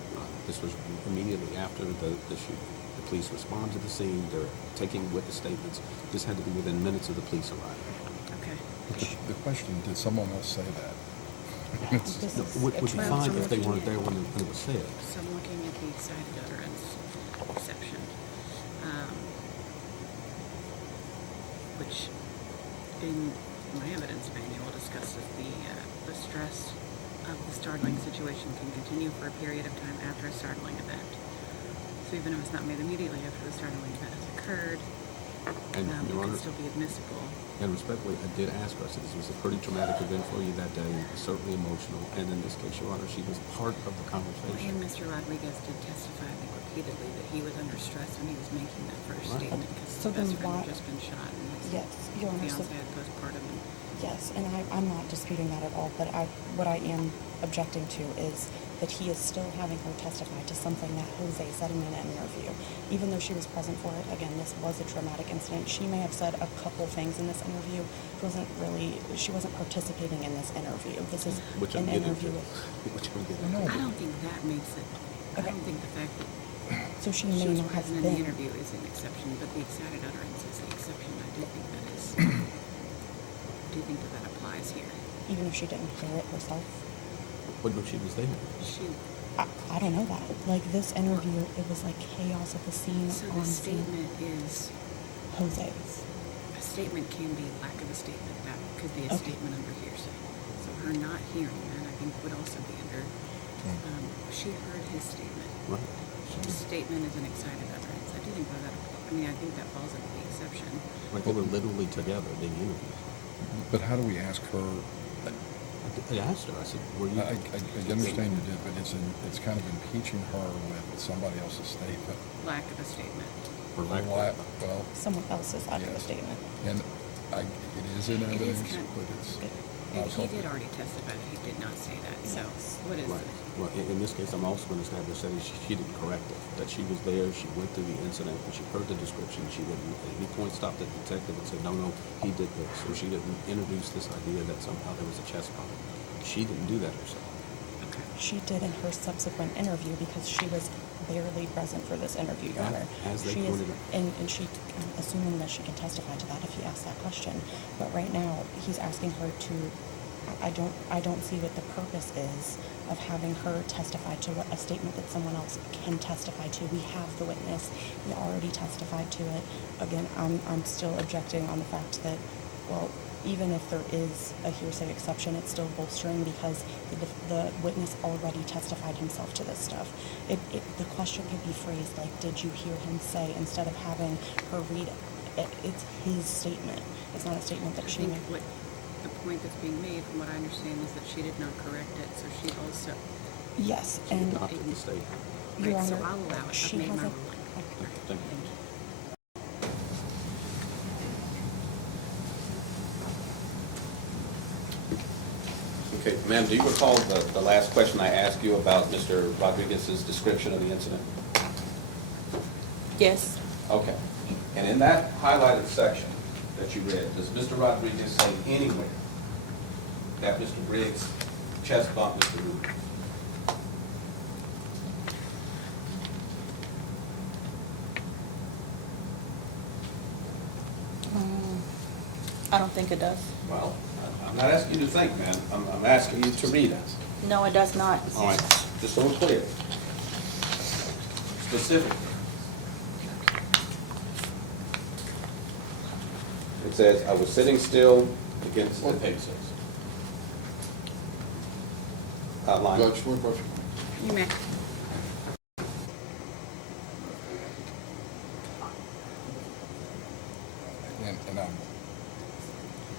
This was immediately after the shooting. The police respond to the scene. They're taking witness statements. This had to be within minutes of the police arriving. Okay. The question, did someone else say that? Would be fine if they weren't there when it was said. So I'm looking at the excited utterance exception, which in my evidence manual discusses the stress of the startling situation can continue for a period of time after a startling event. So even if it's not made immediately after the startling event has occurred, And, it Your can Honor, still be admissible. and respectfully, I did ask her, I said, this was a pretty traumatic event for you that day, certainly emotional, and in this case, Your Honor, she was part of the conversation. And Mr. Rodriguez did testify, I think, repeatedly that he was under stress when he was making that first Right. statement because So his best then friend why- had just been shot and his Yes, Your Honor, so- fiance had postpartum and Yes, and I'm not disputing that at all, but what I am objecting to is that he is still having her testify to something that Jose said in an interview. Even though she was present for it, again, this was a traumatic incident. She may have said a couple things in this interview. She wasn't participating in this interview. This is an interview. I don't think that makes it, I don't think the fact that So she she may was not have present in the been. interview is an exception, but the excited utterance is the exception. I do think that is, do you think that that applies here? Even if she didn't hear it herself. What when she was there? She, I don't know that. Like this interview, it was like chaos at the scene. so on the scene. statement is, Jose's. a statement can be lack of a statement. That could be a Okay. statement under hearsay. So her not hearing that, I think, would also be under, she heard his statement. Right. His statement is an excited utterance. I do think that, I mean, I think that falls under the exception. Like they were literally together being interviewed. But how do we ask her? I asked her, I said, were you? I understand you did, but it's kind of impeaching her with somebody else's statement. Lack of a statement. For lack of- Well, Someone else's lack of a yes. statement. And it is in It is evidence, kind of- but it's And not he something. did already testify that he did not say that, so what is Right. it? Well, in this case, I'm also going to establish that she didn't correct it, that she was there, she went through the incident, and she heard the description, she didn't at any point stop the detective and say, no, he did this, or she didn't introduce this idea that somehow there was a chest bump. She didn't do that herself. She did in her subsequent interview because she was barely present for this interview, Your Honor. As they She is, pointed out. and she, assuming that she can testify to that if he asks that question. But right now, he's asking her to, I don't see what the purpose is of having her testify to a statement that someone else can testify to. We have the witness. He already testified to it. Again, I'm still objecting on the fact that, well, even if there is a hearsay exception, it's still bolstering because the witness already testified himself to this stuff. The question could be phrased like, did you hear him say, instead of having her read it, it's his statement. It's not a statement that I she think made. what the point that's being made, from what I understand, is that she did not correct it, so she also. Yes, She and adopted the statement. Your Right, so Honor, I'll allow it. I've she made my hasn't. ruling. Okay. Thank you. Okay, ma'am, do you recall the last question I asked you about Mr. Rodriguez's description of the incident? Yes. Okay. And in that highlighted section that you read, does Mr. Rodriguez say anywhere that Mr. Briggs chest bumped Mr. Rubin? I don't think it does. Well, I'm not asking you to think, ma'am. I'm asking you to read it. No, it does not. All right, just so it's clear. Specifically. It says, I was sitting still against the Pegasus. Outline. Judge, one question. You may.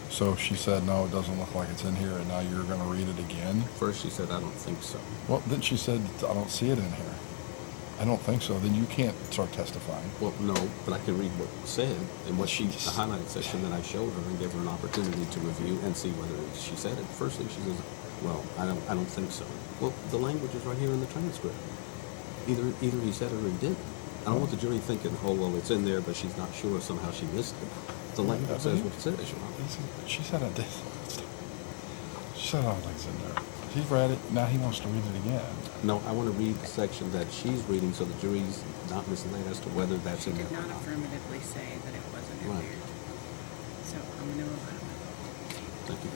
So she said, no, it doesn't look like it's in here, and now you're going to read it again? First she said, I don't think so. Well, then she said, I don't see it in here. I don't think so. Then you can't start testifying. Well, no, but I can read what was said and what the highlighted section that I showed her and gave her an opportunity to review and see whether she said it. First thing she says, well, I don't think so. Well, the language is right here in the transcript. Either he said it or he didn't. I don't want the jury thinking, oh, well, it's in there, but she's not sure, somehow she missed it. The language says what it says, Your Honor. She said it did. She said, I don't think it's in there. He read it, now he wants to read it again. No, I want to read the section that she's reading so the jury's not misled as to whether that's She in there. did not affirmatively say that it wasn't in Right. there. So I'm going to allow it. Thank you.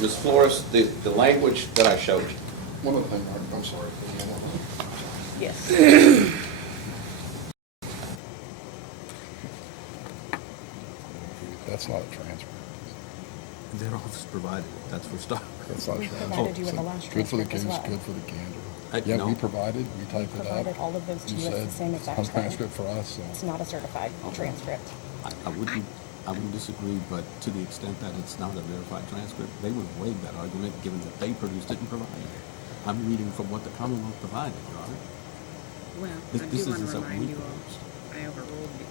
Ms. Flores, the language that I showed you. One other thing, I'm sorry. Yes. That's not a transcript. Their office provided it, that's for starters. That's not a We transcript. provided you with the last Good for the transcript as case, well. good for the candor. No. Yeah, we provided, we typed it up. Provided all of those to you. It's the same exact It's thing. a transcript for us, so. It's not a certified transcript. I wouldn't disagree, but to the extent that it's not a verified transcript, they would waive that argument given that they produced it and provided it. I'm reading from what the Commonwealth provided, Your Honor. Well, This I isn't do want to something remind we you all, proposed. I overruled you.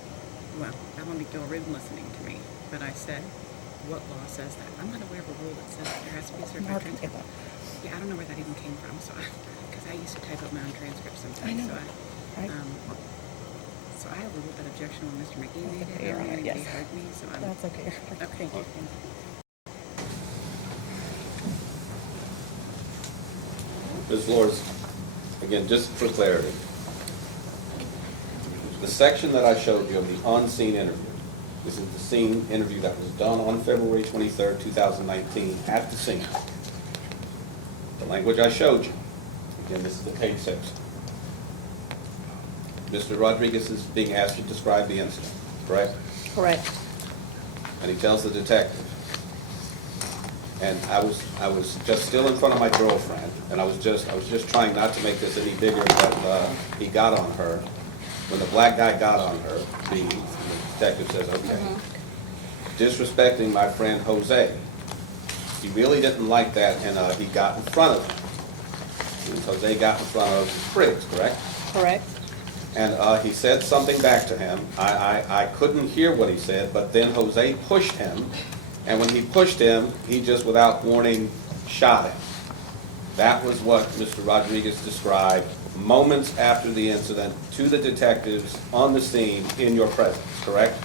Well, I don't think y'all were listening to me, but I said, what law says that? I'm not aware of a rule that says that there has to be a certified Mark, transcript. Yeah, I don't know where that even came from, so because I used to type up my own transcripts sometimes, I know. so I overruled that objection when Mr. McGee made it. Okay, I don't Your Honor, think yes. he heard me, so I'm. That's okay. Okay. Ms. Flores, again, just for clarity, the section that I showed you of the on-scene interview, this is the scene interview that was done on February 23rd, 2019, at the scene. The language I showed you, again, this is the page 6. Mr. Rodriguez is being asked to describe the incident, correct? Correct. And he tells the detective, and I was just still in front of my girlfriend, and I was just trying not to make this any bigger, but he got on her. When the black guy got on her, the detective says, okay, disrespecting my friend Jose. He really didn't like that, and he got in front of him. Jose got in front of Briggs, correct? Correct. And he said something back to him. I couldn't hear what he said, but then Jose pushed him. And when he pushed him, he just, without warning, shot him. That was what Mr. Rodriguez described moments after the incident to the detectives on the scene in your presence, correct?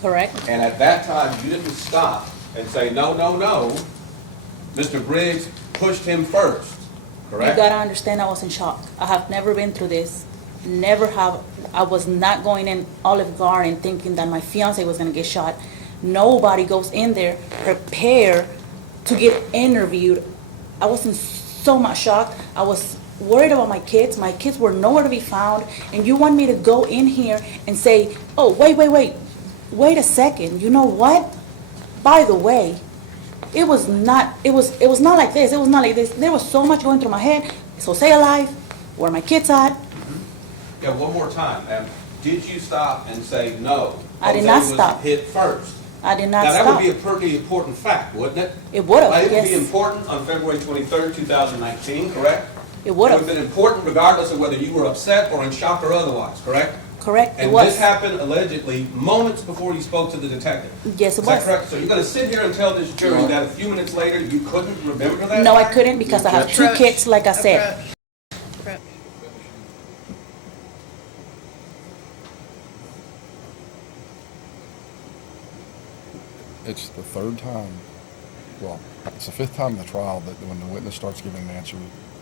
Correct. And at that time, you didn't stop and say, no, no, no. Mr. Briggs pushed him first, correct? You gotta understand I was in shock. I have never been through this. Never have. I was not going in Olive Garden thinking that my fiance was gonna get shot. Nobody goes in there prepared to get interviewed. I was in so much shock. I was worried about my kids. My kids were nowhere to be found. And you want me to go in here and say, oh, wait a second. You know what? By the way, it was not like this. It was not like this. There was so much going through my head. Is Jose alive? Where are my kids at? Yeah, one more time, ma'am. Did you stop and say, no, I did not Jose stop. was hit first? I did not Now, that stop. would be a pretty important fact, wouldn't it? It would have, It would be yes. important on February 23rd, 2019, correct? It would It have. would have been important regardless of whether you were upset or in shock or otherwise, correct? Correct. It And was. this happened allegedly moments before you spoke to the detective. Yes, it Is that was. correct? So you're going to sit here and tell this jury that a few minutes later you couldn't remember that? No, I couldn't because I have two Approach. kids, like I said. Approach. It's the third time, well, it's the fifth time in the trial that when the witness starts giving an answer,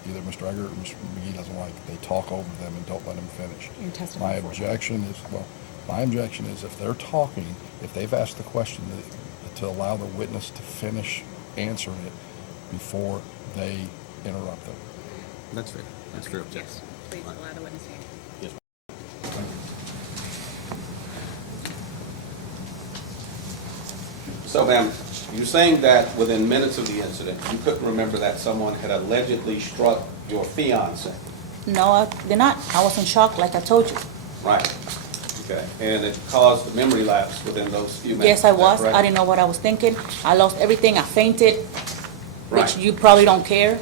either Mr. Eggert or Mr. McGee doesn't like, they talk over them and don't let them finish. You're testifying My for them. objection is, my objection is if they're talking, if they've asked the question, to allow the witness to finish answering it before they interrupt them. That's fair. That's fair objection. Yes, please allow the witness here. Yes. So, ma'am, you're saying that within minutes of the incident, you couldn't remember that someone had allegedly struck your fiance? No, I did not. I was in shock, like I told you. Right. Okay. And it caused a memory lapse within those few minutes? Yes, I is that was. correct? I didn't know what I was thinking. I lost everything. I fainted, which Right. you probably don't care.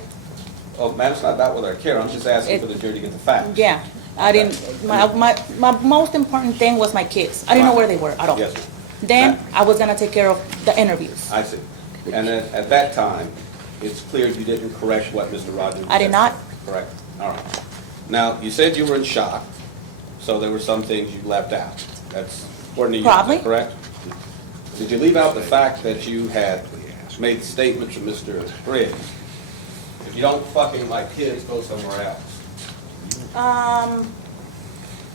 Oh, ma'am, it's not about whether I care. I'm just asking It- for the jury to get the facts. Yeah, I didn't. My most important thing was my kids. I didn't know where they were at all. Yes, sir. Then I was gonna take care of the interviews. I see. And then at that time, it's clear you didn't correct what Mr. Rogers said? I did not. Correct. All right. Now, you said you were in shock, so there were some things you left out. That's according to you, is that Probably. correct? Did you leave out the fact that you had made the statement to Mr. Briggs? If you don't fucking like kids, go somewhere else.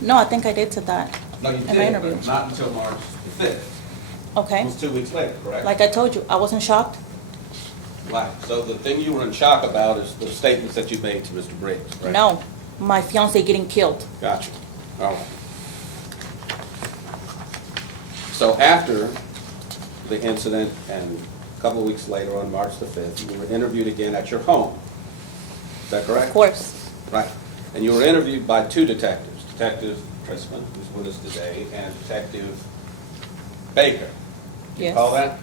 No, I think I did to that. No, you In my did, interview. but not until March 5th. Okay. It was 2 weeks later, correct? Like I told you, I wasn't shocked. Right. So the thing you were in shock about is the statements that you made to Mr. Briggs, correct? No, my fiance getting killed. Gotcha. All right. So after the incident and a couple of weeks later on March the 5th, you were interviewed again at your home. Is that correct? Of course. Right. And you were interviewed by two detectives, Detective Chrisman, who's with us today, and Detective Baker. Yes. Recall that?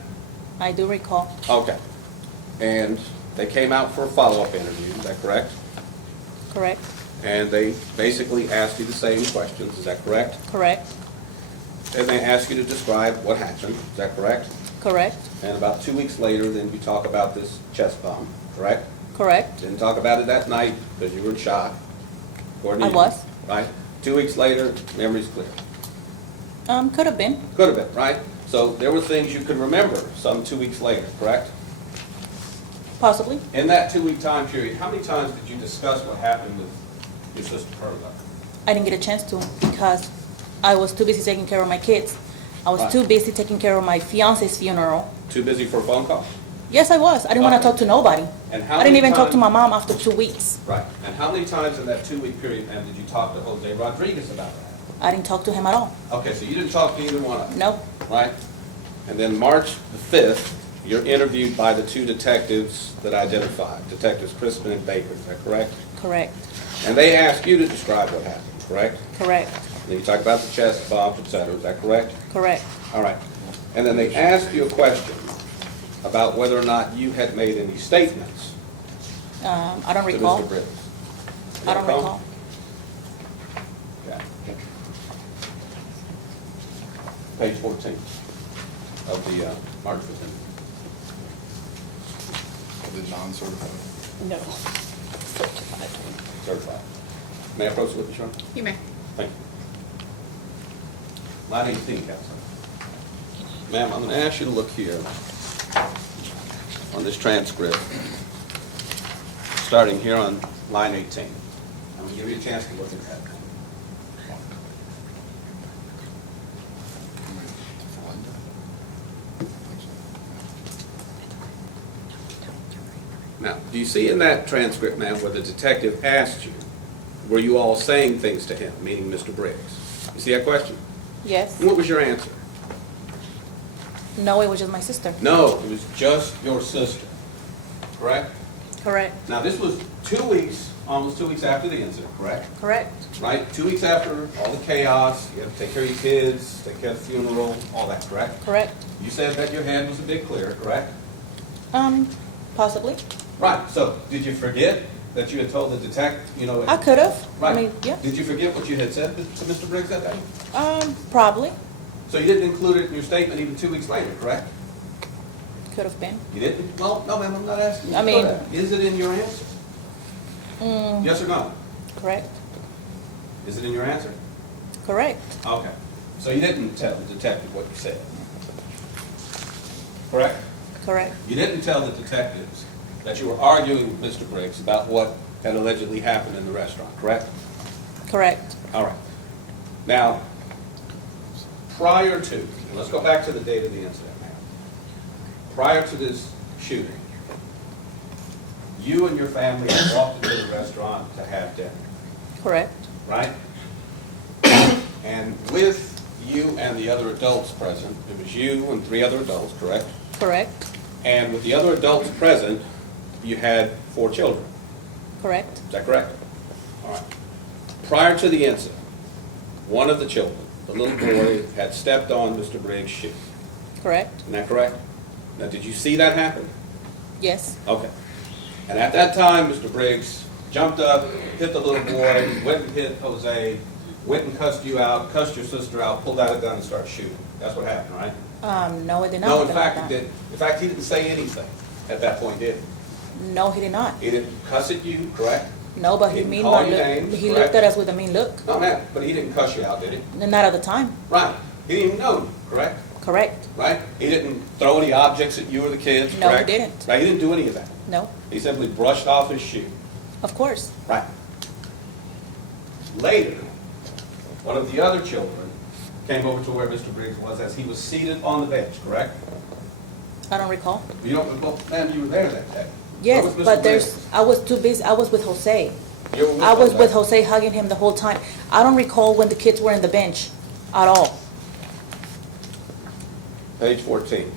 I do recall. Okay. And They came out for a follow-up interview, is that correct? Correct. And they basically asked you the same questions, is that correct? Correct. And they asked you to describe what happened, is that correct? Correct. And about 2 weeks later, then you talk about this chest bump, correct? Correct. Didn't talk about it that night because you were in shock. according to I you, was. Right? 2 weeks later, memory's clear. Could have been. Could have been, right? So there were things you could remember some 2 weeks later, correct? Possibly. In that 2 week time period, how many times did you discuss what happened with your sister Perla? I didn't get a chance to because I was too busy taking care of my kids. I was Right. too busy taking care of my fiance's funeral. Too busy for a phone call? Yes, I was. I didn't want to Okay. talk to nobody. And how I didn't many even talk to times- my mom after 2 weeks. Right. And how many times in that 2 week period, ma'am, did you talk to Jose Rodriguez about that? I didn't talk to him at all. Okay, so you didn't talk to either one of them? No. Right? And then March the 5th, you're interviewed by the two detectives that identified, Detectives Crispin and Baker, is that correct? Correct. And they asked you to describe what happened, correct? Correct. And then you talk about the chest bump, et cetera, is that correct? Correct. All right. And then they asked you a question about whether or not you had made any statements I don't to recall. Mr. Briggs. You I don't recall. Okay. Page 14 of the March 15th. The non-certified. No. Certified. May I approach the witness, Your Honor? You may. Thank you. Line 18, Counsel. Ma'am, I'm going to ask you to look here on this transcript, starting here on line 18. I'm going to give you a chance to look at that. Now, do you see in that transcript, ma'am, where the detective asked you, were you all saying things to him, meaning Mr. Briggs? You see that question? Yes. And what was your answer? No, it was just my sister. No, it was just your sister, correct? Correct. Now, this was 2 weeks, almost 2 weeks after the incident, correct? Correct. Right? 2 weeks after all the chaos, you had to take care of your kids, take care of the funeral, all that, correct? Correct. You said that your head was a bit clearer, correct? Possibly. Right, so did you forget that you had told the detective, you know? I could have. Right. I mean, yeah. Did you forget what you had said to Mr. Briggs that day? Probably. So you didn't include it in your statement even 2 weeks later, correct? Could have been. You didn't? Well, no, ma'am, I'm not asking you. I to mean- do that. Is it in your answer? Yes or no? Correct. Is it in your answer? Correct. Okay. So you didn't tell the detective what you said? Correct? Correct. You didn't tell the detectives that you were arguing with Mr. Briggs about what had allegedly happened in the restaurant, correct? Correct. All right. Now, prior to, let's go back to the date of the incident now. Prior to this shooting, you and your family walked into the restaurant to have dinner, Correct. right? And with you and the other adults present, it was you and 3 other adults, correct? Correct. And with the other adults present, you had 4 children. Correct. Is that correct? All right. Prior to the incident, one of the children, the little boy, had stepped on Mr. Briggs' shoe. Correct. Isn't that correct? Now, did you see that happen? Yes. Okay. And at that time, Mr. Briggs jumped up, hit the little boy, went and hit Jose, went and cussed you out, cussed your sister out, pulled out a gun and started shooting. That's what happened, right? No, it did not. No, in happen like fact, that. he did. In fact, he didn't say anything at that point, did he? No, he did not. He didn't cuss at you, correct? No, but he Didn't mean call one you look. names, He correct? looked at us with a mean look. No, man, but he didn't cuss you out, did he? Not at the time. Right. He didn't even know you, correct? Correct. Right? He didn't throw any objects at you or the kids, No, he correct? didn't. Right, he didn't do any of that. No. He simply brushed off his shoe. Of course. Right. Later, one of the other children came over to where Mr. Briggs was as he was seated on the bench, correct? I don't recall. You don't, well, ma'am, you were there that day. Yes, Where was Mr. but Briggs? I was too busy. I was with Jose. You were with I was Jose. with Jose hugging him the whole time. I don't recall when the kids were in the bench at all. Page 14.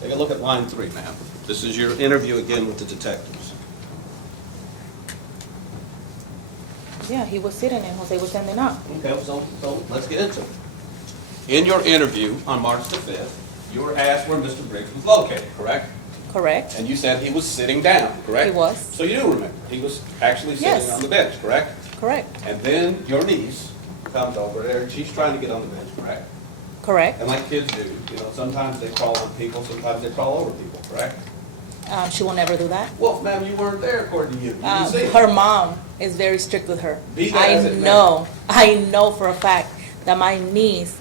Take a look at line 3, ma'am. This is your interview again with the detectives. Yeah, he was sitting and Jose was standing up. Okay, so let's get into it. in your interview on March the 5th, you were asked where Mr. Briggs was located, correct? Correct. And you said he was sitting down, correct? He was. So you do remember, he was actually sitting Yes. on the bench, correct? Correct. And then your niece comes over there, and she's trying to get on the bench, correct? Correct. And like kids do, sometimes they crawl on people, sometimes they crawl over people, correct? She will never do that. Well, ma'am, you weren't there according to you. You didn't see it. Her mom is very strict with her. Be that as it may. I know for a fact that my niece,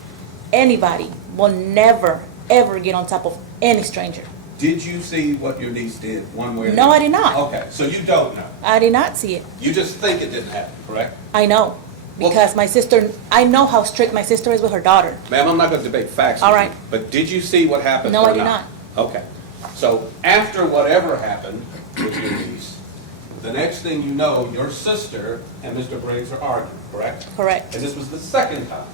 anybody, will never, ever get on top of any stranger. Did you see what your niece did, one way or the No, other? I did not. Okay, so you don't know. I did not see it. You just think it didn't happen, correct? I know. Because my sister, I know how strict my sister is with her daughter. Ma'am, I'm not going to debate facts. All with right. you, but did you see what happened No, or I did not. Okay. So after whatever happened with your niece, the next thing you know, your sister and Mr. Briggs are arguing, correct? Correct. And this was the second time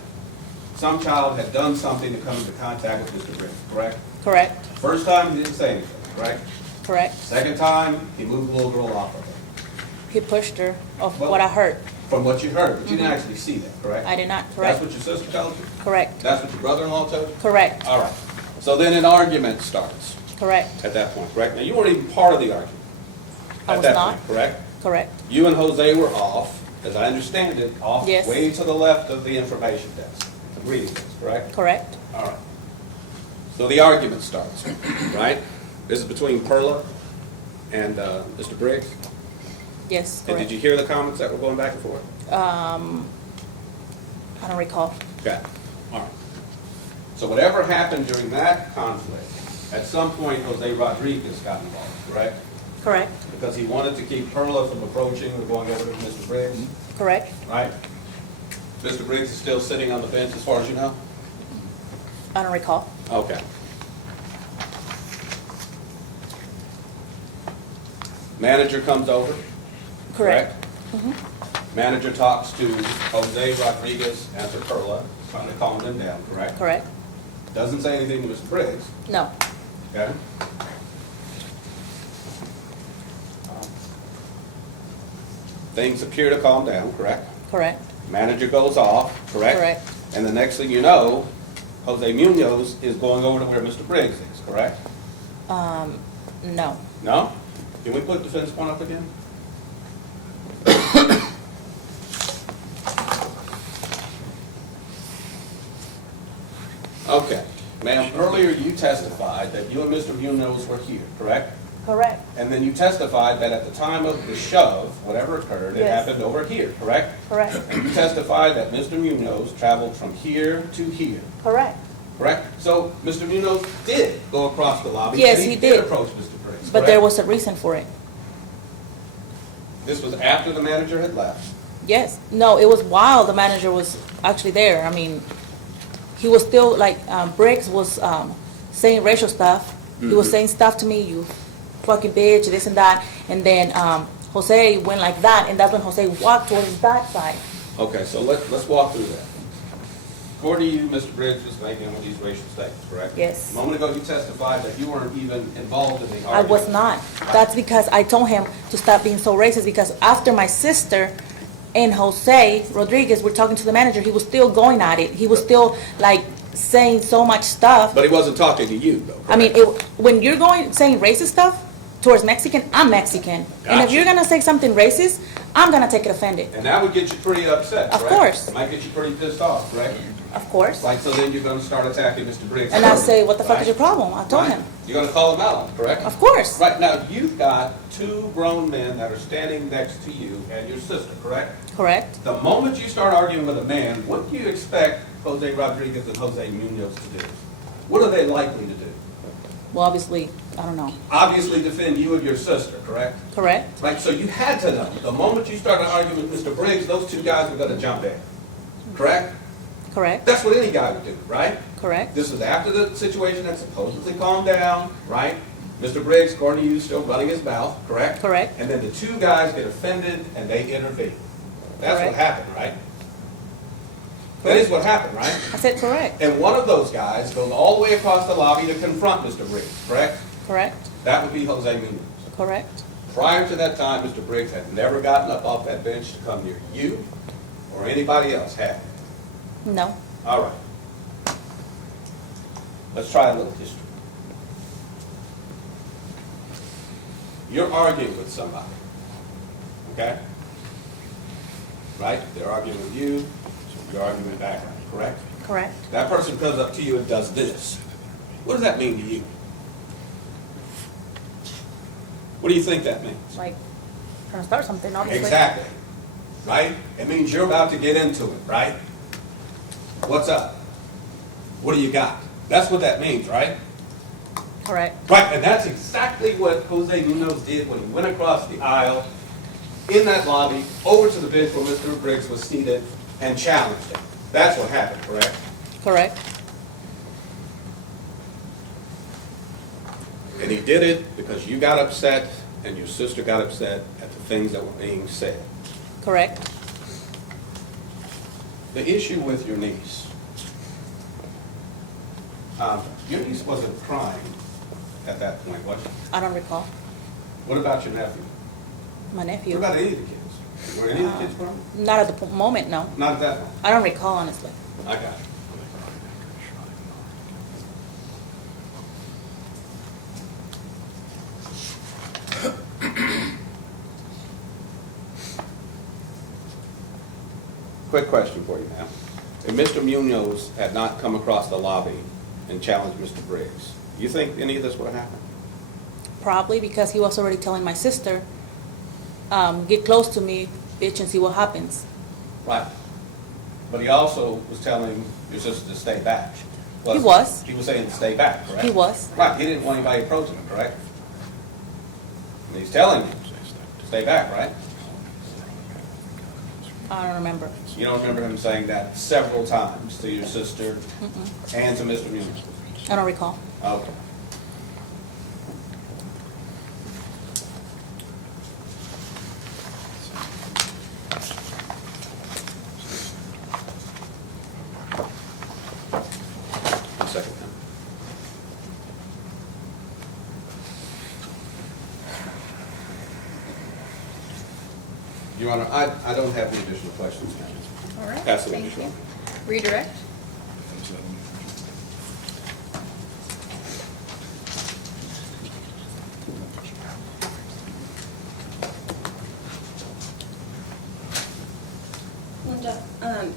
some child had done something to come into contact with Mr. Briggs, correct? Correct. First time, he didn't say anything, correct? Correct. Second time, he moved the little girl off of her. He pushed her of Well- what I heard. From what you heard, but you didn't actually see that, correct? I did not. That's Correct. what your sister told you? Correct. That's what your brother-in-law told you? Correct. All right. So then an argument starts Correct. at that point, correct? Now, you weren't even part of the argument I at was that not. point, correct? Correct. You and Jose were off, as I understand it, off Yes. way to the left of the information desk, the greeting desk, correct? Correct. All right. So the argument starts, right? This is between Perla and Mr. Briggs? Yes. And Correct. did you hear the comments that were going back and forth? I don't recall. Okay, all right. So whatever happened during that conflict, at some point Jose Rodriguez got involved, correct? Correct. Because he wanted to keep Perla from approaching or going over to Mr. Briggs, Correct. right? Mr. Briggs is still sitting on the bench as far as you know? I don't recall. Okay. Manager comes over, correct? Manager talks to Jose Rodriguez and to Perla, trying to calm them down, correct? Correct. Doesn't say anything to Mr. Briggs, No. okay? Things appear to calm down, correct? Correct. Manager goes off, correct? Correct. And the next thing you know, Jose Munoz is going over to where Mr. Briggs is, correct? No. No? Can we put defense one up again? Okay. Ma'am, earlier you testified that you and Mr. Munoz were here, correct? Correct. And then you testified that at the time of the shove, whatever occurred, it Yes. happened over here, correct? Correct. And you testified that Mr. Munoz traveled from here to here, Correct. correct? So Mr. Munoz did go across the lobby. Yes, and he did. approach Mr. Briggs, But there correct? was a reason for it. This was after the manager had left. Yes. No, it was while the manager was actually there. I mean, he was still like, Briggs was saying racial stuff. He was saying stuff to me, you fucking bitch, this and that. And then Jose went like that, and that's when Jose walked towards that side. Okay, so let's walk through that. According to you, Mr. Briggs was making one of these racial statements, correct? Yes. A moment ago, you testified that you weren't even involved in the argument. I was not. That's because I told him to stop being so racist, because after my sister and Jose Rodriguez were talking to the manager, he was still going at it. He was still like saying so much stuff. But he wasn't talking to you, though. I mean, when you're saying racist stuff towards Mexican, I'm Mexican. And if Gotcha. you're gonna say something racist, I'm gonna take it offended. And that would get you pretty upset, Of correct? course. It might get you pretty pissed off, correct? Of course. Like, so then you're gonna start attacking Mr. Briggs. And I say, what the fuck right? is your problem? I told Right. him. You're gonna call him out, correct? Of course. Right, now, you've got two grown men that are standing next to you and your sister, correct? Correct. The moment you start arguing with a man, what do you expect Jose Rodriguez and Jose Munoz to do? What are they likely to do? Well, obviously, I don't know. Obviously defend you and your sister, correct? Correct. Right, so you had to know. The moment you started arguing with Mr. Briggs, those two guys were gonna jump in, correct? Correct. That's what any guy would do, right? Correct. This was after the situation had supposedly calmed down, right? Mr. Briggs, according to you, still running his mouth, correct? Correct. And then the two guys get offended and they intervene. That's what Correct. happened, right? That is what happened, right? I said correct. And one of those guys goes all the way across the lobby to confront Mr. Briggs, correct? Correct. That would be Jose Munoz. Correct. Prior to that time, Mr. Briggs had never gotten up off that bench to come near you or anybody else, had he? No. All right. Let's try a little history. You're arguing with somebody, okay? Right? They're arguing with you, you're arguing back, correct? Correct. That person comes up to you and does this. What does that mean to you? What do you think that means? Like, trying to start something, obviously. Exactly. Right? It means you're about to get into it, right? What's up? What do you got? That's what that means, right? Correct. Right, and that's exactly what Jose Munoz did when he went across the aisle in that lobby over to the bench where Mr. Briggs was seated and challenged him. That's what happened, correct? Correct. And he did it because you got upset and your sister got upset at the things that were being said. Correct. The issue with your niece, your niece wasn't crying at that point, was she? I don't recall. What about your nephew? My nephew. What about any of the kids? Were any of the kids crying? Not at the moment, no. Not at that moment. I don't recall, honestly. I got you. Quick question for you now. If Mr. Munoz had not come across the lobby and challenged Mr. Briggs, you think any of this would have happened? Probably because he was already telling my sister, get close to me, bitch, and see what happens. Right. But he also was telling your sister to stay back. He was. He was saying to stay back, correct? He was. Right, he didn't want anybody approaching him, correct? And he's telling you to stay back, right? I don't remember. You don't remember him saying that several times to your sister and to Mr. Munoz? I don't recall. Okay. One second now. Your Honor, I don't have any additional questions now. All right, Pass the thank witness, you. Your Honor. Redirect. Linda,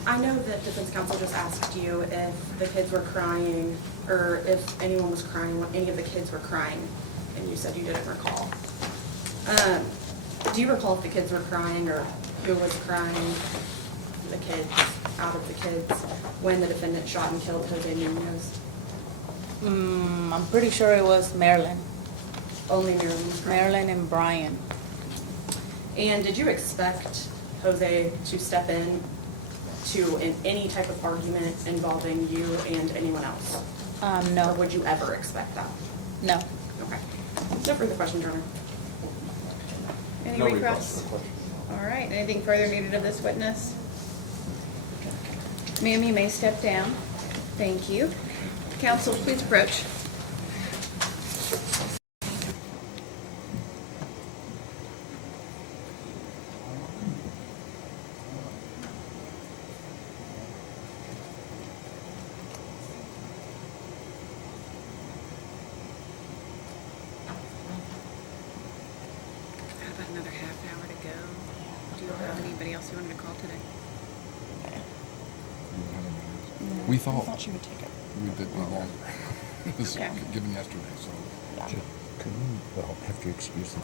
I know that defense counsel just asked you if the kids were crying, or if anyone was crying, when any of the kids were crying, and you said you didn't recall. Do you recall if the kids were crying, or who was crying, the kids, out of the kids, when the defendant shot and killed Jose Munoz? I'm pretty sure it was Marilyn. Only Marilyn was crying? Marilyn and Brian. And did you expect Jose to step in any type of argument involving you and anyone else? No. Or would you ever expect that? No. Okay. No further questions, Your Honor. Any No requests? All right, anything further needed of this witness? Ma'am, you may step down. Thank you. Counsel, please approach. How about another half hour to go? Do you have anybody else you wanted to call today? We thought she would take it. we did be longer. This Okay. given yesterday, so. Could we, well, after you excuse the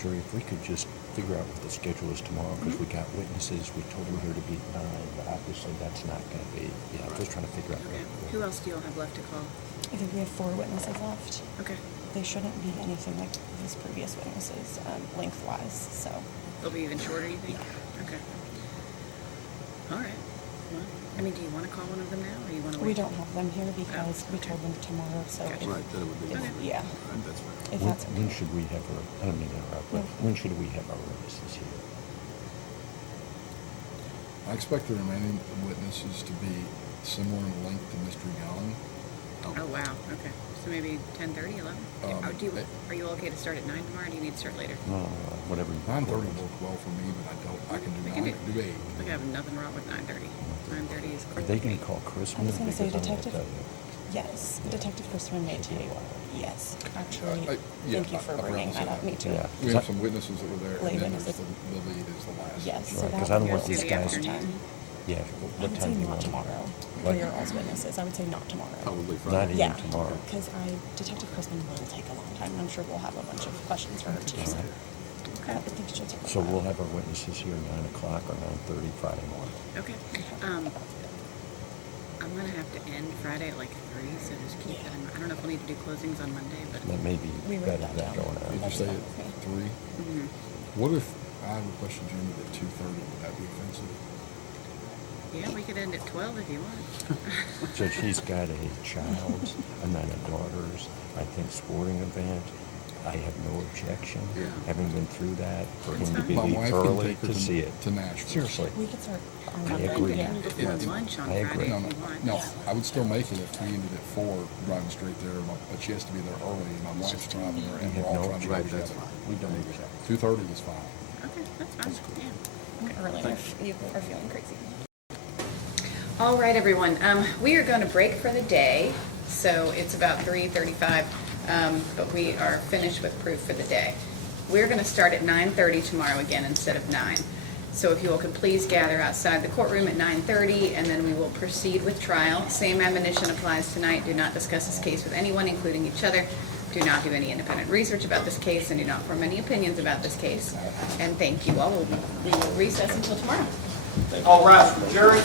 jury, if we could just figure out what the schedule is tomorrow, because we got witnesses, we told them here to be at 9, but obviously that's not gonna be, I'm just trying to figure out. Okay. Who else do you all have left to call? I think we have 4 witnesses left. Okay. They shouldn't be anything like these previous witnesses, lengthwise, so. They'll be even shorter, you think? Okay. All right. Well, I mean, do you want to call one of them now, or you want to wait? We don't have them here because we told them tomorrow, so. Gotcha. Right, then it would be. Yeah. That's fine. If When, that's when should we have our, I don't mean to interrupt, but when should we have our witnesses here? I expect the remaining witnesses to be similar in length to Mr. Young. Oh, wow. Okay. So maybe 10:30, 11? Are you okay to start at 9 tomorrow, or do you need to start later? Whatever. 9:30 worked well for me, but I can do We can 9, do 8. I have nothing wrong with 9:30. 9:30 is cool. Are they gonna call Chris? I was gonna say, Because I'm Detective, gonna tell you. Yes, Detective Christopher may tell you. Yes, actually, Yeah, thank you for I forgot bringing to say that up. Me too. Yeah. We have some witnesses that were there, Lay and then there's witnesses. the lead is the last. Yes, so Right, that 'cause I don't would want be these the guys- afternoon. Yeah, I what would time say do you not want? tomorrow for What? your all's witnesses. I would say not tomorrow. Probably Not Friday. even Yeah, tomorrow. because Detective Crispin will take a long time. I'm sure we'll have a bunch of questions for her too. So I think she'll take. So we'll have our witnesses here 9 o'clock or 9:30 Friday morning. Okay. I'm gonna have to end Friday at like 3, so just keep that in mind. I don't know if we'll need to do closings on Monday, but. That may be We wrote better that than down. going Did you out. say at 3? Mhm. What if I have a question, Jimmy, at 2:30, would that be offensive? Yeah, we could end at 12 if you want. So she's got a child, a daughter's, I think, sporting event. I have no objection, having been through that, for him to be My wife can early take her to see it. to Nashville. Seriously. We could start on I Monday. agree. Yeah. Before lunch on I agree. Friday No, if no, you want. no, I would still make it if we ended at 4, driving straight there, but she has to be there early, and my wife's driving her, and We we're have all no trying to go objection. together. We don't object. 2:30 is fine. Okay, that's fine. Yeah. Earlier if you are feeling crazy. All right, everyone. We are going to break for the day, so it's about 3:35, but we are finished with proof for the day. We're going to start at 9:30 tomorrow again instead of 9. So if you all could please gather outside the courtroom at 9:30, and then we will proceed with trial. Same admonition applies tonight. Do not discuss this case with anyone, including each other. Do not do any independent research about this case, and do not form any opinions about this case. And thank you all. We will recess until tomorrow. All rise for the jury.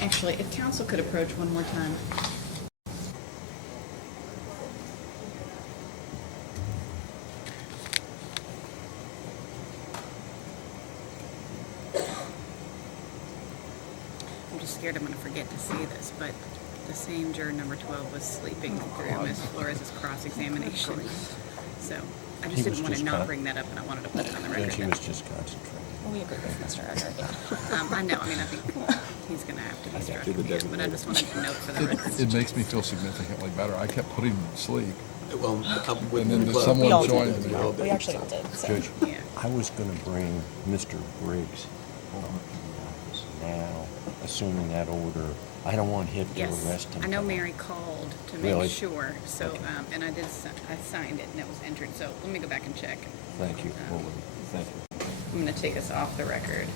Actually, if council could approach one more time. I'm just scared I'm going to forget to say this, but the same juror number 12 was sleeping through Ms. Flores' cross-examination. So I He just was didn't want to just not con- bring that up, and I wanted to put it on the Yeah, record. she was just concentrating. We agree with Mr. Eggert. I know, I mean, I think he's going to have to be struck Do the again, but I just wanted to note for the record. It makes me feel significantly better. I kept putting him to sleep, Well, and then We someone all joined did. me. We actually all did. So. Judge, Yeah. I was gonna bring Mr. Briggs over to the office now, assuming that order. I don't want him to Yes, arrest him. I know Mary called to make Really? sure, so, Okay. and I signed it and it was entered, so let me go back and check. Thank you. Thank you. I'm gonna take us off the record.